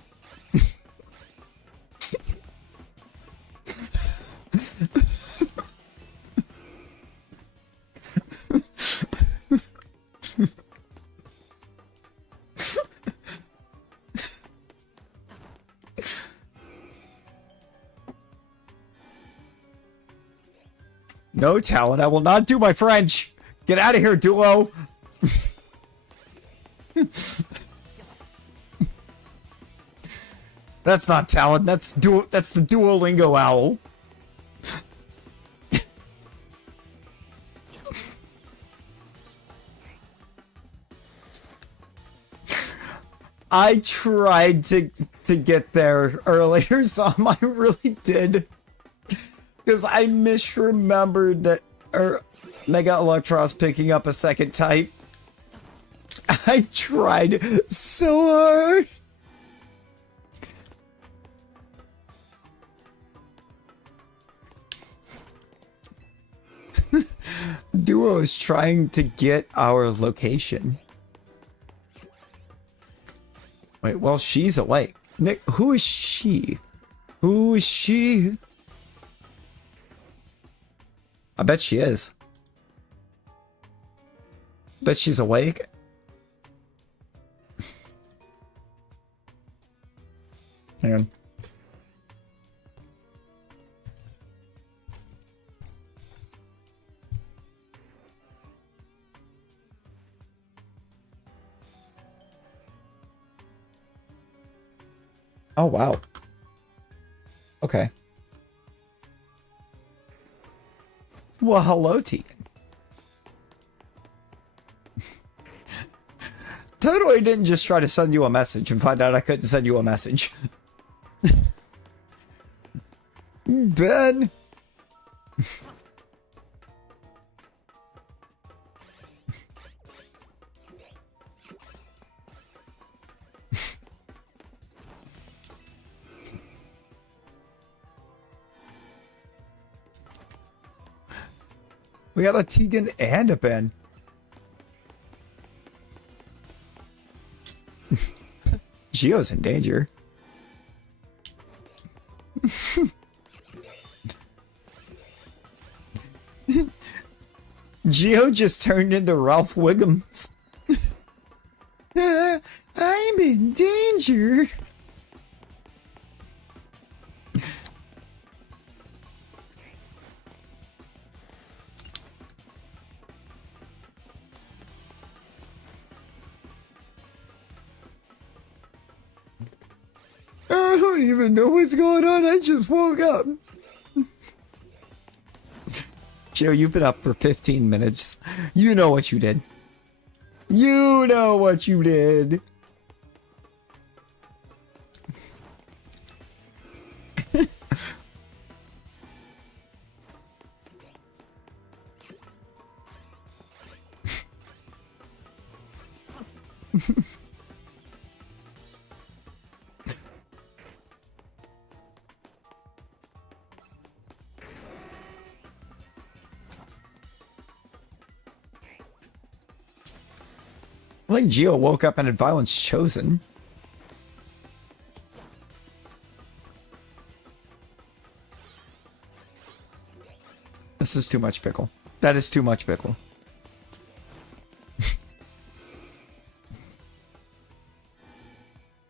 No, Talon, I will not do my French. Get out of here, Duo. That's not Talon. That's the Duolingo owl. I tried to get there earlier, Sam. I really did. Because I misremembered that Mega Electros picking up a second type. I tried so hard. Duo is trying to get our location. Wait, well, she's awake. Nick, who is she? Who is she? I bet she is. Bet she's awake. Hang on. Oh, wow. Okay. Well, hello, Tegan. Totally didn't just try to send you a message and find out I couldn't send you a message. Ben. We got a Tegan and a Ben. Gio's in danger. Gio just turned into Ralph Wiggums. I'm in danger. I don't even know what's going on. I just woke up. Joe, you've been up for 15 minutes. You know what you did. You know what you did. I think Gio woke up and had violence chosen. This is too much pickle. That is too much pickle.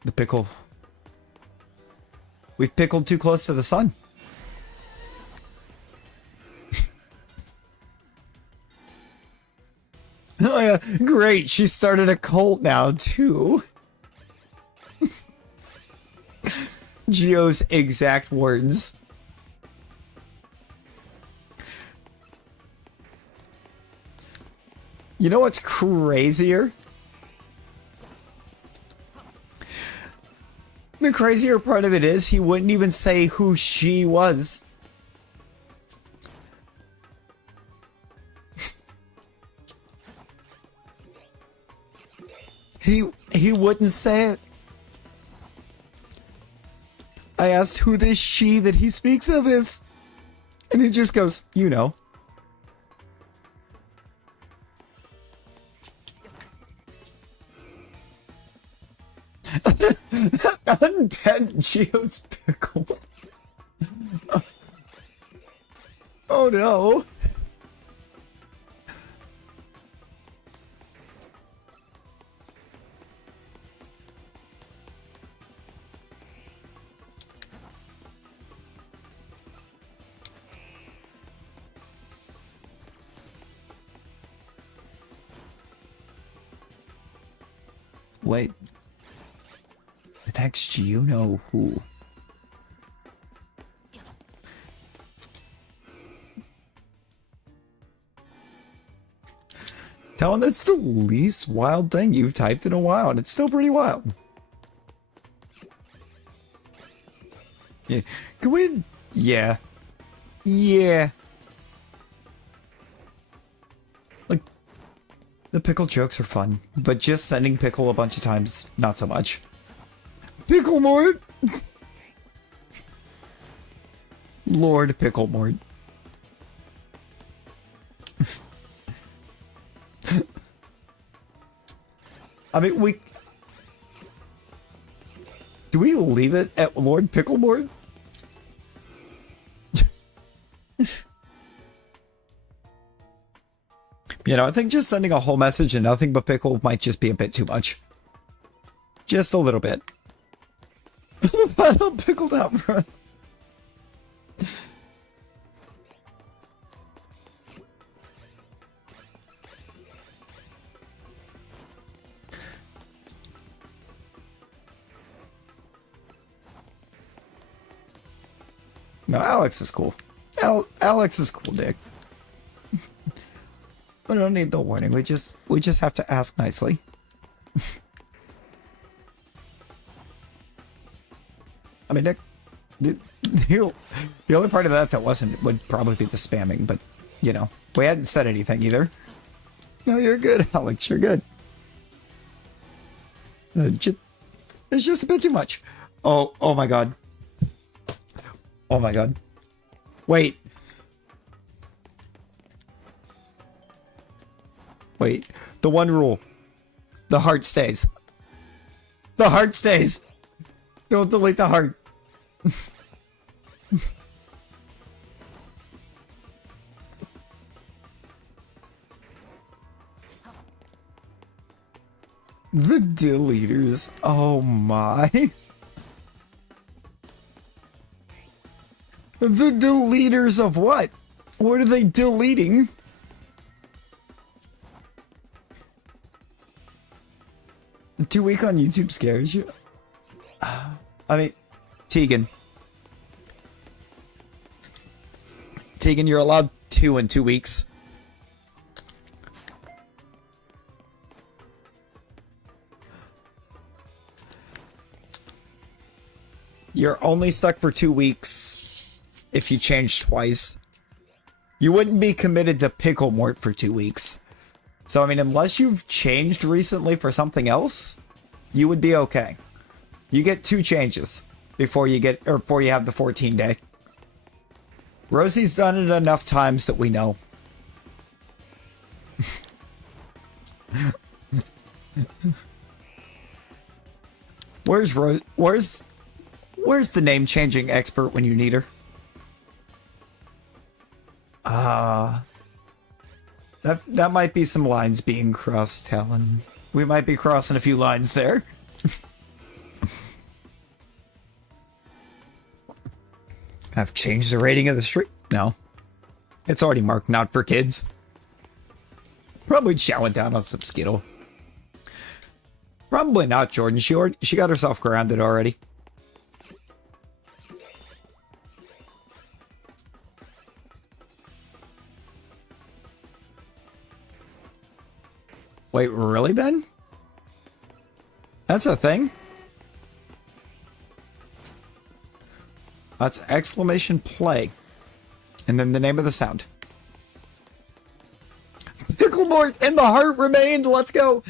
The pickle. We've pickled too close to the sun. Oh yeah, great. She started a cult now too. Gio's exact words. You know what's crazier? The crazier part of it is he wouldn't even say who she was. He wouldn't say it. I asked who this she that he speaks of is, and he just goes, you know. Geo's pickle. Oh no. Wait. The next you know who. Telling that's the least wild thing you've typed in a while, and it's still pretty wild. Yeah. Can we? Yeah. Yeah. Like, the pickle jokes are fun, but just sending pickle a bunch of times, not so much. Pickle Mort! Lord Pickle Mort. I mean, do we leave it at Lord Picklemore? You know, I think just sending a whole message and nothing but pickle might just be a bit too much. Just a little bit. Final pickled out front. No, Alex is cool. Alex is cool, Dick. We don't need the warning. We just have to ask nicely. I mean, Nick, the only part of that wasn't would probably be the spamming, but you know, we hadn't said anything either. No, you're good, Alex. You're good. It's just a bit too much. Oh my god. Oh my god. Wait. Wait. The one rule. The heart stays. The heart stays. Don't delete the heart. The deleters. Oh my. The deleters of what? What are they deleting? The 2 week on YouTube scares you? I mean, Tegan, you're allowed 2 in 2 weeks. You're only stuck for 2 weeks if you change twice. You wouldn't be committed to Pickle Mort for 2 weeks. So, I mean, unless you've changed recently for something else, you would be okay. You get 2 changes before you have the 14 day. Rosie's done it enough times that we know. Where's the name changing expert when you need her? That might be some lines being crossed, Talon. We might be crossing a few lines there. I've changed the rating of the stream. No. It's already marked not for kids. Probably chowing down on some Skittle. Probably not, Jordan. She got herself grounded already. Wait, really, Ben? That's a thing? That's exclamation play. And then the name of the sound. Picklemort and the heart remained. Let's go.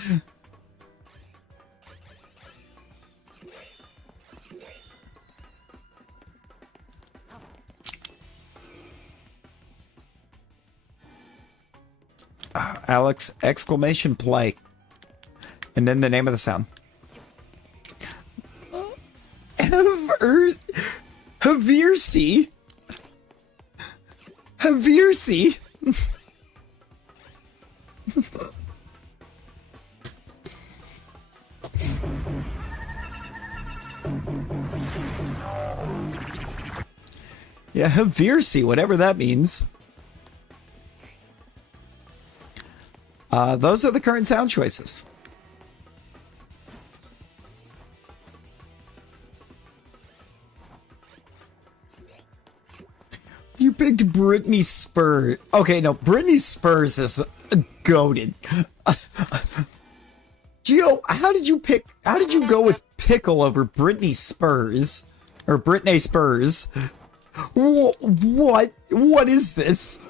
Alex, exclamation play. And then the name of the sound. Havirsi? Havirsi? Yeah, Havirsi, whatever that means. Those are the current sound choices. You picked Britney Spears. Okay, no, Britney Spears is goated. Gio, how did you go with Pickle over Britney Spears? Or Britney Spears? What is this?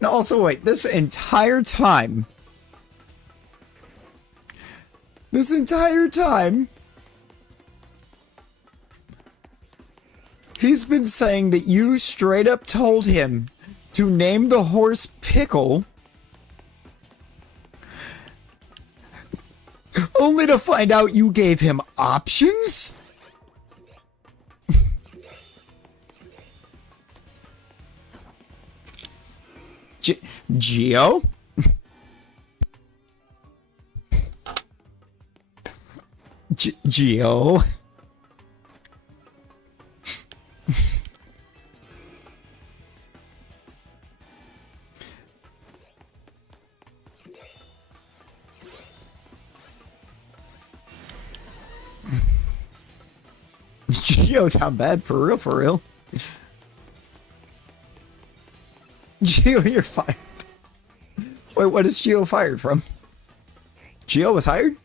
And also, wait, this entire time, he's been saying that you straight up told him to name the horse Pickle, only to find out you gave him options? Gio? Gio? Gio down bad, for real, for real. Gio, you're fired. Wait, what is Gio fired from? Gio was hired?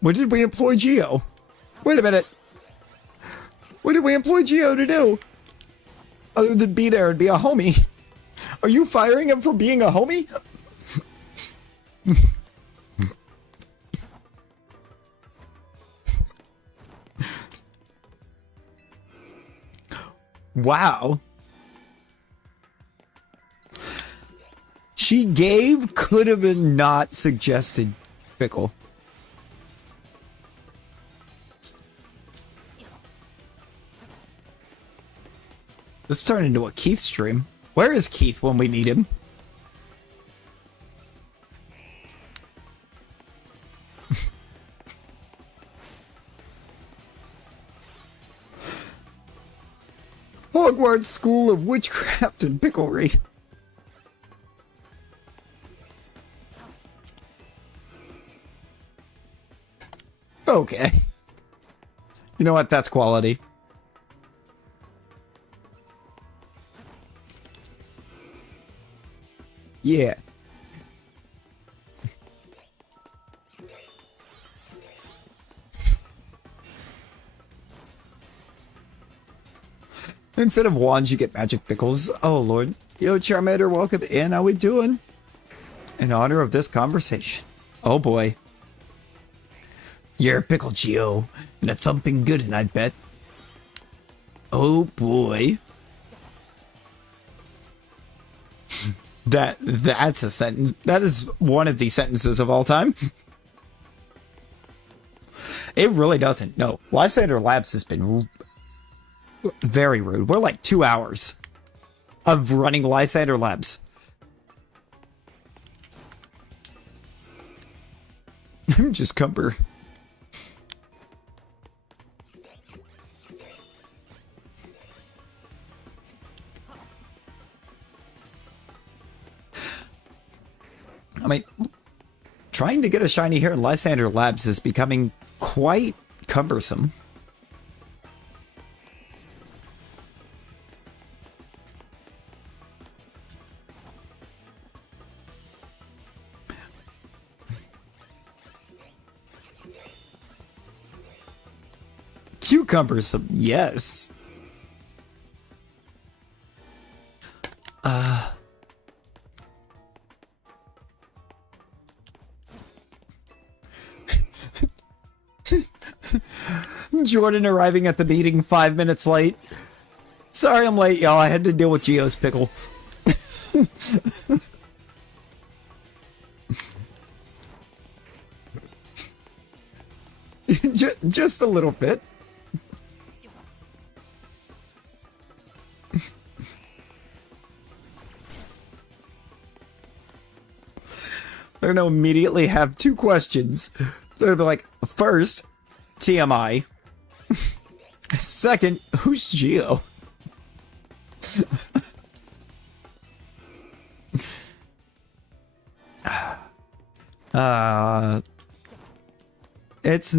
What did we employ Gio? Wait a minute. What did we employ Gio to do? Other than be there and be a homie. Are you firing him for being a homie? Wow. She could have been not suggested Pickle. This turned into a Keith stream. Where is Keith when we need him? Hogwarts School of Witchcraft and Picklery. Okay. You know what? That's quality. Yeah. Instead of wands, you get magic pickles. Oh, Lord. Yo, Charmander, welcome in. How we doing? In honor of this conversation. Oh, boy. You're a pickle, Gio. And a thumping good, and I bet. Oh, boy. That's a sentence. That is one of the sentences of all time. It really doesn't. No. Lysander Labs has been very rude. We're like 2 hours of running Lysander Labs. I'm just Cumber. I mean, trying to get a shiny here in Lysander Labs is becoming quite cumbersome. Cucumbersome, yes. Jordan arriving at the meeting 5 minutes late. Sorry I'm late, y'all. I had to deal with Geo's pickle. Just a little bit. They're gonna immediately have two questions. They're gonna be like, first, TMI. Second, who's Geo? It's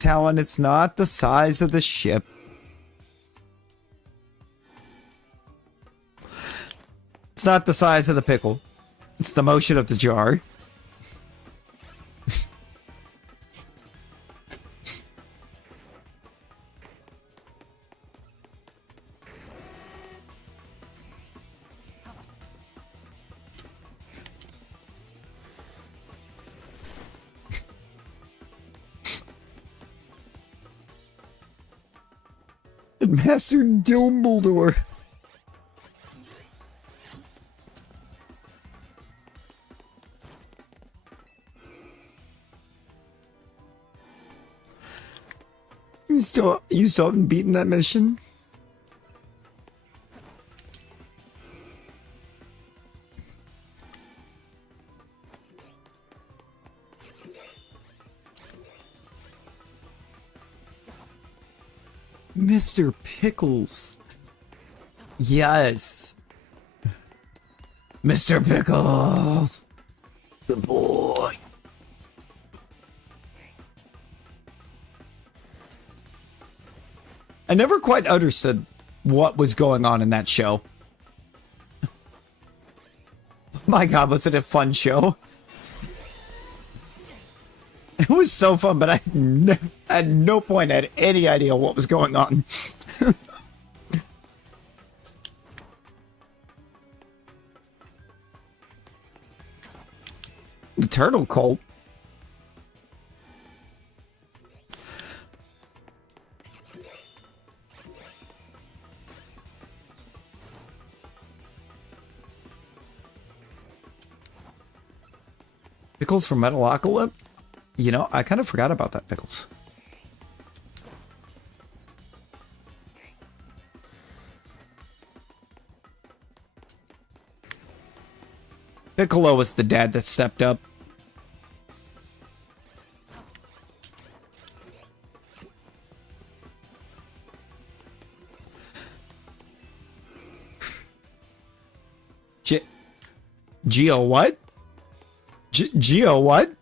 Talon, it's not the size of the ship. It's not the size of the pickle. It's the motion of the jar. Master Dumbledore. You still haven't beaten that mission? Mr. Pickles. Yes. Mr. Pickles. The boy. I never quite understood what was going on in that show. My God, was it a fun show? It was so fun, but I at no point had any idea what was going on. The turtle cult. Pickles from Metalocalypse? You know, I kind of forgot about that, Pickles. Piccolo was the dad that stepped up. Geo what? Geo what?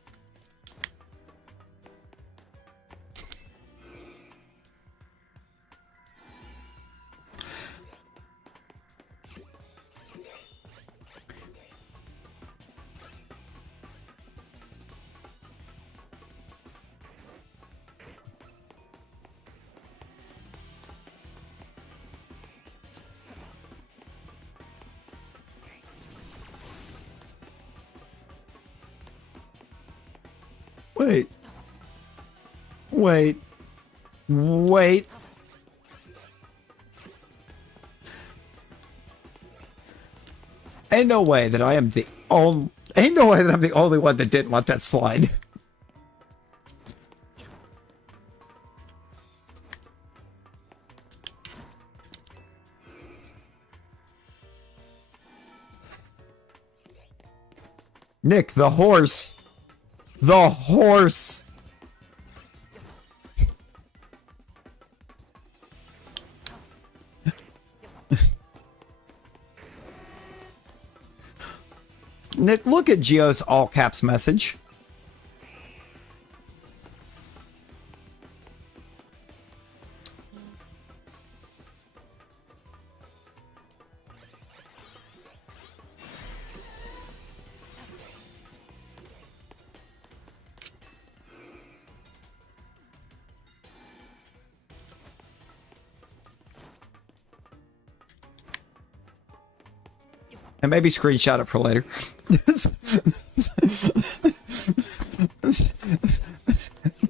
Wait. Wait. Wait. Ain't no way that I am the only... Ain't no way that I'm the only one that didn't let that slide. Nick, the horse. The horse. Nick, look at Geo's all caps message. And maybe screenshot it for later.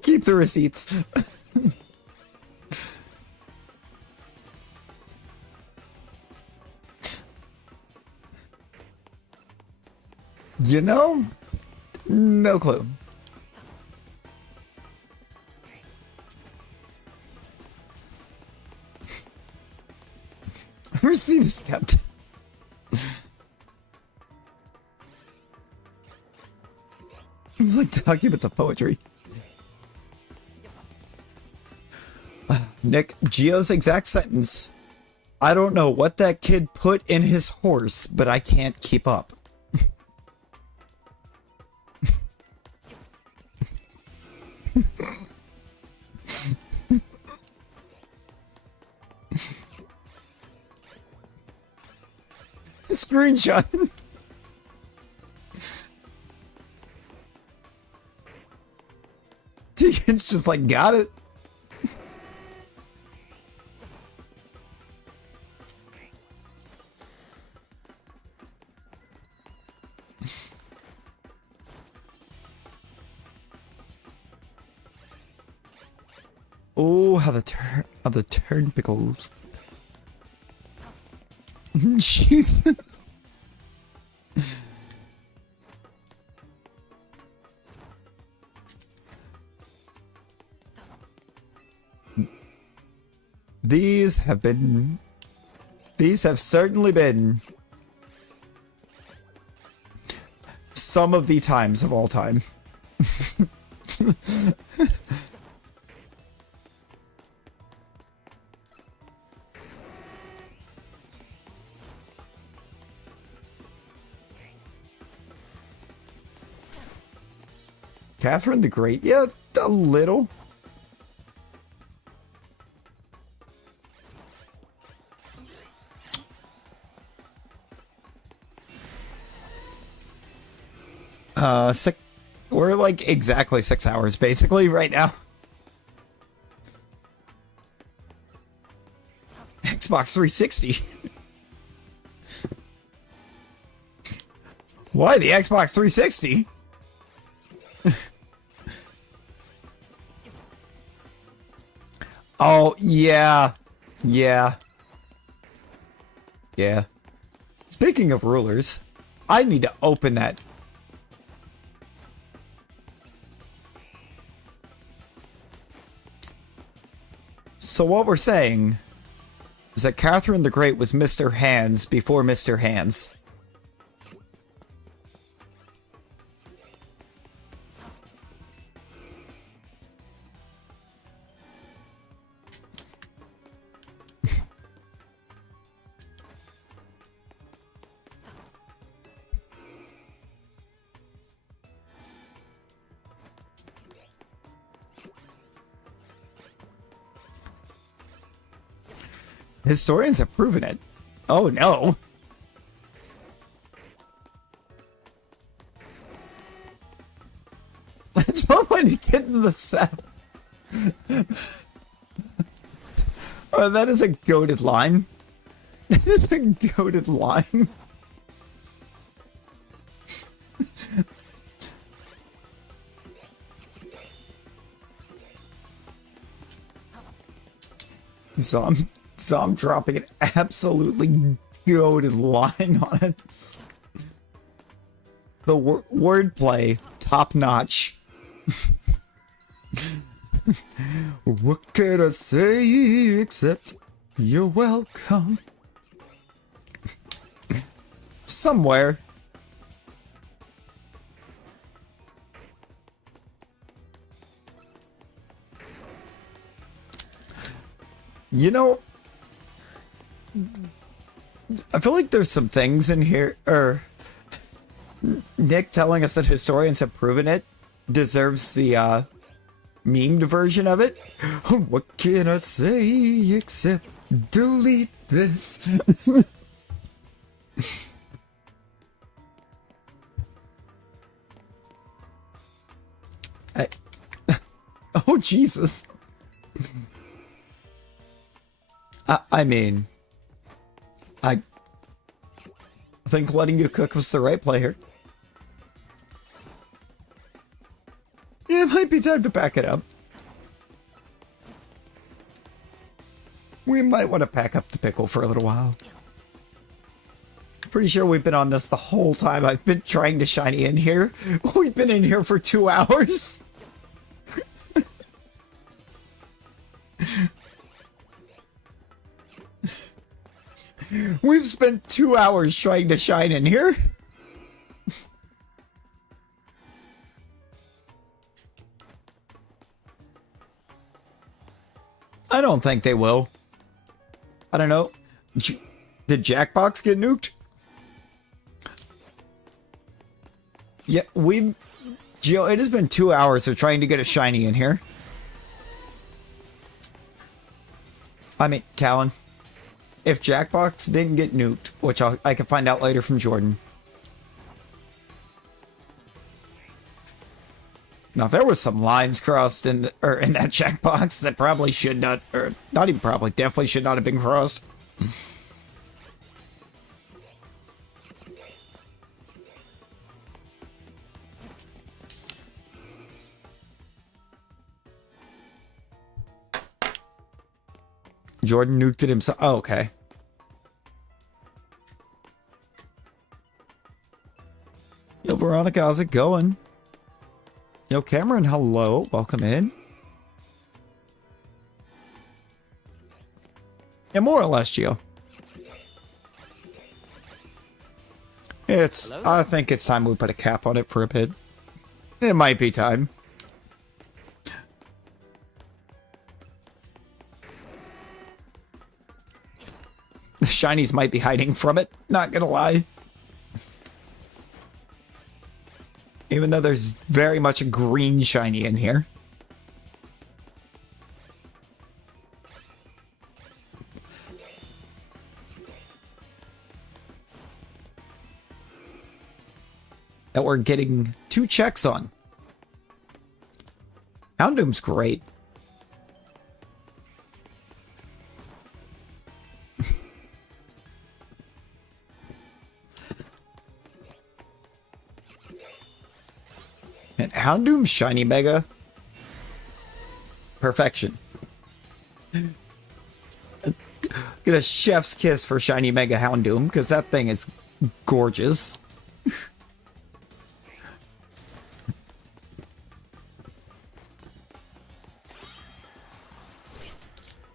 Keep the receipts. You know, no clue. Receipt is kept. It's like documents of poetry. Nick, Gio's exact sentence. I don't know what that kid put in his horse, but I can't keep up. Screenshot. It's just like, got it. Oh, how the turn pickles. Jeez. These have certainly been some of the times of all time. Catherine the Great? Yeah, a little. We're like exactly 6 hours basically right now. Xbox 360. Why the Xbox 360? Oh, yeah. Yeah. Yeah. Speaking of rulers, I need to open that. So what we're saying is that Catherine the Great was Mr. Hands before Mr. Hands. Historians have proven it. Oh no. That's one way to get in the saddle. Oh, that is a goated line. That is a goated line. So I'm dropping an absolutely goated line on it. The wordplay, top notch. What could I say except you're welcome? Somewhere. You know, I feel like there's some things in here, or Nick telling us that historians have proven it deserves the memed version of it. What can I say except delete this? Oh, Jesus. I mean, I think letting you cook was the right play here. Yeah, it might be time to pack it up. We might want to pack up the pickle for a little while. Pretty sure we've been on this the whole time. I've been trying to shiny in here. We've been in here for 2 hours. We've spent 2 hours trying to shine in here. I don't think they will. I don't know. Did Jackbox get nuked? Yeah, Geo, it has been 2 hours of trying to get a shiny in here. I mean, Talon. If Jackbox didn't get nuked, which I can find out later from Jordan. Now, if there was some lines crossed in that Jackbox that probably should not, or not even probably, definitely should not have been crossed. Jordan nuked it himself. Oh, okay. Yo, Veronica, how's it going? Yo, Cameron, hello. Welcome in. Yeah, more or less, Gio. I think it's time we put a cap on it for a bit. It might be time. The shinies might be hiding from it, not gonna lie. Even though there's very much a green shiny in here. That we're getting 2 checks on. Houndoom's great. And Houndoom Shiny Mega. Perfection. Get a chef's kiss for Shiny Mega Houndoom, because that thing is gorgeous.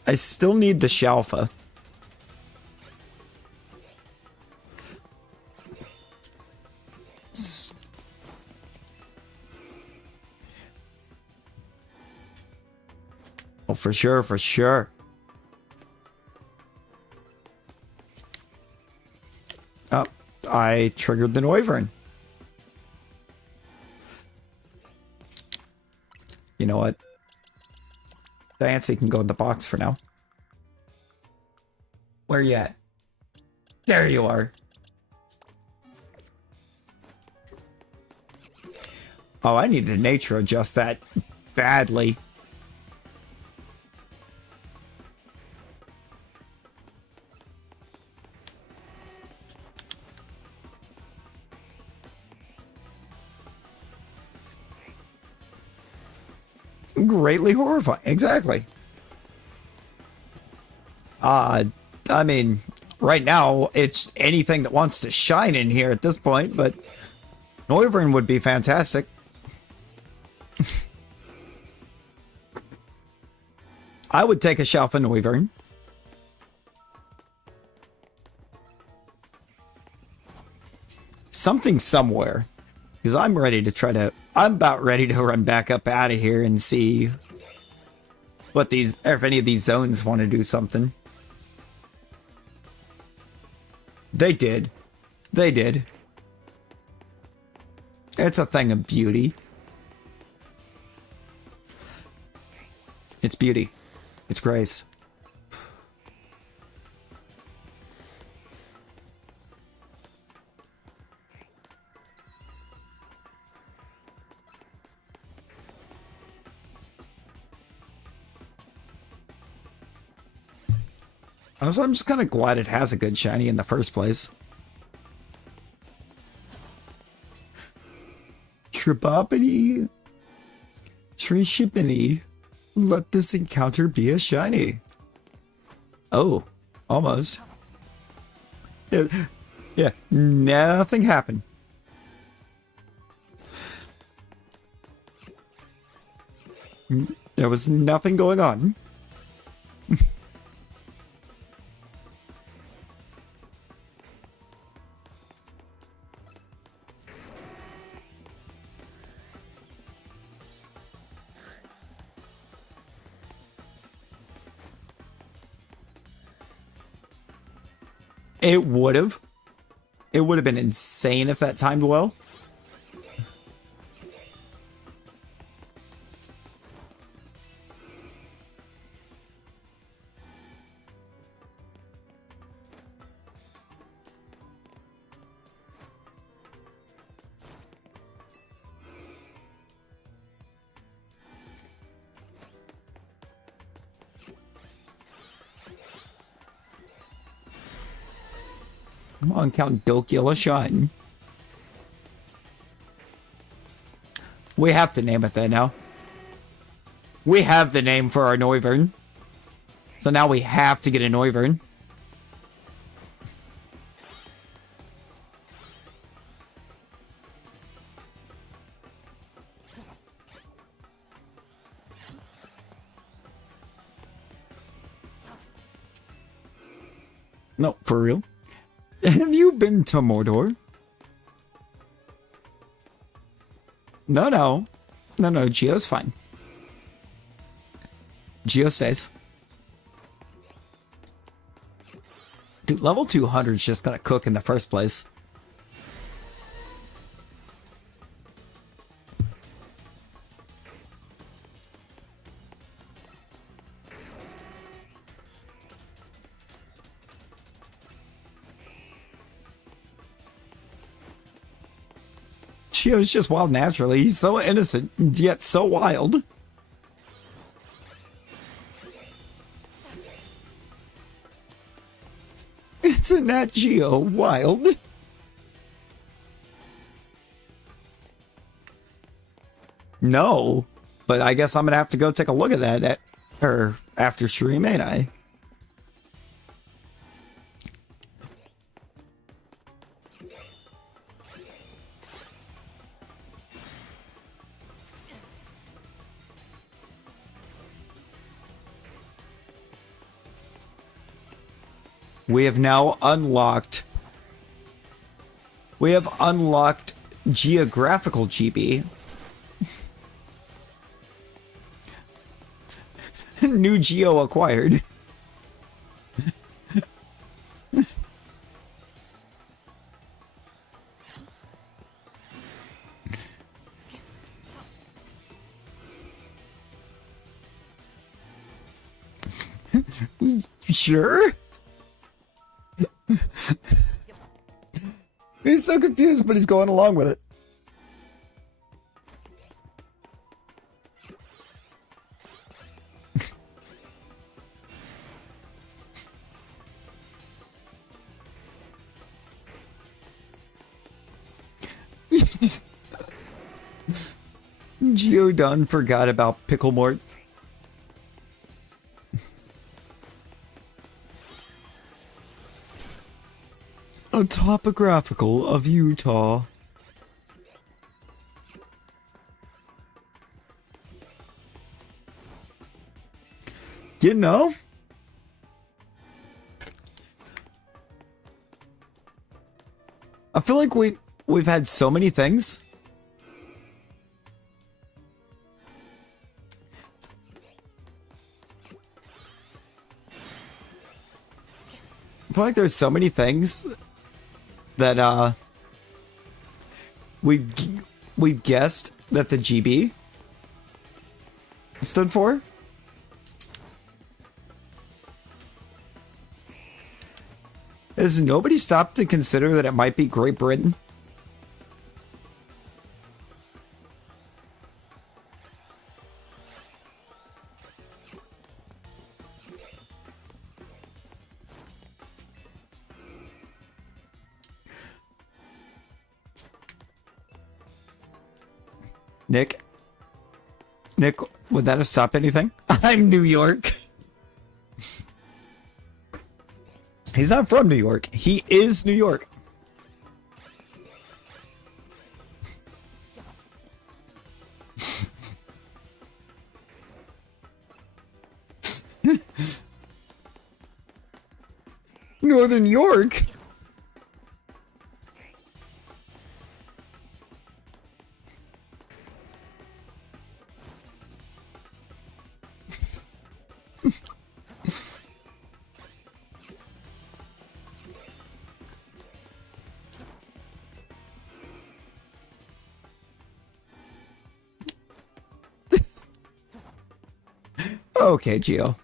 I still need the Shalfa. Oh, for sure, for sure. Oh, I triggered the Noivern. You know what? Diancie can go in the box for now. Where you at? There you are. Oh, I need to nature adjust that badly. Greatly horrifying. Exactly. I mean, right now, it's anything that wants to shine in here at this point, but Noivern would be fantastic. I would take a shelf in Noivern. Something somewhere. Because I'm about ready to run back up out of here and see if any of these zones want to do something. They did. They did. It's a thing of beauty. It's beauty. It's grace. Honestly, I'm just kind of glad it has a good shiny in the first place. Tribopity. Trishipini. Let this encounter be a shiny. Oh, almost. Yeah, nothing happened. There was nothing going on. It would have. It would have been insane if that timed well. Come on, Count Dokula Shun. We have to name it then now. We have the name for our Noivern. So now we have to get a Noivern. No, for real. Have you been to Mordor? No, Geo's fine. Geo stays. Dude, level 200 is just gonna cook in the first place. Geo's just wild naturally. He's so innocent, yet so wild. It's a Nat Geo wild. No, but I guess I'm gonna have to go take a look at that after stream, ain't I? We have now unlocked. We have unlocked geographical GB. New geo acquired. Sure? He's so confused, but he's going along with it. Geodon forgot about Picklemort. A topographical of Utah. You know? I feel like we've had so many things. I feel like there's so many things that we've guessed that the GB stood for. Has nobody stopped to consider that it might be Great Britain? Nick, would that have stopped anything? I'm New York. He's not from New York. He is New York. Northern York. Okay, Geo.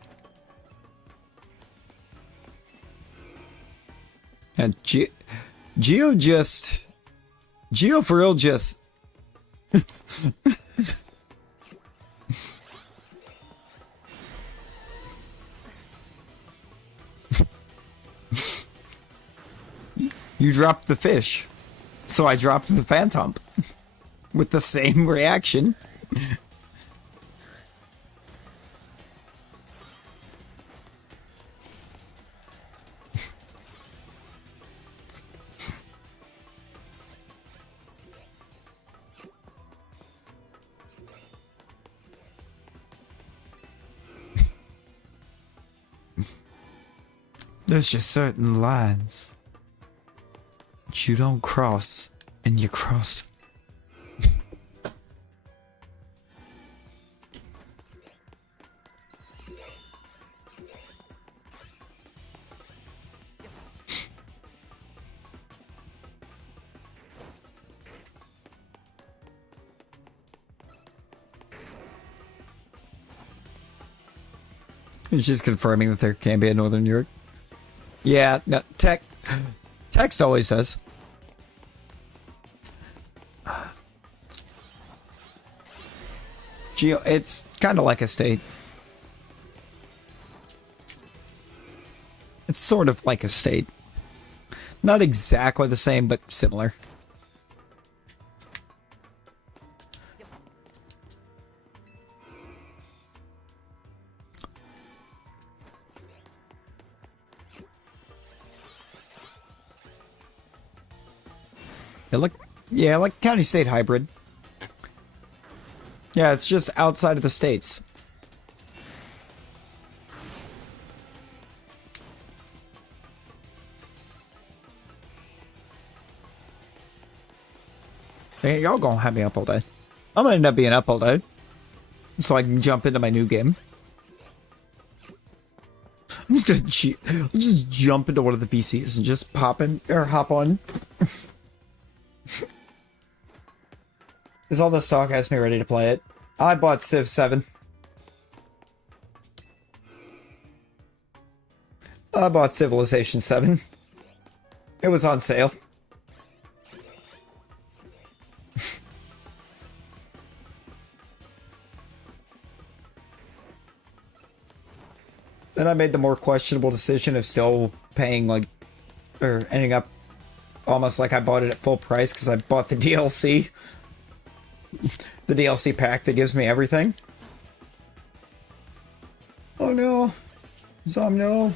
And Geo for real just... You dropped the fish, so I dropped the phantom with the same reaction. There's just certain lines that you don't cross, and you crossed. It's just confirming that there can be a Northern York. Yeah, no, text always says. Geo, it's kind of like a state. It's sort of like a state. Not exactly the same, but similar. Yeah, like county state hybrid. Yeah, it's just outside of the states. Hey, y'all gonna have me up all day. I'm gonna end up being up all day, so I can jump into my new game. I'm just gonna just jump into one of the PCs and just pop in or hop on. Is all the stock has me ready to play it? I bought Civ 7. I bought Civilization 7. It was on sale. Then I made the more questionable decision of still paying like, or ending up almost like I bought it at full price because I bought the DLC. The DLC pack that gives me everything. Oh no. Zom, no.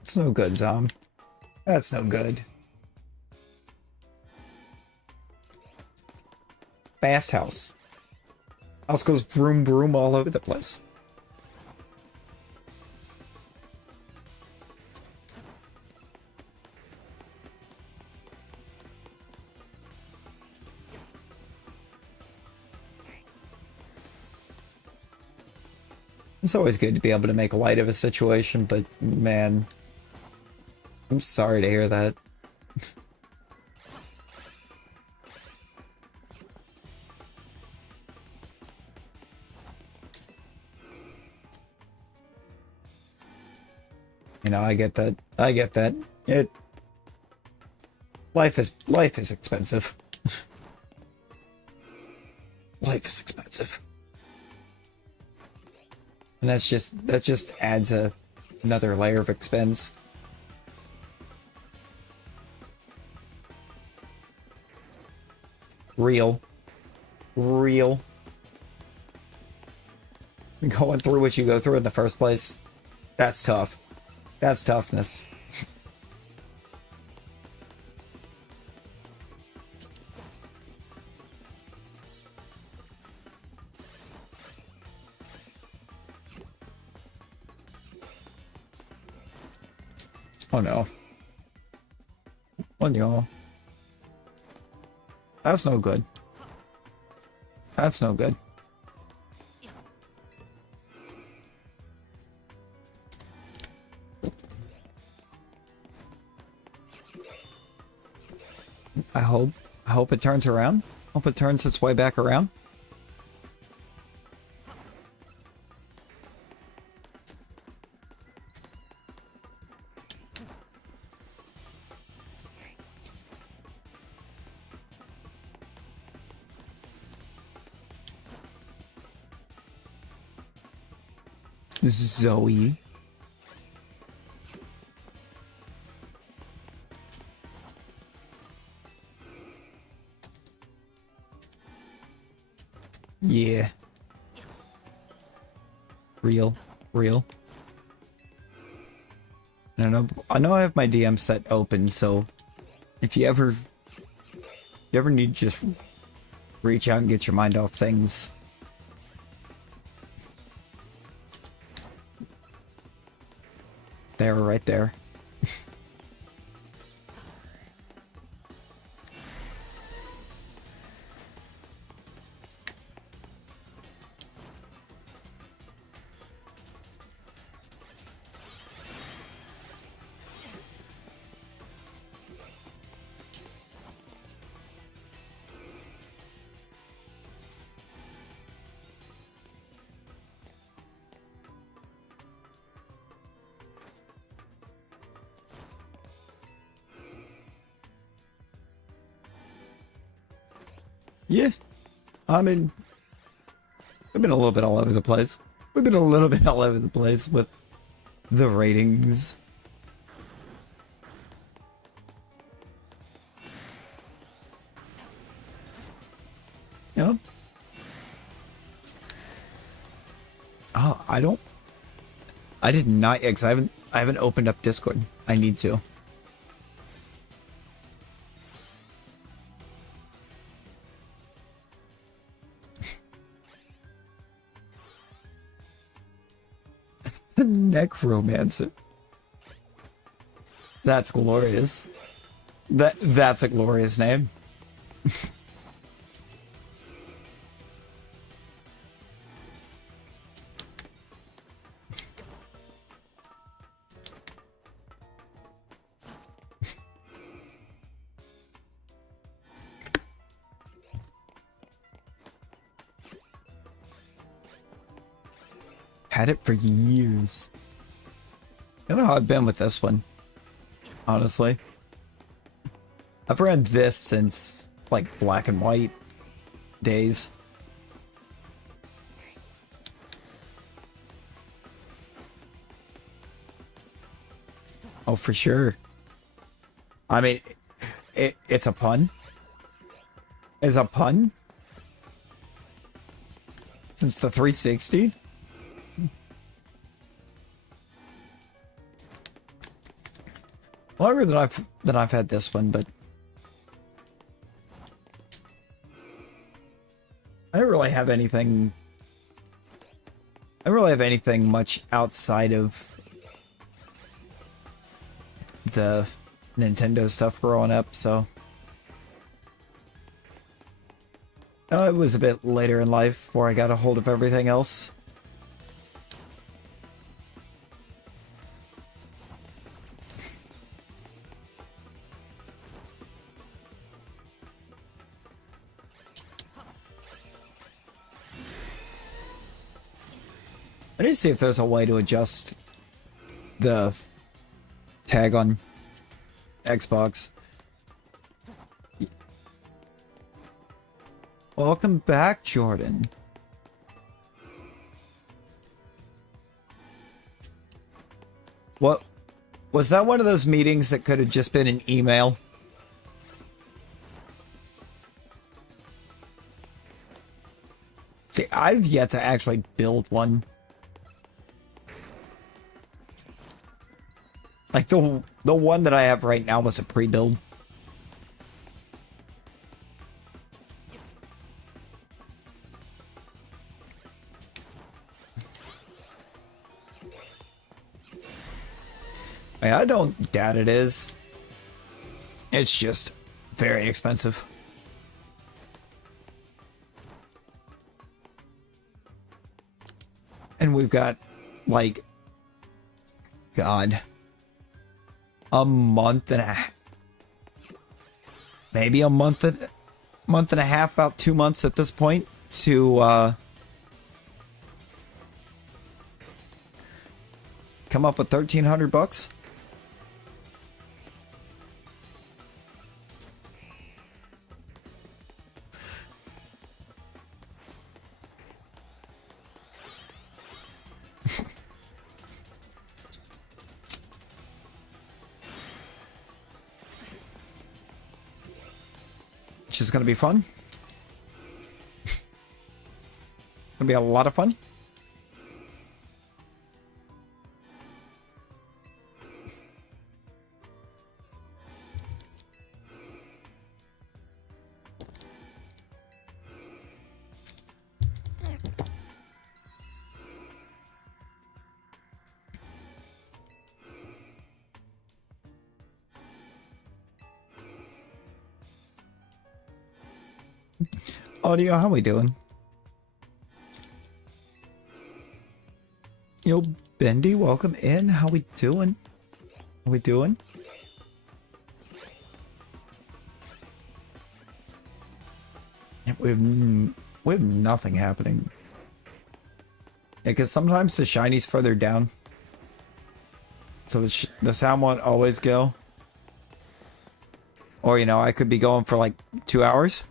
It's no good, Zom. That's no good. Fast house. House goes broom broom all over the place. It's always good to be able to make light of a situation, but man, I'm sorry to hear that. You know, I get that. I get that. Life is expensive. Life is expensive. And that just adds another layer of expense. Real. Going through what you go through in the first place, that's tough. That's toughness. Oh no. Oh no. That's no good. That's no good. I hope it turns around. Hope it turns its way back around. Zoe. Yeah. Real. I know I have my DM set open, so if you ever need to just reach out and get your mind off things. There, right there. Yeah. I mean, we've been a little bit all over the place. We've been a little bit all over the place with the ratings. Yep. Oh, I did not, because I haven't opened up Discord. I need to. Necromancer. That's glorious. That's a glorious name. Had it for years. I don't know how I've been with this one, honestly. I've read this since, like, Black and White days. Oh, for sure. I mean, it's a pun. It's a pun? Since the 360? Longer than I've had this one, but I don't really have anything. I don't really have anything much outside of the Nintendo stuff growing up, so it was a bit later in life before I got a hold of everything else. I need to see if there's a way to adjust the tag on Xbox. Welcome back, Jordan. What was that, one of those meetings that could have just been an email? See, I've yet to actually build one. Like the one that I have right now was a pre-build. I don't doubt it is. It's just very expensive. And we've got, like, God, a month and a maybe a month and a half, about 2 months at this point to come up with $1,300. Which is going to be fun. Gonna be a lot of fun. Audio, how we doing? Yo, Bendy, welcome in. How we doing? How we doing? We have nothing happening. Yeah, because sometimes the shiny's further down, so the sound won't always go. Or, you know, I could be going for like 2 hours.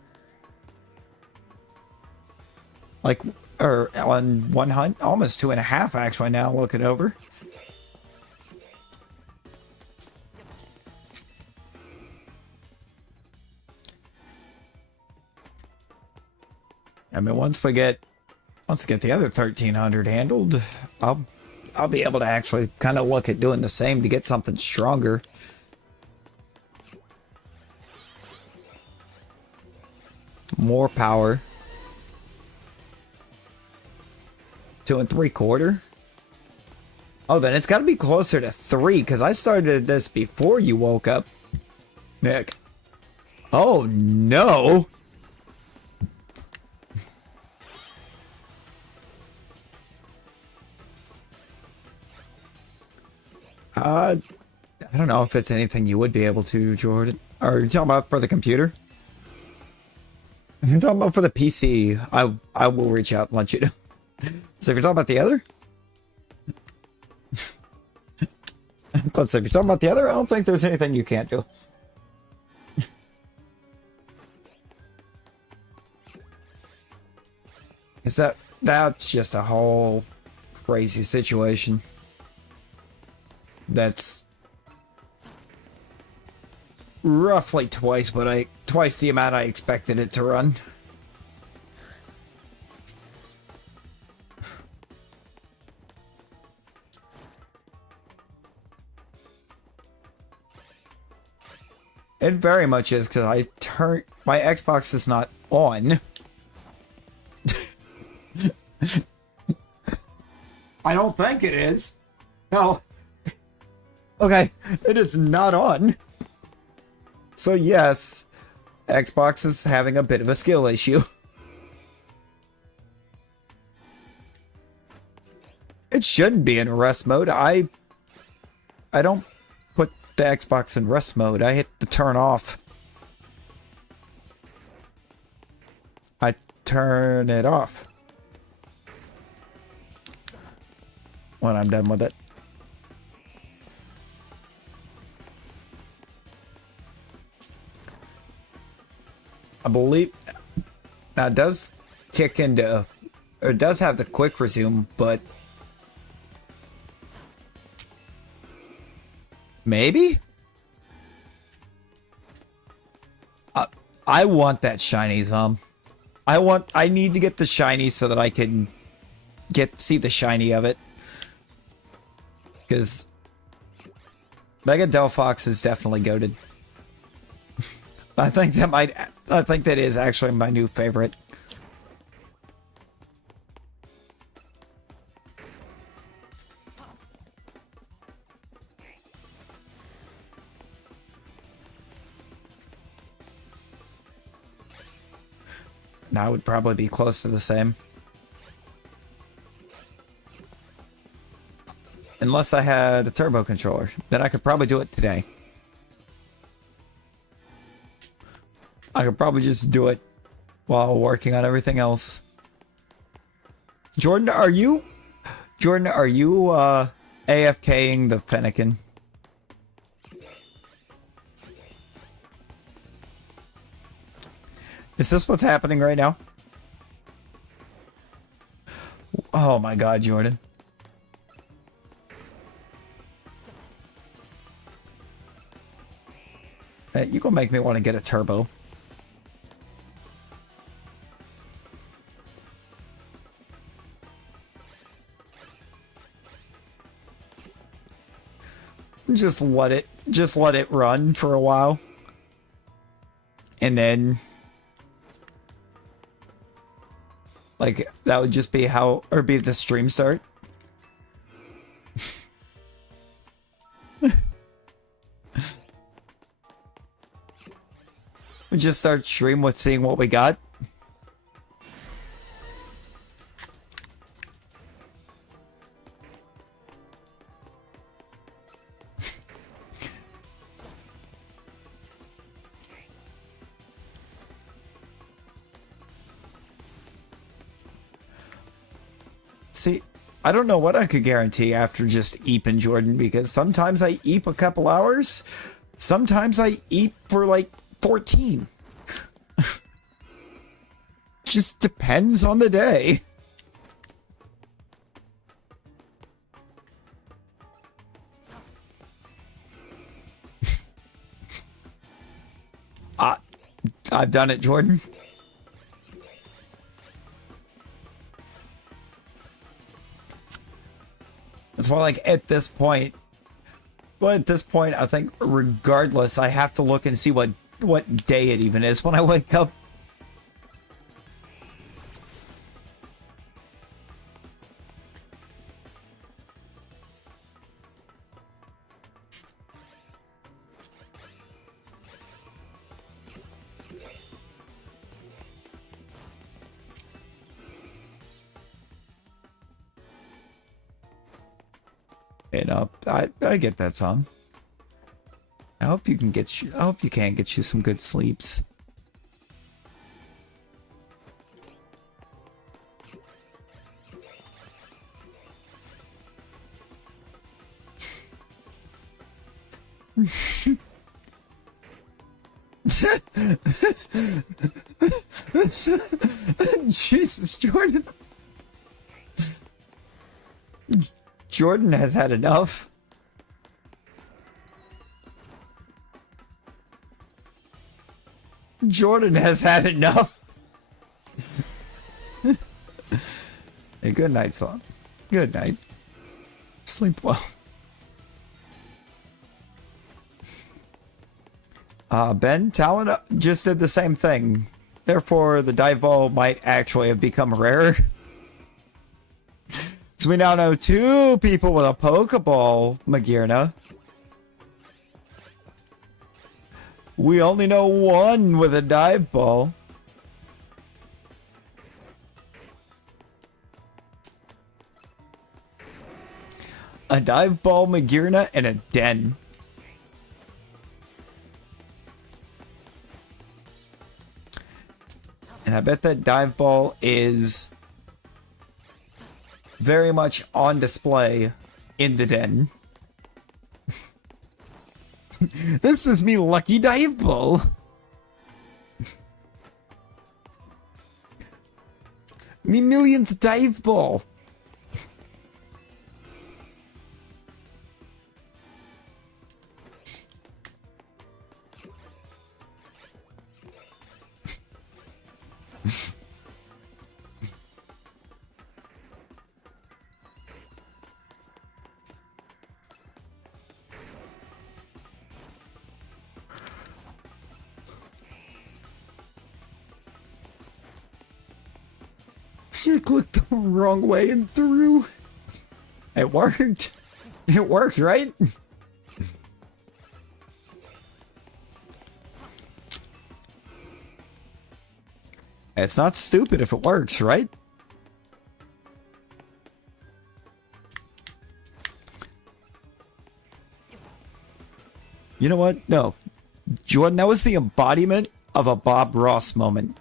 Like, or on 100, almost 2.5 actually now, look it over. I mean, once we get the other 1,300 handled, I'll be able to actually kind of look at doing the same to get something stronger. More power. 2 3/4. Oh, then it's got to be closer to 3 because I started this before you woke up, Nick. Oh no! I don't know if it's anything you would be able to, Jordan. Are you talking about for the computer? If you're talking about for the PC, I will reach out and let you know. So if you're talking about the other? Let's say if you're talking about the other, I don't think there's anything you can't do. That's just a whole crazy situation. That's roughly twice the amount I expected it to run. It very much is because my Xbox is not on. I don't think it is. No. Okay, it is not on. So yes, Xbox is having a bit of a skill issue. It shouldn't be in rest mode. I don't put the Xbox in rest mode. I hit the turn off. I turn it off when I'm done with it. I believe now it does kick into, or it does have the quick resume, but maybe? I want that shiny thumb. I need to get the shiny so that I can see the shiny of it. Because Mega Delphox is definitely goated. I think that is actually my new favorite. Now it would probably be close to the same. Unless I had a turbo controller. Then I could probably do it today. I could probably just do it while working on everything else. Jordan, are you AFKing the Fennekin? Is this what's happening right now? Oh my god, Jordan. Hey, you gonna make me want to get a turbo. Just let it run for a while. And then like that would just be be the stream start. We just start stream with seeing what we got. See, I don't know what I could guarantee after just eeping Jordan, because sometimes I eep a couple hours, sometimes I eep for like 14. Just depends on the day. I've done it, Jordan. That's why, like, at this point, I think regardless, I have to look and see what day it even is when I wake up. You know, I get that song. I hope you can get you some good sleeps. Jesus, Jordan. Jordan has had enough. Jordan has had enough. A good night song. Good night. Sleep well. Ben, Talon just did the same thing. Therefore, the dive ball might actually have become rare. So we now know 2 people with a Pokeball, Magirna. We only know 1 with a dive ball. A dive ball, Magirna, and a den. And I bet that dive ball is very much on display in the den. This is me lucky dive ball. Me millionth dive ball. She clicked the wrong way and through. It worked. It worked, right? It's not stupid if it works, right? You know what? No. Jordan, that was the embodiment of a Bob Ross moment.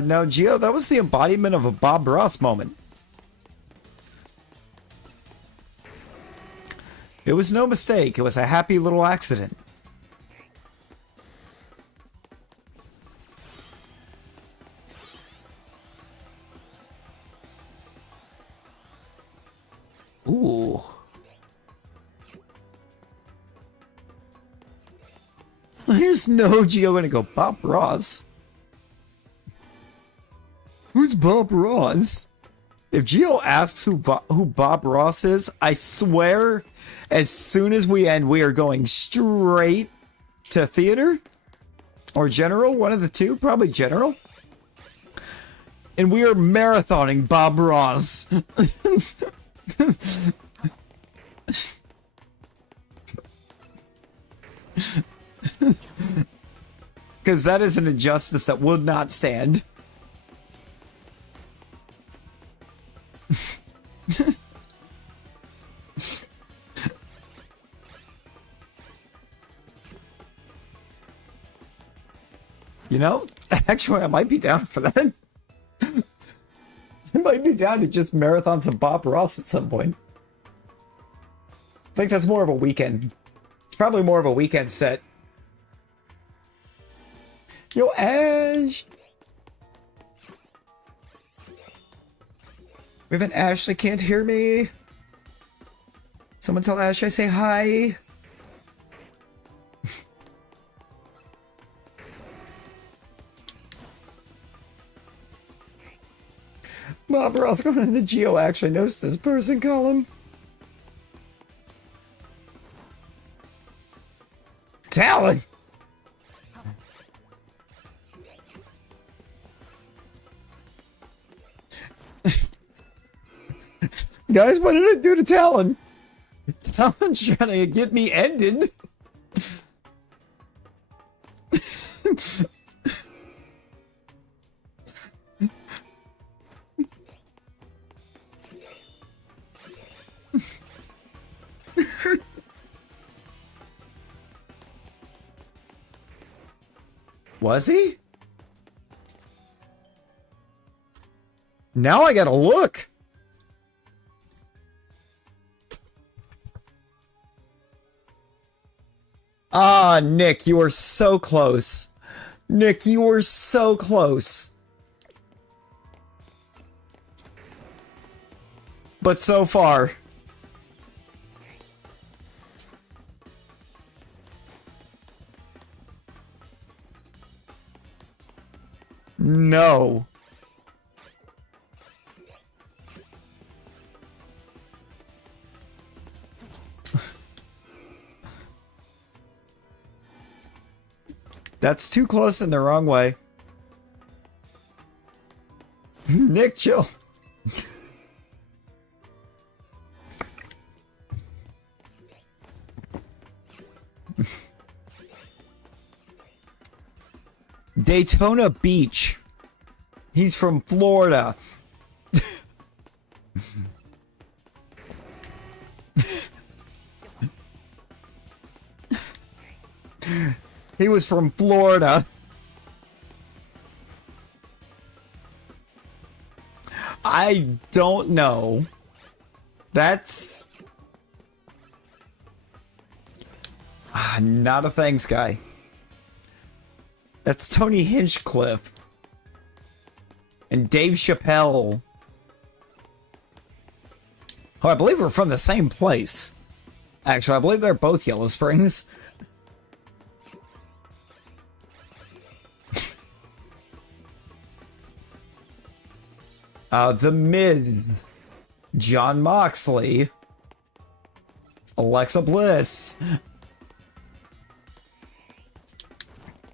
No, Gio, that was the embodiment of a Bob Ross moment. It was no mistake. It was a happy little accident. Ooh. There's no Gio gonna go Bob Ross. Who's Bob Ross? If Gio asks who Bob Ross is, I swear, as soon as we end, we are going straight to theater or general, one of the two, probably general. And we are marathoning Bob Ross. Because that is an injustice that would not stand. You know, actually, I might be down for that. I might be down to just marathon some Bob Ross at some point. I think that's more of a weekend. It's probably more of a weekend set. Yo, Ash! We have an Ash that can't hear me. Someone tell Ash I say hi. Bob Ross going into Geo actually knows this person, Colin. Talon! Guys, what did I do to Talon? Talon's trying to get me ended. Was he? Now I gotta look. Ah, Nick, you were so close. Nick, you were so close. But so far. No. That's too close in the wrong way. Nick, chill. Daytona Beach. He's from Florida. He was from Florida. I don't know. That's not a thanks guy. That's Tony Hinchcliffe. And Dave Chappelle. Oh, I believe we're from the same place. Actually, I believe they're both Yellow Springs. The Miz. John Moxley. Alexa Bliss.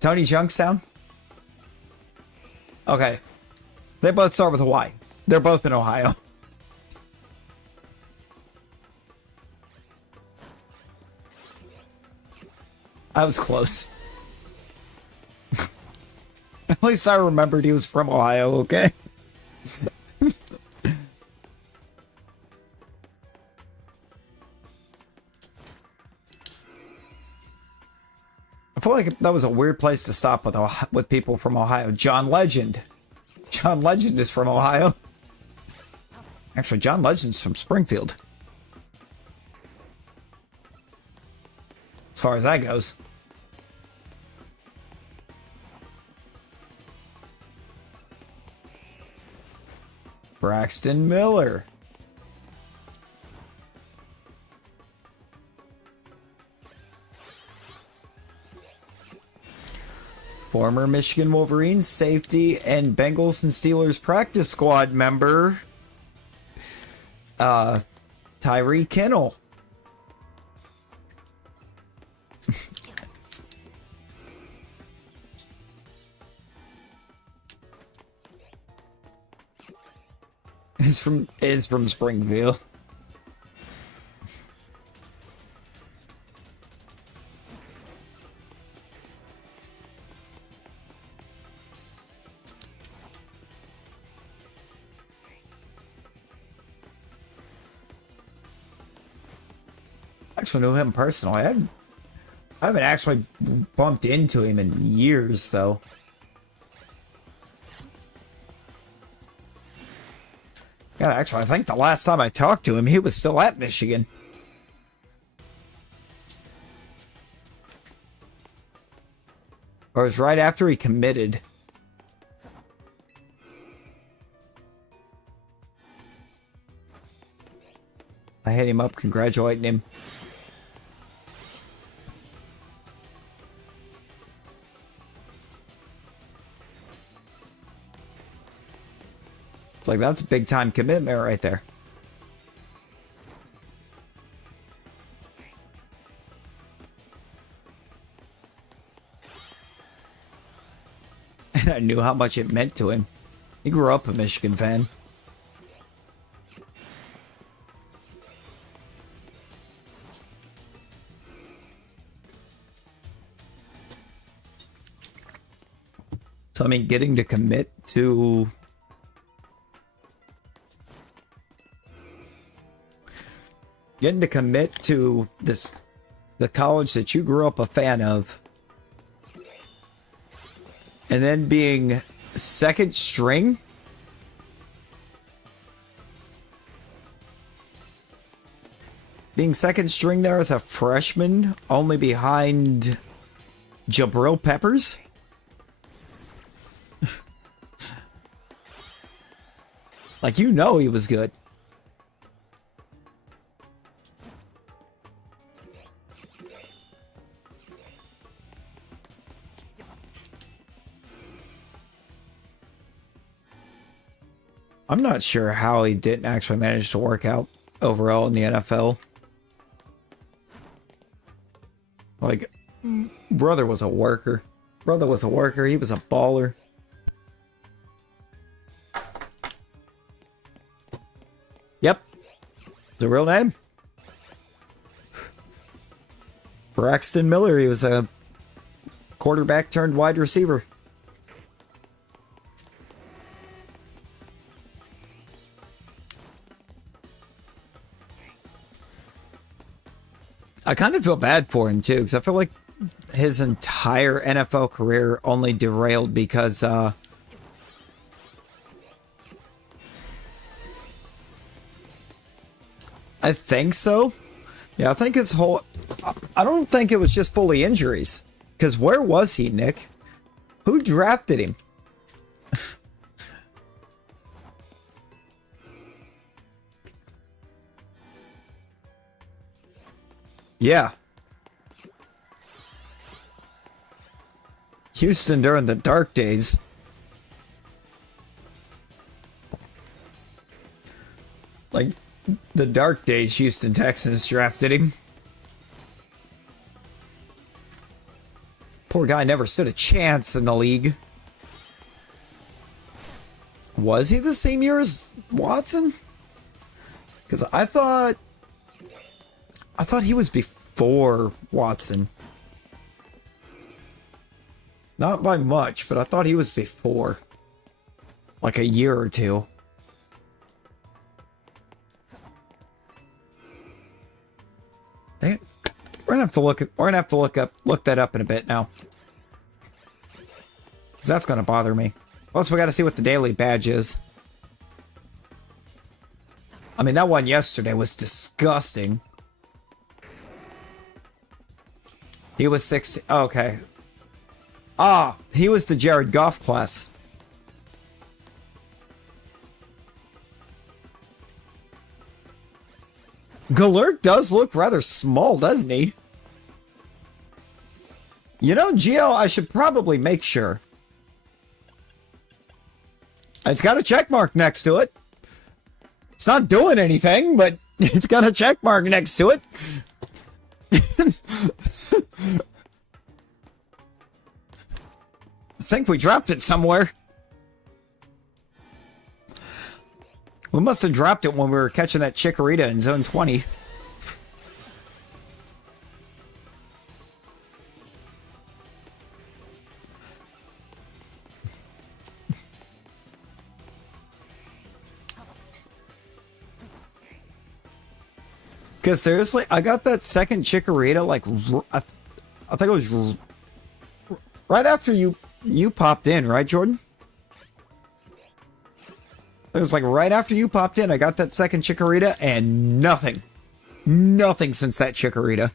Tony Youngstown? Okay. They both start with a Y. They're both in Ohio. I was close. At least I remembered he was from Ohio, okay? I feel like that was a weird place to stop with people from Ohio. John Legend. John Legend is from Ohio. Actually, John Legend's from Springfield. As far as that goes. Braxton Miller. Former Michigan Wolverines safety and Bengals and Steelers practice squad member, Tyree Kinnell. is from Springfield. I actually knew him personally. I haven't actually bumped into him in years, though. Yeah, actually, I think the last time I talked to him, he was still at Michigan. Or it was right after he committed. I hit him up congratulating him. It's like, that's a big time commitment right there. And I knew how much it meant to him. He grew up a Michigan fan. So, I mean, getting to commit to... Getting to commit to the college that you grew up a fan of, and then being second string, there as a freshman, only behind Jabril Peppers. Like, you know he was good. I'm not sure how he didn't actually manage to work out overall in the NFL. Like, brother was a worker. He was a baller. Yep. It's a real name. Braxton Miller. He was a quarterback turned wide receiver. I kind of feel bad for him too, because I feel like his entire NFL career only derailed because I think so. Yeah, I think his whole... I don't think it was just fully injuries. Because where was he, Nick? Who drafted him? Yeah. Houston during the dark days. Like, the dark days, Houston Texans drafted him. Poor guy never stood a chance in the league. Was he the same year as Watson? Because I thought he was before Watson. Not by much, but I thought he was before. Like a year or two. We're gonna have to look that up in a bit now. Because that's gonna bother me. Plus, we gotta see what the daily badge is. I mean, that one yesterday was disgusting. He was 60. Oh, okay. Ah, he was the Jared Goff class. Galert does look rather small, doesn't he? You know, Geo, I should probably make sure. It's got a check mark next to it. It's not doing anything, but it's got a check mark next to it. I think we dropped it somewhere. We must have dropped it when we were catching that Chikorita in Zone 20. Because seriously, I got that second Chikorita, like, I think it was right after you popped in, right, Jordan? It was like right after you popped in, I got that second Chikorita, and nothing. Nothing since that Chikorita.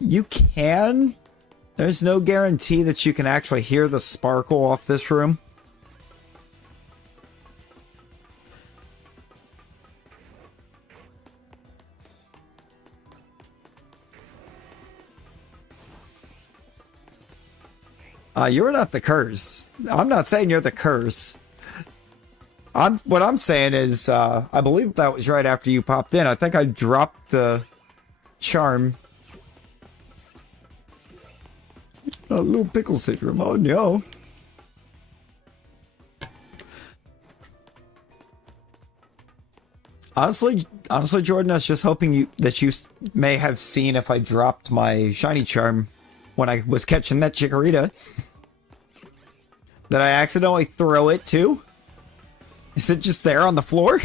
You can. There's no guarantee that you can actually hear the sparkle off this room. You're not the curse. I'm not saying you're the curse. What I'm saying is, I believe that was right after you popped in. I think I dropped the charm. A little pickle syndrome. Oh no. Honestly, Jordan, I was just hoping that you may have seen if I dropped my shiny charm when I was catching that Chikorita. Did I accidentally throw it too? Is it just there on the floor?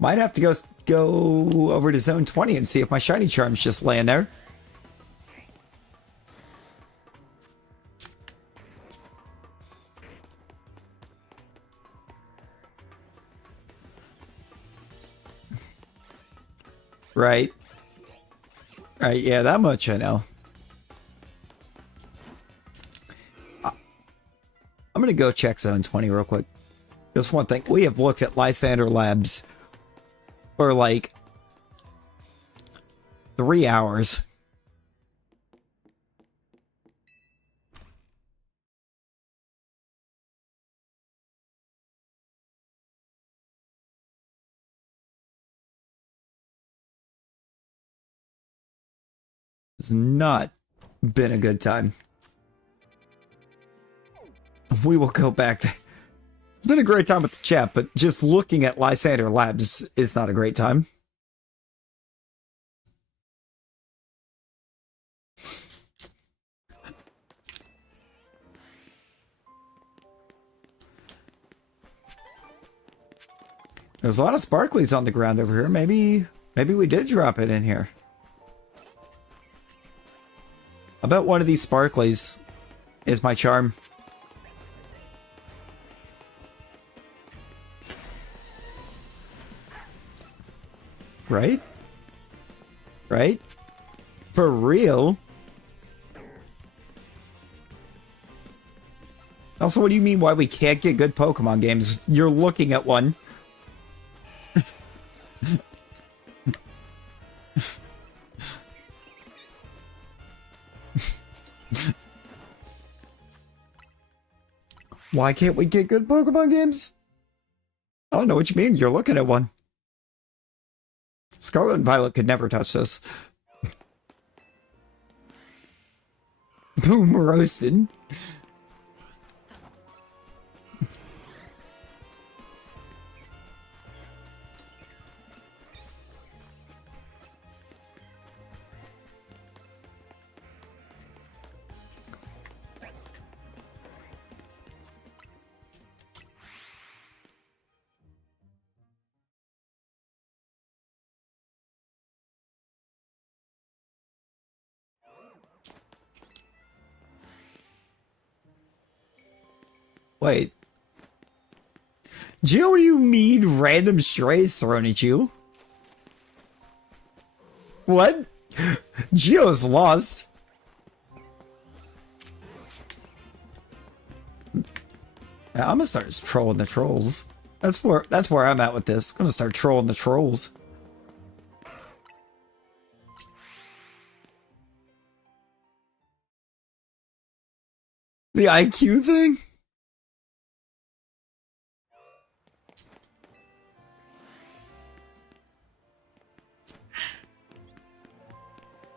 Might have to go over to Zone 20 and see if my shiny charm's just laying there. Right. Right, yeah, that much I know. I'm going to go check Zone 20 real quick. Just one thing. We have looked at Lysander Labs for like 3 hours. It's not been a good time. We will go back. It's been a great time with the chat, but just looking at Lysander Labs is not a great time. There's a lot of sparklies on the ground over here. Maybe we did drop it in here. I bet one of these sparklies is my charm. Right? Right? For real? Also, what do you mean why we can't get good Pokemon games? You're looking at one. Why can't we get good Pokemon games? I don't know what you mean. You're looking at one. Scarlet and Violet could never touch this. Boom, roasted. Wait. Geo, what do you mean random strays thrown at you? What? Geo's lost. Yeah, I'm gonna start trolling the trolls. That's where I'm at with this. I'm gonna start trolling the trolls. The IQ thing?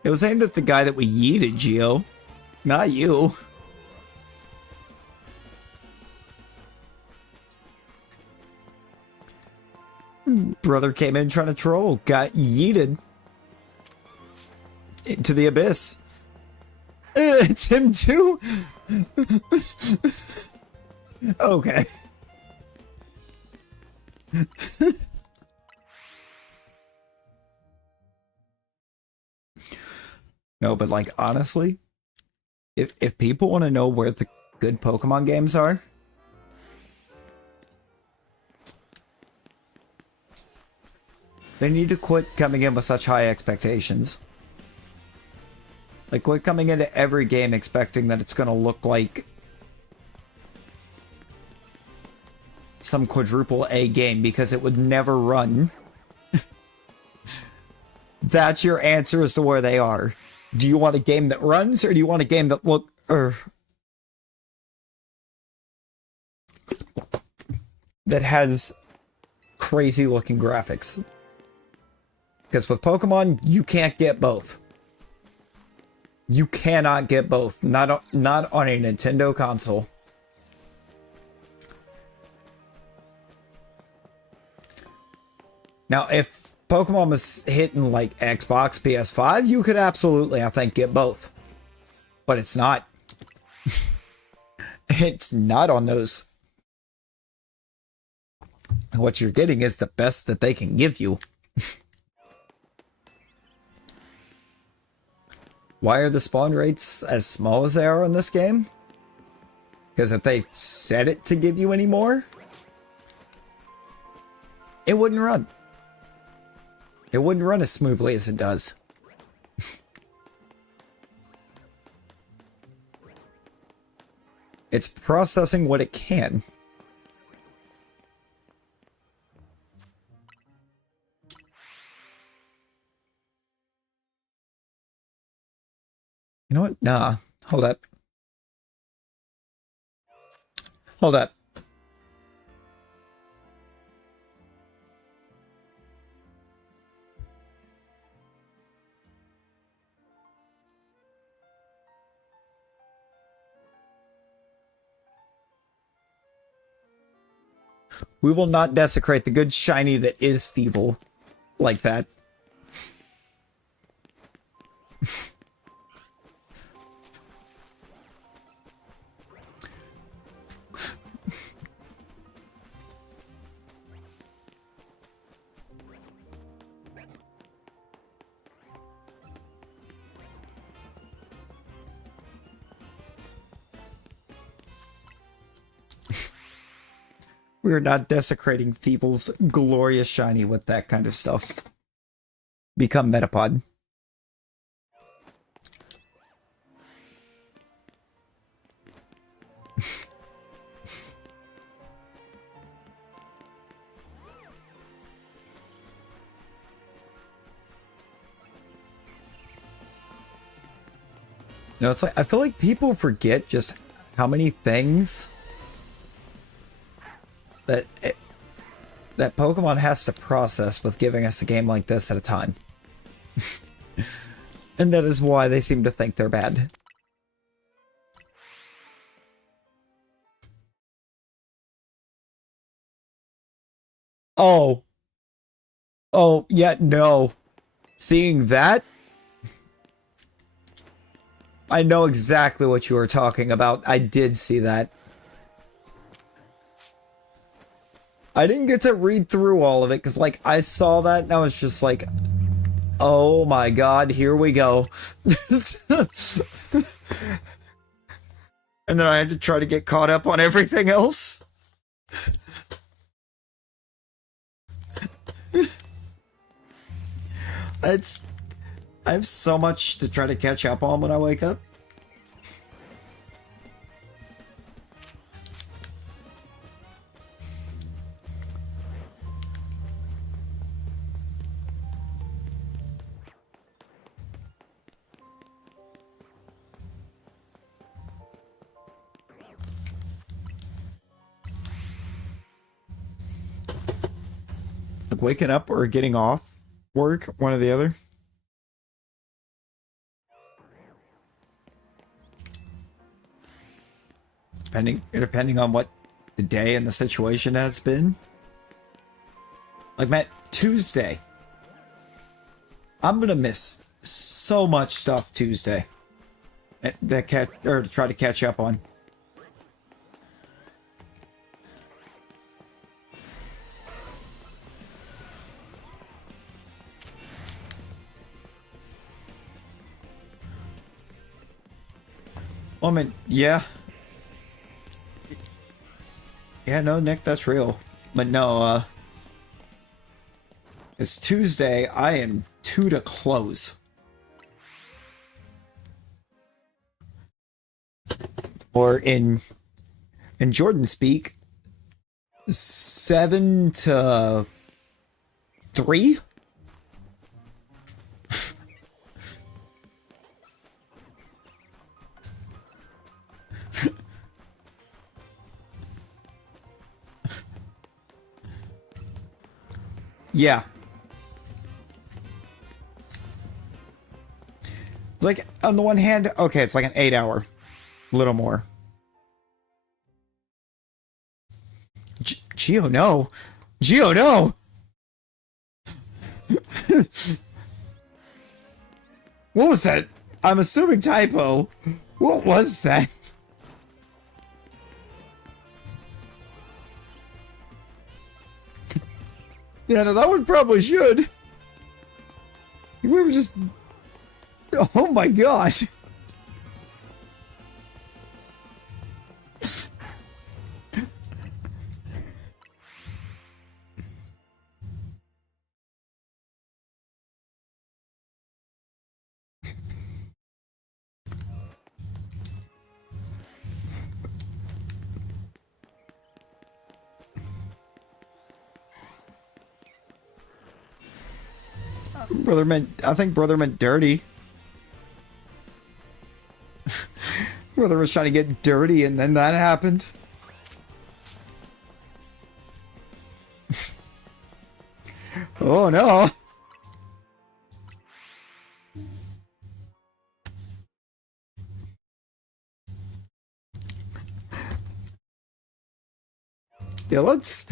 It was aimed at the guy that we yeeted, Geo. Not you. Brother came in trying to troll. Got yeeted. Into the abyss. It's him too? Okay. No, but like honestly, if people want to know where the good Pokemon games are, they need to quit coming in with such high expectations. Like, quit coming into every game expecting that it's gonna look like some quadruple A game, because it would never run. That's your answer as to where they are. Do you want a game that runs, or do you want a game that that has crazy looking graphics? Because with Pokemon, you can't get both. You cannot get both. Not on a Nintendo console. Now, if Pokemon was hitting like Xbox, PS5, you could absolutely, I think, get both. But it's not. It's not on those. What you're getting is the best that they can give you. Why are the spawn rates as small as they are in this game? Because if they set it to give you any more, it wouldn't run. It wouldn't run as smoothly as it does. It's processing what it can. You know what? Nah. Hold up. Hold up. We will not desecrate the good shiny that is Thievul like that. We're not desecrating Thievul's glorious shiny with that kind of stuff. Become Metapod. No, it's like, I feel like people forget just how many things that Pokemon has to process with giving us a game like this at a time. And that is why they seem to think they're bad. Oh. Oh, yeah, no. Seeing that, I know exactly what you were talking about. I did see that. I didn't get to read through all of it, because, like, I saw that and I was just like, oh my god, here we go. And then I had to try to get caught up on everything else. It's I have so much to try to catch up on when I wake up. Like waking up or getting off work, one or the other. Depending on what the day and the situation has been. Like, man, Tuesday. I'm gonna miss so much stuff Tuesday. To try to catch up on. Well, I mean, yeah. Yeah, no, Nick, that's real. But no, it's Tuesday. I am 2 to close. Or in Jordan speak, 7 to 3? Yeah. Like, on the one hand, okay, it's like an 8-hour. A little more. Gio, no. Gio, no! What was that? I'm assuming typo. What was that? Yeah, no, that one probably should. We were just... Oh my god. I think brother meant dirty. Brother was trying to get dirty and then that happened. Oh no. Yeah, let's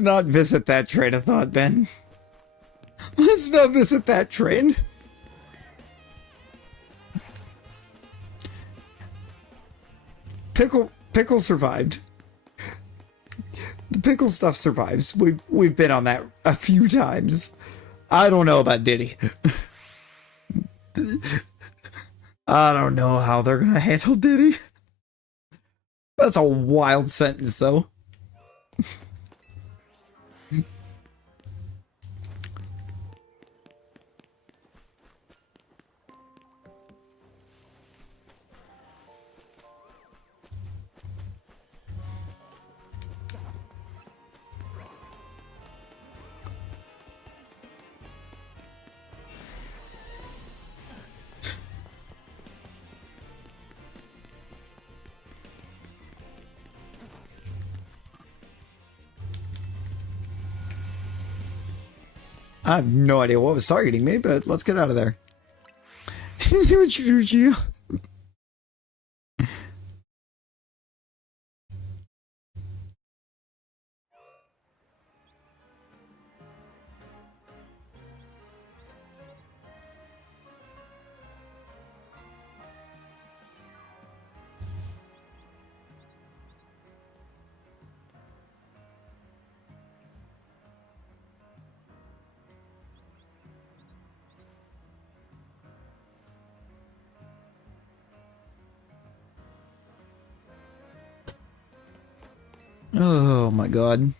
not visit that train of thought, Ben. Let's not visit that train. Pickle survived. The pickle stuff survives. We've been on that a few times. I don't know about Diddy. I don't know how they're gonna handle Diddy. That's a wild sentence, though. I have no idea what was targeting me, but let's get out of there. See what you do, Gio. Oh my god.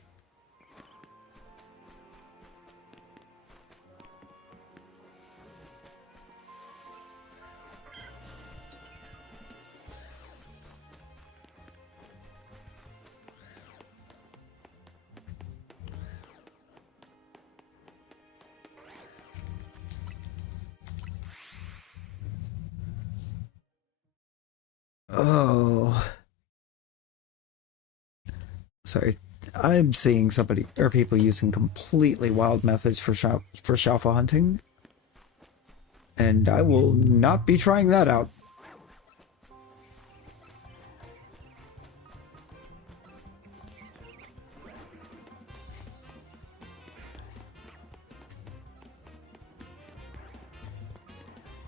Oh. Sorry. I'm seeing somebody or people using completely wild methods for Shalfa hunting. And I will not be trying that out.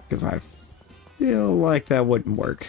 Because I feel like that wouldn't work.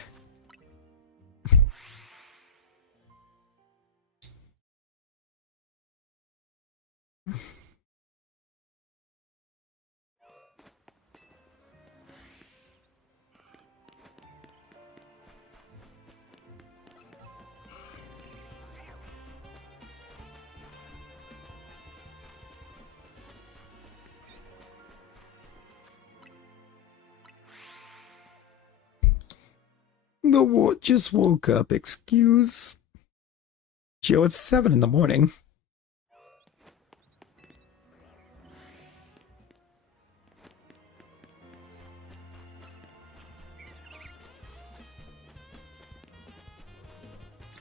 Just woke up, excuse. Joe, it's 7 in the morning.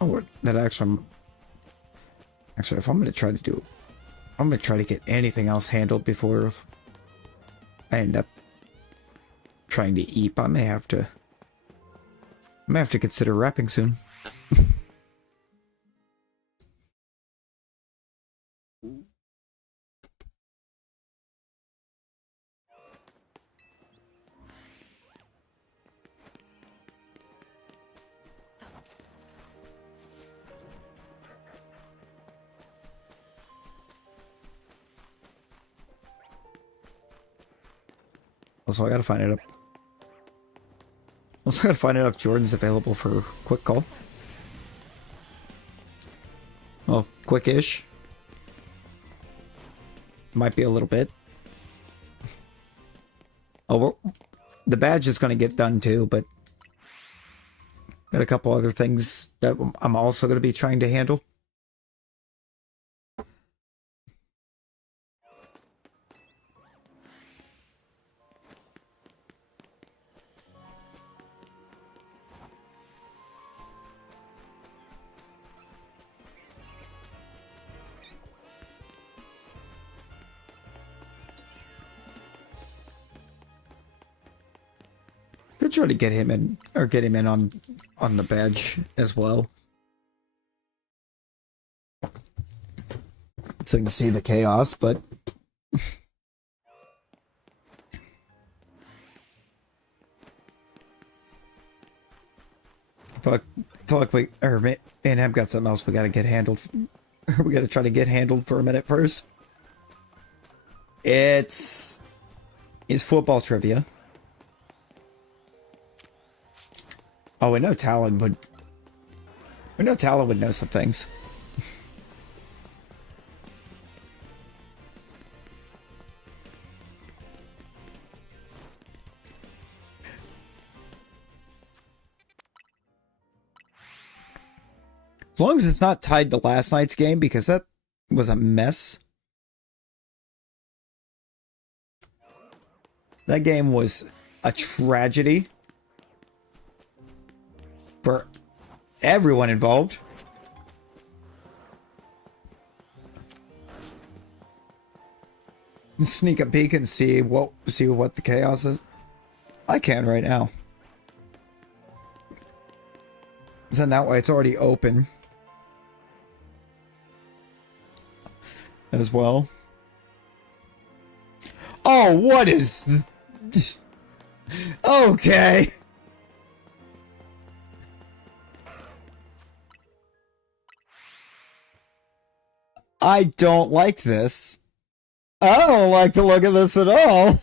Oh, that actually, if I'm gonna try to do, I'm gonna try to get anything else handled before I end up trying to eat. I may have to consider wrapping soon. Also, I gotta find it up. Also, I gotta find out if Jordan's available for a quick call. Well, quick-ish. Might be a little bit. Oh, the badge is gonna get done too, but got a couple other things that I'm also gonna be trying to handle. Could try to get him in, or get him in on the badge as well, so you can see the chaos. But fuck, we and I've got something else we gotta get handled. We gotta try to get handled for a minute first. It's football trivia. Oh, we know Talon would. We know Talon would know some things. As long as it's not tied to last night's game, because that was a mess. That game was a tragedy for everyone involved. Sneak a peek and see what the chaos is. I can right now. So that way it's already open as well. Oh, what is... Okay. I don't like this. I don't like the look of this at all.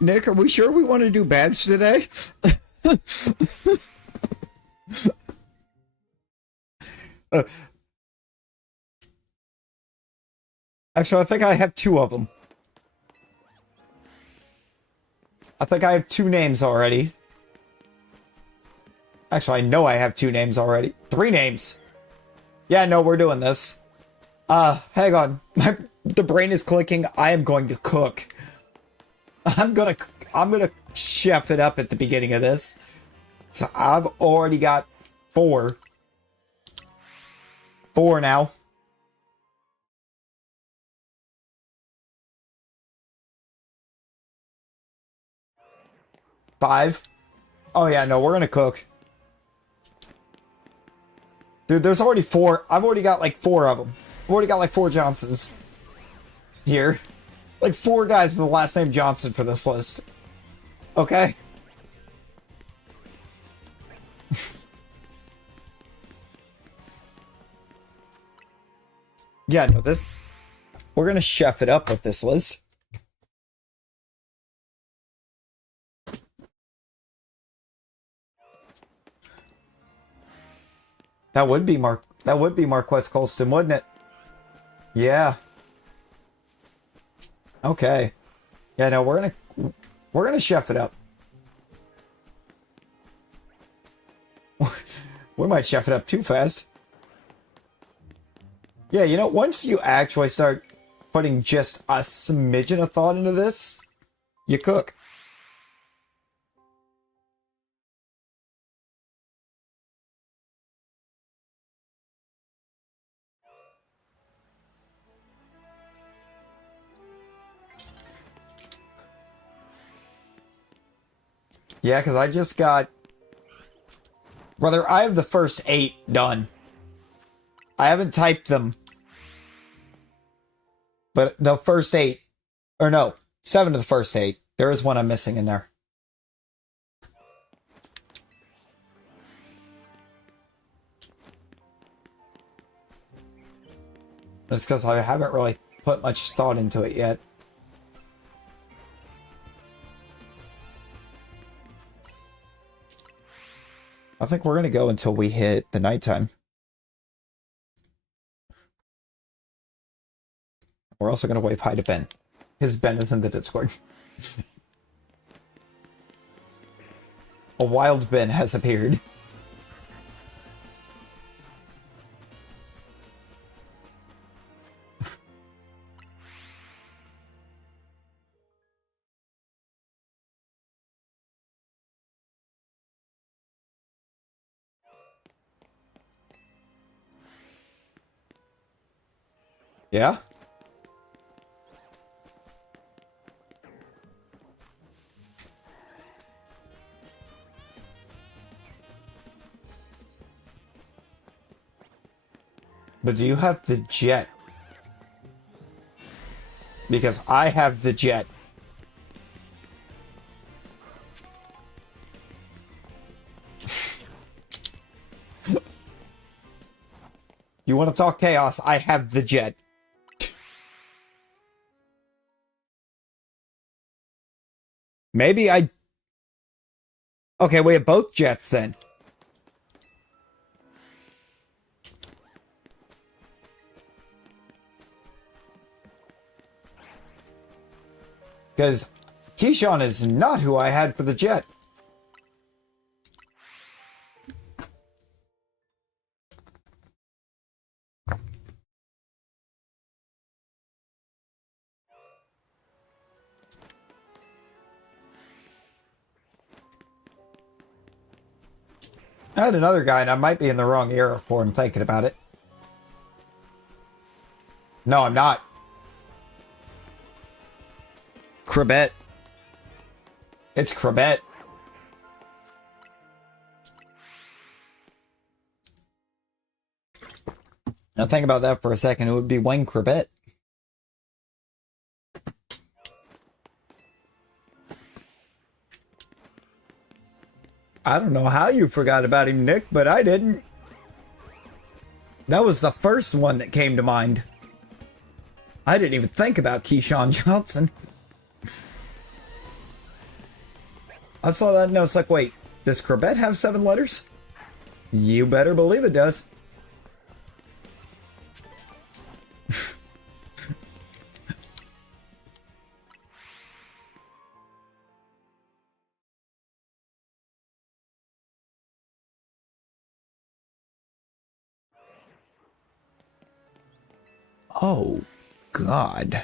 Nick, are we sure we want to do badge today? Actually, I think I have two of them. I think I have two names already. Actually, I know I have two names already. Three names. Yeah, no, we're doing this. Hang on. The brain is clicking. I am going to cook. I'm gonna chef it up at the beginning of this. So I've already got four. Four now. Five. Oh yeah, no, we're gonna cook. Dude, there's already four. I've already got like four of them. I've already got like four Johnsons here. Like four guys with the last name Johnson for this list. Okay. Yeah, no, this... We're gonna chef it up with this, Liz. That would be Marquez Colston, wouldn't it? Yeah. Okay. Yeah, no, we're gonna chef it up. We might chef it up too fast. Yeah, you know, once you actually start putting just a smidgen of thought into this, you cook. Yeah, because I just got... Brother, I have the first 8 done. I haven't typed them. But the first 8... Or no, 7 of the first 8. There is one I'm missing in there. It's because I haven't really put much thought into it yet. I think we're going to go until we hit the nighttime. We're also going to wave hi to Ben. His Ben is in the Discord. A wild Ben has appeared. Yeah? But do you have the jet? Because I have the jet. You want to talk chaos? I have the jet. Maybe I... Okay, we have both jets then. Because Keyshawn is not who I had for the jet. I had another guy, and I might be in the wrong era for him thinking about it. No, I'm not. Crabette. It's Crabette. Now think about that for a second. It would be Wayne Crabette. I don't know how you forgot about him, Nick, but I didn't. That was the first one that came to mind. I didn't even think about Keyshawn Johnson. I saw that and I was like, wait, does Corbett have 7 letters? You better believe it does. Oh, God.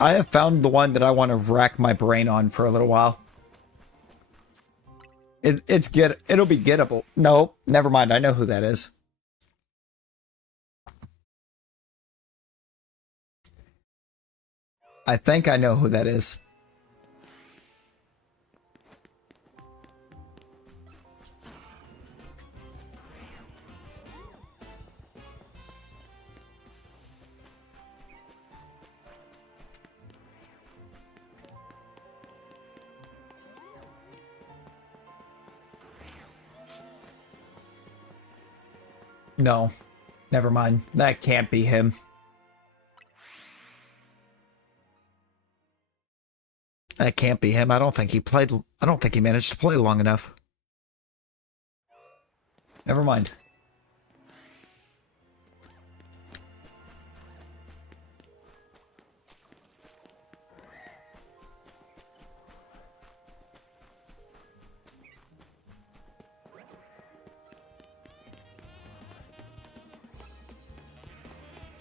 I have found the one that I want to rack my brain on for a little while. It'll be gettable. No, never mind. I know who that is. I think I know who that is. No, never mind. That can't be him. That can't be him. I don't think he managed to play long enough. Never mind.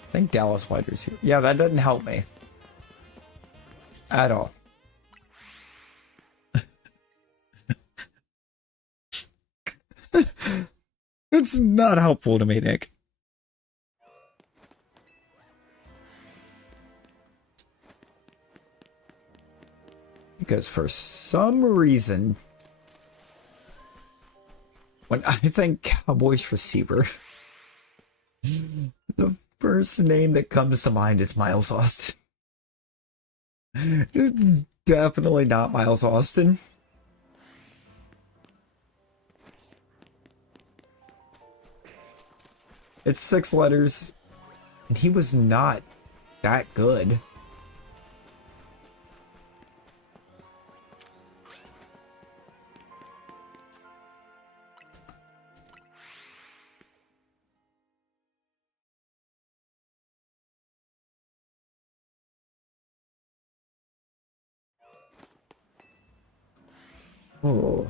I think Dallas Whiter's here. Yeah, that doesn't help me. At all. It's not helpful to me, Nick. Because for some reason, when I think Cowboys receiver, the first name that comes to mind is Miles Austin. It's definitely not Miles Austin. It's 6 letters, and he was not that good. Oh.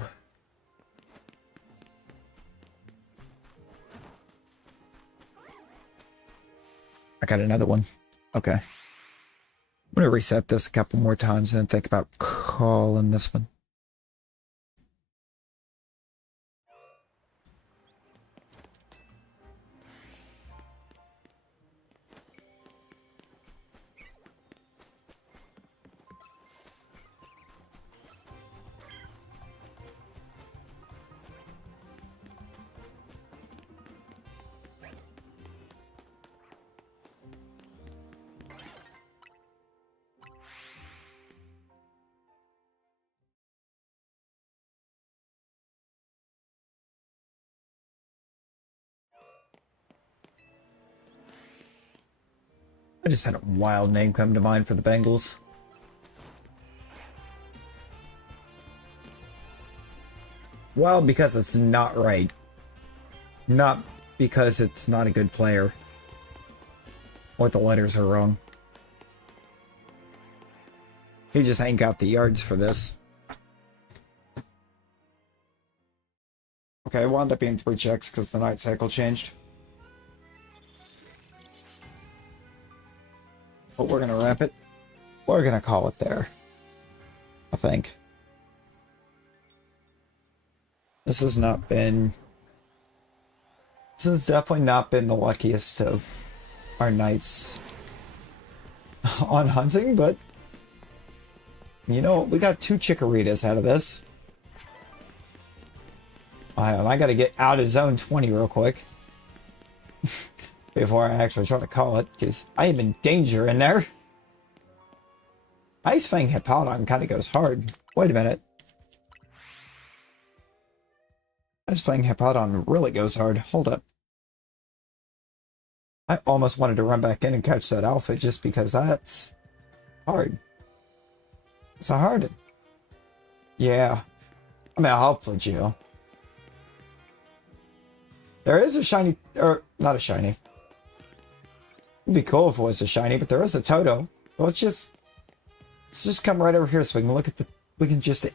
I got another one. Okay. I'm going to reset this a couple more times and then think about calling this one. I just had a wild name come to mind for the Bengals. Wild because it's not right. Not because it's not a good player. Or the letters are wrong. He just ain't got the yards for this. Okay, it wound up being 3 checks because the night cycle changed. But we're gonna wrap it. We're gonna call it there. I think. This has definitely not been the luckiest of our nights on hunting, but you know, we got 2 chickaritas out of this. I gotta get out of zone 20 real quick. Before I actually try to call it, because I am in danger in there. Ice Fang Hippowdon kind of goes hard. Wait a minute. Ice Fang Hippowdon really goes hard. Hold up. I almost wanted to run back in and catch that alpha just because that's hard. It's a hard. Yeah. I mean, hopefully, Geo. There is a shiny, or not a shiny. It'd be cool if it was a shiny, but there is a Toto. Well, let's just come right over here so we can look at we can just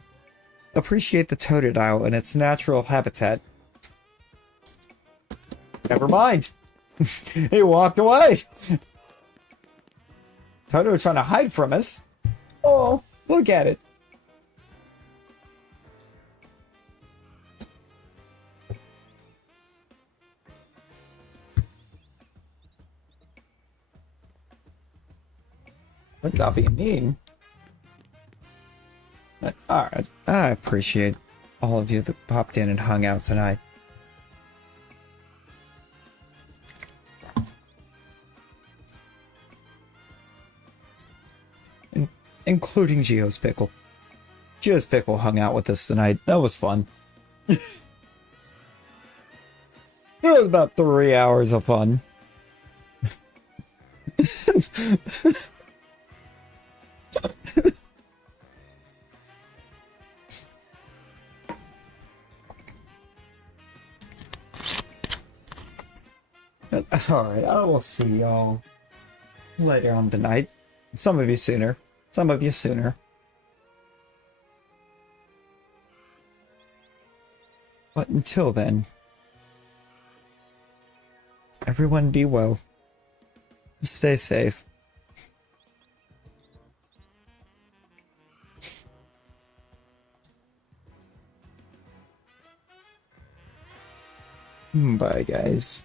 appreciate the Totodile in its natural habitat. Never mind. He walked away. Toto trying to hide from us. Oh, look at it. But not being mean. But, alright, I appreciate all of you that popped in and hung out tonight. Including Geo's Pickle. Geo's Pickle hung out with us tonight. That was fun. It was about 3 hours of fun. Alright, I will see y'all later on tonight. Some of you sooner. Some of you sooner. But until then, everyone be well. Stay safe. Bye, guys.